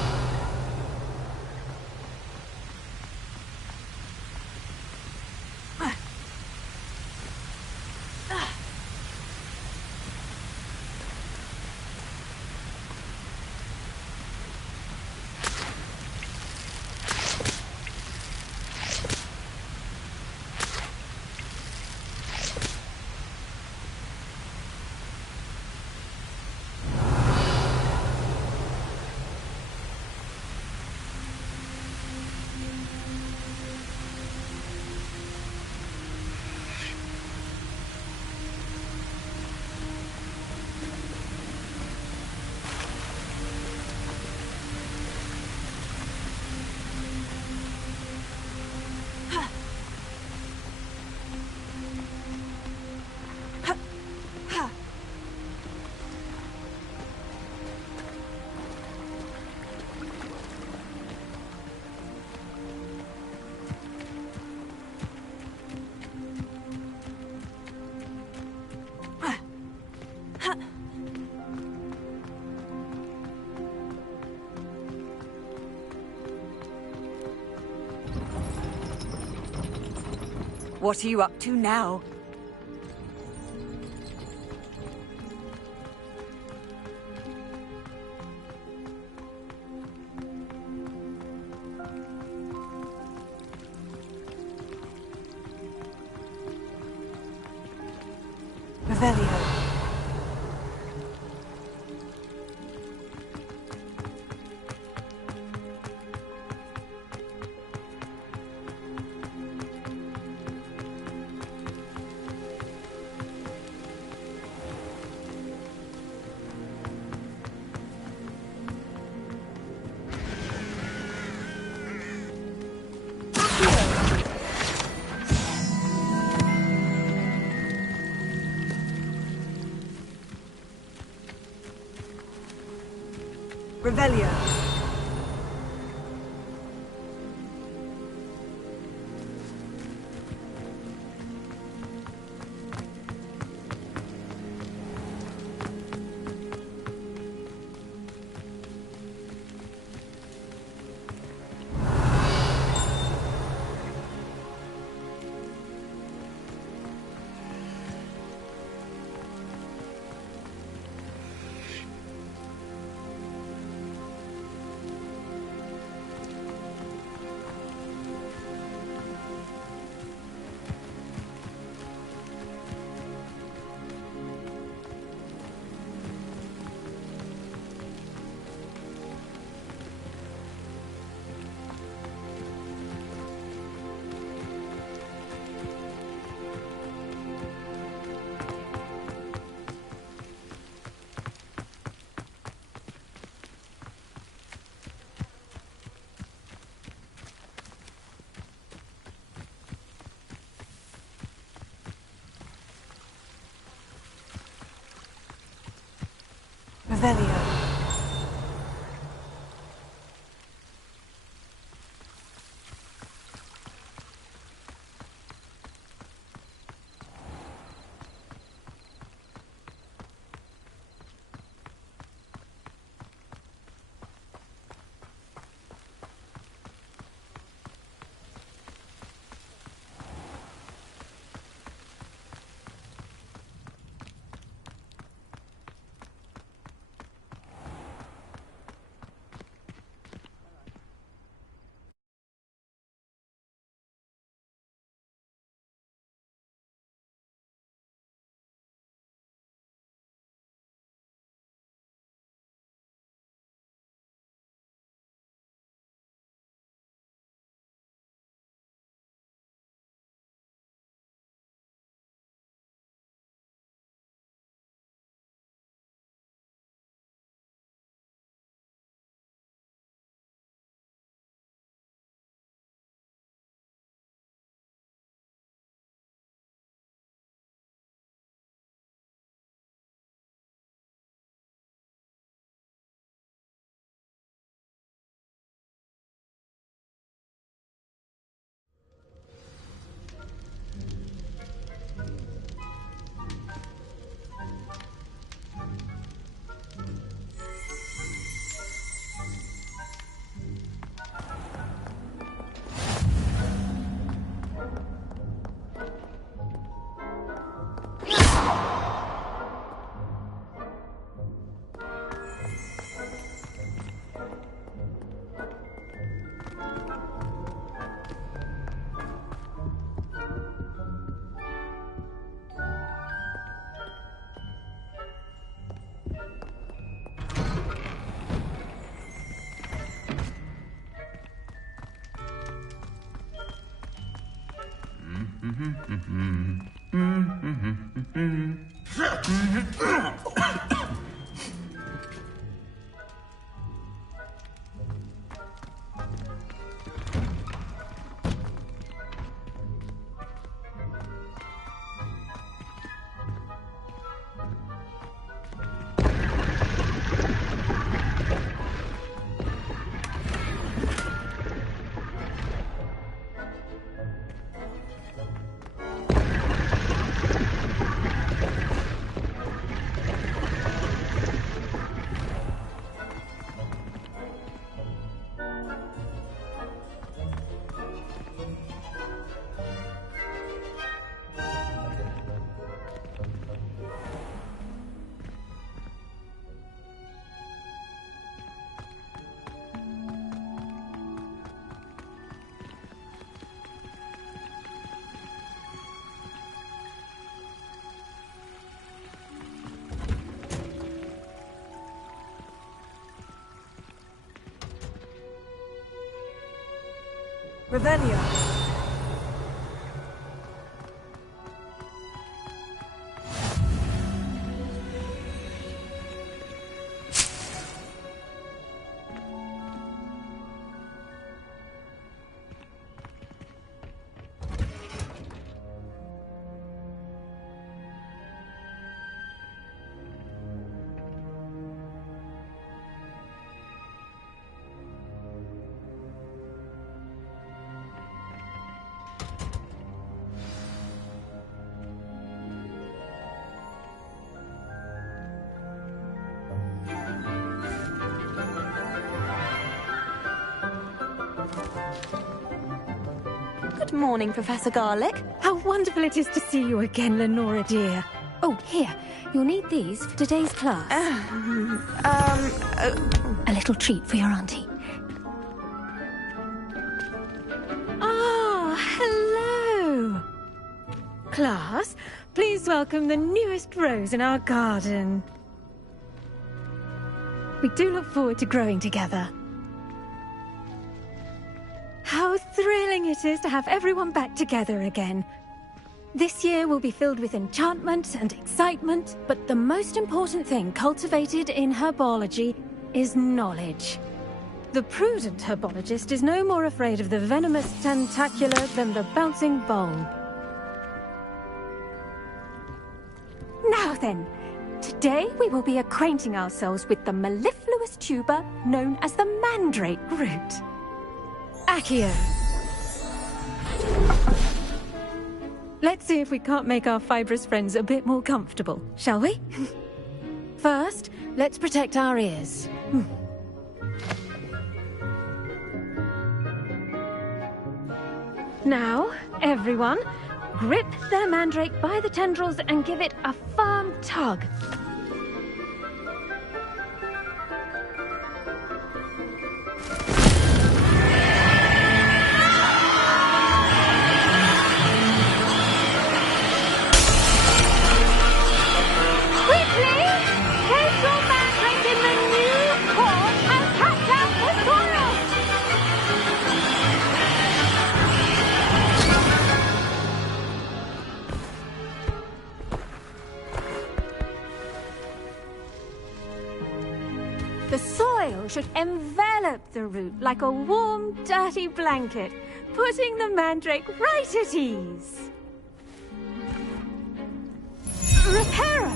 What are you up to now? Revelio. Revelio. Revelio. Revelio. Good morning, Professor Garlick. How wonderful it is to see you again, Lenora dear. Oh, here. You'll need these for today's class. A little treat for your auntie. Ah, hello. Class, please welcome the newest rose in our garden. We do look forward to growing together. How thrilling it is to have everyone back together again. This year will be filled with enchantment and excitement, but the most important thing cultivated in herbology is knowledge. The prudent herbologist is no more afraid of the venomous tentacula than the bouncing bulb. Now then, today we will be acquainting ourselves with the mellifluous tuber known as the mandrake root. Accio. Let's see if we can't make our fibrous friends a bit more comfortable, shall we? First, let's protect our ears. Now, everyone, grip their mandrake by the tendrils and give it a firm tug. The soil should envelop the root like a warm, dirty blanket, putting the mandrake right at ease. Reparo!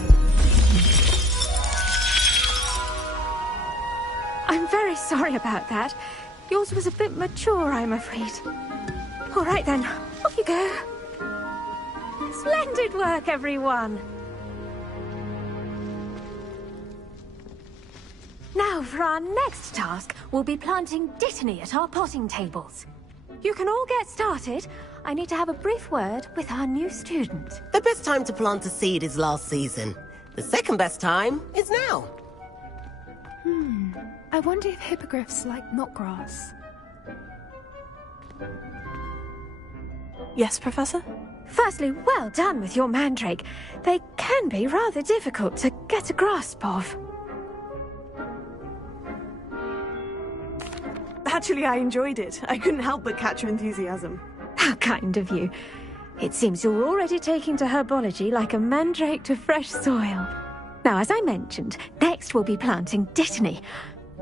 I'm very sorry about that. Yours was a bit mature, I'm afraid. All right then, off you go. Splendid work, everyone. Now, for our next task, we'll be planting dittany at our potting tables. You can all get started. I need to have a brief word with our new student. The best time to plant a seed is last season. The second best time is now. I wonder if hippogriffs like knotgrass. Yes, Professor? Firstly, well done with your mandrake. They can be rather difficult to get a grasp of. Actually, I enjoyed it. I couldn't help but catch your enthusiasm. How kind of you. It seems you're already taking to herbology like a mandrake to fresh soil. Now, as I mentioned, next we'll be planting Dittany.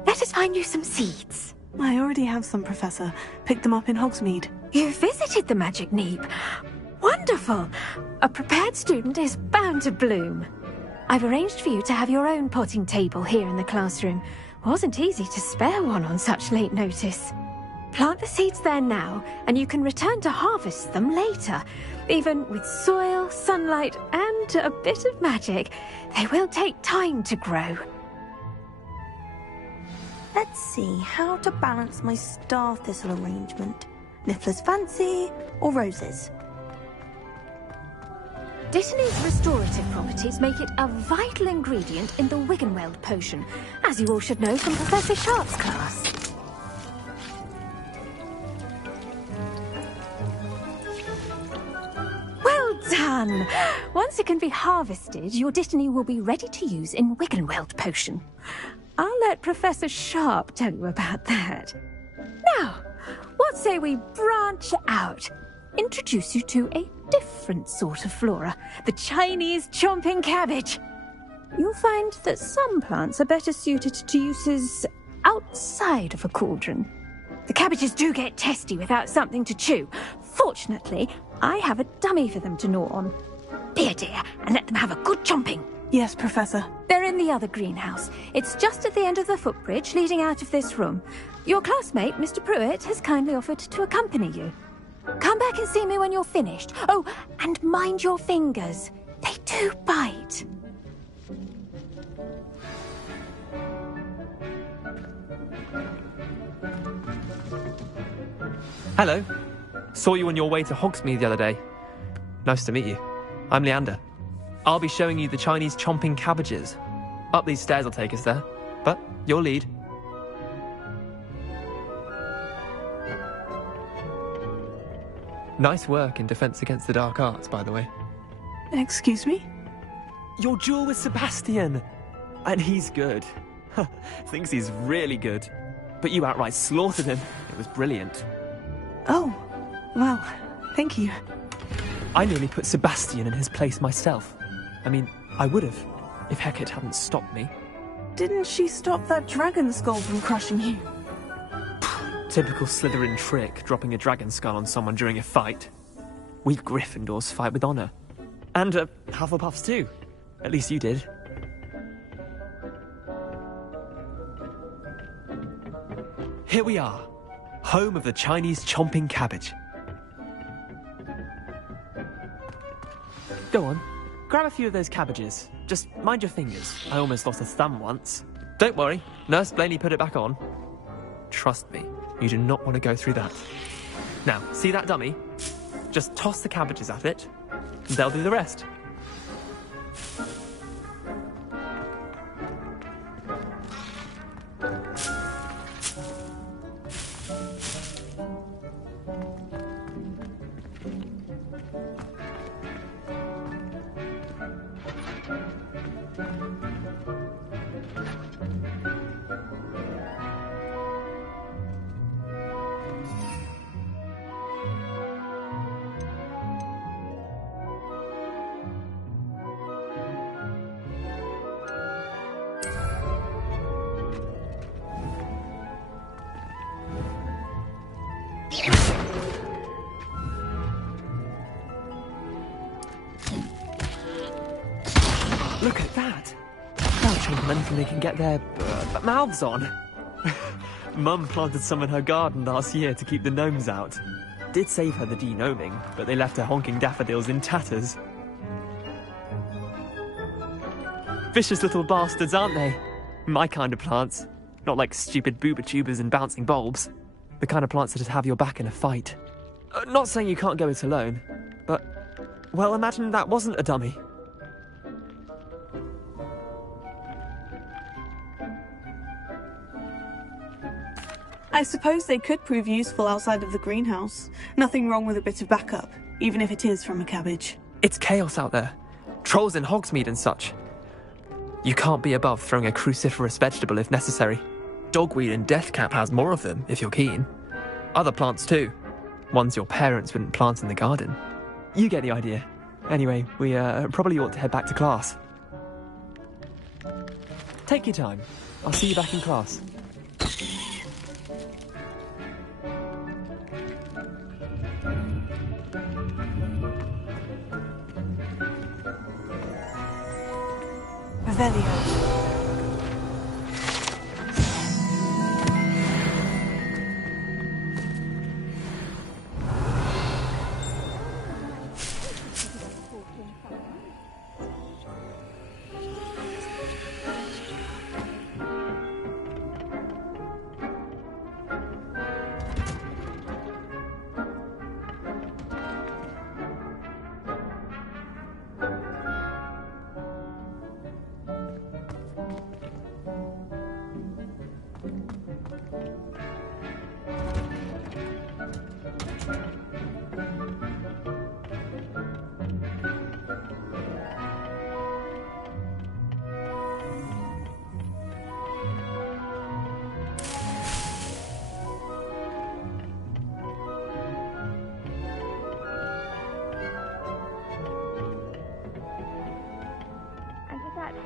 Let us find you some seeds. I already have some, Professor. Picked them up in Hogsmeade. You visited the Magic Neep. Wonderful! A prepared student is bound to bloom. I've arranged for you to have your own potting table here in the classroom. Wasn't easy to spare one on such late notice. Plant the seeds there now, and you can return to harvest them later. Even with soil, sunlight, and a bit of magic, they will take time to grow. Let's see how to balance my star thistle arrangement. Niffler's fancy or roses? Dittany's restorative properties make it a vital ingredient in the Wiggenweld potion, as you all should know from Professor Sharp's class. Well done! Once it can be harvested, your Dittany will be ready to use in Wiggenweld potion. I'll let Professor Sharp tell you about that. Now, what say we branch out? Introduce you to a different sort of flora, the Chinese chomping cabbage. You'll find that some plants are better suited to uses outside of a cauldron. The cabbages do get testy without something to chew. Fortunately, I have a dummy for them to gnaw on. Be a dear and let them have a good chomping. Yes, Professor. They're in the other greenhouse. It's just at the end of the footbridge leading out of this room. Your classmate, Mr. Pruitt, has kindly offered to accompany you. Come back and see me when you're finished. Oh, and mind your fingers. They do bite. Hello. Saw you on your way to Hogsmeade the other day. Nice to meet you. I'm Leander. I'll be showing you the Chinese chomping cabbages. Up these stairs will take us there. But your lead. Nice work in Defense Against the Dark Arts, by the way. Excuse me? Your duel with Sebastian! And he's good. Thinks he's really good. But you outright slaughtered him. It was brilliant. Oh, well, thank you. I nearly put Sebastian in his place myself. I mean, I would have, if Hecate hadn't stopped me. Didn't she stop that dragon skull from crushing you? Typical Slytherin trick, dropping a dragon skull on someone during a fight. We Gryffindors fight with honour. And Hufflepuffs too. At least you did. Here we are, home of the Chinese chomping cabbage. Go on, grab a few of those cabbages. Just mind your fingers. I almost lost a thumb once. Don't worry, Nurse Blaney put it back on. Trust me, you do not want to go through that. Now, see that dummy? Just toss the cabbages at it, and they'll do the rest. Look at that! Now children they can get their mouths on. Mum planted some in her garden last year to keep the gnomes out. Did save her the de-gnoming, but they left her honking daffodils in tatters. Vicious little bastards, aren't they? My kind of plants. Not like stupid booba tubers and bouncing bulbs. The kind of plants that'd have your back in a fight. Not saying you can't go it alone, but... well, imagine that wasn't a dummy. I suppose they could prove useful outside of the greenhouse. Nothing wrong with a bit of backup, even if it is from a cabbage. It's chaos out there. Trolls in Hogsmeade and such. You can't be above throwing a cruciferous vegetable if necessary. Dogweed and deathcap has more of them, if you're keen. Other plants too. Ones your parents wouldn't plant in the garden. You get the idea. Anyway, we probably ought to head back to class. Take your time. I'll see you back in class. Revelio.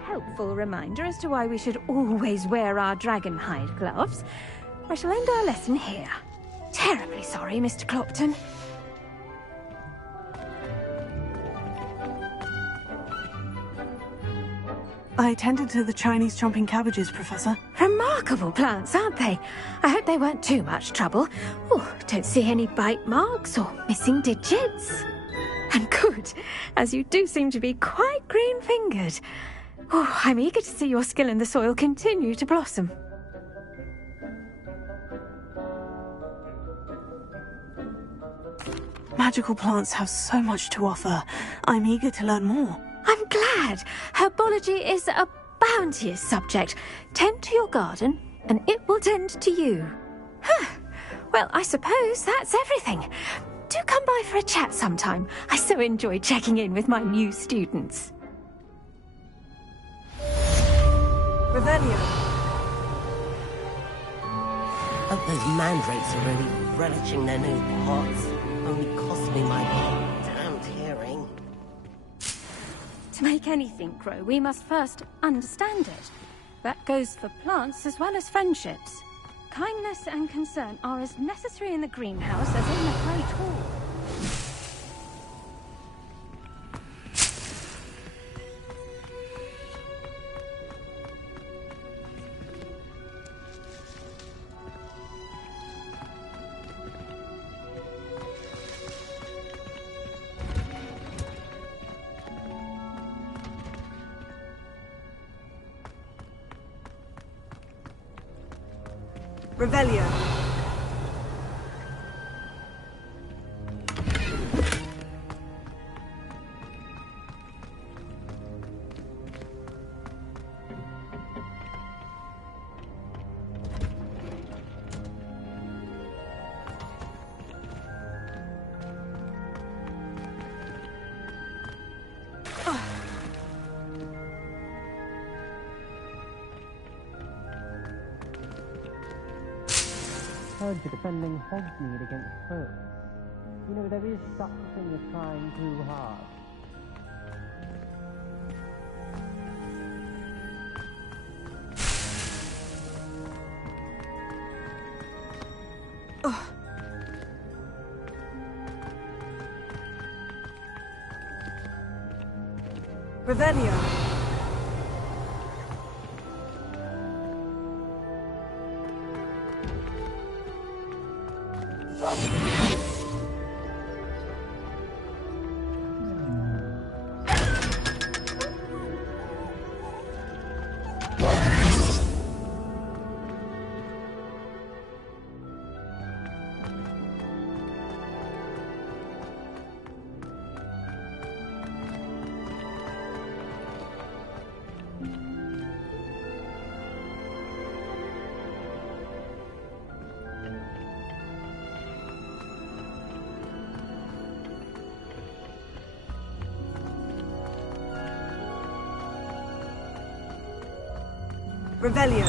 Helpful reminder as to why we should always wear our dragon hide gloves. I shall end our lesson here. Terribly sorry, Mr. Clopton. I tended to the Chinese chomping cabbages, Professor. Remarkable plants, aren't they? I hope they weren't too much trouble. Oh, don't see any bite marks or missing digits. And good, as you do seem to be quite green-fingered. Oh, I'm eager to see your skill in the soil continue to blossom. Magical plants have so much to offer. I'm eager to learn more. I'm glad. Herbology is a bounteous subject. Tend to your garden, and it will tend to you. Huh. Well, I suppose that's everything. Do come by for a chat sometime. I so enjoy checking in with my new students. Revelio. Hope those mandrakes are really relishing their new pots. Only cost me my damned hearing. To make anything grow, we must first understand it. That goes for plants as well as friendships. Kindness and concern are as necessary in the greenhouse as in the Great Hall. Revelio. Heard you're defending Hogsmeade against foes. You know, there is such a thing as trying too hard. Revelio. Revelio.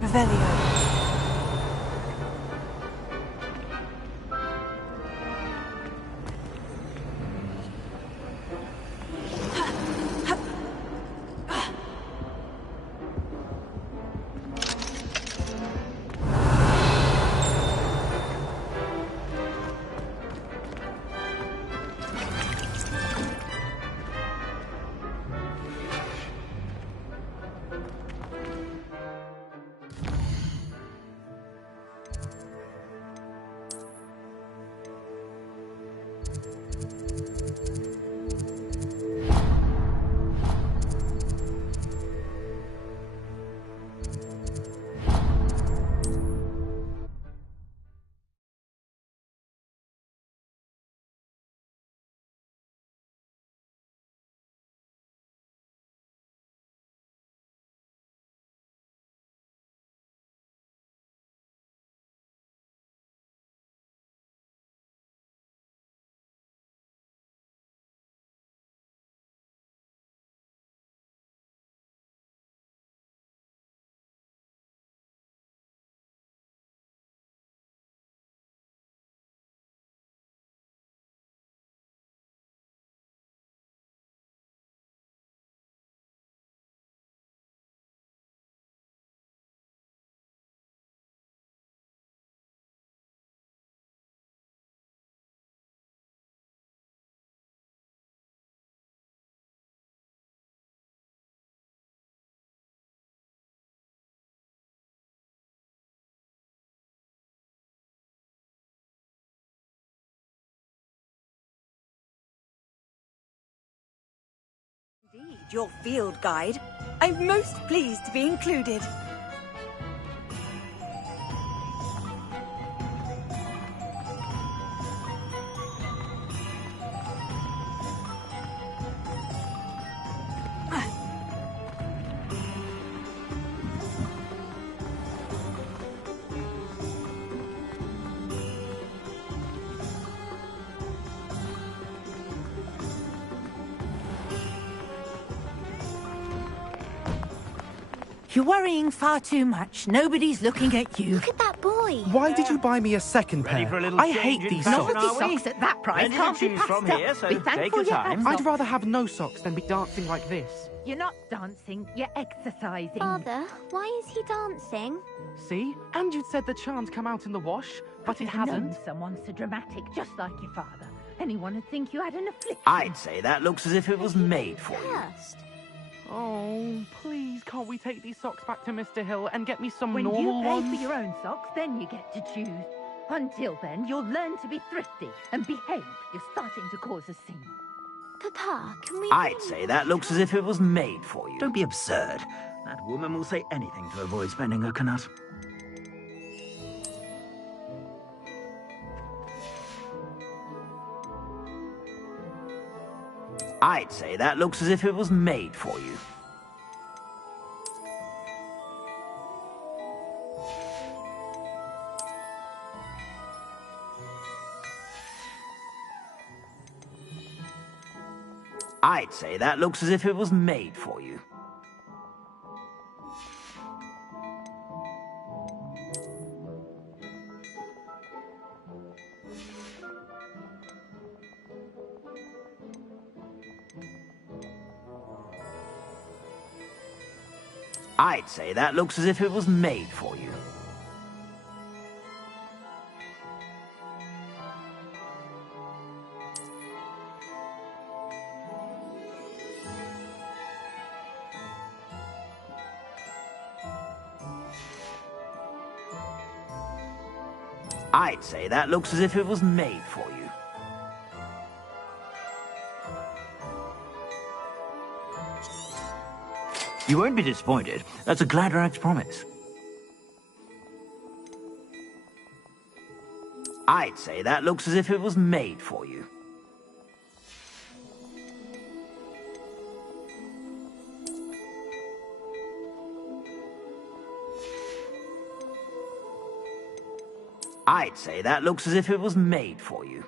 Revelio. Indeed, your field guide. I'm most pleased to be included. You're worrying far too much. Nobody's looking at you. Look at that boy. Why did you buy me a second Ready pair? for a little I change hate in these fashion, socks. are we? Socks at that price Plenty to can't be choose passed from up. here, so Be take thankful your you have time. socks. I'd rather have no socks than be dancing like this. You're not dancing, you're exercising. Father, why is he dancing? See? And you'd said the charms come out in the wash, but it I've known hasn't. someone so dramatic, just like your father. Anyone would think you had an affliction. I'd say that looks as if it was made for you. Cursed. Oh, please, can't we take these socks back to Mr. Hill and get me some When normal you pay ones? for your own socks, then you get to choose. Until then, you'll learn to be thrifty and behave. You're starting to cause a scene. Papa, can we... I'd say that looks as if it was made for you. Don't be absurd. That woman will say anything to avoid spending her knut. I'd say that looks as if it was made for you. I'd say that looks as if it was made for you. I'd say that looks as if it was made for you. I'd say that looks as if it was made for you. You won't be disappointed. That's a Gladrax promise. I'd say that looks as if it was made for you. I'd say that looks as if it was made for you.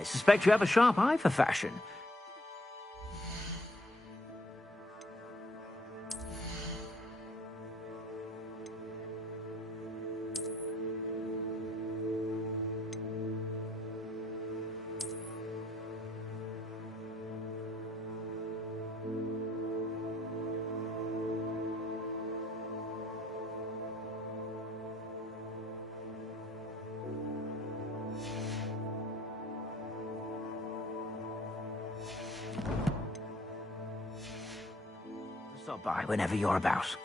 I suspect you have a sharp eye for fashion. Stop by whenever you're about.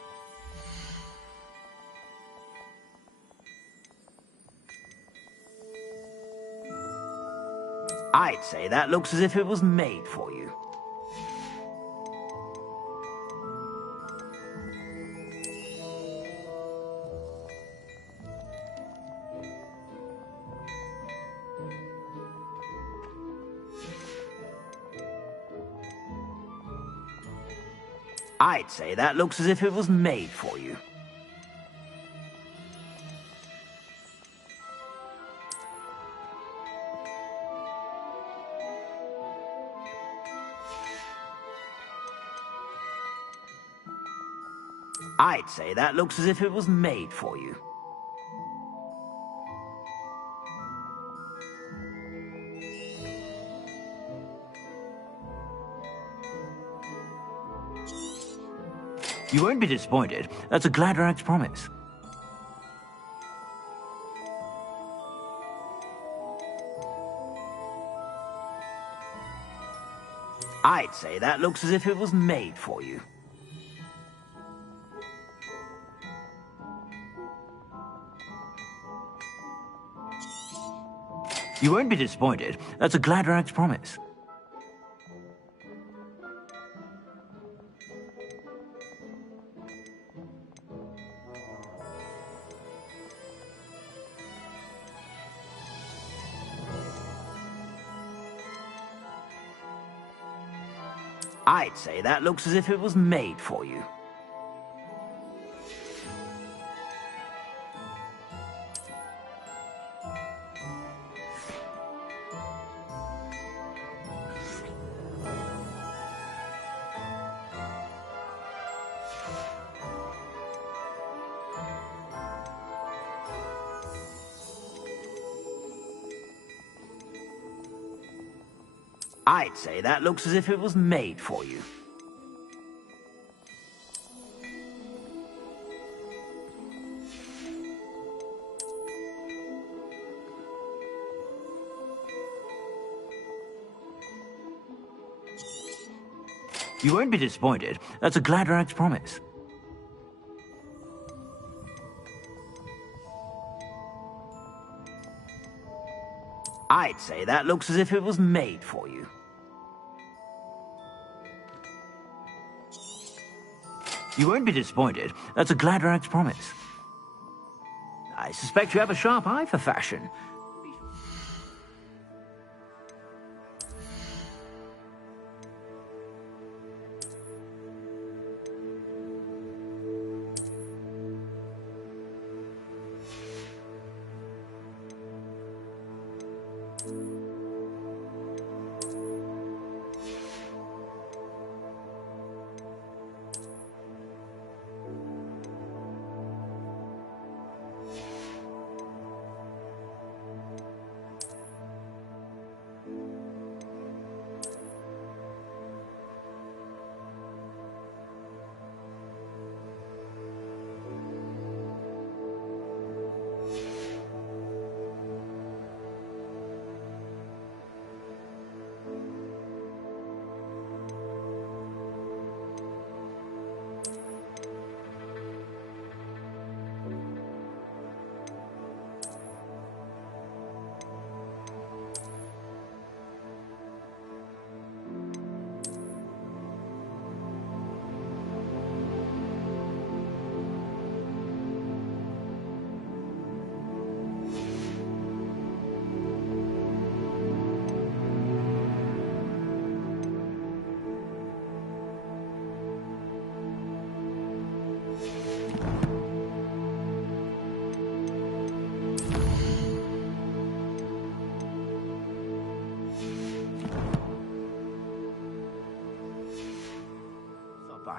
I'd say that looks as if it was made for you. I'd say that looks as if it was made for you. I'd say that looks as if it was made for you. You won't be disappointed. That's a Gladrax promise. I'd say that looks as if it was made for you. You won't be disappointed. That's a Gladrax promise. I'd say that looks as if it was made for you. I'd say that looks as if it was made for you. You won't be disappointed. That's a Gladrax promise. I'd say that looks as if it was made for you. You won't be disappointed. That's a Gladrax promise. I suspect you have a sharp eye for fashion.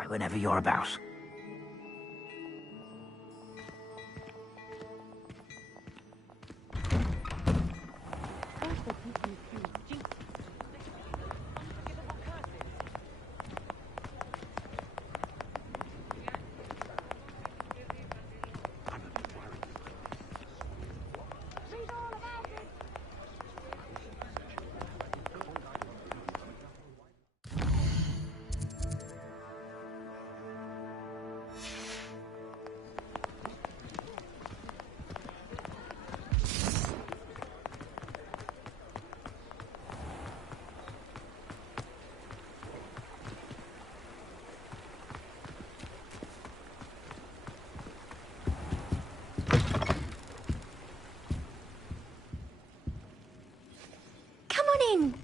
Right whenever you're about.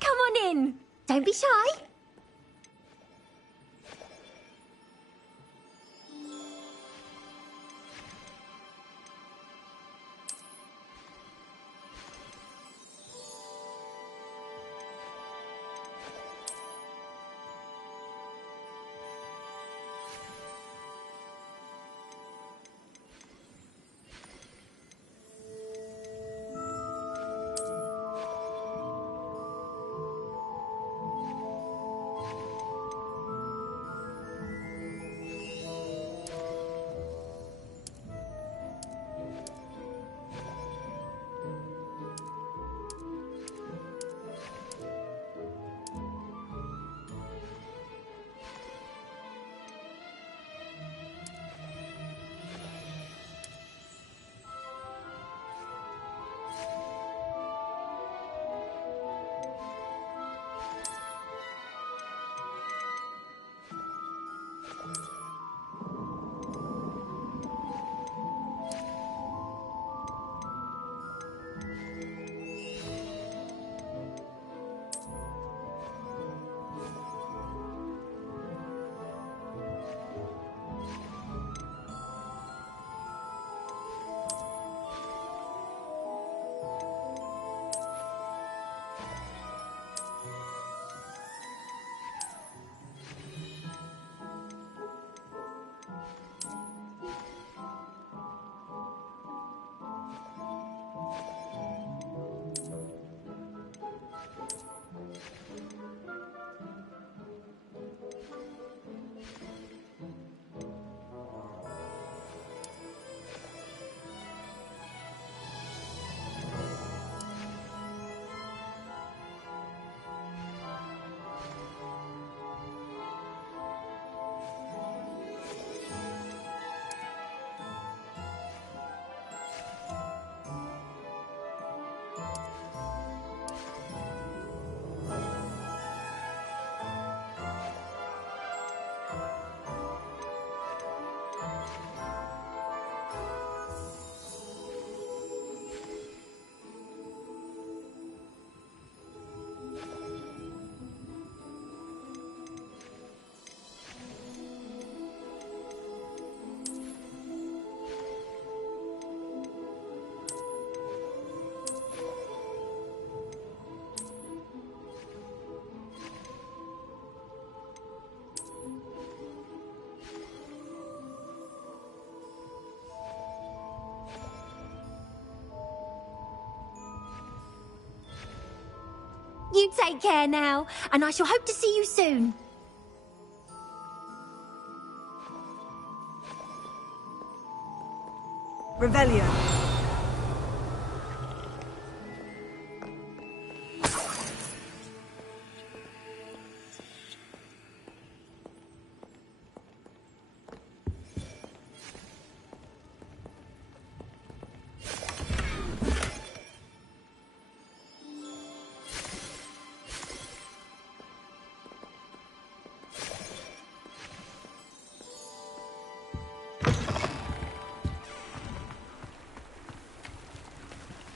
Come on in. Don't be shy. You take care now, and I shall hope to see you soon. Revelio.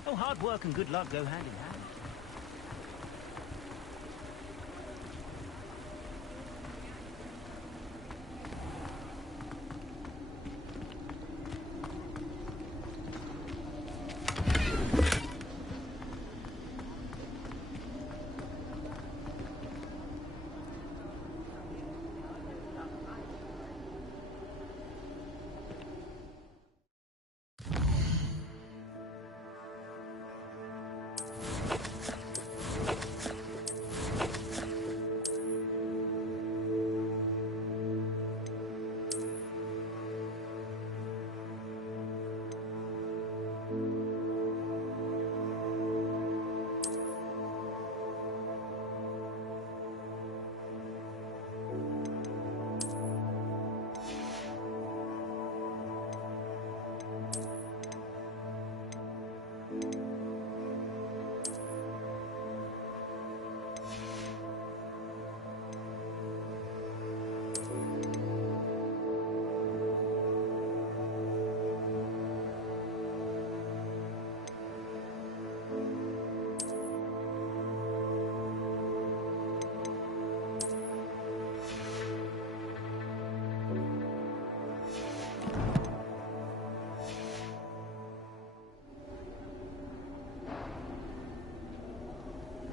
Oh, hard work and good luck go hand in hand.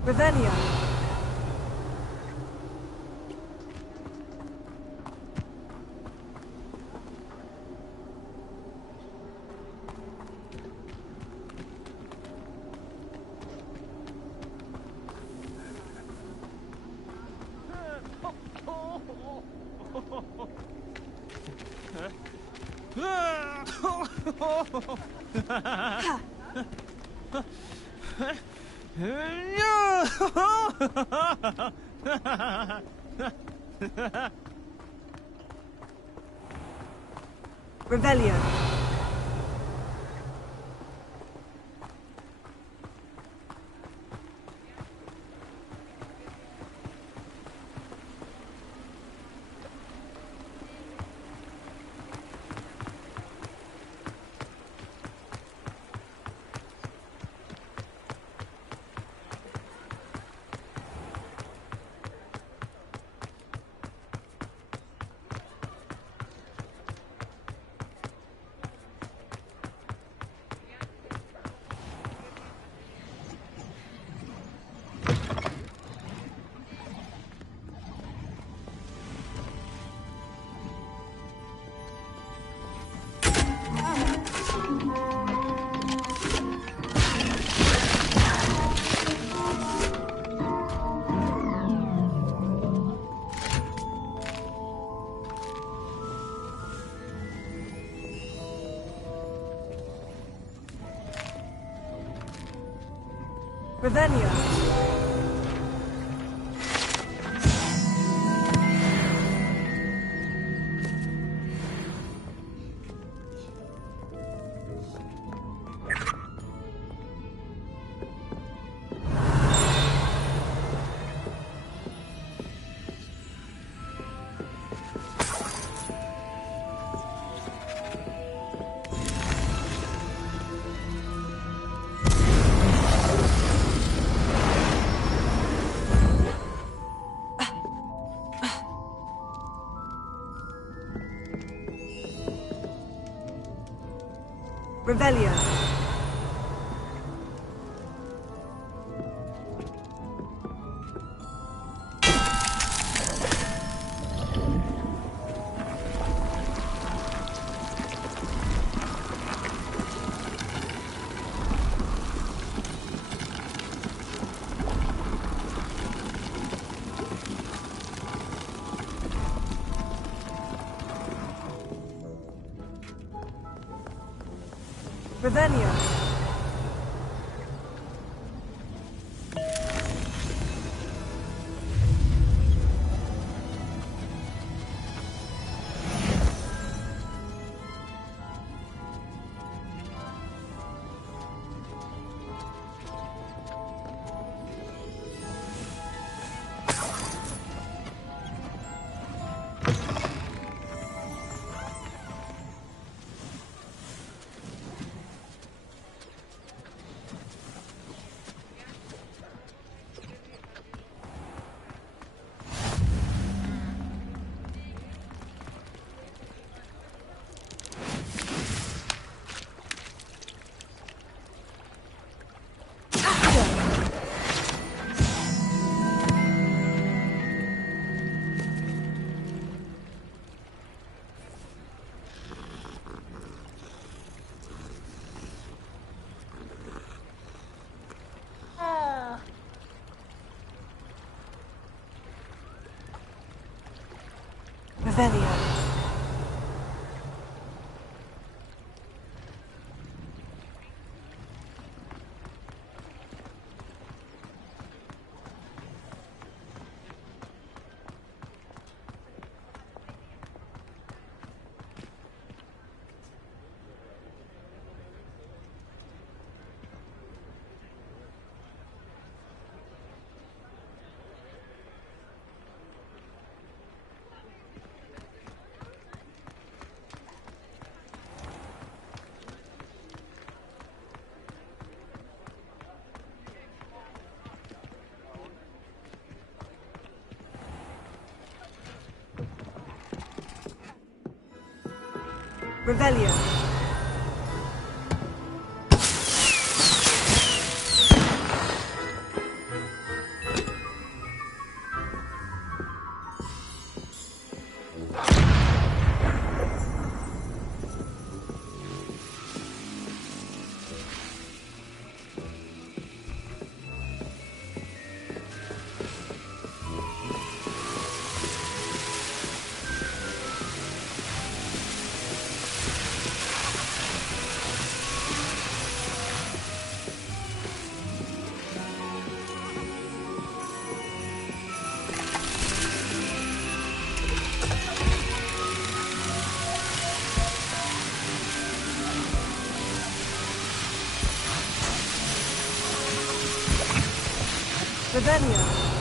Revelio. Revelio. Revelio. Revelio. Revelio. Revelio. Revelio. Revelio.